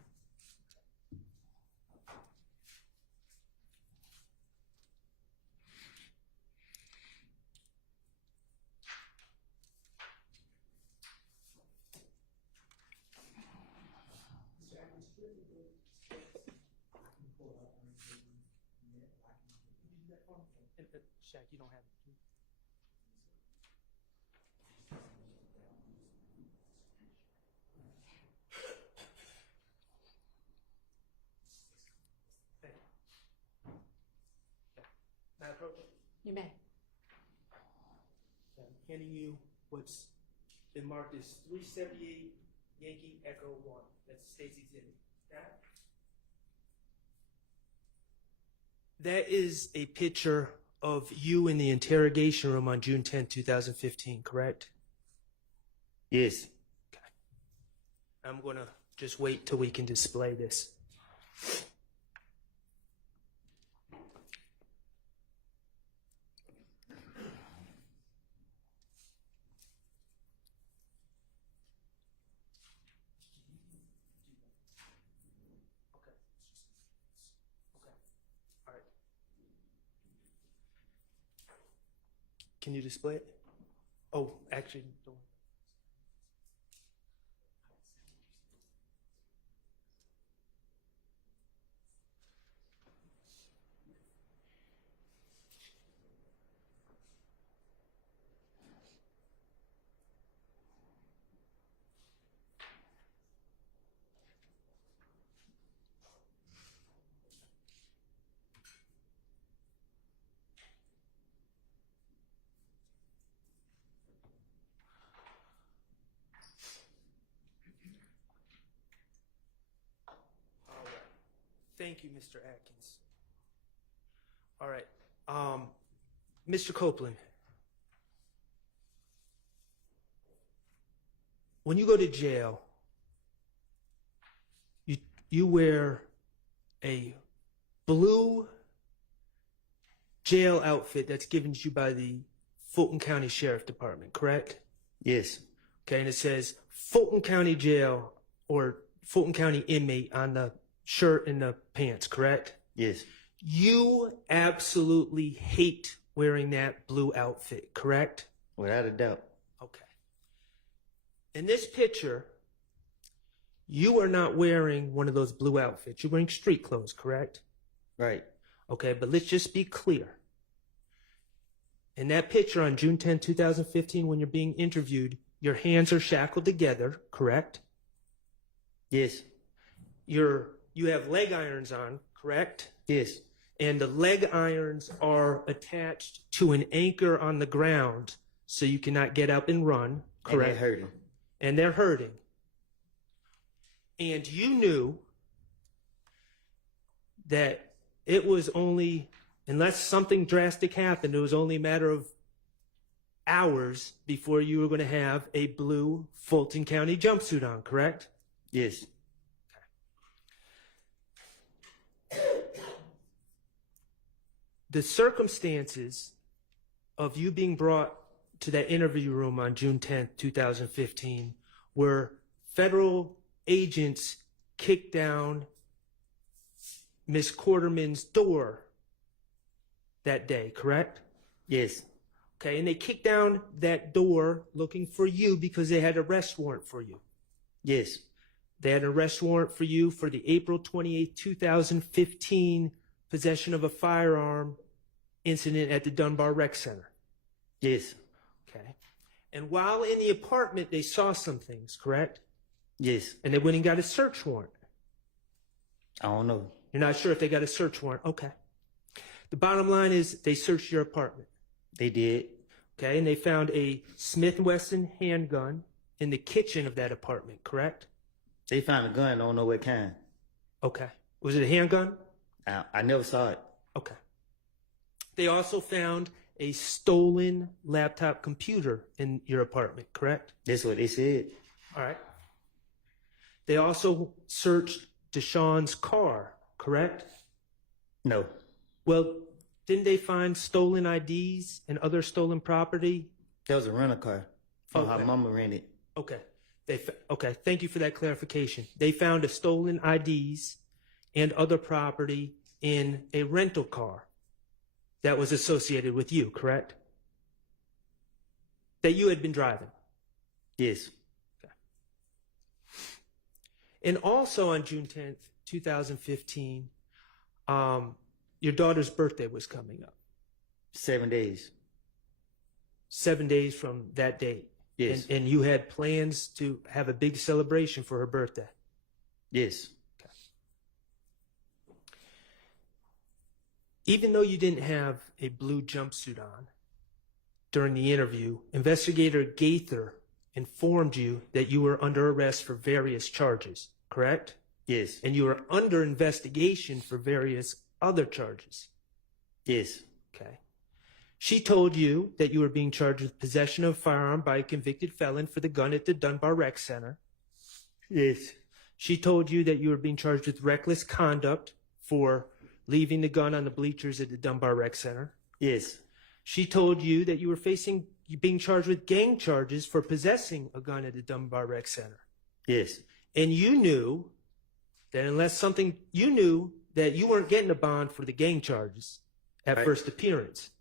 Shaq, you don't have it. May I approach? You may. I'm handing you what's been marked as 378 Yankee Echo 1. That's the state's exhibit. That is a picture of you in the interrogation room on June 10, 2015, correct? Yes. Okay. I'm going to just wait till we can display this. Can you display it? Oh, actually, don't. Thank you, Mr. Atkins. All right. Mr. Copeland, when you go to jail, you wear a blue jail outfit that's given to you by the Fulton County Sheriff Department, correct? Yes. Okay, and it says Fulton County Jail or Fulton County inmate on the shirt and the pants, correct? Yes. You absolutely hate wearing that blue outfit, correct? Without a doubt. Okay. In this picture, you are not wearing one of those blue outfits. You're wearing street clothes, correct? Right. Okay, but let's just be clear. In that picture on June 10, 2015, when you're being interviewed, your hands are shackled together, correct? Yes. You have leg irons on, correct? Yes. And the leg irons are attached to an anchor on the ground so you cannot get up and run, correct? And they're hurting. And they're hurting. And you knew that it was only, unless something drastic happened, it was only a matter of hours before you were going to have a blue Fulton County jumpsuit on, correct? Yes. The circumstances of you being brought to that interview room on June 10th, 2015, were federal agents kicked down Miss Quarterman's door that day, correct? Yes. Okay, and they kicked down that door looking for you because they had an arrest warrant for you. Yes. They had an arrest warrant for you for the April 28, 2015 possession of a firearm incident at the Dunbar Rec Center. Yes. Okay. And while in the apartment, they saw some things, correct? Yes. And they went and got a search warrant. I don't know. You're not sure if they got a search warrant? Okay. The bottom line is they searched your apartment. They did. Okay, and they found a Smith & Wesson handgun in the kitchen of that apartment, correct? They found a gun. I don't know what kind. Okay. Was it a handgun? I never saw it. Okay. They also found a stolen laptop computer in your apartment, correct? That's what they said. All right. They also searched Deshaun's car, correct? No. Well, didn't they find stolen IDs and other stolen property? That was a rental car from her mama rented. Okay. Okay, thank you for that clarification. They found a stolen IDs and other property in a rental car that was associated with you, correct? That you had been driving. Yes. Okay. And also on June 10th, 2015, your daughter's birthday was coming up. 7 days. 7 days from that date. Yes. And you had plans to have a big celebration for her birthday. Yes. Okay. Even though you didn't have a blue jumpsuit on during the interview, Investigator Gaither informed you that you were under arrest for various charges, correct? Yes. And you were under investigation for various other charges. Yes. Okay. She told you that you were being charged with possession of a firearm by a convicted felon for the gun at the Dunbar Rec Center. Yes. She told you that you were being charged with reckless conduct for leaving the gun on the bleachers at the Dunbar Rec Center. Yes. She told you that you were being charged with gang charges for possessing a gun at the Dunbar Rec Center. Yes. And you knew that you knew that you weren't getting a bond for the gang charges at first appearance.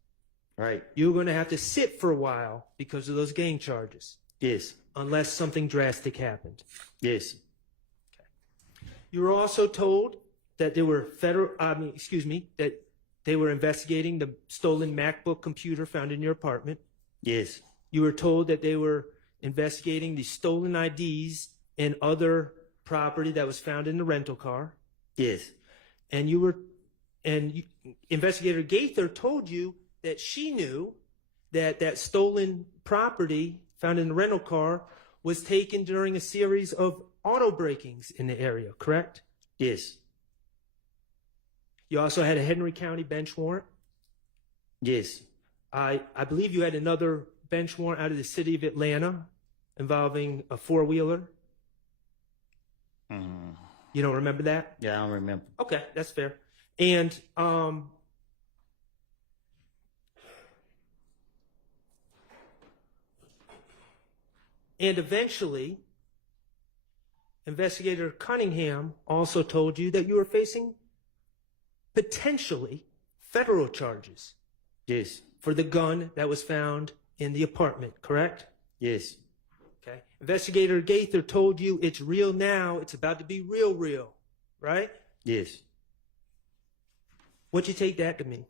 Right. You were going to have to sit for a while because of those gang charges. Yes. Unless something drastic happened. Yes. Okay. You were also told that there were that they were investigating the stolen MacBook computer found in your apartment. Yes. You were told that they were investigating the stolen IDs and other property that was found in the rental car. Yes. And Investigator Gaither told you that she knew that stolen property found in the rental car was taken during a series of auto breakings in the area, correct? Yes. You also had a Henry County bench warrant? Yes. I believe you had another bench warrant out of the city of Atlanta involving a four-wheeler. You don't remember that? Yeah, I don't remember. Okay, that's fair. And And eventually, Investigator Cunningham also told you that you were facing potentially federal charges. Yes. For the gun that was found in the apartment, correct? Yes. Okay. Investigator Gaither told you it's real now, it's about to be real, right? Yes. What'd you take that to mean?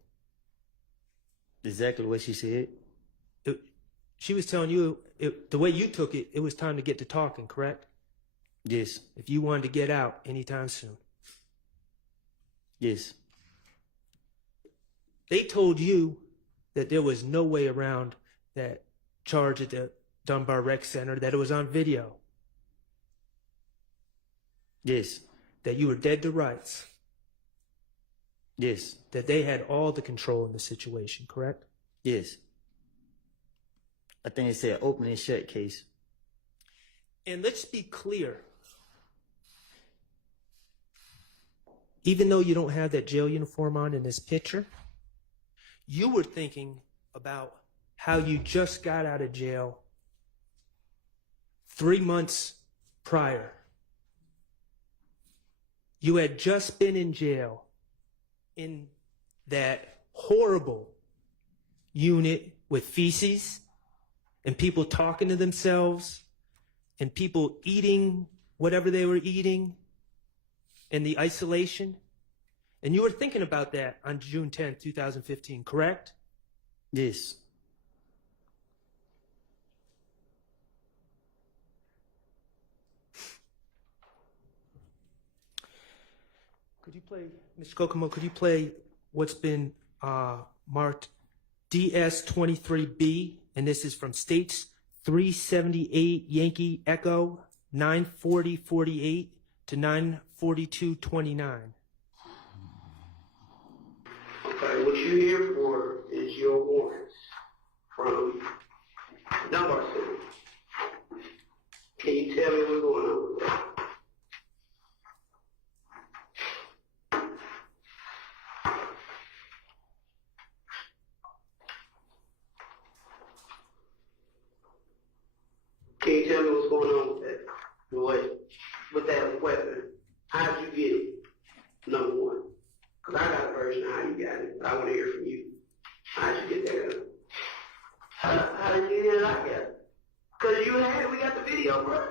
Exactly what she said. She was telling you, the way you took it, it was time to get to talking, correct? Yes. If you wanted to get out anytime soon. Yes. They told you that there was no way around that charge at the Dunbar Rec Center, that it was on video. Yes. That you were dead to rights. Yes. That they had all the control in the situation, correct? Yes. I think it said open and shut case. And let's be clear. Even though you don't have that jail uniform on in this picture, you were thinking about how you just got out of jail 3 months prior. You had just been in jail in that horrible unit with feces and people talking to themselves and people eating whatever they were eating and the isolation. And you were thinking about that on June 10th, 2015, correct? Yes. Could you play, Mr. Kokomo, could you play what's been marked DS23B? And this is from States 378 Yankee Echo 94048 to 94229. Okay, what you're here for is your warrants from Dunbar Center. Can you tell me what's going on with that? Can you tell me what's going on with that? With that weapon? How'd you get it? Number one. Because I got a version of how you got it, but I want to hear from you. How'd you get that gun? How did you get it? I got it. Because you had it. We got the video, bro.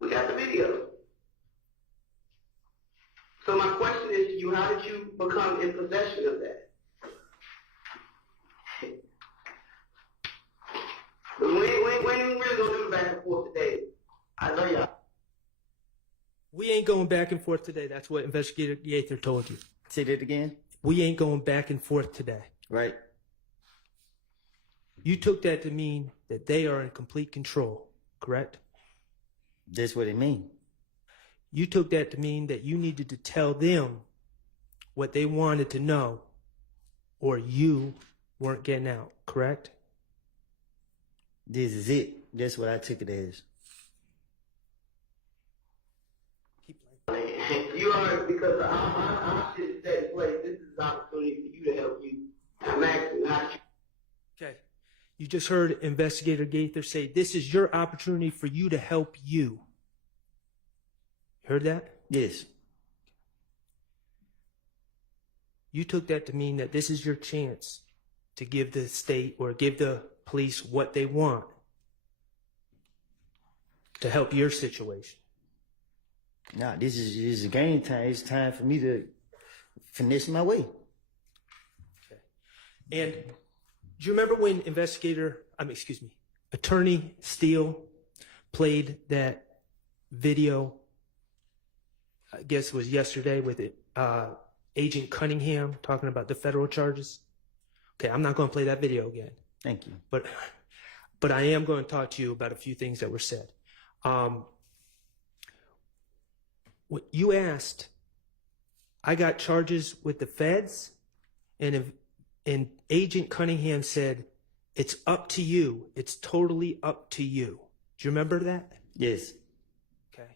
We got the video. So my question is to you, how did you become in possession of that? We ain't really gonna do the back and forth today. I know y'all. We ain't going back and forth today. That's what Investigator Gaither told you. Say that again? We ain't going back and forth today. Right. You took that to mean that they are in complete control, correct? That's what it means. You took that to mean that you needed to tell them what they wanted to know, or you weren't getting out, correct? This is it. That's what I took it as. You are, because I'm sitting in that place. This is an opportunity for you to help you. I'm asking how you. Okay. You just heard Investigator Gaither say, this is your opportunity for you to help you. Heard that? Yes. You took that to mean that this is your chance to give the state or give the police what they want to help your situation. Nah, this is game time. It's time for me to finesse my way. Okay. And do you remember when Attorney Steele played that video, I guess it was yesterday, with Agent Cunningham talking about the federal charges? Okay, I'm not going to play that video again. Thank you. But I am going to talk to you about a few things that were said. What you asked, I got charges with the feds, and Agent Cunningham said, it's up to you. It's totally up to you. Do you remember that? Yes. Okay.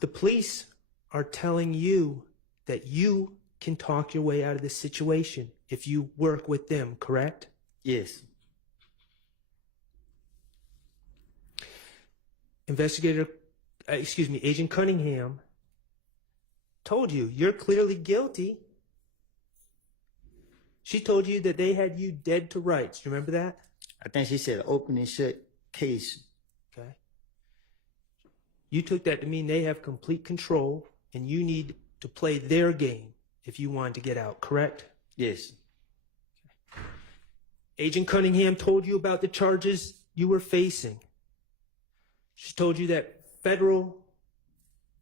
The police are telling you that you can talk your way out of this situation if you work with them, correct? Yes. Agent Cunningham told you you're clearly guilty. She told you that they had you dead to rights. You remember that? I think she said open and shut case. Okay. You took that to mean they have complete control and you need to play their game if you wanted to get out, correct? Yes. Agent Cunningham told you about the charges you were facing. She told you that federal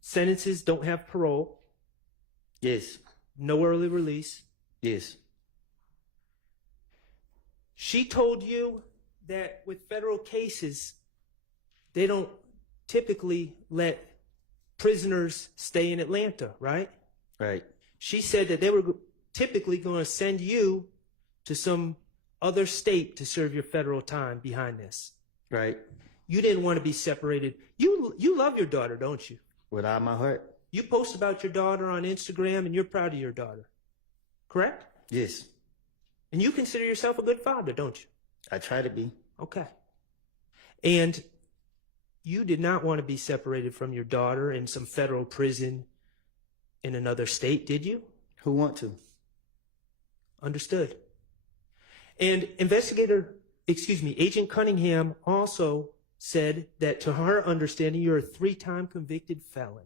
sentences don't have parole. Yes. No early release. Yes. She told you that with federal cases, they don't typically let prisoners stay in Atlanta, right? Right. She said that they were typically going to send you to some other state to serve your federal time behind this. Right. You didn't want to be separated. You love your daughter, don't you? With all my heart. You post about your daughter on Instagram and you're proud of your daughter, correct? Yes. And you consider yourself a good father, don't you? I try to be. Okay. And you did not want to be separated from your daughter in some federal prison in another state, did you? Who want to? Understood. And Agent Cunningham also said that to her understanding, you're a 3-time convicted felon,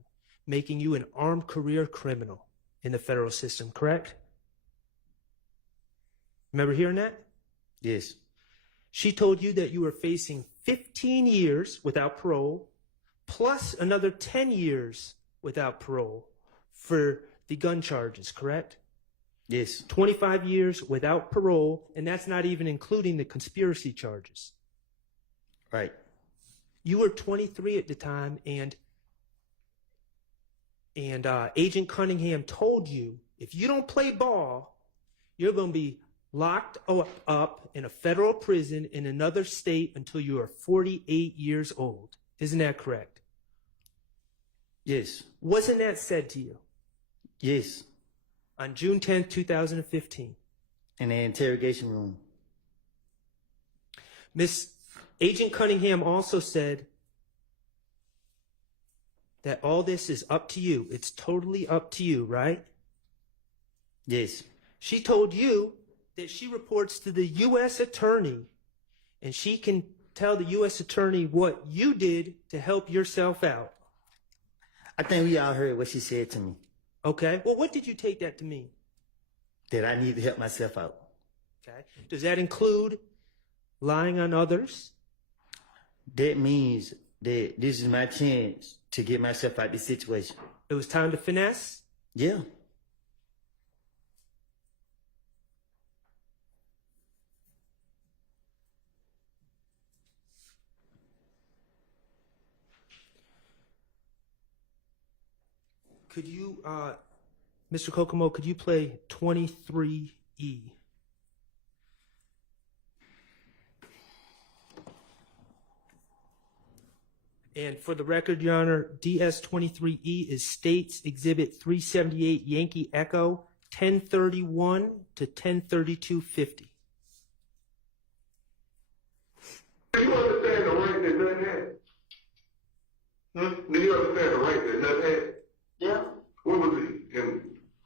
making you an armed career criminal in the federal system, correct? Remember hearing that? Yes. She told you that you were facing 15 years without parole, plus another 10 years without parole for the gun charges, correct? Yes. 25 years without parole, and that's not even including the conspiracy charges. Right. You were 23 at the time, and Agent Cunningham told you if you don't play ball, you're going to be locked up in a federal prison in another state until you are 48 years old. Isn't that correct? Yes. Wasn't that said to you? Yes. On June 10th, 2015. In the interrogation room. Miss Agent Cunningham also said that all this is up to you. It's totally up to you, right? Yes. She told you that she reports to the U.S. attorney, and she can tell the U.S. attorney what you did to help yourself out. I think we all heard what she said to me. Okay. Well, what did you take that to mean? That I need to help myself out. Okay. Does that include lying on others? That means that this is my chance to get myself out of this situation. It was time to finesse? Yeah. Could you, Mr. Kokomo, could you play 23E? And for the record, Your Honor, DS-23E is States Exhibit 378 Yankee Echo 1031 to 103250. Do you understand the rank that Nut had? Do you understand the rank that Nut had? Yeah. What was he?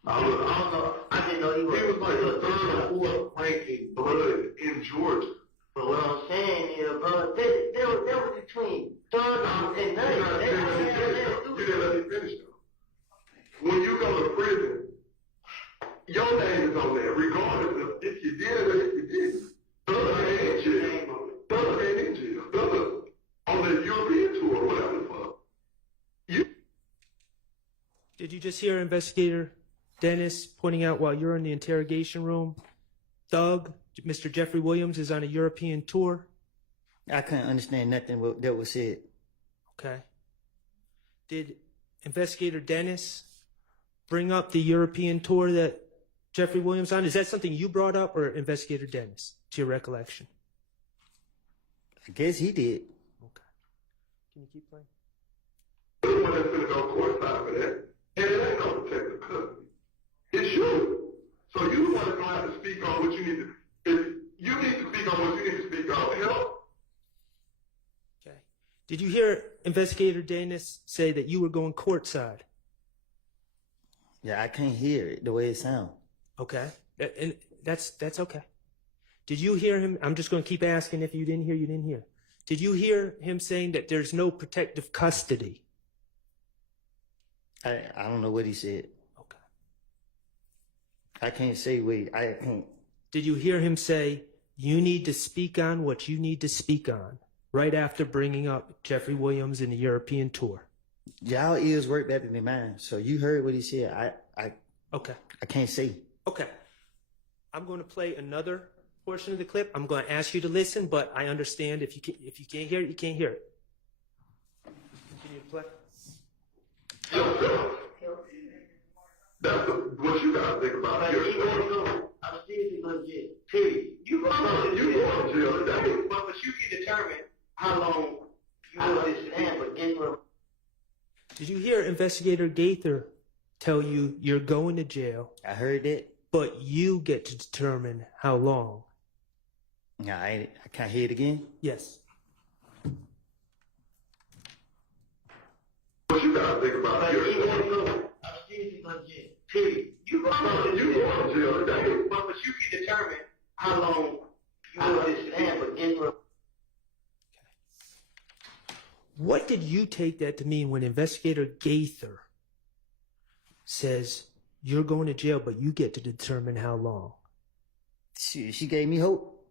I don't know. I didn't know he was. He was like the 3rd or 4th ranking blood in Georgia. But what I'm saying is, bro, they were between third and ninth. You didn't let me finish though. When you go to prison, your name is on there, regardless of if you did or if you didn't. Thug ain't in jail. Thug ain't in jail. Thug on the European tour, whatever the fuck. Did you just hear Investigator Dennis pointing out while you're in the interrogation room, Thug, Mr. Jeffrey Williams, is on a European tour? I couldn't understand nothing that was said. Okay. Did Investigator Dennis bring up the European tour that Jeffrey Williams on? Is that something you brought up, or Investigator Dennis, to your recollection? I guess he did. Okay. Can you keep playing? The one that's gonna go courtside for that. And it ain't no protective custody. It's you. So you the one that's gonna have to speak on what you need to. If you need to speak on what you need to speak on, help. Okay. Did you hear Investigator Danis say that you were going courtside? Yeah, I can't hear it the way it sounds. Okay. And that's okay. Did you hear him? I'm just going to keep asking. If you didn't hear, you didn't hear. Did you hear him saying that there's no protective custody? I don't know what he said. Okay. I can't say I can't. Did you hear him say, you need to speak on what you need to speak on, right after bringing up Jeffrey Williams and the European tour? Y'all ears work better than mine. So you heard what he said. Okay. I can't say. Okay. I'm going to play another portion of the clip. I'm going to ask you to listen, but I understand if you can't hear it, you can't hear it. Continue to play. That's what you gotta think about. I'm seriously going to jail. Period. You going to jail today. But you can determine how long you want to stand for interim. Did you hear Investigator Gaither tell you you're going to jail? I heard that. But you get to determine how long. Yeah, I can't hear it again. Yes. What you gotta think about. I'm seriously going to jail. Period. You going to jail today. But you can determine how long you want to stand for interim. What did you take that to mean when Investigator Gaither says you're going to jail, but you get to determine how long? She gave me hope.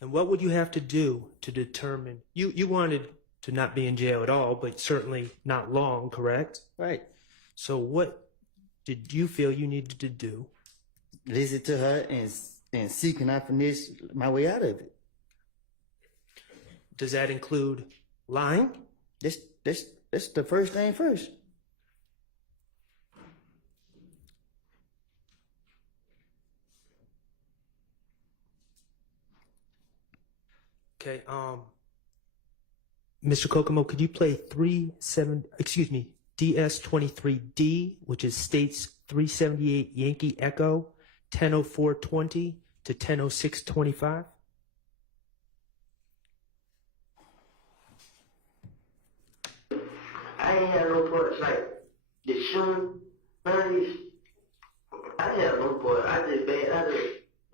And what would you have to do to determine? You wanted to not be in jail at all, but certainly not long, correct? Right. So what did you feel you needed to do? Listen to her and seek and I finish my way out of it. Does that include lying? That's the first thing first. Okay, Mr. Kokomo, could you play DS23D, which is states 378 Yankee Echo, 10:04:20 to 10:06:25? I ain't had no parts like the shooting, none of these. I didn't have no part. I just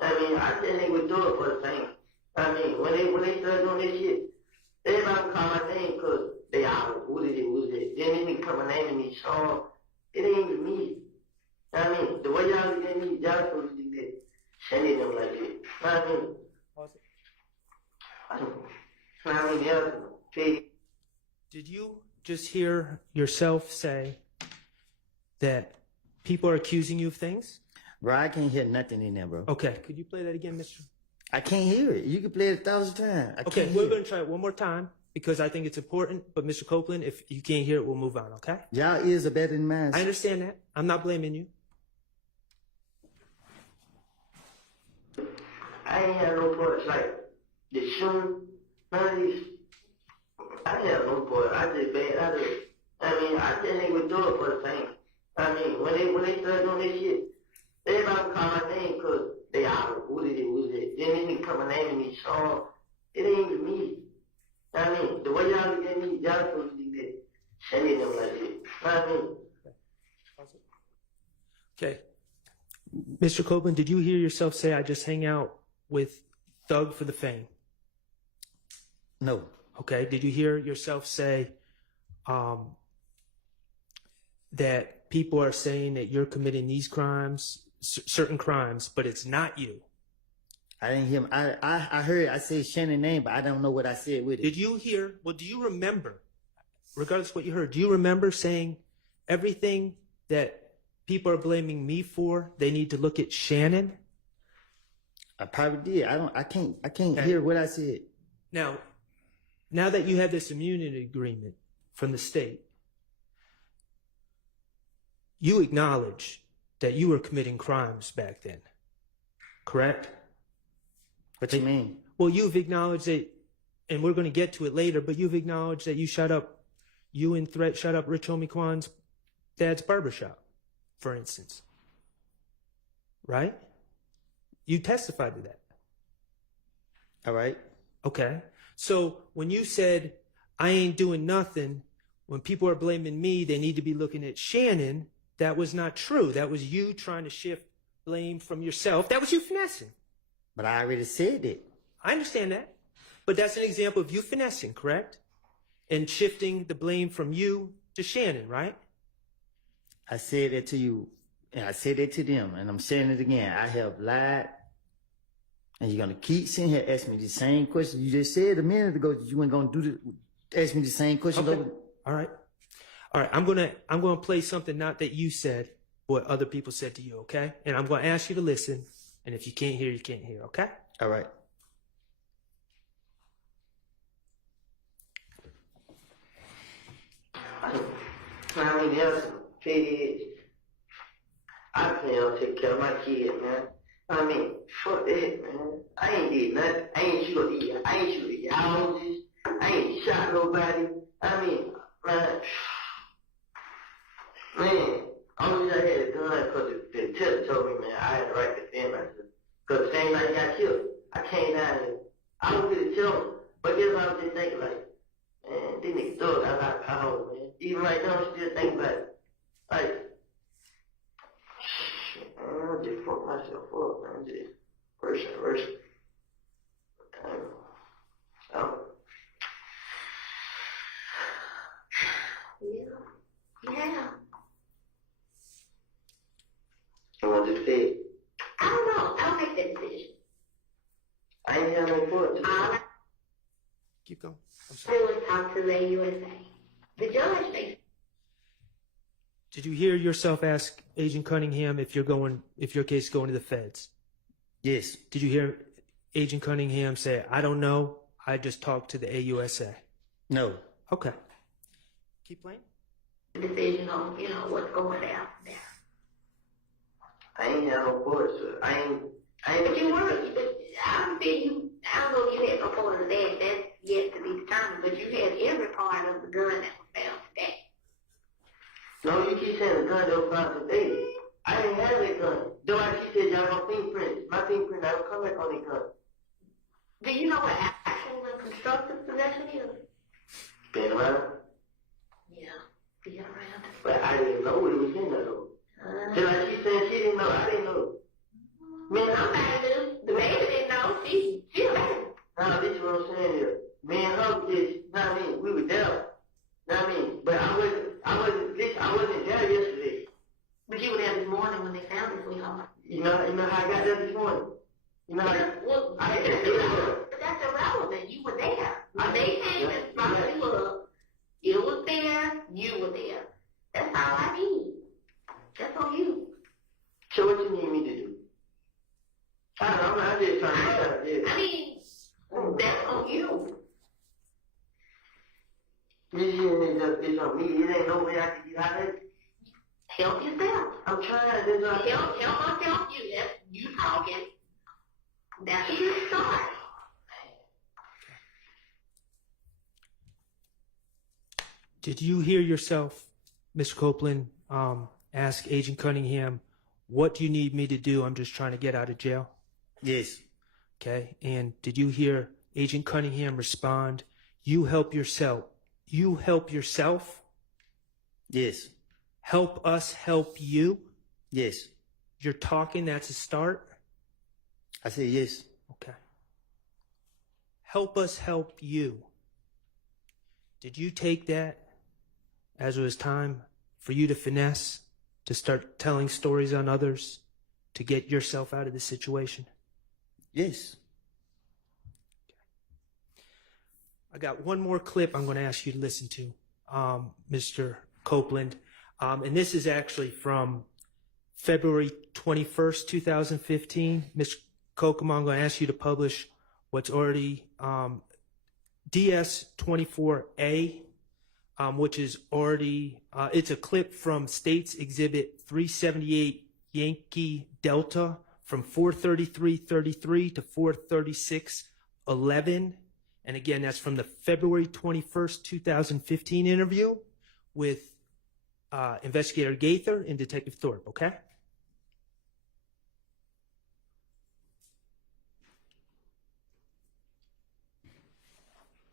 I think they would do it for the fame. I mean, when they started doing this shit, everybody would call my name because they out. Who did it? Then they come and naming me, Sean. It ain't even me. I mean, the way y'all look at me, y'all supposed to be sending them like that. I mean, I don't know. I mean, yeah, Did you just hear yourself say that people are accusing you of things? Bro, I can't hear nothing in there, bro. Okay, could you play that again, Mr.? I can't hear it. You can play it 1,000 times. Okay, we're going to try it one more time because I think it's important. But Mr. Copeland, if you can't hear it, we'll move on, okay? Y'all ears are better than mine. I understand that. I'm not blaming you. I ain't had no parts like the shooting, none of these. I didn't have no part. I think they would do it for the fame. I mean, when they started doing this shit, everybody would call my name because they out. Who did it? Then they come and naming me, Sean. It ain't even me. I mean, the way y'all look at me, y'all supposed to be sending them like that. I mean. Okay. Mr. Copeland, did you hear yourself say, I just hang out with Thug for the fame? No. Okay. Did you hear yourself say that people are saying that you're committing these crimes, certain crimes, but it's not you? I didn't hear him. I heard I said Shannon's name, but I don't know what I said with it. Did you hear, do you remember, regardless of what you heard, do you remember saying everything that people are blaming me for, they need to look at Shannon? I probably did. I can't hear what I said. Now that you have this immunity agreement from the state, you acknowledge that you were committing crimes back then, correct? What do you mean? Well, you've acknowledged it, and we're going to get to it later, but you've acknowledged that you shut up Rich Homie Kwan's dad's barbershop, for instance. Right? You testified to that. All right. Okay. So when you said, I ain't doing nothing. When people are blaming me, they need to be looking at Shannon. That was not true. That was you trying to shift blame from yourself. That was you finessing. But I already said it. I understand that. But that's an example of you finessing, correct? And shifting the blame from you to Shannon, right? I said that to you, and I said that to them, and I'm saying it again. I have lied, and you're gonna keep sitting here asking me the same question. You just said a minute ago that you weren't gonna ask me the same question. Okay. All right. I'm gonna play something not that you said, but what other people said to you, okay? And I'm gonna ask you to listen, and if you can't hear, you can't hear, okay? All right. I mean, there's some kids. I plan on taking care of my kids, man. I mean, fuck that, man. I ain't did nothing. I ain't shoot the houses. I ain't shot nobody. I mean, man, I wish I had a gun because the teller told me, man, I had the right to defend myself. Because the same night he got killed, I came down here. I don't get to tell him, but guess what I was just thinking, like, man, these niggas thug got a lot of power, man. Even right now, I'm still thinking about it. Like, shit, man, I just fucked myself up, man. Just worse and worse. Yeah. I want to say, I don't know. I don't make that decision. I ain't had no fault. Keep going. I would talk to the USA. The judge makes. Did you hear yourself ask Agent Cunningham if your case is going to the feds? Yes. Did you hear Agent Cunningham say, I don't know, I just talked to the AUSA? No. Okay. Keep playing. Decision on, what's going down there. I ain't had no fault, sir. I ain't. But you were, I don't know if you had no part of that. That's yet to be determined. But you had every part of the gun that was found today. No, you keep saying the gun that was found today. I didn't have that gun. Though I keep saying y'all no fingerprints. My fingerprint, I don't come back on that gun. Do you know what actual and constructive possession is? Been around. Yeah, be around. But I didn't know what it was in there, though. Just like she said she didn't know, I didn't know. Man, somebody knew. The baby didn't know. She alive. Now, this is what I'm saying here. Me and her just, we were there. But I wasn't there yesterday. But you were there this morning when they found it, sweetheart. You know how I got there this morning? You know how I had to do it. But that's irrelevant. You were there. When they came and brought you up, it was there, you were there. That's all I need. That's on you. So what you need me to do? I don't know, I'm just trying to get out of this. I mean, that's on you. This is on me. It ain't no way I can get out of it. Help yourself. I'm trying. Help myself. That's you talking. That's a good start. Did you hear yourself, Mr. Copeland, ask Agent Cunningham, what do you need me to do? I'm just trying to get out of jail. Yes. Okay. And did you hear Agent Cunningham respond, you help yourself? You help yourself? Yes. Help us help you? Yes. You're talking, that's a start? I said yes. Okay. Help us help you. Did you take that as it was time for you to finesse, to start telling stories on others, to get yourself out of the situation? Yes. I got one more clip I'm going to ask you to listen to, Mr. Copeland. And this is actually from February 21st, 2015. Mr. Copeland, I'm going to ask you to publish what's already DS24A, which is already, it's a clip from States Exhibit 378 Yankee Delta from 433.33 to 436.11. And again, that's from the February 21st, 2015 interview with Investigator Gaither and Detective Thorpe, okay?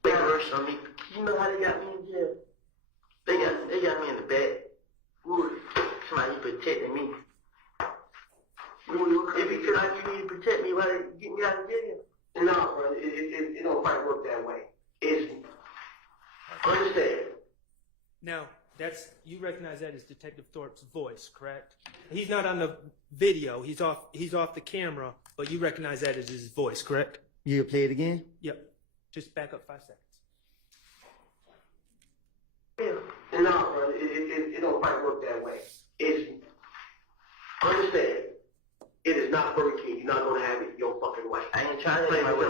Verse on me. You know how they got me in jail? They got me in the back. Woody, somebody protecting me. If you feel like you need to protect me, why they get me out of jail? No, bro, it don't quite work that way. It's understand. Now, you recognize that as Detective Thorpe's voice, correct? He's not on the video. He's off the camera, but you recognize that as his voice, correct? You play it again? Yep. Just back up 5 seconds. Yeah. No, bro, it don't quite work that way. It's understand. It is not Burger King. You're not gonna have it your fucking way. I ain't trying to have my way.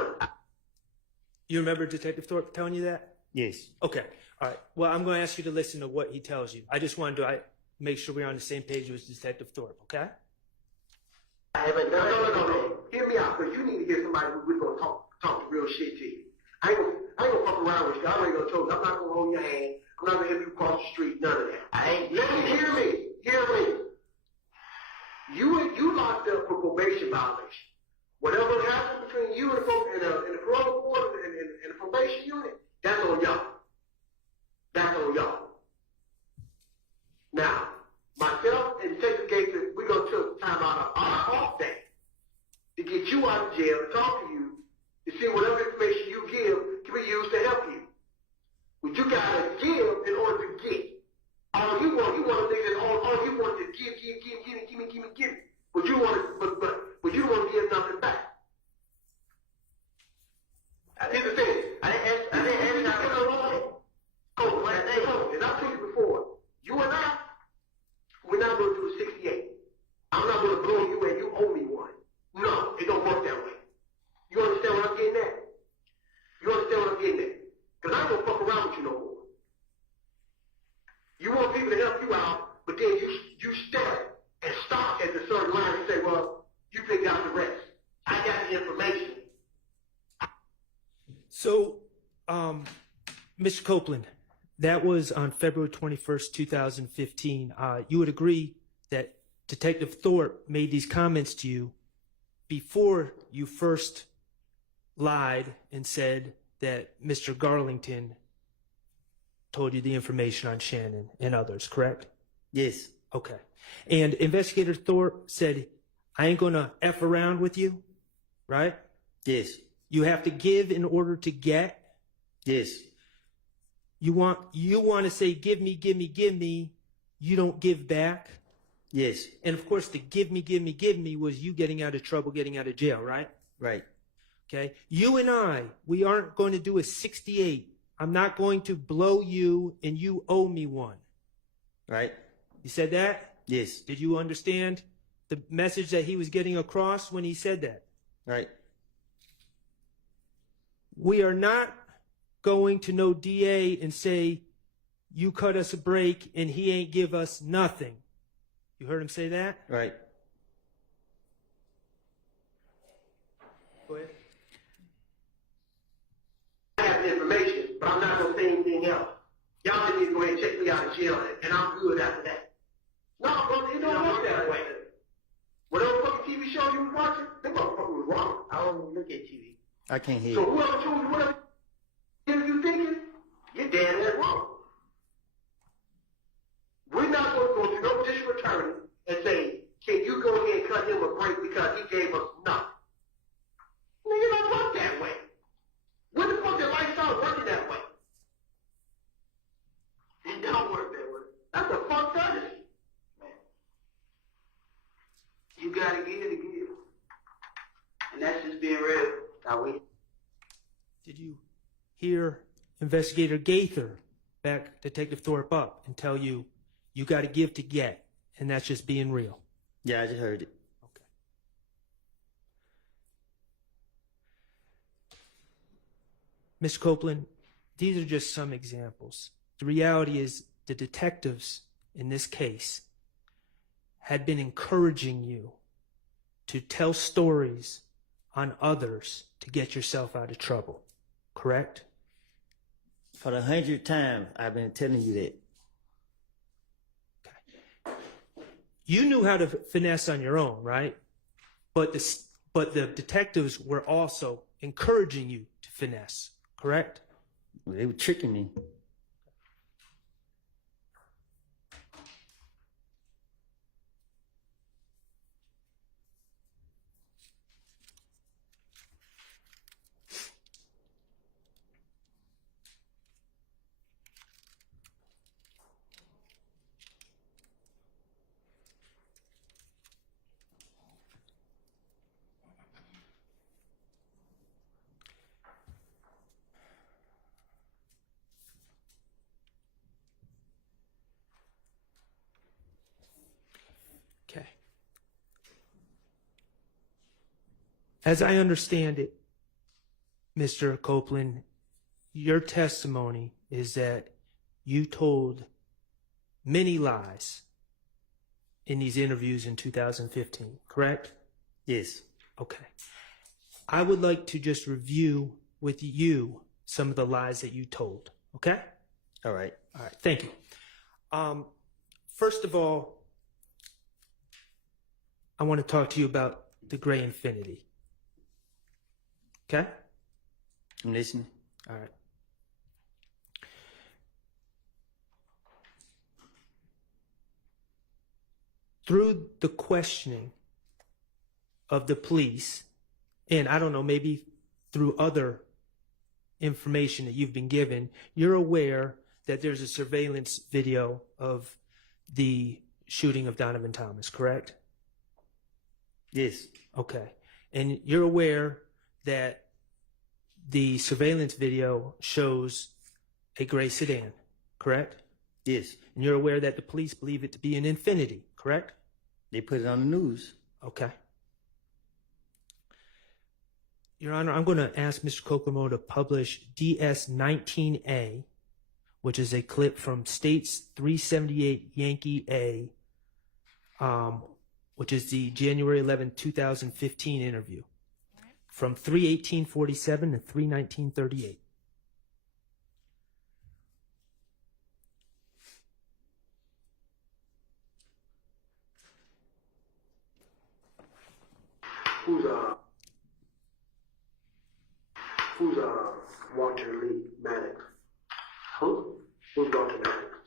You remember Detective Thorpe telling you that? Yes. Okay. All right. Well, I'm going to ask you to listen to what he tells you. I just wanted to make sure we're on the same page with Detective Thorpe, okay? I haven't done No. Hear me out, because you need to get somebody who's going to talk the real shit to you. I ain't gonna fuck around with you. I already told you. I'm not going to hold your hand. I'm not going to help you cross the street. None of that. Hear me. You locked up for probation violation. Whatever happened between you and the parole board and the probation unit, that's on y'all. That's on y'all. Now, myself and Detective Gator, we're going to take time out of our off day to get you out of jail and talk to you to see whatever information you give can be used to help you. What you got to give in order to get. All you want to think that all you want is give me. But you want to give nothing back. Here's the thing. I didn't ask you. Copeland, and I told you before, you and I, we're not going to do a 68. I'm not going to blow you and you owe me one. No, it don't work that way. You understand what I'm getting at? Because I don't fuck around with you no more. You want people to help you out, but then you step and stop at the certain line and say, well, you pick out the rest. I got the information. So, Mr. Copeland, that was on February 21st, 2015. You would agree that Detective Thorpe made these comments to you before you first lied and said that Mr. Garlington told you the information on Shannon and others, correct? Yes. Okay. And Investigator Thorpe said, I ain't going to F around with you, right? Yes. You have to give in order to get? Yes. You want to say, give me, you don't give back? Yes. And of course, the give me was you getting out of trouble, getting out of jail, right? Right. Okay. You and we aren't going to do a 68. I'm not going to blow you and you owe me one. Right. You said that? Yes. Did you understand the message that he was getting across when he said that? Right. We are not going to no DA and say, you cut us a break and he ain't give us nothing. You heard him say that? Right. Go ahead. I have the information, but I'm not going to say anything else. Y'all just need to go ahead and check me out of jail, and I'm good after that. No, bro, it don't work that way. Whatever fucking TV show you was watching, that motherfucker was wrong. I don't even look at TV. I can't hear So you. whoever told you whatever you thinking, you're dead ass wrong. We're not going to go to no district attorney and say, can you go ahead and cut him a break because he gave us nothing? Nigga, don't work that way. When the fuck did lifestyle working that way? It don't work that way. That's a fucked up. Man. You gotta give to give. And that's just being real. Are we? Did you hear Investigator Gaither back Detective Thorpe up and tell you, you got to give to get, and that's just being real? Yeah, I just heard it. Okay. Ms. Copeland, these are just some examples. The reality is the detectives in this case had been encouraging you to tell stories on others to get yourself out of trouble, correct? For the 100th time, I've been telling you that. Okay. You knew how to finesse on your own, right? But the detectives were also encouraging you to finesse, correct? They were tricking me. Okay. As I understand it, Mr. Copeland, your testimony is that you told many lies in these interviews in 2015, correct? Yes. Okay. I would like to just review with you some of the lies that you told, okay? All right. All right, thank you. First of all, I want to talk to you about the gray infinity. Okay? I'm listening. All right. Through the questioning of the police, and I don't know, maybe through other information that you've been given, you're aware that there's a surveillance video of the shooting of Donovan Thomas, correct? Yes. Okay. And you're aware that the surveillance video shows a gray sedan, correct? Yes. And you're aware that the police believe it to be an Infiniti, correct? They put it on the news. Okay. Your Honor, I'm going to ask Mr. Kokomo to publish DS-19A, which is a clip from States 378 Yankee A, which is the January 11, 2015 interview, from 3/18/47 to 3/19/38. Who's Walter Lee Maddox? Who? Who's Walter Maddox?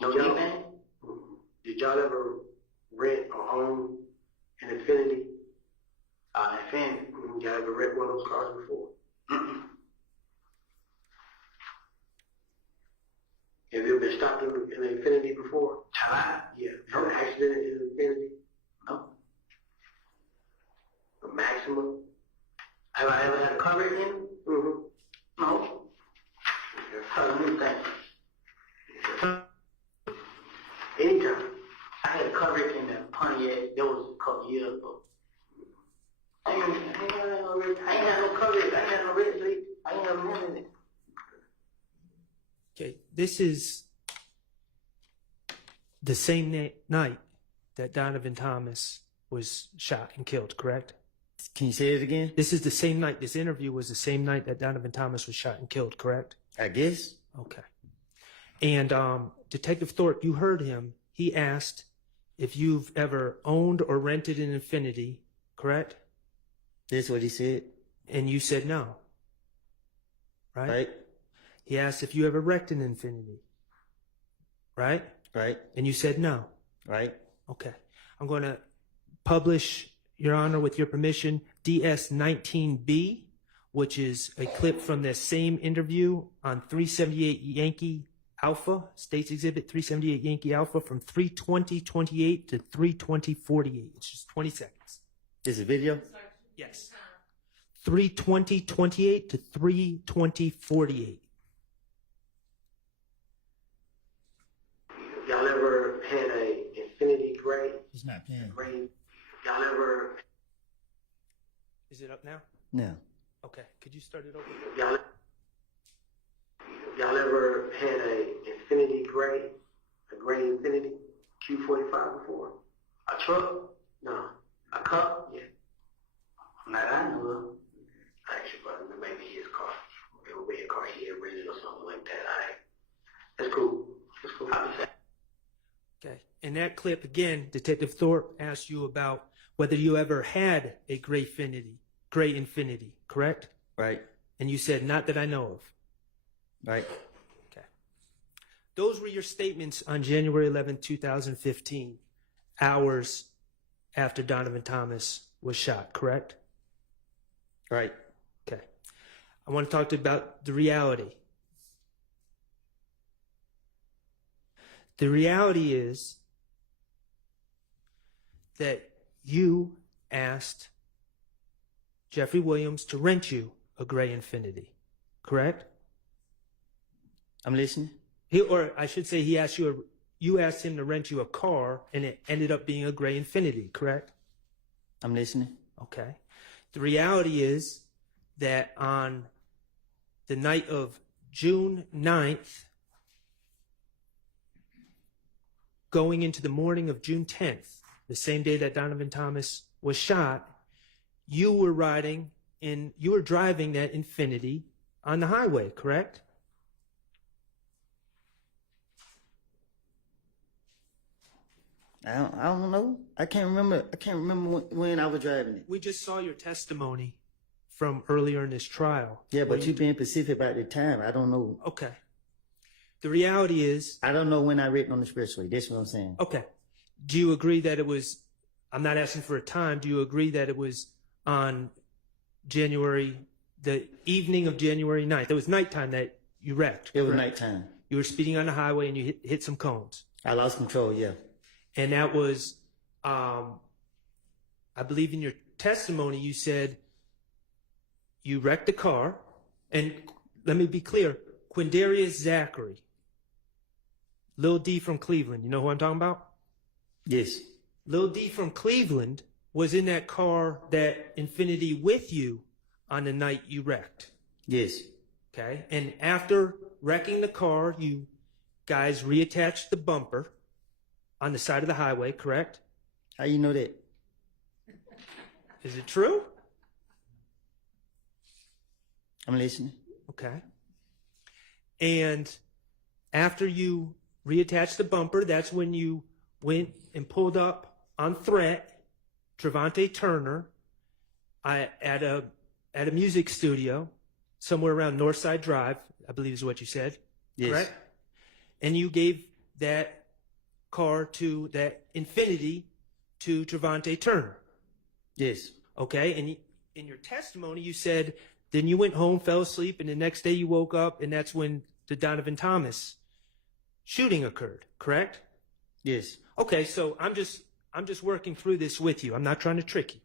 No Y'all- man? Did y'all ever rent or own an Infiniti? Infinity. Y'all ever rent one of those cars before? Have you ever been stopped in an Infiniti before? Yeah. No accident in an Infiniti? No. A Maxima? Have I ever had a cover in? Mm-hmm. No. Let me think. Anytime. I had a coverage in the Pontiac. That was a couple years ago. I ain't had no coverage. I ain't had no red sleep. I ain't have none of it. Okay, this is the same night that Donovan Thomas was shot and killed, correct? Can you say it again? This is the same night, this interview was the same night that Donovan Thomas was shot and killed, correct? I guess. Okay. And Detective Thorpe, you heard him. He asked if you've ever owned or rented an Infiniti, correct? That's what he said. And you said no. Right? Right. He asked if you ever wrecked an Infiniti. Right? Right. And you said no. Right. Okay. I'm going to publish, Your Honor, with your permission, DS-19B, which is a clip from the same interview on 378 Yankee Alpha, States Exhibit 378 Yankee Alpha, from 3/20/28 to 3/20/48. It's just 20 seconds. This is a video? Yes. 3/20/28 to 3/20/48. Y'all ever had a Infiniti Gray? He's not paying. Gray? Y'all ever? Is it up now? No. Okay. Could you start it over? Y'all ever had a Infiniti Gray? A gray Infiniti Q45 before? A truck? No. A cup? Yeah. Not I know of. Actually, brother, maybe his car. It would be a car he had rented or something like that. That's cool. That's cool. Okay. In that clip, again, Detective Thorpe asked you about whether you ever had a gray Infiniti, correct? Right. And you said, not that I know of. Right. Okay. Those were your statements on January 11, 2015, hours after Donovan Thomas was shot, correct? Right. Okay. I want to talk to you about the reality. The reality is that you asked Jeffrey Williams to rent you a gray Infiniti, correct? I'm listening. Or I should say, you asked him to rent you a car, and it ended up being a gray Infiniti, correct? I'm listening. Okay. The reality is that on the night of June 9th, going into the morning of June 10th, the same day that Donovan Thomas was shot, you were driving that Infiniti on the highway, correct? I don't know. I can't remember when I was driving it. We just saw your testimony from earlier in this trial. Yeah, but you being specific about the time. I don't know. Okay. The reality is, I don't know when I written on the expressway. That's what I'm saying. okay. Do you agree that it was, I'm not asking for a time, do you agree that it was on the evening of January 9th? It was nighttime that you wrecked. It was correct? nighttime. You were speeding on the highway and you hit some cones. I lost control, yeah. And that was, I believe in your testimony, you said you wrecked the car. And let me be clear, Quindarius Zachary, Lil D from Cleveland, you know who I'm talking about? Yes. Lil D from Cleveland was in that car, that Infiniti, with you on the night you wrecked. Yes. Okay. And after wrecking the car, you guys reattached the bumper on the side of the highway, correct? How you know that? Is it true? I'm listening. Okay. And after you reattached the bumper, that's when you went and pulled up on threat Trevante Turner at a music studio somewhere around Northside Drive, I believe is what you said. Yes. Correct? And you gave that that Infiniti to Trevante Turner. Yes. Okay. And in your testimony, you said then you went home, fell asleep, and the next day you woke up, and that's when the Donovan Thomas shooting occurred, correct? Yes. Okay, so I'm just working through this with you. I'm not trying to trick you.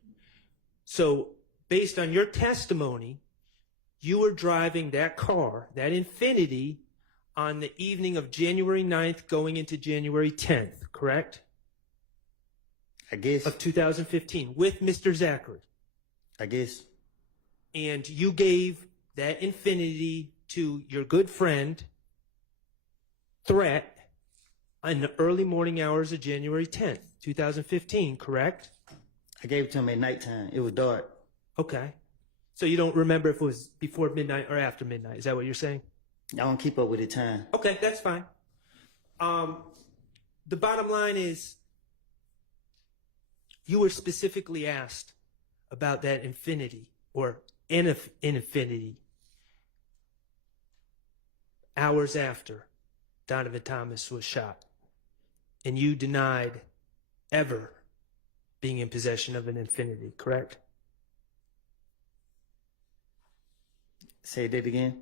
So based on your testimony, you were driving that car, that Infiniti, on the evening of January 9th going into January 10th, correct? I guess. Of 2015 with Mr. Zachary. I guess. And you gave that Infiniti to your good friend, Threat, in the early morning hours of January 10th, 2015, correct? I gave it to him at nighttime. It was dark. Okay. So you don't remember if it was before midnight or after midnight. Is that what you're saying? I don't keep up with the time. Okay, that's fine. The bottom line is you were specifically asked about that Infiniti or an Infiniti hours after Donovan Thomas was shot. And you denied ever being in possession of an Infiniti, correct? Say that again.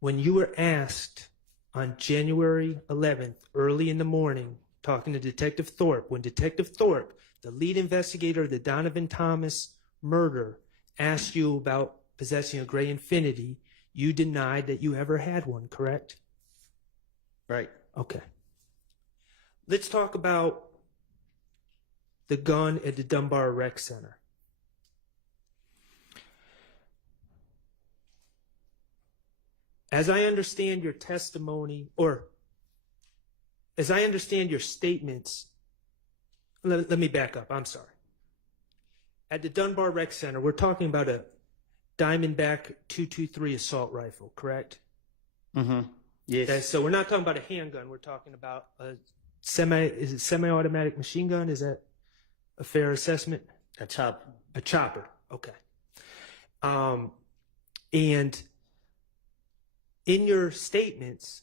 When you were asked on January 11th, early in the morning, talking to Detective Thorpe, when Detective Thorpe, the lead investigator of the Donovan Thomas murder, asked you about possessing a gray Infiniti, you denied that you ever had one, correct? Right. Okay. Let's talk about the gun at the Dunbar Rec Center. As I understand your testimony, or as I understand your statements, let me back up. I'm sorry. At the Dunbar Rec Center, we're talking about a Diamondback .223 assault rifle, correct? Mm-hmm. Yes. Okay, so we're not talking about a handgun. We're talking about a semi-automatic machine gun? Is that a fair assessment? A chopper. A chopper. Okay. And in your statements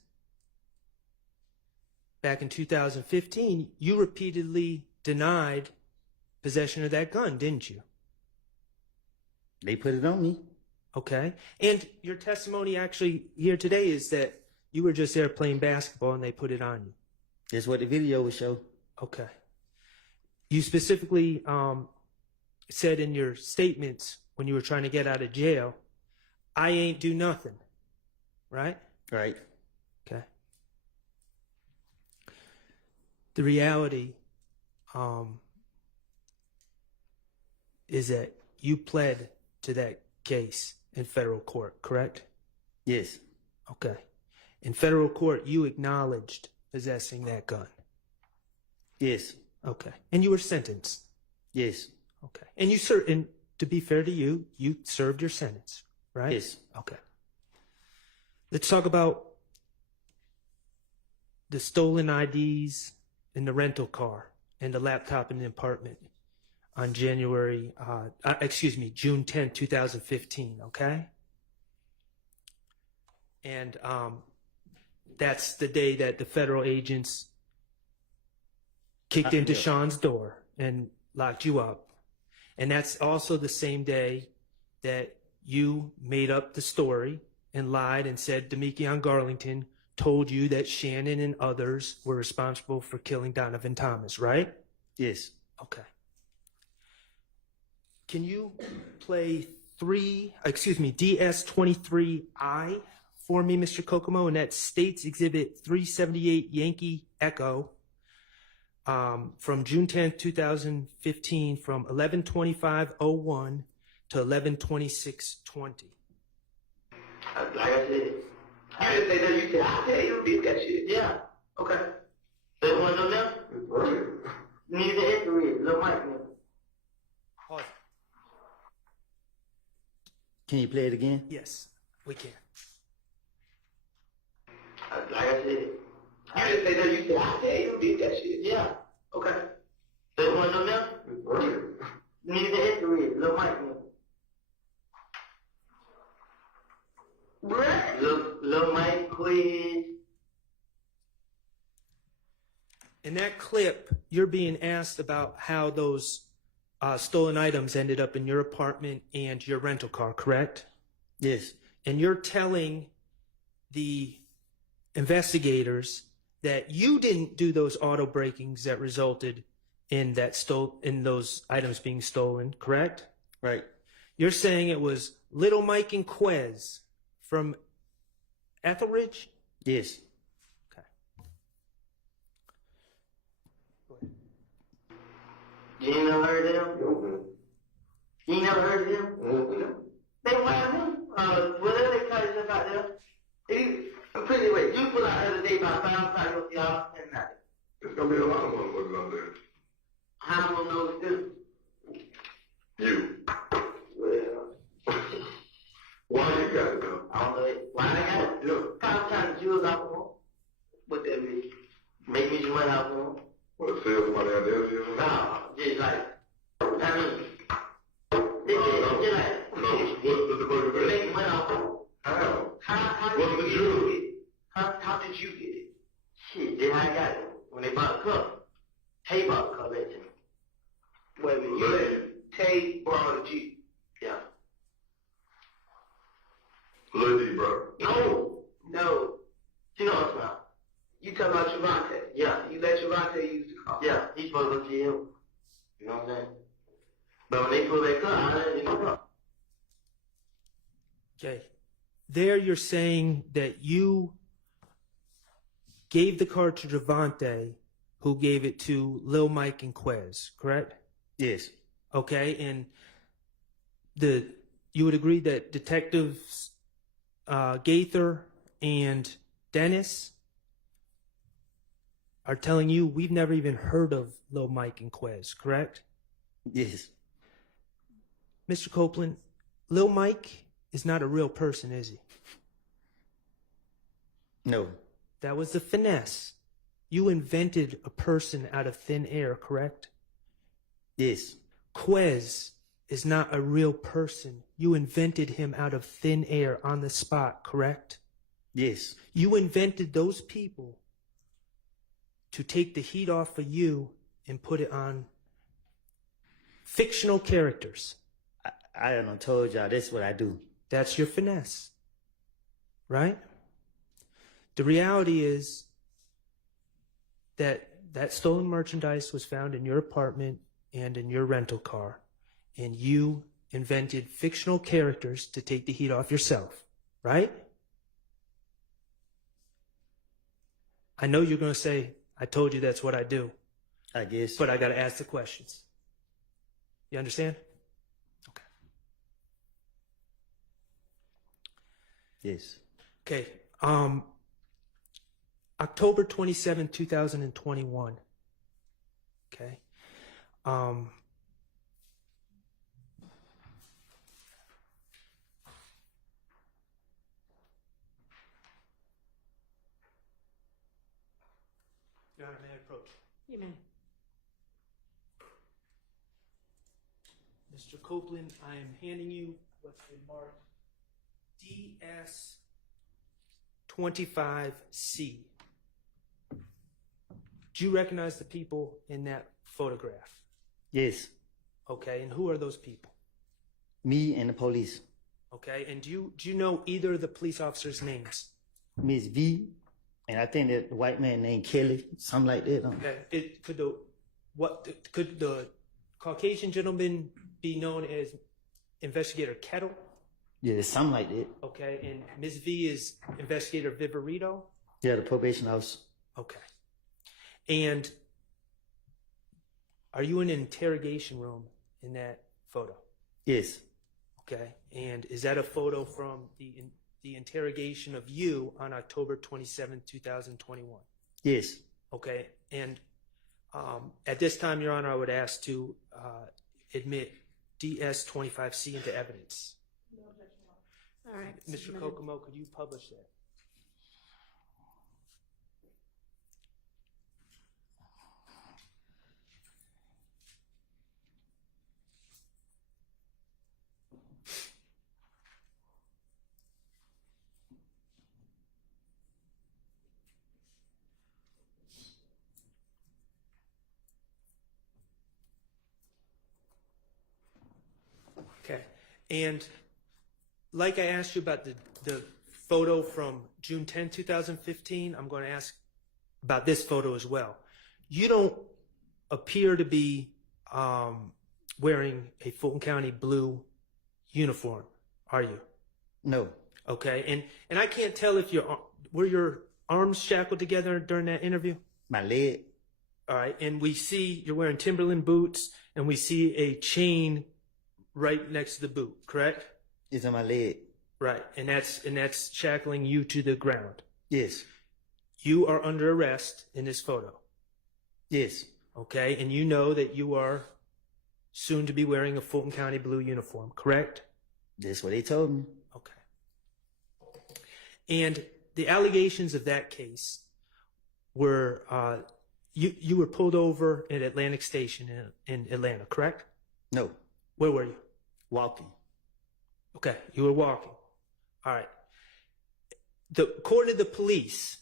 back in 2015, you repeatedly denied possession of that gun, didn't you? They put it on me. Okay. And your testimony actually here today is that you were just there playing basketball and they put it on you. That's what the video would show. Okay. You specifically said in your statements when you were trying to get out of jail, I ain't do nothing. Right? Right. Okay. The reality is that you pled to that case in federal court, correct? Yes. Okay. In federal court, you acknowledged possessing that gun. Yes. Okay. And you were sentenced. Yes. Okay. And and to be fair to you, you served your sentence, right? Yes. Okay. Let's talk about the stolen IDs in the rental car and the laptop in the apartment on June 10th, 2015, okay? And that's the day that the federal agents kicked into Sean's door and locked you up. And that's also the same day that you made up the story and lied and said Demekion Garlington told you that Shannon and others were responsible for killing Donovan Thomas, right? Yes. Okay. Can you play DS23I for me, Mr. Kokomo? And that's States Exhibit 378 Yankee Echo from June 10th, 2015, from 11:25:01 to 11:26:20. Like I said, you didn't say that. You said, I tell you, beat that shit. Yeah. Okay. They want to know now? Need the history. Little Mike. Pause. Can you play it again? Yes, we can. Like I said, you didn't say that. You said, I tell you, beat that shit. Yeah. Okay. They want to know now? Need the history. Little Mike. Lil Mike quiz. In that clip, you're being asked about how those stolen items ended up in your apartment and your rental car, correct? Yes. And you're telling the investigators that you didn't do those auto breakings that resulted in those items being stolen, correct? Right. You're saying it was Little Mike and Quez from Etheridge? Yes. Okay. You ain't never heard of them? You ain't never heard of them? They wild him. Whatever they call you about them. I'm pretty wait. You put out the other day about 5 o'clock of y'all and nothing. There's gonna be a lot of motherfuckers out there. How am I gonna know it's them? You. Well. Why you got it though? I don't know it. Why I got it? Yeah. Kind of trying to jewels out for them. What that mean? Make me join out for them. What, sell somebody out there? Nah, just like, I mean, just like, What's the burger there? make money out for them. How did you get it? How did you get it? Shit, then I got it. When they bought the cup, Tay bought the cup, ain't they? Wait a minute, you let Tay borrow the Jeep? Yeah. Lil D, bro. No. You know what I'm talking about. You talking about Trevante. Yeah. You let Trevante use the car. Yeah, he's supposed to go to him. You know what I'm saying? But when they pull that car, I didn't know. Okay. There you're saying that you gave the car to Trevante, who gave it to Lil Mike and Quez, correct? Yes. Okay, and you would agree that Detectives Gaither and Dennis are telling you we've never even heard of Lil Mike and Quez, correct? Yes. Mr. Copeland, Lil Mike is not a real person, is he? No. That was the finesse. You invented a person out of thin air, correct? Yes. Quez is not a real person. You invented him out of thin air on the spot, correct? Yes. You invented those people to take the heat off of you and put it on fictional characters. I done told y'all that's what I do. That's your finesse, right? The reality is that that stolen merchandise was found in your apartment and in your rental car, and you invented fictional characters to take the heat off yourself, right? I know you're going to say, I told you that's what I do. I guess. But I got to ask the questions. You understand? Okay. Yes. Okay. October 27, 2021. Okay. Your Honor, may I approach? You may. Mr. Copeland, I am handing you what's been marked DS-25C. Do you recognize the people in that photograph? Yes. Okay, and who are those people? Me and the police. Okay, and do you know either of the police officers' names? Miss V, and I think that the white man named Kelly, something like that. Okay. Could the Caucasian gentleman be known as Investigator Kettle? Yeah, something like that. Okay, and Ms. V is Investigator Viverito? Yeah, the probation officer. Okay. And are you in an interrogation room in that photo? Yes. Okay, and is that a photo from the interrogation of you on October 27, 2021? Yes. Okay, and at this time, Your Honor, I would ask to admit DS-25C into evidence. All right. Mr. Kokomo, could you publish that? Okay, and like I asked you about the photo from June 10, 2015, I'm going to ask about this photo as well. You don't appear to be wearing a Fulton County blue uniform, are you? No. Okay, and I can't tell if were your arms shackled together during that interview? My leg. All right, and we see you're wearing Timberland boots, and we see a chain right next to the boot, correct? It's on my leg. Right, and that's shackling you to the ground. Yes. You are under arrest in this photo. Yes. Okay, and you know that you are soon to be wearing a Fulton County blue uniform, correct? That's what they told me. Okay. And the allegations of that case were you were pulled over at Atlantic Station in Atlanta, correct? No. Where were you? Walking. Okay, you were walking. All right. According to the police,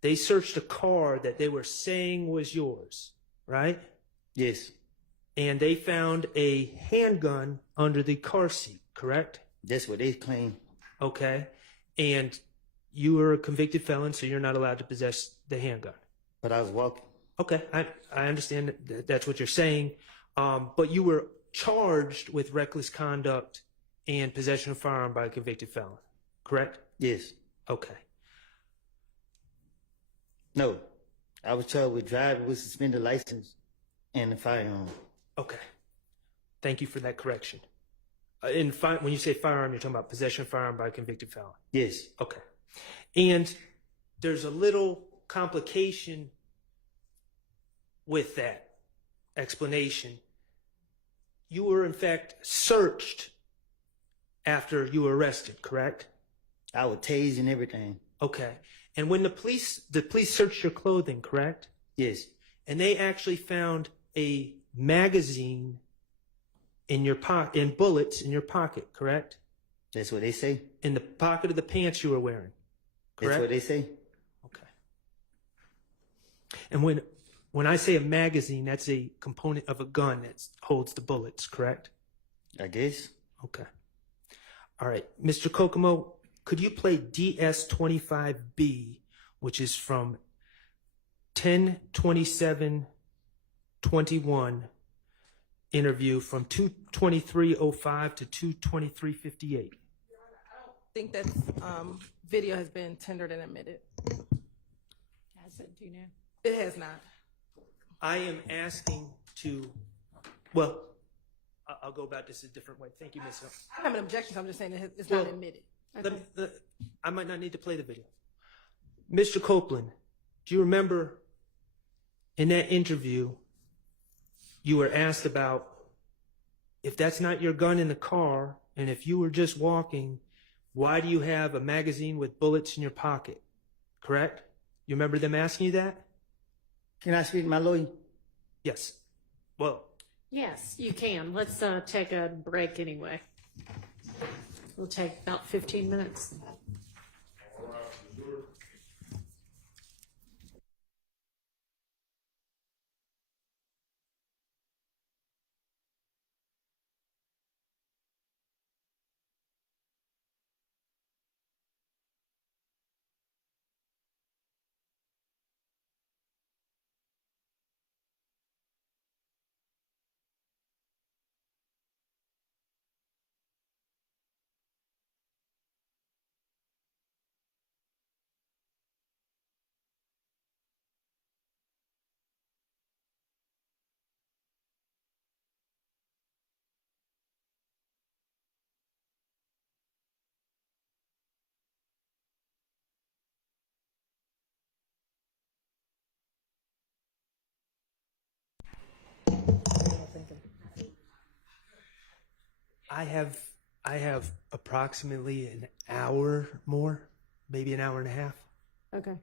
they searched a car that they were saying was yours, right? Yes. And they found a handgun under the car seat, correct? That's what they claim. Okay. And you were a convicted felon, so you're not allowed to possess the handgun. But I was walking. Okay, I understand that's what you're saying. But you were charged with reckless conduct and possession of firearm by a convicted felon, correct? Yes. Okay. No. I was charged with driving with suspended license and a firearm. Okay. Thank you for that correction. When you say firearm, you're talking about possession of firearm by a convicted felon? Yes. Okay. And there's a little complication with that explanation. You were, in fact, searched after you were arrested, correct? I was tased and everything. Okay. And when the police searched your clothing, correct? Yes. And they actually found a magazine in your pocket, and bullets in your pocket, correct? That's what they say. In the pocket of the pants you were wearing. Correct? That's what they say. Okay. And when I say a magazine, that's a component of a gun that holds the bullets, correct? I guess. Okay. All right. Mr. Kokomo, could you play DS25B, which is from 10/27/21 interview from 2/23/05 to 2/23/58? I think that video has been tendered and admitted. Has it? Do you know? It has not. I am asking to, well, I'll go about this a different way. Thank you, Ms. I don't have an objection. I'm just saying it's not admitted. I might not need to play the video. Mr. Copeland, do you remember in that interview you were asked about if that's not your gun in the car and if you were just walking, why do you have a magazine with bullets in your pocket? Correct? You remember them asking you that? Can I speak to my lawyer? Yes. Well, Yes, you can. Let's take a break anyway. We'll take about 15 minutes. I have approximately an hour more, maybe an hour and a half. Okay.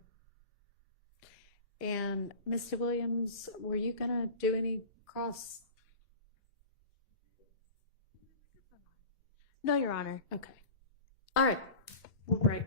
And Mr. Williams, were you going to do any cross? No, Your Honor. Okay. All right. We'll break.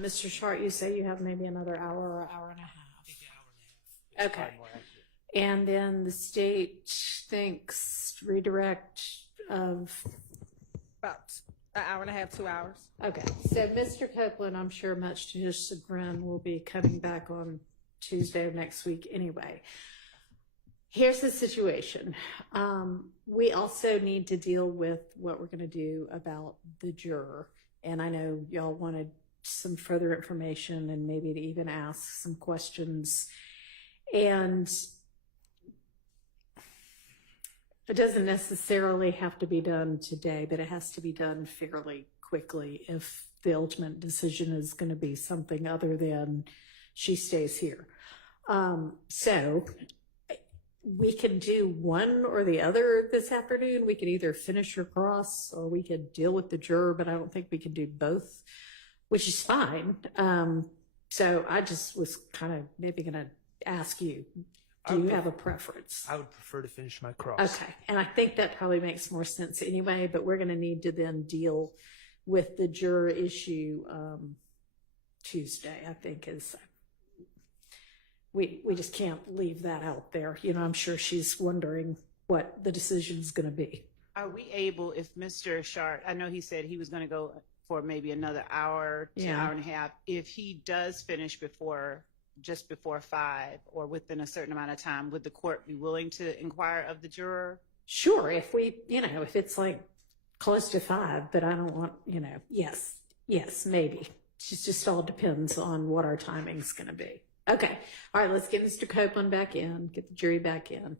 Mr. Short, you say you have maybe another hour or hour and a half. Okay. And then the state thinks redirect of About an hour and a half, 2 hours. Okay, so Mr. Copeland, I'm sure much to his chagrin, will be coming back on Tuesday of next week anyway. Here's the situation. We also need to deal with what we're going to do about the juror. And I know y'all wanted some further information and maybe to even ask some questions. And it doesn't necessarily have to be done today, but it has to be done fairly quickly if the ultimate decision is going to be something other than she stays here. So we can do one or the other this afternoon. We could either finish her cross or we could deal with the juror, but I don't think we can do both, which is fine. So I just was kind of maybe going to ask you, do you have a preference? I would prefer to finish my cross. Okay, and I think that probably makes more sense anyway, but we're going to need to then deal with the juror issue Tuesday, I think is, we just can't leave that out there. You know, I'm sure she's wondering what the decision is going to be. Are we able, if Mr. Sharp, I know he said he was going to go for maybe another hour to hour and a half, if he does finish just before 5 or within a certain amount of time, would the court be willing to inquire of the juror? Sure, if we, if it's like close to 5, but I don't want, yes, maybe. It just all depends on what our timing's going to be. Okay, all right, let's get Mr. Copeland back in, get the jury back in.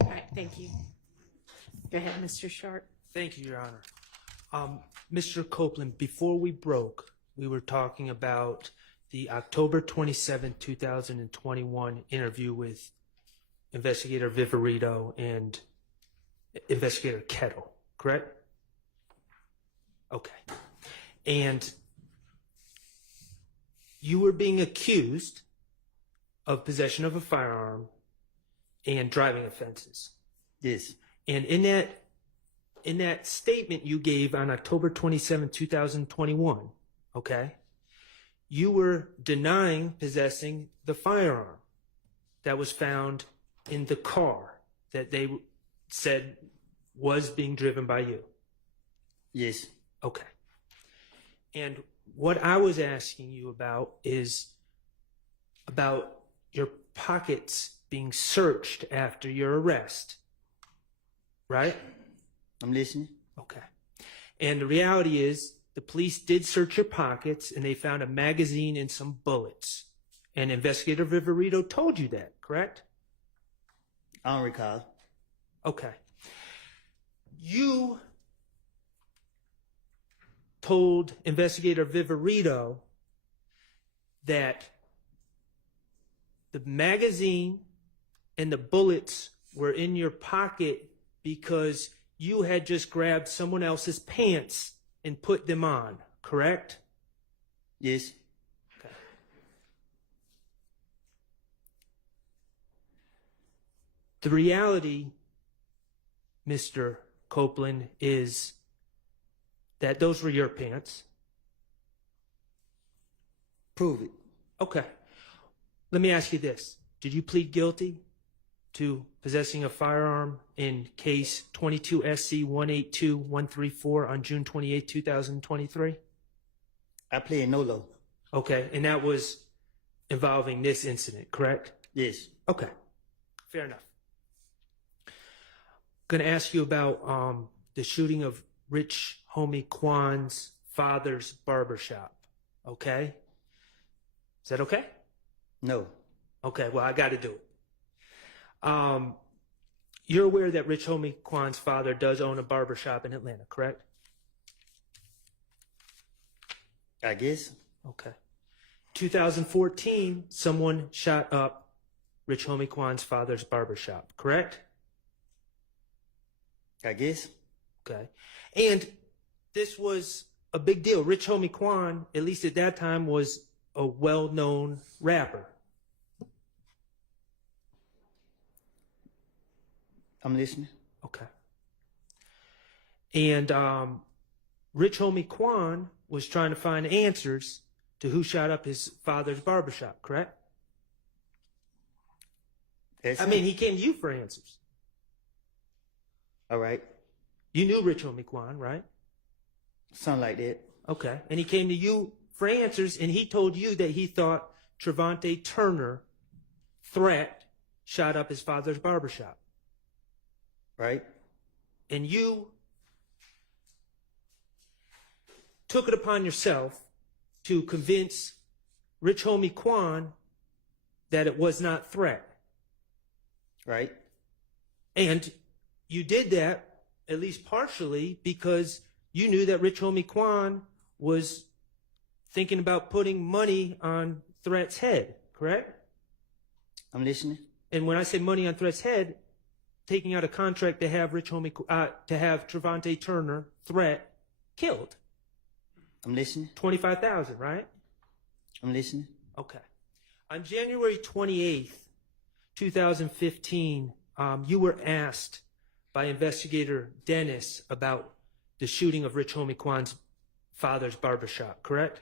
All right, thank you. Go ahead, Mr. Sharp. Thank you, Your Honor. Mr. Copeland, before we broke, we were talking about the October 27, 2021 interview with Investigator Viverito and Investigator Kettle, correct? Okay. And you were being accused of possession of a firearm and driving offenses. Yes. And in that statement you gave on October 27, 2021, okay, you were denying possessing the firearm that was found in the car that they said was being driven by you. Yes. Okay. And what I was asking you about is about your pockets being searched after your arrest, right? I'm listening. Okay. And the reality is the police did search your pockets and they found a magazine and some bullets. And Investigator Viverito told you that, correct? I don't recall. Okay. You told Investigator Viverito that the magazine and the bullets were in your pocket because you had just grabbed someone else's pants and put them on, correct? Yes. Okay. The reality, Mr. Copeland, is that those were your pants. Prove it. Okay. Let me ask you this. Did you plead guilty to possessing a firearm in case 22 SC 182134 on June 28, 2023? I play NOLO. Okay. And that was involving this incident, correct? Yes. Okay. Fair enough. Going to ask you about the shooting of Rich Homie Kwan's father's barbershop. Okay? Is that okay? No. Okay, well, I got to do it. You're aware that Rich Homie Kwan's father does own a barbershop in Atlanta, correct? I guess. Okay. 2014, someone shot up Rich Homie Kwan's father's barbershop, correct? I guess. Okay. And this was a big deal. Rich Homie Kwan, at least at that time, was a well-known rapper. I'm listening. Okay. And Rich Homie Kwan was trying to find answers to who shot up his father's barbershop, correct? I mean, he came to you for answers. All right. You knew Rich Homie Kwan, right? Something like that. Okay. And he came to you for answers, and he told you that he thought Trevante Turner, threat, shot up his father's barbershop. Right. And you took it upon yourself to convince Rich Homie Kwan that it was not threat. Right. And you did that, at least partially, because you knew that Rich Homie Kwan was thinking about putting money on Threat's head, correct? I'm listening. And when I say money on Threat's head, taking out a contract to have to have Trevante Turner, Threat, killed. I'm listening. $25,000, right? I'm listening. Okay. On January 28th, 2015, you were asked by investigator Dennis about the shooting of Rich Homie Kwan's father's barbershop, correct?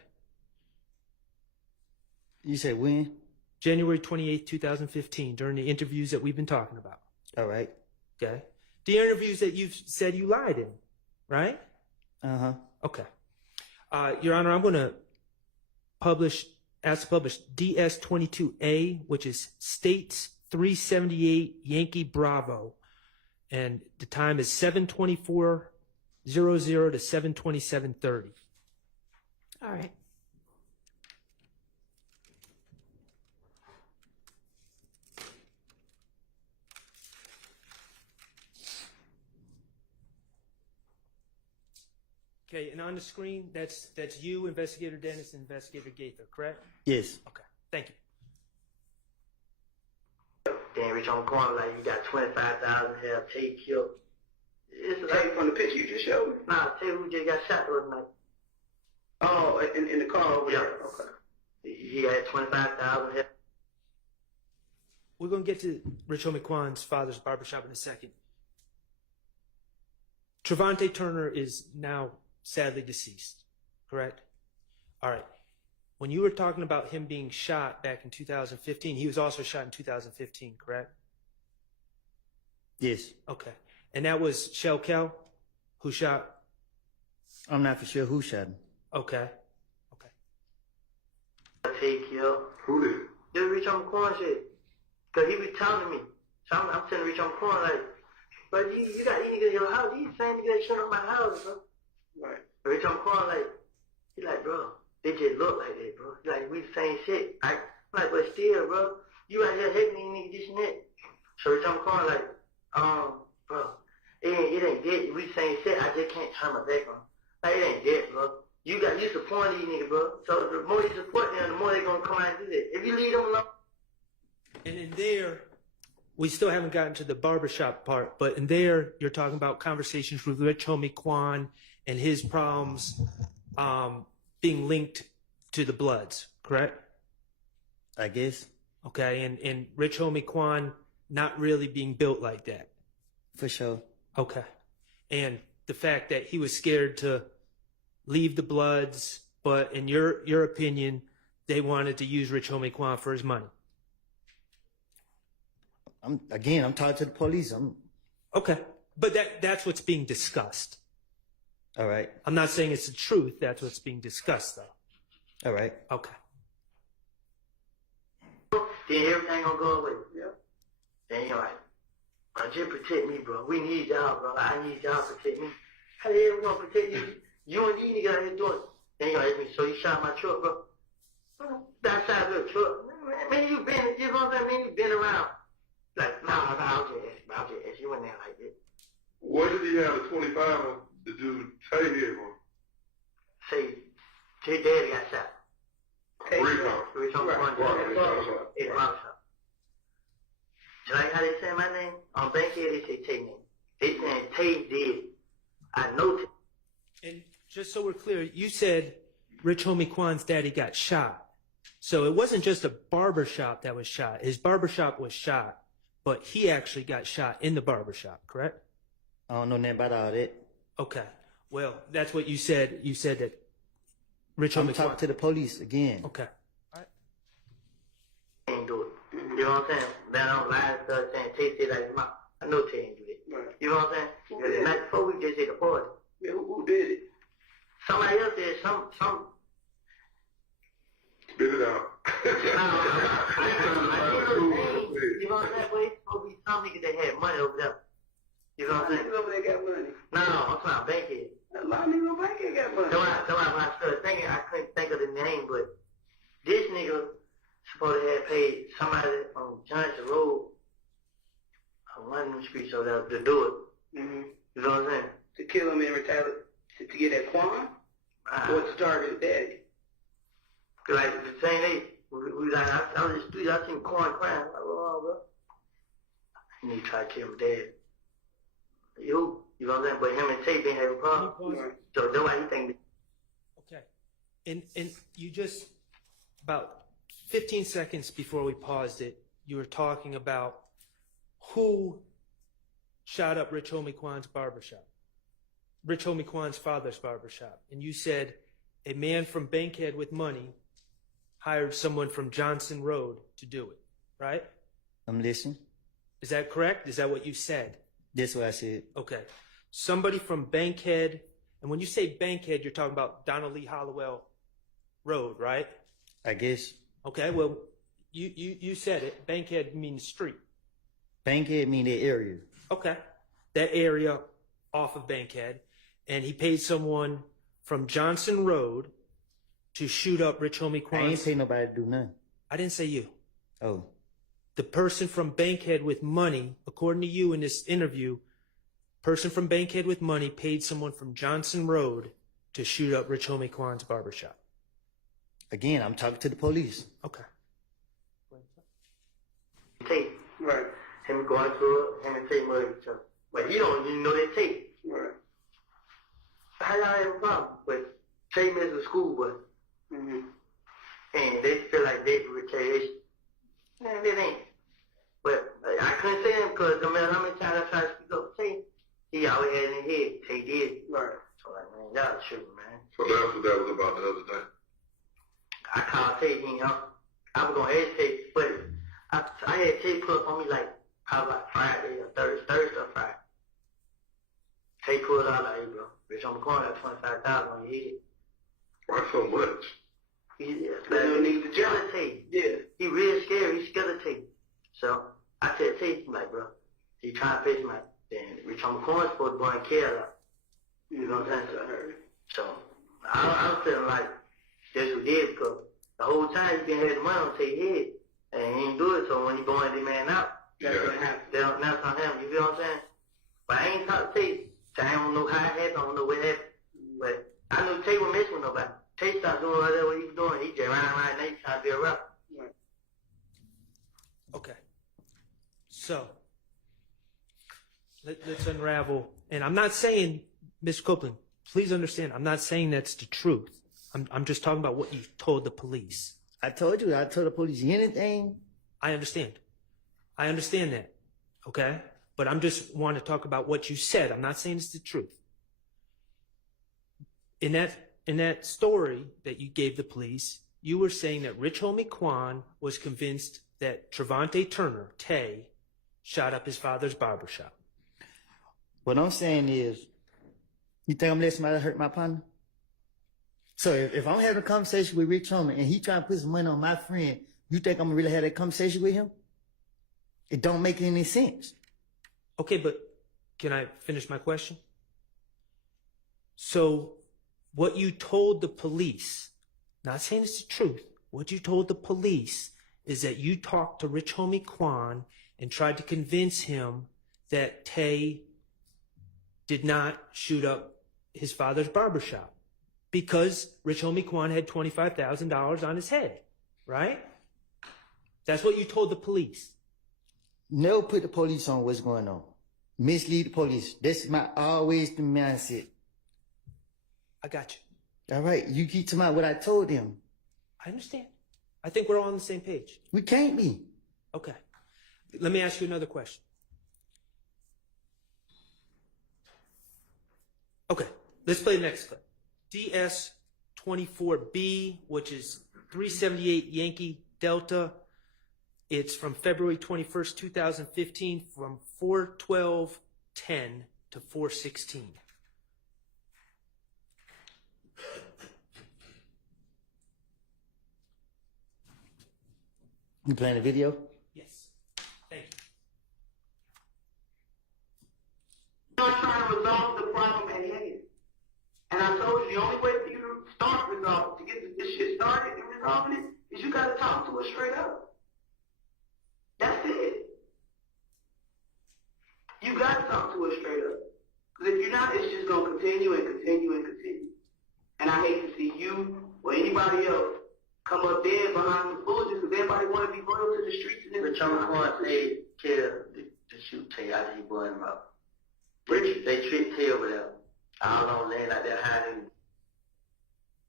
You said when? January 28th, 2015, during the interviews that we've been talking about. All right. Okay. The interviews that you've said you lied in, right? Uh-huh. Okay. Your Honor, I'm going to ask to publish DS-22A, which is States 378 Yankee Bravo. And the time is 7/24/00 to 7/27/30. All right. Okay, and on the screen, that's you, Investigator Dennis, and Investigator Gaither, correct? Yes. Okay, thank you. Damn, Rich on the corner, like you got 25,000 have Tate killed. It's like from the picture you just showed me. Nah, Tate who just got shot the other night. Oh, in the car over there. Okay. He had 25,000 have. We're going to get to Rich Homie Kwan's father's barbershop in a second. Trevante Turner is now sadly deceased, correct? All right. When you were talking about him being shot back in 2015, he was also shot in 2015, correct? Yes. Okay. And that was Shell Kel who shot? I'm not for sure who shot him. Okay. Take you. Who did? Just Rich on the corner shit. Cause he be telling me. So I'm telling Rich on the corner like, but you got any niggas in your house, these same niggas that shut up my house, bro. Right. Rich on the corner like, he like, bro, they just look like that, bro. He like, we the same shit. I'm like, but still, bro, you out here hating these niggas this and that. So Rich on the corner like, bro, it ain't dead. We saying shit, I just can't turn my back on. Like, it ain't dead, bro. You support these niggas, bro. So the more you support them, the more they gonna come out and do that. If you leave them alone. And in there, we still haven't gotten to the barbershop part, but in there, you're talking about conversations with Rich Homie Quan and his problems being linked to the Bloods, correct? I guess. Okay, and Rich Homie Quan not really being built like that. For sure. Okay. And the fact that he was scared to leave the Bloods, but in your opinion, they wanted to use Rich Homie Quan for his money. I'm talking to the police. Okay. But that's what's being discussed. All right. I'm not saying it's the truth. That's what's being discussed, though. All right. Okay. Then everything gonna go away. Yeah. Then you're like, just protect me, bro. We need y'all, bro. I need y'all to protect me. How the hell we gonna protect you? You and these niggas out here doing it. Then you're like, so you shot my truck, bro. That side of the truck. Man, you been, you know what I mean? You been around. Like, nah, I'll just ask you in there like this. What did he have a 25 on the dude say here for? Say, his daddy got shot. Recon. It's barbershop. So like how they say my name? On Bankhead, they say Tay name. They saying Tay did. I know Tay. And just so we're clear, you said Rich Homie Quan's daddy got shot. So it wasn't just a barbershop that was shot. His barbershop was shot, but he actually got shot in the barbershop, correct? I don't know nothing about all that. Okay. Well, that's what you said. You said that Rich Homie Quan. I'm talking to the police again. Okay. Ain't do it. You know what I'm saying? Then I'm lying and stuff saying Tay said like my I know Tay ain't do it. Right. You know what I'm saying? Because the night before we just hit the party. Yeah, who did it? Somebody else did some Spit it out. I you know what I'm saying? But it's supposed to be some niggas that had money over there. You know what I'm saying? Niggas over there got money. No, I'm talking Bankhead. A lot of niggas over Bankhead got money. So when I started thinking, I couldn't think of the name, but this nigga supposed to have paid somebody on Johnson Road on one of them streets over there to do it. Mm-hmm. You know what I'm saying? To kill him and retaliate, to get that Quan? Or to start his daddy? Cause like the same day, we like, I was in the street, I seen Quan crying. Like, oh, bro. And he tried to kill my dad. You know what I'm saying? But him and Tay didn't have a problem. So that's why he think. Okay. And you just, about 15 seconds before we paused it, you were talking about who shot up Rich Homie Quan's barbershop. Rich Homie Quan's father's barbershop. And you said a man from Bankhead with money hired someone from Johnson Road to do it, right? I'm listening. Is that correct? Is that what you said? That's what I said. Okay. Somebody from Bankhead, and when you say Bankhead, you're talking about Donald Lee Hollowell Road, right? I guess. Okay, well, you said it. Bankhead means street. Bankhead mean that area. Okay. That area off of Bankhead. And he paid someone from Johnson Road to shoot up Rich Homie Quan. I ain't say nobody to do nothing. I didn't say you. Oh. The person from Bankhead with money, according to you in this interview, person from Bankhead with money paid someone from Johnson Road to shoot up Rich Homie Quan's barbershop. Again, I'm talking to the police. Okay. Tay. Right. Him going through it, him and Tay murder each other. But he don't even know that Tay. Right. How y'all have a problem? But Tay missed the school bus. Mm-hmm. And they feel like they do retaliation. Man, it ain't. But I couldn't say him because no matter how many times I tried to speak up Tay, he always had in his head, Tay did. Right. So like, man, y'all tripping, man. So that's what that was about the other day. I called Tay, you know. I was gonna hesitate, but I had Tay pull up on me like probably like Friday or Thursday or Friday. Tay pulled out like, hey bro, Rich on the corner at 25,000 on your head. Why so much? He's the jealousy. Yeah. He real scared. He's scared of Tay. So I said, Tay, I'm like, bro, he trying to face my then Rich on the corner supposed to go and care about. You know what I'm saying? So I was feeling like that's what he did because the whole time he been had the money on Tay's head and he didn't do it. So when he going the man out, that's what happened. That's on him. You feel what I'm saying? But I ain't talked to Tay. So I don't know how it happened. I don't know what happened. But I know Tay wasn't messing with nobody. Tay stopped doing whatever he was doing. He just ran around and he trying to be a rapper. Okay. So, let's unravel. And I'm not saying, Ms. Copeland, please understand, I'm not saying that's the truth. I'm just talking about what you told the police. I told you, I told the police anything. I understand. I understand that. Okay? But I'm just want to talk about what you said. I'm not saying it's the truth. In that story that you gave the police, you were saying that Rich Homie Quan was convinced that Trevante Turner, Tay, shot up his father's barbershop. What I'm saying is, you think I'm letting somebody hurt my partner? So if I'm having a conversation with Rich Homie and he trying to put some money on my friend, you think I'm gonna really have that conversation with him? It don't make any sense. Okay, but can I finish my question? So what you told the police, not saying it's the truth, what you told the police is that you talked to Rich Homie Quan and tried to convince him that Tay did not shoot up his father's barbershop because Rich Homie Quan had $25,000 on his head, right? That's what you told the police. Never put the police on what's going on. Mislead the police. That's always the mindset. I got you. All right, you keep talking about what I told them. I understand. I think we're all on the same page. We can't be. Okay. Let me ask you another question. Okay, let's play the next clip. DS24B, which is 378 Yankee Delta. It's from February 21st, 2015, from 4/12/10 to 4/16. You playing the video? Yes. Thank you. I'm trying to resolve the problem at hand. And I told you the only way for you to start resolving, to get this shit started and resolving it, is you gotta talk to us straight up. That's it. You gotta talk to us straight up. Because if you're not, it's just gonna continue and continue and continue. And I hate to see you or anybody else come up dead behind the bullshit because everybody want to be loyal to the streets and everything. Rich Homie paid Care to shoot Tay after he blew him up. Rich, they tricked Tay over there. I don't know, laying like that hiding.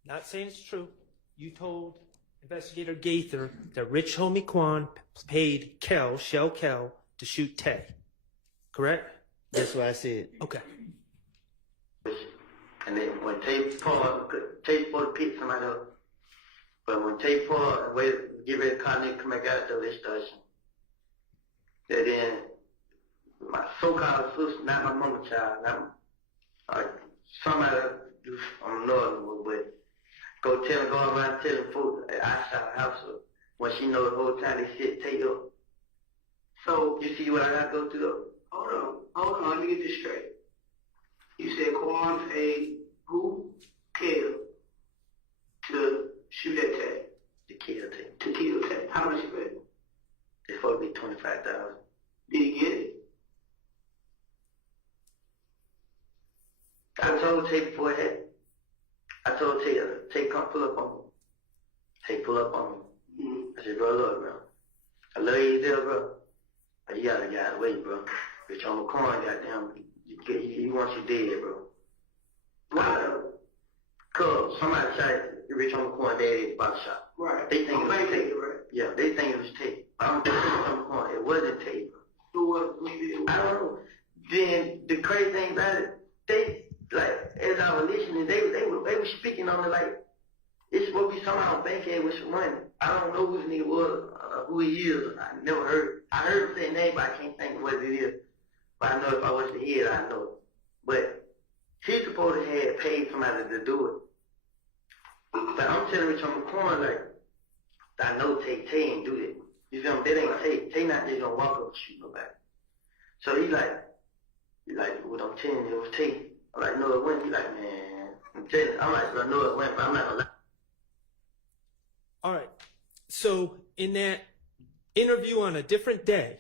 Not saying it's true. You told Investigator Gaither that Rich Homie Quan paid Shell Kel, to shoot Tay. Correct? That's what I said. Okay. And then when Tay pulled to pick somebody up. But when Tay pulled and get ready to call nigga come back out there, they started shooting. And then my so-called sister, not my mama child, somebody I don't know, but go around telling folks that I shot a house up when she know the whole time they shit Tay up. So you see what I gotta go through? Hold on, let me get this straight. You said Quan paid who? Kill to shoot at Tay. To kill Tay. To kill Tay. How much you paid? It's supposed to be $25,000. Did he get it? I told Tay before it happened. I told Tay, come pull up on me. Tay pull up on me. I said, bro, look, bro. I love you there, bro. But you gotta wait, bro. Bitch, I'm a coin, goddamn. He wants you dead, bro. Why? Cause somebody shot Rich Homie Quan dead at the barber shop. Right. They think it was Tay. Right? Yeah, they think it was Tay. I don't think Rich Homie Quan. It wasn't Tay, bro. Who was it? I don't know. Then the crazy thing about it, they, like, as I was listening, they were speaking on it like, it's supposed to be somehow on Bankhead with some money. I don't know who this nigga was, who he is. I never heard. I heard him say a name, but I can't think of what it is. But I know if I was to hear it, I know it. But he's supposed to have paid somebody to do it. But I'm telling Rich Homie Quan, like, I know Tay ain't do that. You feel me? That ain't Tay. Tay not just gonna walk up and shoot nobody. So he like, what I'm telling you, it was Tay. I'm like, no, it wasn't. He like, man, I'm telling you. I'm like, I know it went, but I'm not gonna lie. All right. So in that interview on a different day,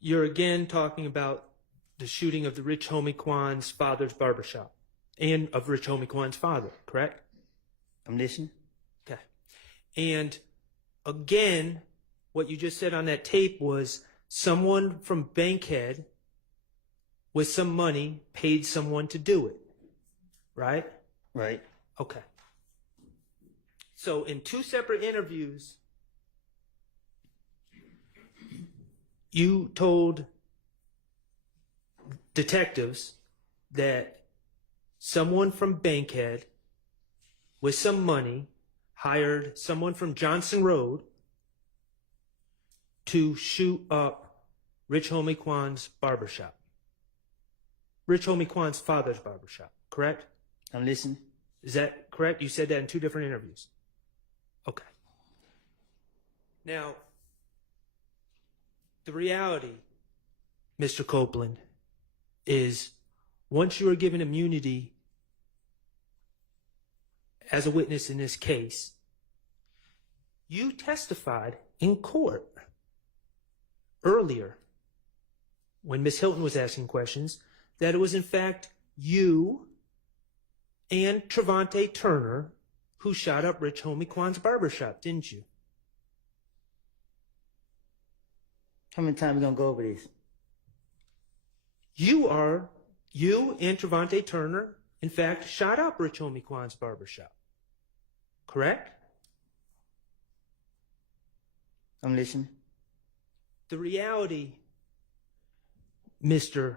you're again talking about the shooting of the Rich Homie Kwan's father's barbershop and of Rich Homie Kwan's father, correct? I'm listening. Okay. And again, what you just said on that tape was someone from Bankhead with some money paid someone to do it, right? Right. Okay. So in 2 separate interviews, you told detectives that someone from Bankhead with some money hired someone from Johnson Road to shoot up Rich Homie Kwan's barbershop. Rich Homie Kwan's father's barbershop, correct? I'm listening. Is that correct? You said that in 2 different interviews. Okay. Now, the reality, Mr. Copeland, is once you are given immunity as a witness in this case, you testified in court earlier when Ms. Hilton was asking questions that it was in fact you and Trevante Turner who shot up Rich Homie Kwan's barbershop, didn't you? How many times we gonna go over this? You and Trevante Turner, in fact, shot up Rich Homie Kwan's barbershop. Correct? I'm listening. The reality, Mr.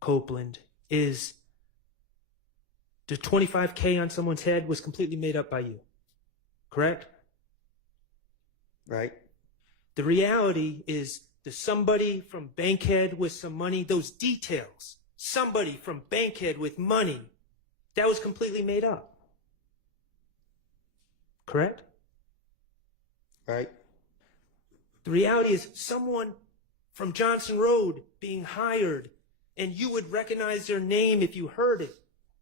Copeland, is the $25K on someone's head was completely made up by you. Correct? Right. The reality is that somebody from Bankhead with some money, those details, somebody from Bankhead with money, that was completely made up. Correct? Right. The reality is someone from Johnson Road being hired, and you would recognize their name if you heard it.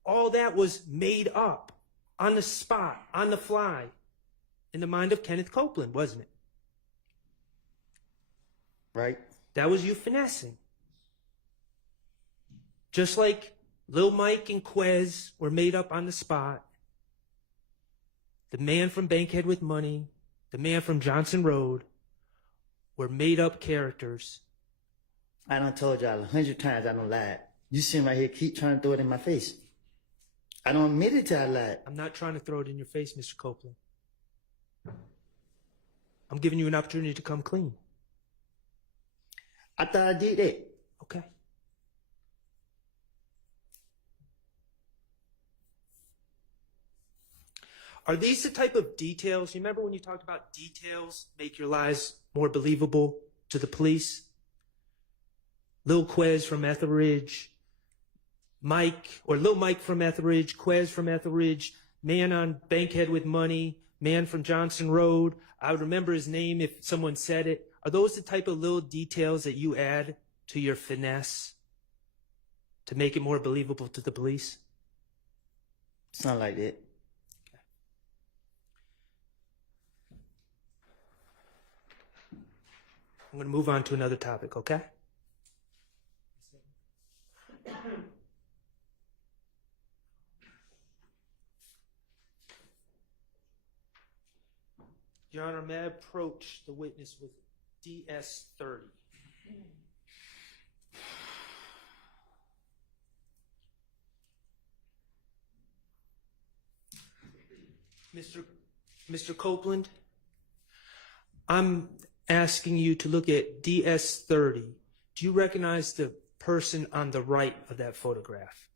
All that was made up on the spot, on the fly, in the mind of Kenneth Copeland, wasn't it? Right. That was you finessing. Just like Lil Mike and Quez were made up on the spot, the man from Bankhead with money, the man from Johnson Road, were made up characters. I done told y'all 100 times I don't lie. You see him right here keep trying to throw it in my face. I don't admit it till I lied. I'm not trying to throw it in your face, Mr. Copeland. I'm giving you an opportunity to come clean. I thought I did that. Okay. Are these the type of details? You remember when you talked about details make your lies more believable to the police? Lil Quez from Etheridge, Lil Mike from Etheridge, Quez from Etheridge, man on Bankhead with money, man from Johnson Road. I would remember his name if someone said it. Are those the type of little details that you add to your finesse to make it more believable to the police? Sound like that. I'm going to move on to another topic, okay? Your Honor, may I approach the witness with DS-30? Mr. Copeland, I'm asking you to look at DS-30. Do you recognize the person on the right of that photograph?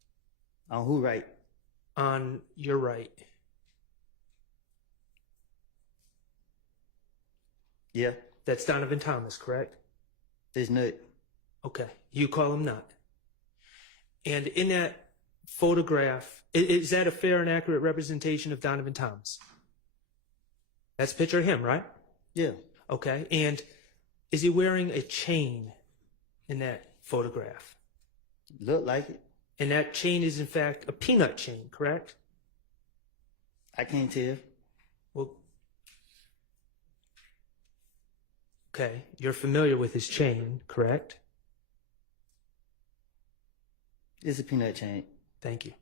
On who right? On your right. Yeah. That's Donovan Thomas, correct? There's not. Okay. You call him not. And in that photograph, is that a fair and accurate representation of Donovan Thomas? That's a picture of him, right? Yeah. Okay. And is he wearing a chain in that photograph? Look like it. And that chain is, in fact, a peanut chain, correct? I can't tell. Well, okay. You're familiar with his chain, correct? It's a peanut chain. Thank you.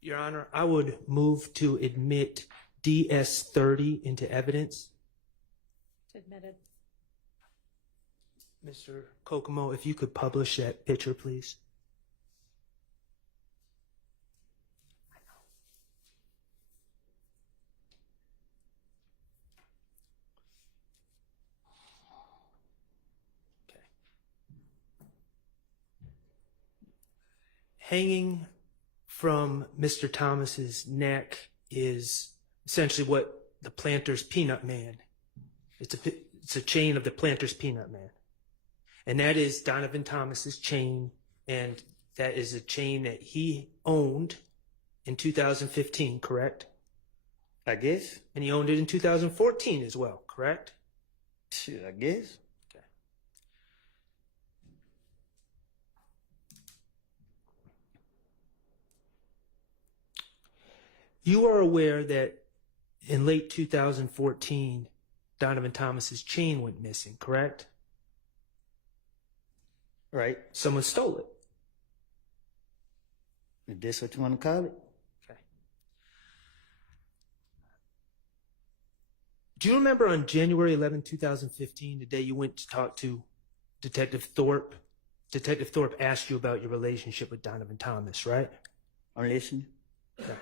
Your Honor, I would move to admit DS-30 into evidence. It's admitted. Mr. Kokomo, if you could publish that picture, please. Okay. Hanging from Mr. Thomas's neck is essentially what the Planter's Peanut Man. It's a chain of the Planter's Peanut Man. And that is Donovan Thomas's chain, and that is a chain that he owned in 2015, correct? I guess. And he owned it in 2014 as well, correct? Shit, I guess. Okay. You are aware that in late 2014, Donovan Thomas's chain went missing, correct? Right. Someone stole it. If that's what you want to call it. Okay. Do you remember on January 11, 2015, the day you went to talk to Detective Thorpe? Detective Thorpe asked you about your relationship with Donovan Thomas, right? I'm listening. Okay.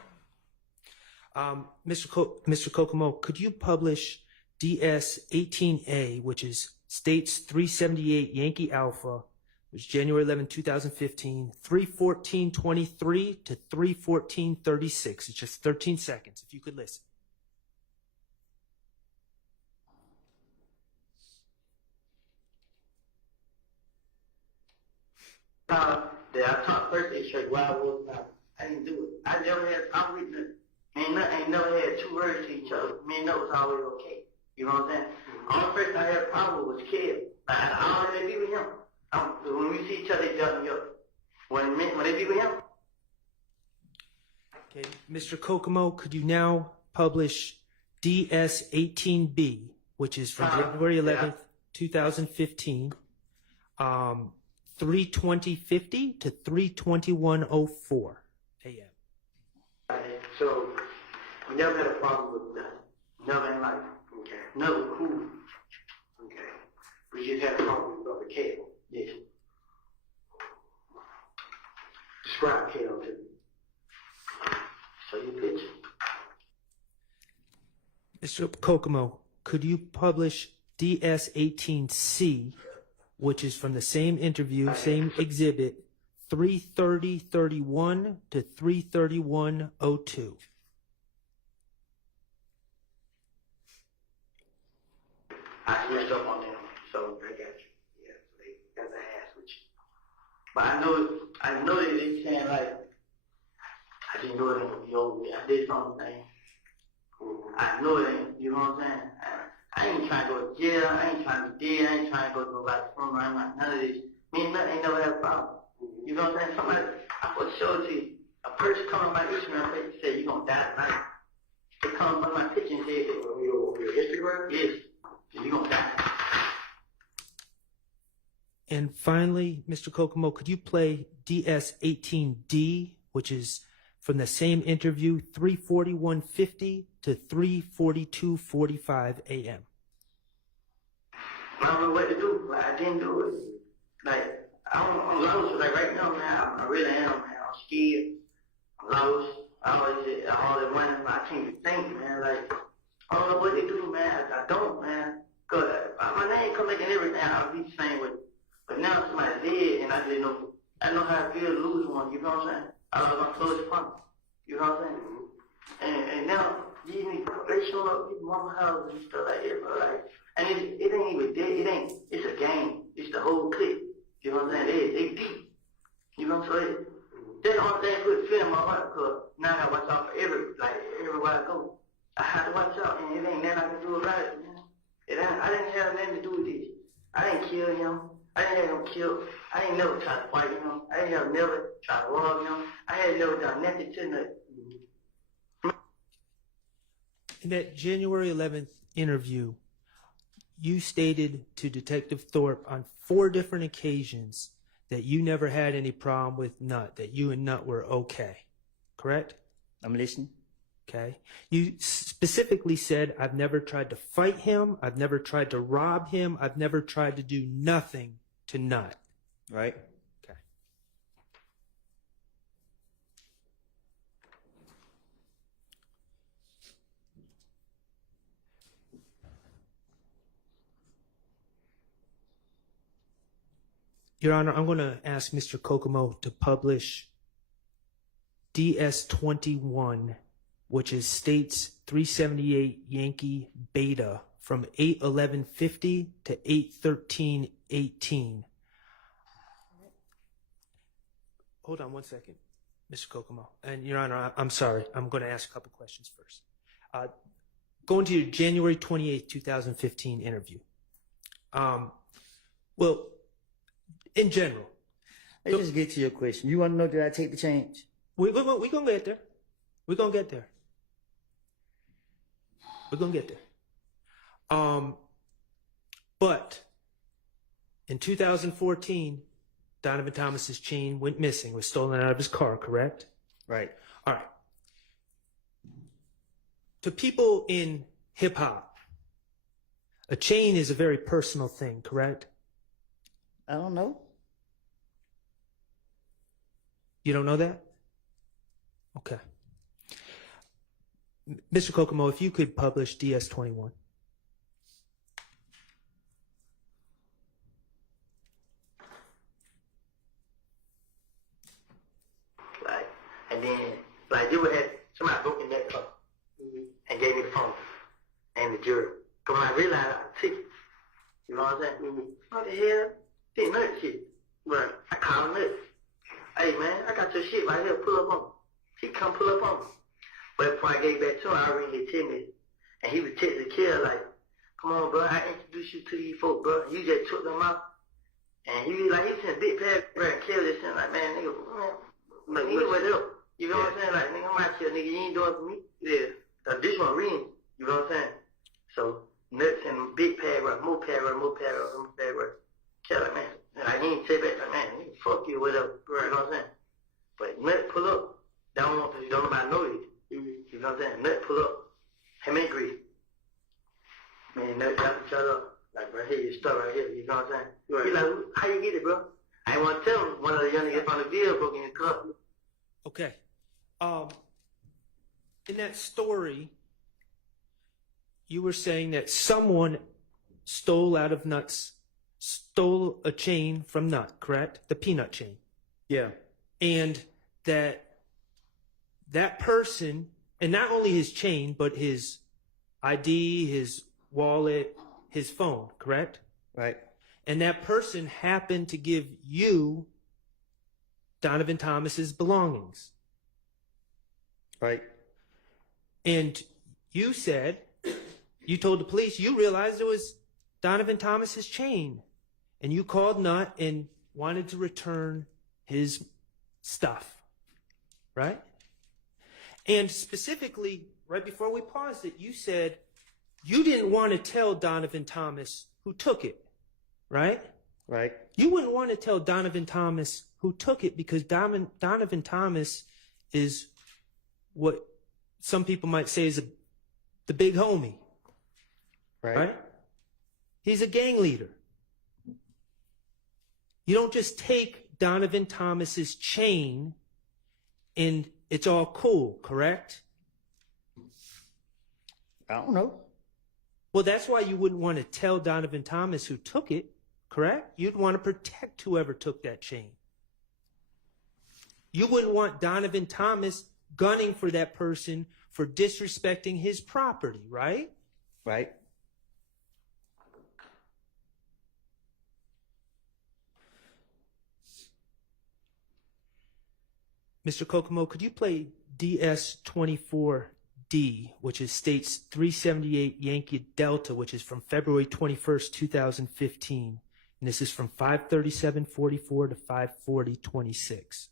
Mr. Kokomo, could you publish DS-18A, which is States 378 Yankee Alpha, which is January 11, 2015, 3:14:23 to 3:14:36. It's just 13 seconds, if you could listen. I talked first they straight while I was about. I didn't do it. I never had a problem with it. Ain't never had two words to each other. Me and that was always okay. You know what I'm saying? Only person I had a problem with was Kev. I don't really be with him. When we see each other, they jump me up. When they be with him. Okay, Mr. Kokomo, could you now publish DS-18B, which is from January 11th, 2015, 3:20:50 to 3:21:04 a.m. So, we never had a problem with nothing. Never in life. Okay. Never cool. Okay. We just had a problem with Brother Kev. Yes. Describe Kev to me. Show you a picture. Mr. Kokomo, could you publish DS-18C, which is from the same interview, same exhibit, 3:30:31 to 3:31:02? I switched up on them, so I got you. Yeah, so they got their ass with you. But I know that they saying like, I didn't know it ain't gonna be over. I did something. I know it ain't, you know what I'm saying? I ain't trying to go to jail, I ain't trying to be dead, I ain't trying to go to nobody's funeral, I ain't like none of this. Me and nothing ain't never had a problem. You know what I'm saying? Somebody, I put show it to you. A person come on my Instagram page and say, you gonna die tonight. They come on my picture and say, your Instagram? Yes. You gonna die. And finally, Mr. Kokomo, could you play DS-18D, which is from the same interview, 3:41:50 to 3:42:45 a.m.? I don't know what to do. Like, I didn't do it. Like, I'm lost. Like, right now, man, I really am, man. I'm scared. I'm lost. I always say, all at once, I can't even think, man. Like, I don't know what to do, man. I don't, man. Cause my name come making everything. I'll be the same with it. But now somebody's dead, and I didn't know. I know how it feels to lose one. You know what I'm saying? I was my closest friend. You know what I'm saying? And now these niggas, they show up at mama house and stuff like that, bro. Like, and it ain't even dead. It ain't. It's a game. It's the whole clip. You know what I'm saying? They deep. You know what I'm saying? That's the only thing that put fear in my heart. Cause now I gotta watch out for everywhere I go. I have to watch out, and it ain't nothing I can do about it, man. I didn't have nothing to do with this. I didn't kill him. I didn't have him killed. I ain't never tried to fight him. I ain't never tried to rob him. I ain't never done nothing to nothing. In that January 11th interview, you stated to Detective Thorpe on 4 different occasions that you never had any problem with Nut, that you and Nut were okay, correct? I'm listening. Okay. You specifically said, I've never tried to fight him. I've never tried to rob him. I've never tried to do nothing to Nut. Right. Okay. Your Honor, I'm going to ask Mr. Kokomo to publish DS-21, which is States 378 Yankee Beta from 8/11/50 to 8/13/18. Hold on one second, Mr. Kokomo. And Your Honor, I'm sorry. I'm going to ask a couple questions first. Going to your January 28th, 2015 interview. Well, in general. Let's just get to your question. You want to know, did I take the change? We're going to get there. We're going to get there. We're going to get there. But in 2014, Donovan Thomas's chain went missing, was stolen out of his car, correct? Right. All right. To people in hip hop, a chain is a very personal thing, correct? I don't know. You don't know that? Okay. Mr. Kokomo, if you could publish DS-21. Like, and then, like, you would have somebody broke in that car and gave me the phone and the jury. Because when I realized I took it, you know what I'm saying? What the hell? Didn't know that shit. But I called him up. Hey, man, I got your shit right here. Pull up on me. He come pull up on me. But before I gave back to him, I already hit Timmy. And he was texting the kid like, come on, bro, I introduced you to these folks, bro. You just took them out. And he was like, he sent a big paragraph and killed this shit. Like, man, nigga, nigga, what up? You know what I'm saying? Like, nigga, I'm out here, nigga, you ain't doing it for me. Yeah. This one reading. You know what I'm saying? So, nuts and big paragraph, more paragraph, more paragraph, more paragraph. Kid, like, man. And like, he ain't say back, like, man, nigga, fuck you, whatever. You know what I'm saying? But nut pull up. That don't want to, don't nobody know it. You know what I'm saying? Nut pull up. Him and Greedy. Man, nut got each other up. Like, bro, here, your stuff right here. You know what I'm saying? Right. He like, how you get it, bro? I ain't want to tell him. One of the young niggas on the vehicle broke in his car. Okay. In that story, you were saying that someone stole a chain from Nut, correct? The peanut chain. Yeah. And that person, and not only his chain, but his ID, his wallet, his phone, correct? Right. And that person happened to give you Donovan Thomas's belongings. Right. And you said, you told the police, you realized it was Donovan Thomas's chain. And you called Nut and wanted to return his stuff. Right? And specifically, right before we paused it, you said you didn't want to tell Donovan Thomas who took it. Right? Right. You wouldn't want to tell Donovan Thomas who took it because Donovan Thomas is what some people might say is the big homie. Right? He's a gang leader. You don't just take Donovan Thomas's chain and it's all cool, correct? I don't know. Well, that's why you wouldn't want to tell Donovan Thomas who took it, correct? You'd want to protect whoever took that chain. You wouldn't want Donovan Thomas gunning for that person for disrespecting his property, right? Right. Mr. Kokomo, could you play DS-24D, which is States 378 Yankee Delta, which is from February 21st, 2015. And this is from 5:37:44 to 5:40:26.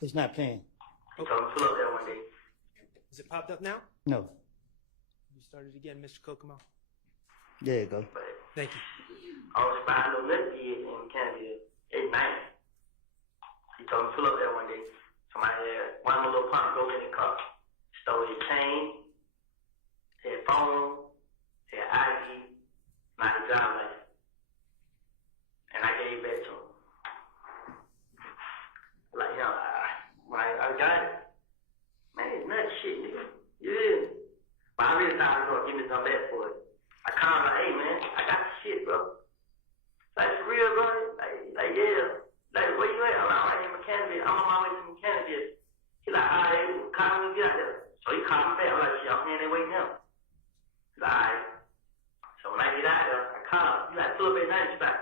It's not playing. He told me to pull up there one day. Is it popped up now? No. You started again, Mr. Kokomo. There you go. Thank you. I was spying on little kids in Canada at night. He told me to pull up there one day. Somebody had one of my little punk broke in the car. Stole his chain, his phone, his ID, my driver's license. And I gave it back to him. Like, you know, I got it. Man, it's nut shit, nigga. You hear me? But I really thought he was gonna give me some back for it. I called him like, hey man, I got the shit, bro. Like, for real, bro? Like, yeah. Like, where you at? I'm like, right here in Mechanicsville. I'm on my way to Mechanicsville. He like, all right, call me when you get out there. So he called me back. I'm like, shit, I'm here, they waiting now. He's like, all right. So when I get out there, I call him. He like, pull up at night spot.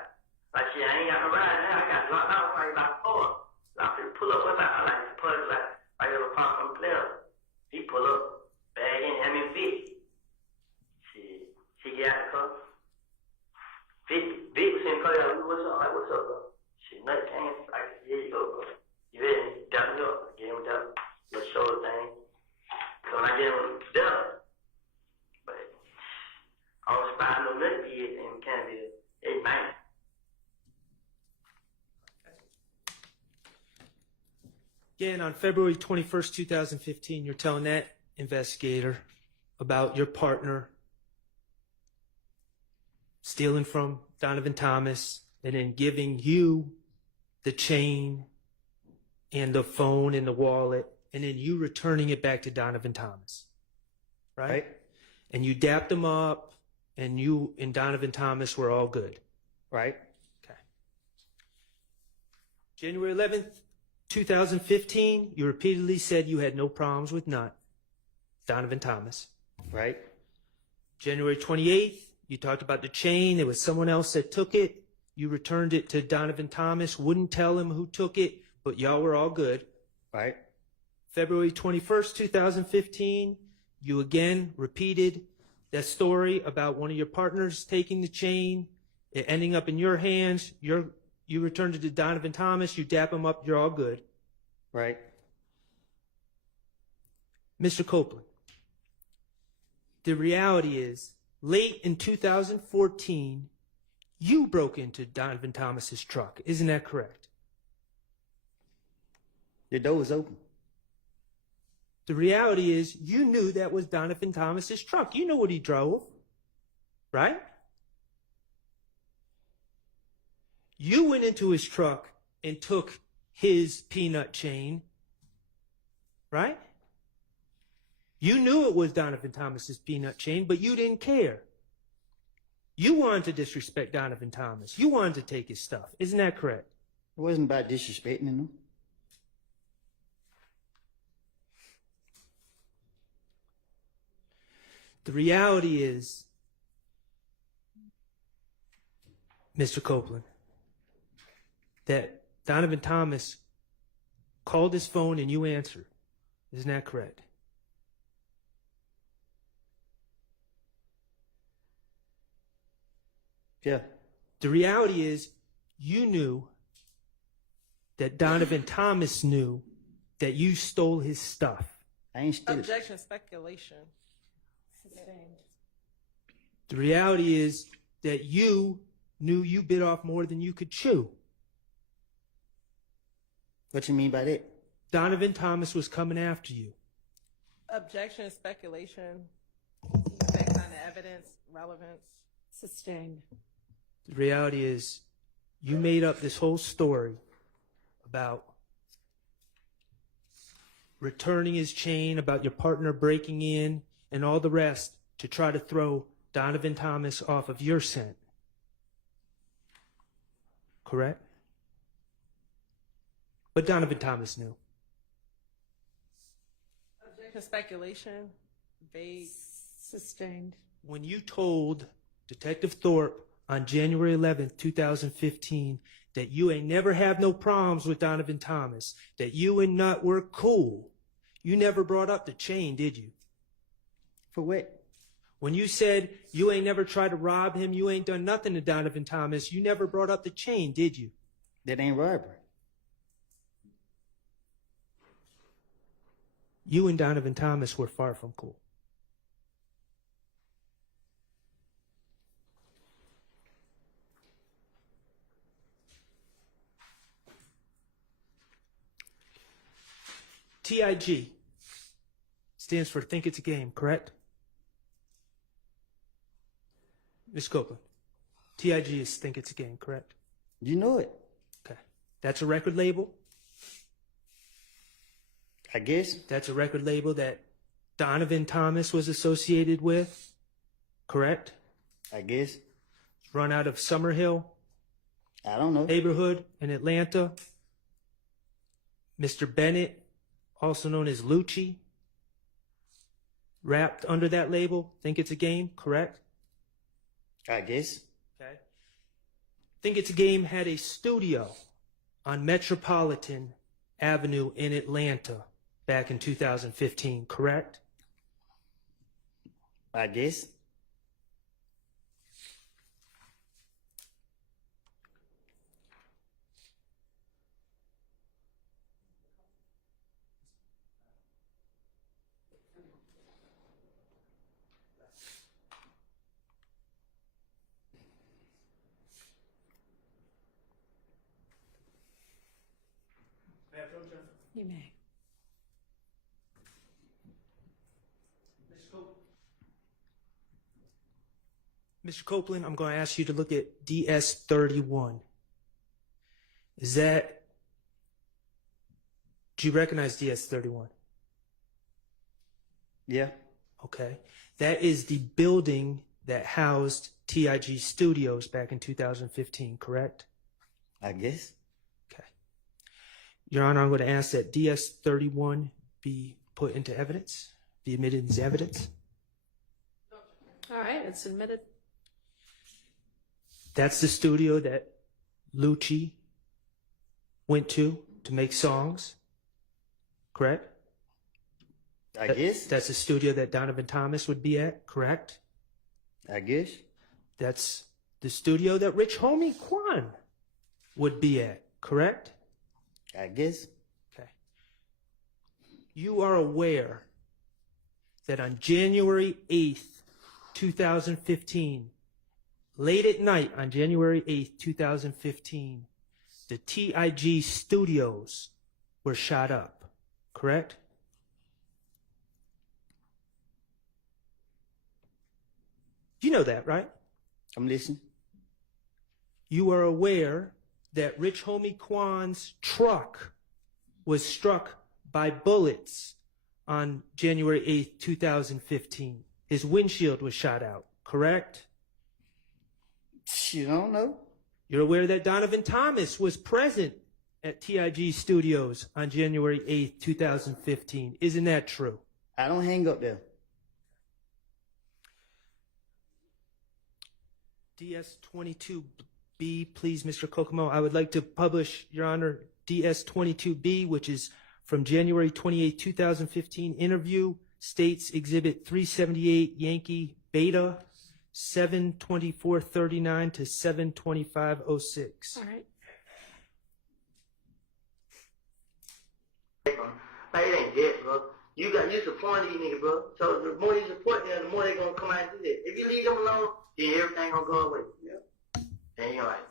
Like, shit, I ain't got no ride now. I got locked out right about 4. So I'm finna pull up with my, I like to pull like, right here, pump on the player. He pull up, bag in, hand me a 50. She get out the car. Vic was in the car, what's up? Like, what's up, bro? She nut came, like, here you go, bro. You ready? Dap me up. I gave him that little shoulder thing. So when I gave him that, but I was spying on little kids in Canada at night. Again, on February 21st, 2015, you're telling that investigator about your partner stealing from Donovan Thomas and then giving you the chain and the phone and the wallet, and then you returning it back to Donovan Thomas, right? And you dapped him up, and you and Donovan Thomas were all good, right? Okay. January 11th, 2015, you repeatedly said you had no problems with Donovan Thomas, right? January 28th, you talked about the chain. There was someone else that took it. You returned it to Donovan Thomas, wouldn't tell him who took it, but y'all were all good, right? February 21st, 2015, you again repeated that story about one of your partners taking the chain, it ending up in your hands. You returned it to Donovan Thomas, you dap him up, you're all good, right? Mr. Copeland, the reality is, late in 2014, you broke into Donovan Thomas's truck. Isn't that correct? The door was open. The reality is, you knew that was Donovan Thomas's truck. You know what he drove, right? You went into his truck and took his peanut chain, right? You knew it was Donovan Thomas's peanut chain, but you didn't care. You wanted to disrespect Donovan Thomas. You wanted to take his stuff. Isn't that correct? It wasn't about disrespecting him. The reality is, Mr. Copeland, that Donovan Thomas called his phone and you answered. Isn't that correct? Yeah. The reality is, you knew that Donovan Thomas knew that you stole his stuff. I ain't steal it. Objection, speculation. Sustained. The reality is that you knew you bit off more than you could chew. What you mean by that? Donovan Thomas was coming after you. Objection, speculation. Based on the evidence, relevance. Sustained. The reality is, you made up this whole story about returning his chain, about your partner breaking in, and all the rest to try to throw Donovan Thomas off of your scent. Correct? But Donovan Thomas knew. Objection, speculation. Vague. Sustained. When you told Detective Thorpe on January 11th, 2015, that you ain't never have no problems with Donovan Thomas, that you and Nut were cool, you never brought up the chain, did you? For what? When you said you ain't never tried to rob him, you ain't done nothing to Donovan Thomas, you never brought up the chain, did you? That ain't robbery. You and Donovan Thomas were far from cool. TIG stands for Think It's a Game, correct? Ms. Copeland, TIG is Think It's a Game, correct? You know it. Okay. That's a record label? I guess. That's a record label that Donovan Thomas was associated with, correct? I guess. It's run out of Summerhill I don't know. neighborhood in Atlanta. Mr. Bennett, also known as Lucci, wrapped under that label. Think It's a Game, correct? I guess. Okay. Think It's a Game had a studio on Metropolitan Avenue in Atlanta back in 2015, correct? I guess. You may. Mr. Copeland, I'm going to ask you to look at DS31. Do you recognize DS31? Yeah. Okay. That is the building that housed TIG Studios back in 2015, correct? I guess. Okay. Your Honor, I'm going to ask that DS31 be put into evidence, be admitted as evidence. All right, it's admitted. That's the studio that Lucci went to make songs, correct? I guess. That's the studio that Donovan Thomas would be at, correct? I guess. That's the studio that Rich Homie Quan would be at, correct? I guess. Okay. You are aware that on January 8th, 2015, late at night on January 8th, 2015, the TIG studios were shot up, correct? You know that, right? I'm listening. You are aware that Rich Homie Quan's truck was struck by bullets on January 8th, 2015. His windshield was shot out, correct? You don't know. You're aware that Donovan Thomas was present at TIG Studios on January 8th, 2015. Isn't that true? I don't hang up there. DS22B, please, Mr. Kokomo. I would like to publish, Your Honor, DS22B, which is from January 28, 2015 interview, states Exhibit 378 Yankee Beta 7/24/39 to 7/25/06. All right. Like, it ain't dead, bro. You support these niggas, bro. So the more you support them, the more they gonna come out and do that. If you leave them alone, then everything gonna go away. Yeah. And you're like,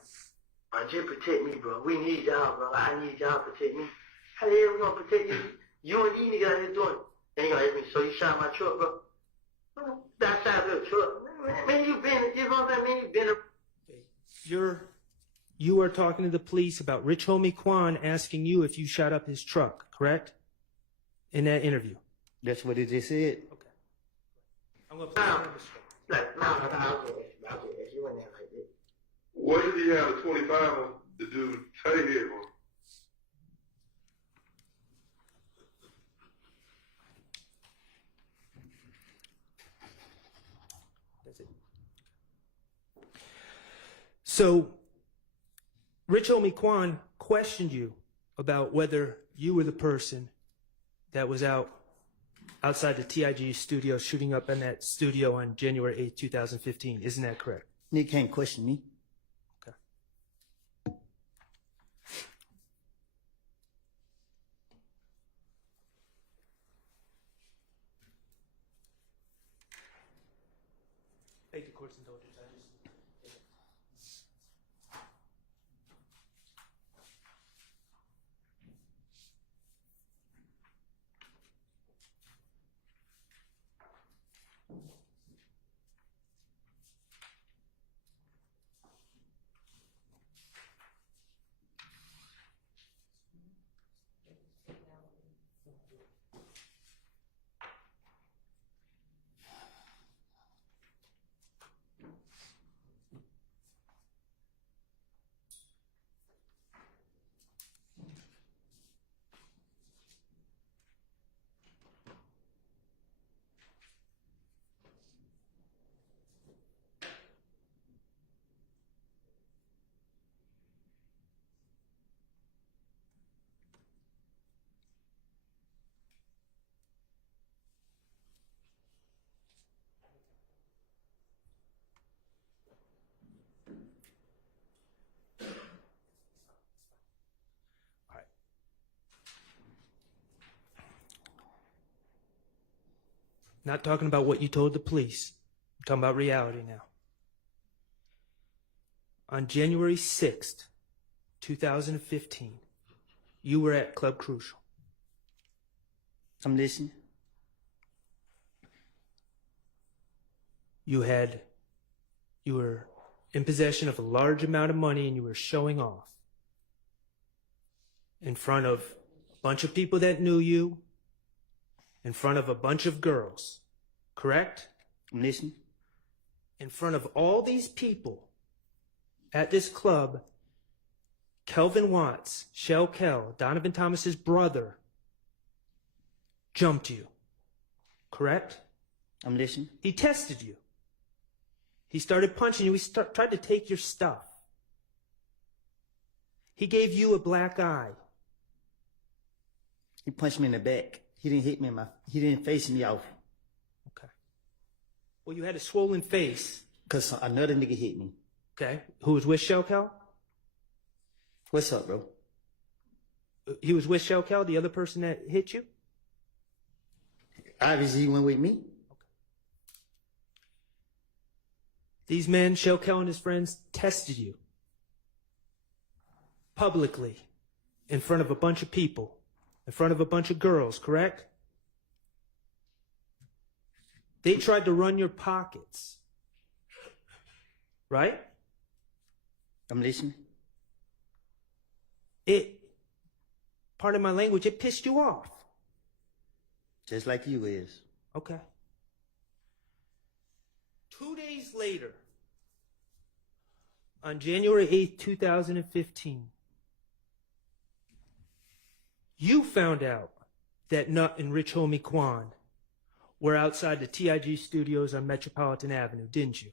just protect me, bro. We need y'all, bro. I need y'all to protect me. How the hell we gonna protect you? You and these niggas out here doing it. And you're like, so you shot my truck, bro? That side of the truck. Man, you been, you know what I'm saying? Man, you been You are talking to the police about Rich Homie Quan asking you if you shot up his truck, correct? In that interview. That's what he just said. Okay. I'm gonna play you in there like this. What did he have a 25 to do Tay head on? That's it. So, Rich Homie Quan questioned you about whether you were the person that was outside the TIG studio shooting up in that studio on January 8th, 2015. Isn't that correct? Nick can't question me. Okay. Beg the court's indulgence. Not talking about what you told the police. I'm talking about reality now. On January 6th, 2015, you were at Club Crucial. I'm listening. You were in possession of a large amount of money and you were showing off in front of a bunch of people that knew you, in front of a bunch of girls, correct? I'm listening. In front of all these people at this club, Kelvin Watts, Shell Kell, Donovan Thomas's brother, jumped you, correct? I'm listening. He tested you. He started punching you. He tried to take your stuff. He gave you a black eye. He punched me in the back. He didn't hit me he didn't face me off. Okay. Well, you had a swollen face. Because another nigga hit me. Okay. Who was with Shell Kell? What's up, bro? He was with Shell Kell, the other person that hit you? Obviously, he went with me. These men, Shell Kell and his friends, tested you. Publicly. In front of a bunch of people. In front of a bunch of girls, correct? They tried to run your pockets. Right? I'm listening. Pardon my language, it pissed you off. Just like you is. Okay. 2 days later, on January 8th, 2015, you found out that Nut and Rich Homie Quan were outside the TIG studios on Metropolitan Avenue, didn't you?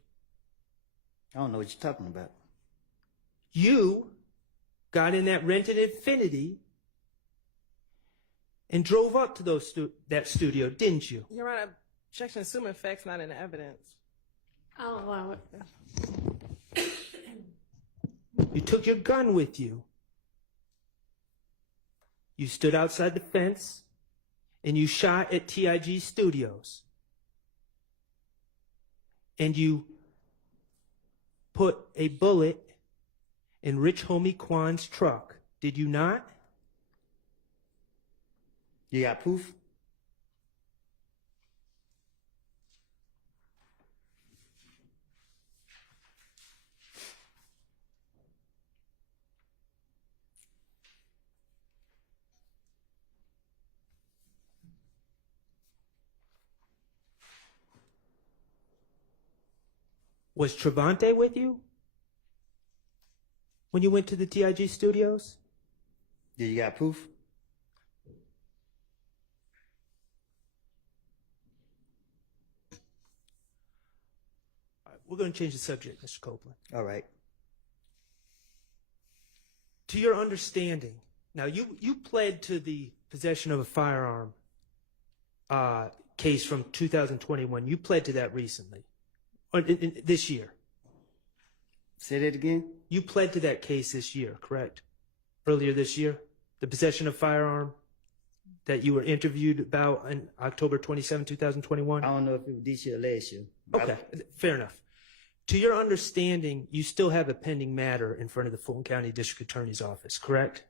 I don't know what you're talking about. You got in that rented Infiniti and drove up to that studio, didn't you? Your Honor, objection assuming facts not in the evidence. I'll allow it. You took your gun with you. You stood outside the fence and you shot at TIG Studios. And you put a bullet in Rich Homie Quan's truck. Did you not? You got proof? Was Trevante with you when you went to the TIG Studios? Did you got proof? All right, we're going to change the subject, Mr. Copeland. All right. To your understanding, now you pled to the possession of a firearm case from 2021. You pled to that recently, or this year. Say that again? You pled to that case this year, correct? Earlier this year? The possession of firearm that you were interviewed about on October 27, 2021? I don't know if it was this year or last year. Okay, fair enough. To your understanding, you still have a pending matter in front of the Fulton County District Attorney's Office, correct?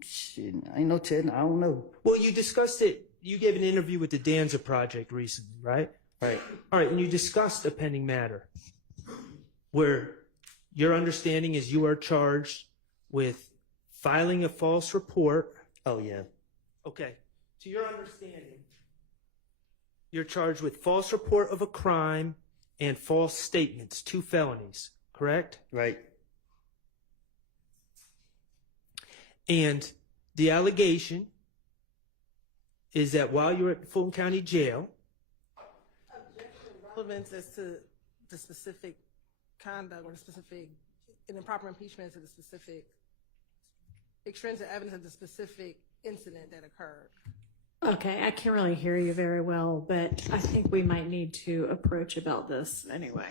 Shit, ain't no telling. I don't know. Well, you discussed it. You gave an interview with the Danza Project recently, right? Right. All right, and you discussed a pending matter where your understanding is you are charged with filing a false report. Oh, yeah. Okay. To your understanding, you're charged with false report of a crime and false statements, 2 felonies, correct? Right. And the allegation is that while you're at the Fulton County Jail, Relevance as to the specific conduct or the specific, an improper impeachment as to the specific extrinsic evidence of the specific incident that occurred. Okay, I can't really hear you very well, but I think we might need to approach about this anyway.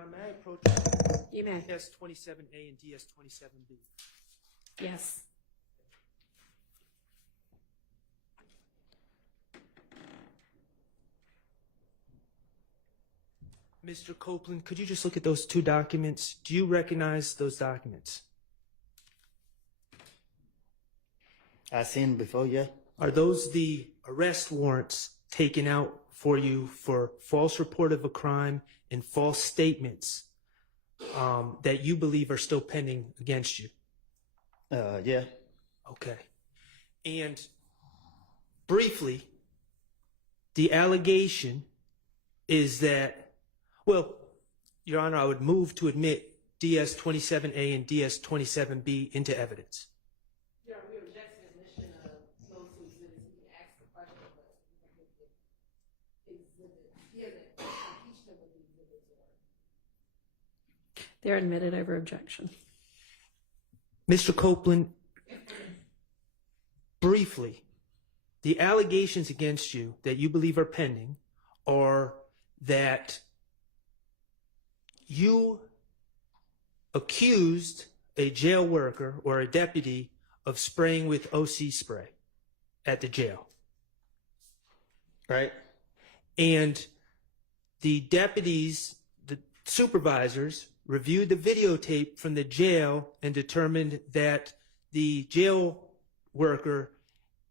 Honor, may I approach You may. DS27A and DS27B? Yes. Mr. Copeland, could you just look at those two documents? Do you recognize those documents? I seen them before, yeah. Are those the arrest warrants taken out for you for false report of a crime and false statements that you believe are still pending against you? Yeah. Okay. And briefly, the allegation is that, well, Your Honor, I would move to admit DS27A and DS27B into evidence. Yeah, we object to the admission of those two exhibits. You can ask the question, but he hasn't impeached them with the exhibits. They're admitted over objection. Mr. Copeland, briefly, the allegations against you that you believe are pending are that you accused a jail worker or a deputy of spraying with OC spray at the jail. Right? And the deputies, the supervisors, reviewed the videotape from the jail and determined that the jail worker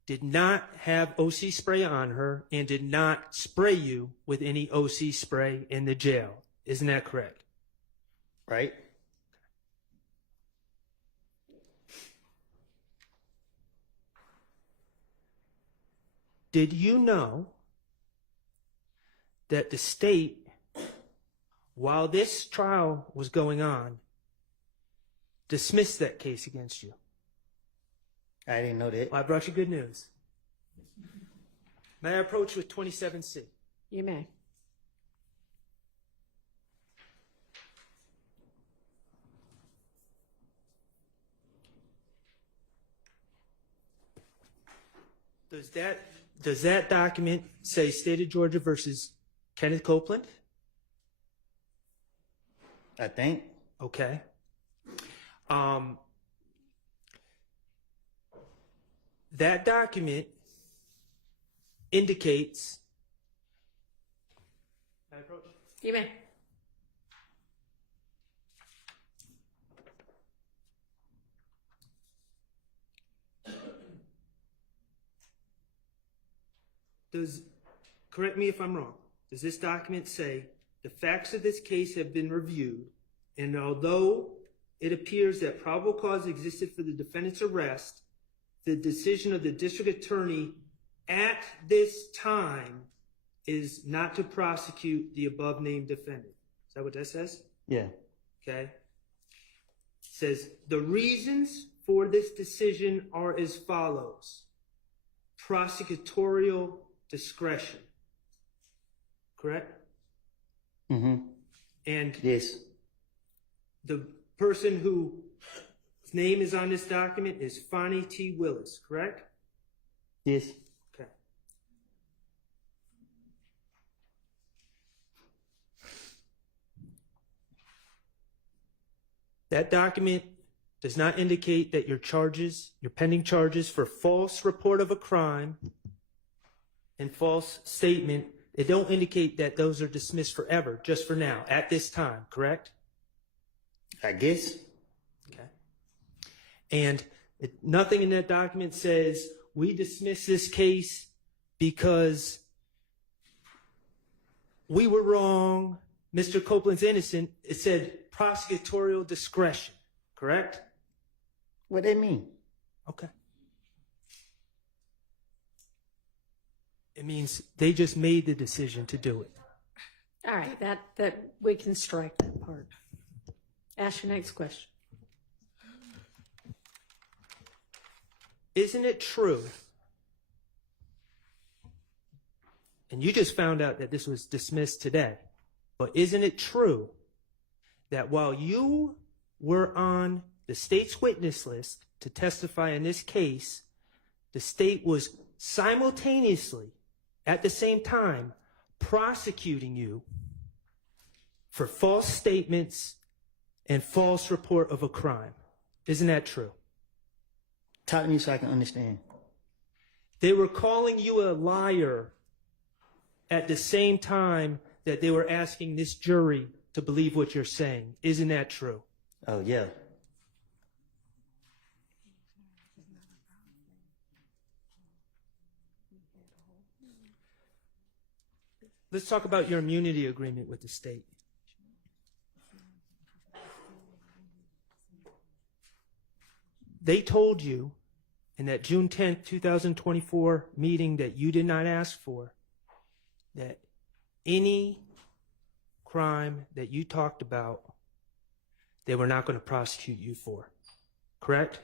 did not have OC spray on her and did not spray you with any OC spray in the jail. Isn't that correct? Right? Did you know that the state, while this trial was going on, dismissed that case against you? I didn't know that. Well, I brought you good news. May I approach with 27C? You may. Does that document say State of Georgia versus Kenneth Copeland? I think. Okay. That document indicates. May I approach? You may. Correct me if I'm wrong, does this document say the facts of this case have been reviewed, and although it appears that probable cause existed for the defendant's arrest, the decision of the district attorney at this time is not to prosecute the above named defendant? Is that what that says? Yeah. Okay. It says the reasons for this decision are as follows: prosecutorial discretion. Correct? Mm-hmm. And yes, the person whose name is on this document is Fonnie T. Willis, correct? yes. Okay. That document does not indicate that your pending charges for false report of a crime and false statement, they don't indicate that those are dismissed forever, just for now, at this time, correct? I guess. Okay. And nothing in that document says we dismiss this case because we were wrong, Mr. Copeland's innocent. It said prosecutorial discretion, correct? What they mean? Okay. It means they just made the decision to do it. All right, that we can strike that part. Ask your next question. Isn't it true, and you just found out that this was dismissed today, but isn't it true that while you were on the state's witness list to testify in this case, the state was simultaneously, at the same time, prosecuting you for false statements and false report of a crime. Isn't that true? Talk to me so I can understand. They were calling you a liar at the same time that they were asking this jury to believe what you're saying. Isn't that true? Oh, yeah. Let's talk about your immunity agreement with the state. They told you in that June 10th, 2024 meeting that you did not ask for, that any crime that you talked about, they were not going to prosecute you for. Correct?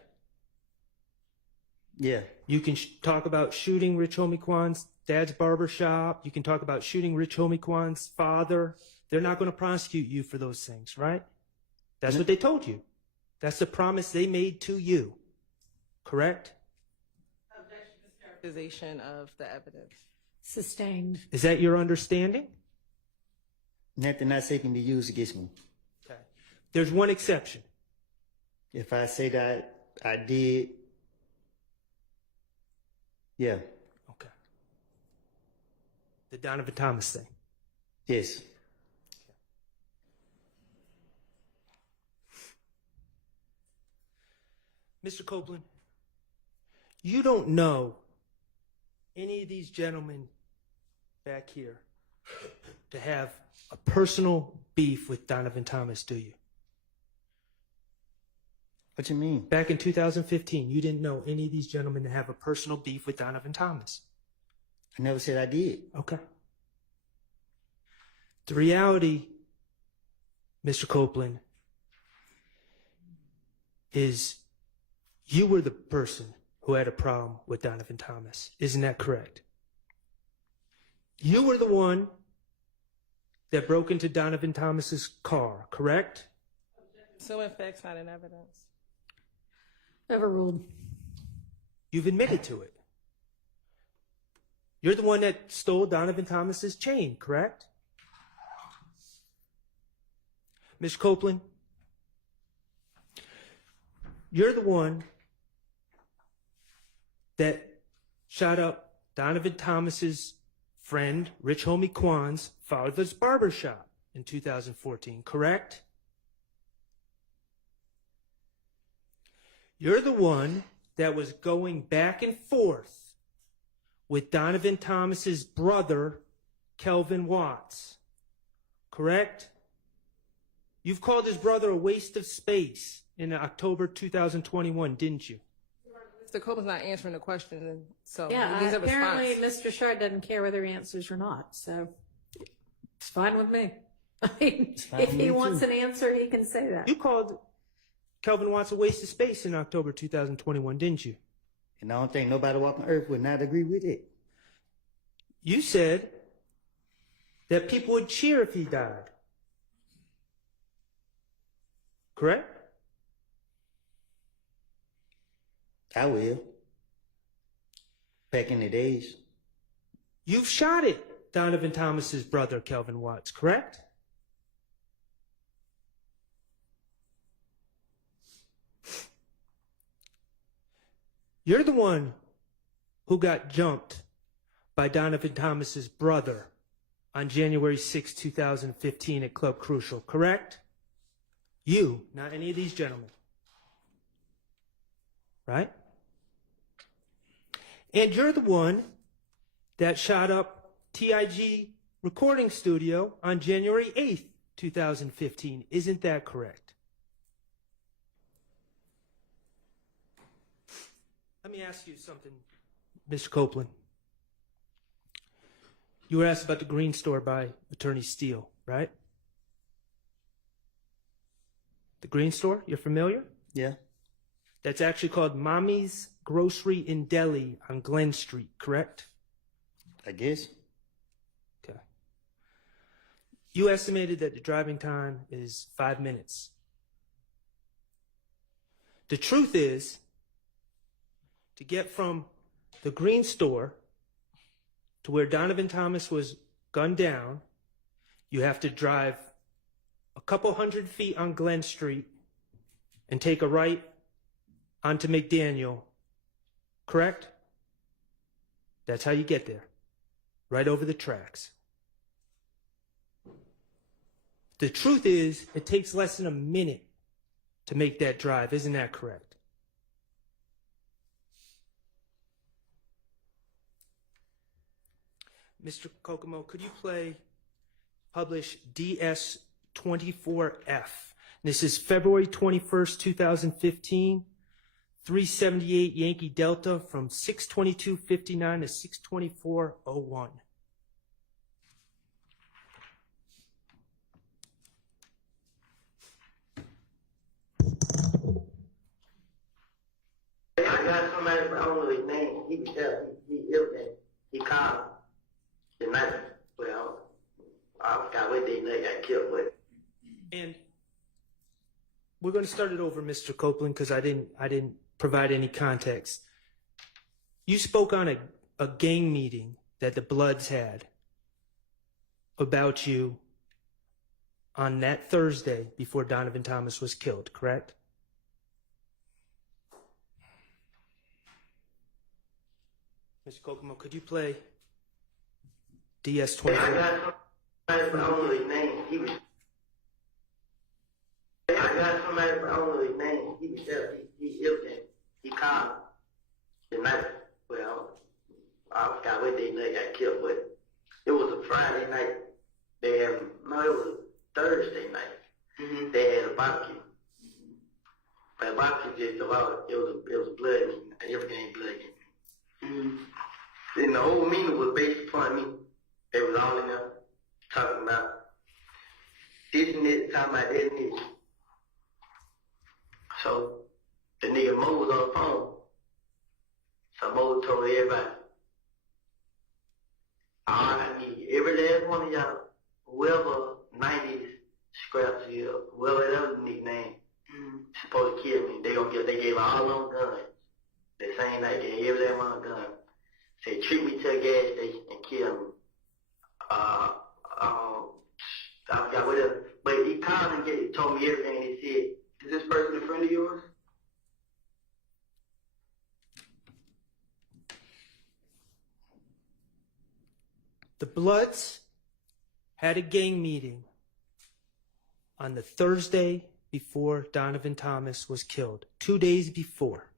Yeah. You can talk about shooting Rich Homie Kwan's dad's barbershop. You can talk about shooting Rich Homie Kwan's father. They're not going to prosecute you for those things, right? That's what they told you. That's the promise they made to you. Correct? Characterization of the evidence. Sustained. Is that your understanding? Nothing I say can be used against me. Okay. There's one exception. If I say that I did, yeah. Okay. The Donovan Thomas thing. Yes. Mr. Copeland, you don't know any of these gentlemen back here to have a personal beef with Donovan Thomas, do you? What you mean? Back in 2015, you didn't know any of these gentlemen to have a personal beef with Donovan Thomas. I never said I did. Okay. The reality, Mr. Copeland, is you were the person who had a problem with Donovan Thomas. Isn't that correct? You were the one that broke into Donovan Thomas's car, correct? So in fact, not in evidence. Overruled. You've admitted to it. You're the one that stole Donovan Thomas's chain, correct? Ms. Copeland, you're the one that shot up Donovan Thomas's friend, Rich Homie Kwan's father's barbershop in 2014, correct? You're the one that was going back and forth with Donovan Thomas's brother, Kelvin Watts, correct? You've called his brother a waste of space in October 2021, didn't you? Mr. Copeland's not answering the question, so Yeah, he needs a apparently response. Mr. Shard doesn't care whether he answers or not, so it's fine with me. I mean, fine if with he me wants too. an answer, he can say that. You called Kelvin Watts a waste of space in October 2021, didn't you? And I don't think nobody walking earth would not agree with it. You said that people would cheer if he died. Correct? I will. Back in the days. You've shot it, Donovan Thomas's brother, Kelvin Watts, correct? You're the one who got jumped by Donovan Thomas's brother on January 6, 2015 at Club Crucial, correct? You, not any of these gentlemen. Right? And you're the one that shot up TIG Recording Studio on January 8th, 2015. Isn't that correct? Let me ask you something, Mr. Copeland. You were asked about the Green Store by Attorney Steele, right? The Green Store, you're familiar? Yeah. That's actually called Mommy's Grocery in Delhi on Glen Street, correct? I guess. Okay. You estimated that the driving time is 5 minutes. The truth is, to get from the Green Store to where Donovan Thomas was gunned down, you have to drive couple 100 feet on Glen Street and take a right onto McDaniel, correct? That's how you get there, right over the tracks. The truth is, it takes less than a minute to make that drive. Isn't that correct? Mr. Kokomo, could you publish DS24F? This is February 21st, 2015, 378 Yankee Delta from 622.59 to 624.01. I got somebody, but I don't know his name. He can tell. He ill there. He called the night. Well, I forgot what day they got killed with. And we're going to start it over, Mr. Copeland, because I didn't provide any context. You spoke on a gang meeting that the Bloods had about you on that Thursday before Donovan Thomas was killed, correct? Mr. Kokomo, could you play DS24? I got somebody, but I don't know his name. I got somebody, but I don't know his name. He can tell. He ill there. He called the night. Well, I forgot what day they got killed with. It was a Friday night. It was a Thursday night. Mm-hmm. They had a barbecue. But the barbecue just about it was a blood meeting. Everything ain't blood meeting. Mm-hmm. Then the whole meeting was based upon me. They was all in there talking about this and this, talking about this and this. So the nigga Mo was on the phone. So Mo told everybody, all I need, every last one of y'all, whoever 90s scraps here, whoever that other nickname, supposed to kill me. They gave all them guns. The same night, they gave every last one a gun. Say, treat me to a gas station and kill me. I forgot what else. But he called and told me everything. He said, is this person a friend of yours? The Bloods had a gang meeting on the Thursday before Donovan Thomas was killed, 2 days before,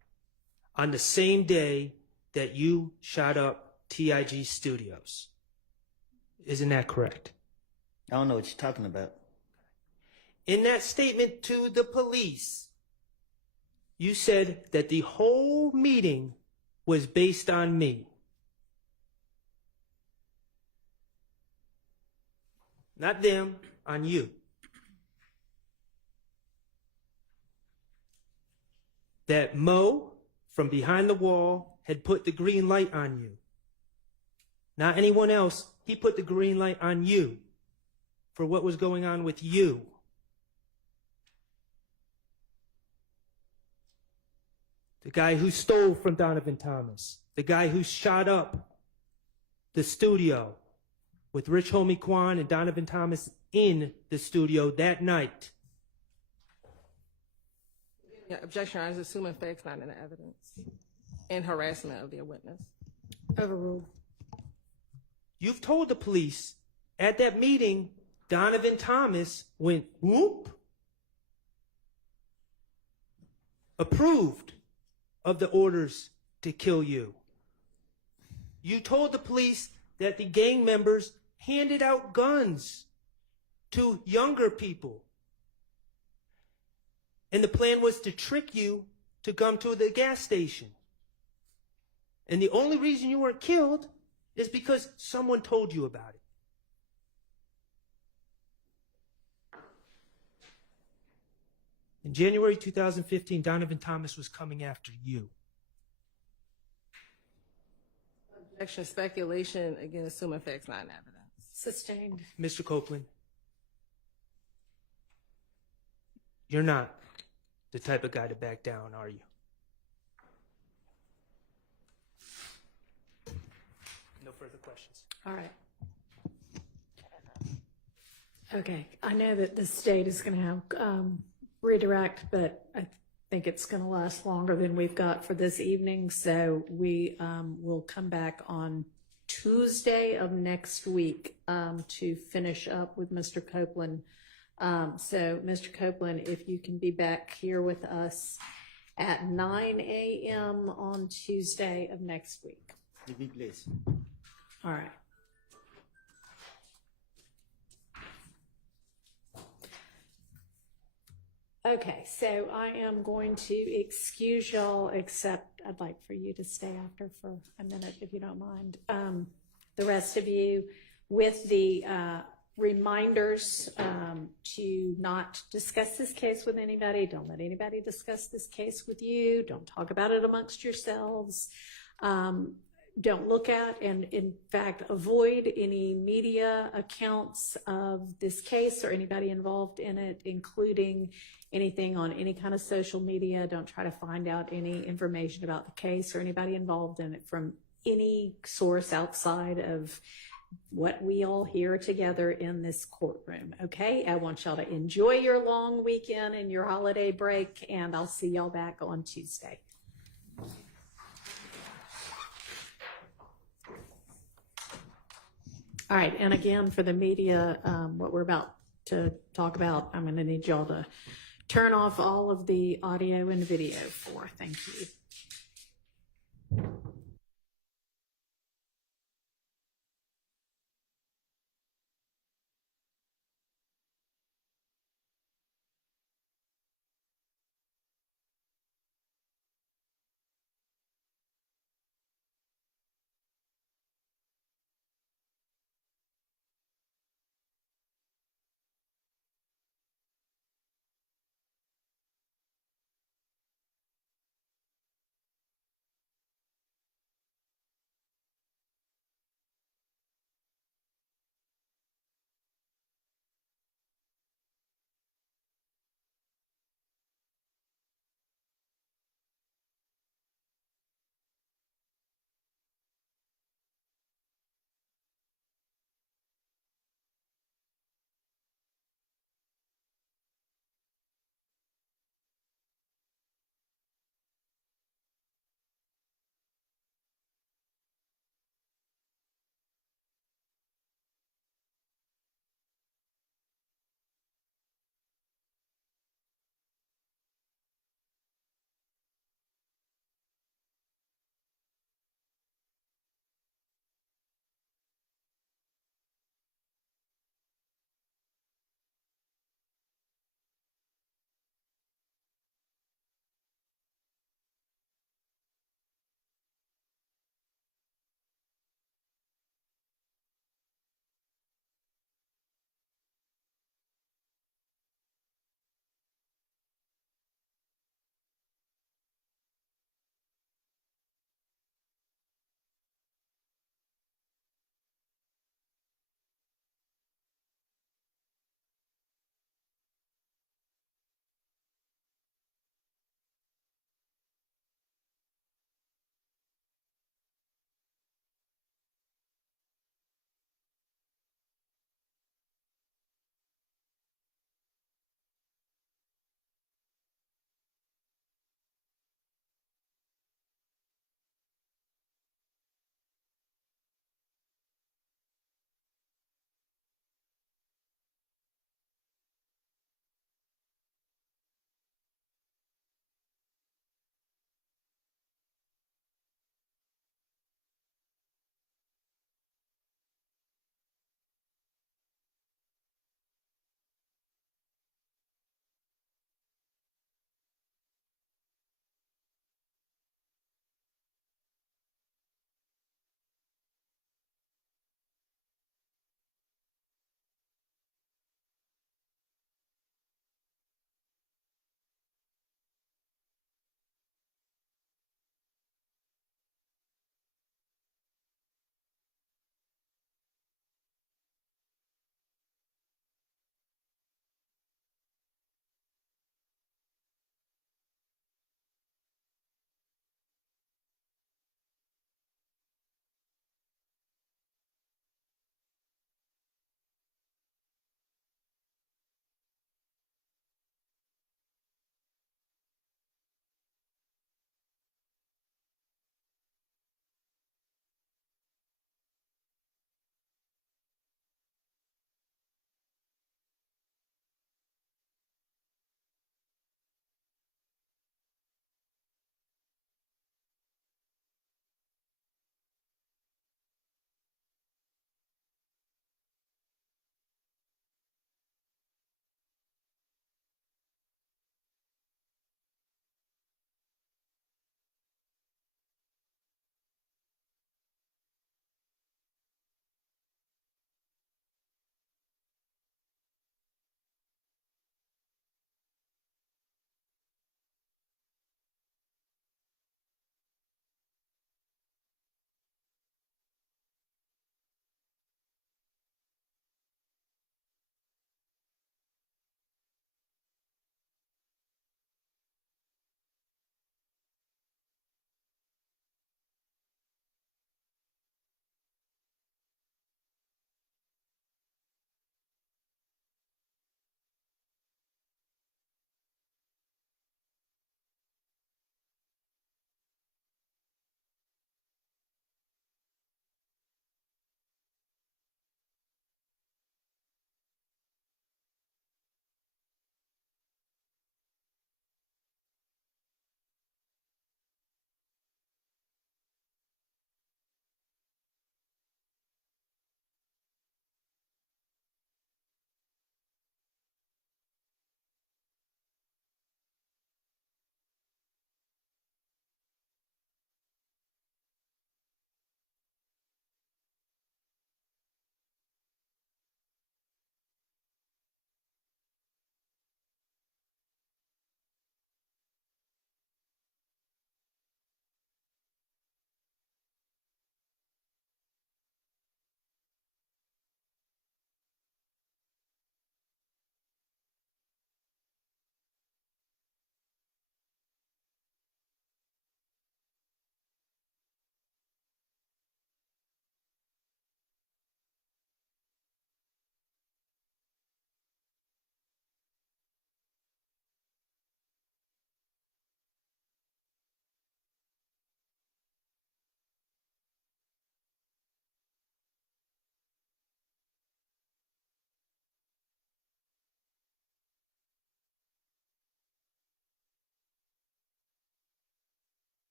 on the same day that you shot up TIG Studios. Isn't that correct? I don't know what you're talking about. In that statement to the police, you said that the whole meeting was based on me. Not them, on you. That Mo, from behind the wall, had put the green light on you. Not anyone else. He put the green light on you for what was going on with you. The guy who stole from Donovan Thomas. The guy who shot up the studio with Rich Homie Quan and Donovan Thomas in the studio that night. Yeah, objection, I was assuming facts not in the evidence and harassment of their witness. Overruled. You've told the police at that meeting, Donovan Thomas went whoop, approved of the orders to kill you. You told the police that the gang members handed out guns to younger people. And the plan was to trick you to come to the gas station. And the only reason you weren't killed is because someone told you about it. In January 2015, Donovan Thomas was coming after you. Objection, speculation, again, assuming facts not in evidence. Sustained. Mr. Copeland, you're not the type of guy to back down, are you? No further questions. All right. Okay, I know that the state is going to have redirect, but I think it's going to last longer than we've got for this evening. So we will come back on Tuesday of next week to finish up with Mr. Copeland. So Mr. Copeland, if you can be back here with us at 9 a.m. on Tuesday of next week. Be blessed. All right. Okay, so I am going to excuse y'all, except I'd like for you to stay after for a minute, if you don't mind. The rest of you, with the reminders to not discuss this case with anybody. Don't let anybody discuss this case with you. Don't talk about it amongst yourselves. Don't look at and, in fact, avoid any media accounts of this case or anybody involved in it, including anything on any kind of social media. Don't try to find out any information about the case or anybody involved in it from any source outside of what we all hear together in this courtroom. Okay, I want y'all to enjoy your long weekend and your holiday break, and I'll see y'all back on Tuesday. All right, and again, for the media, what we're about to talk about, I'm going to need y'all to turn off all of the audio and video for. Thank you.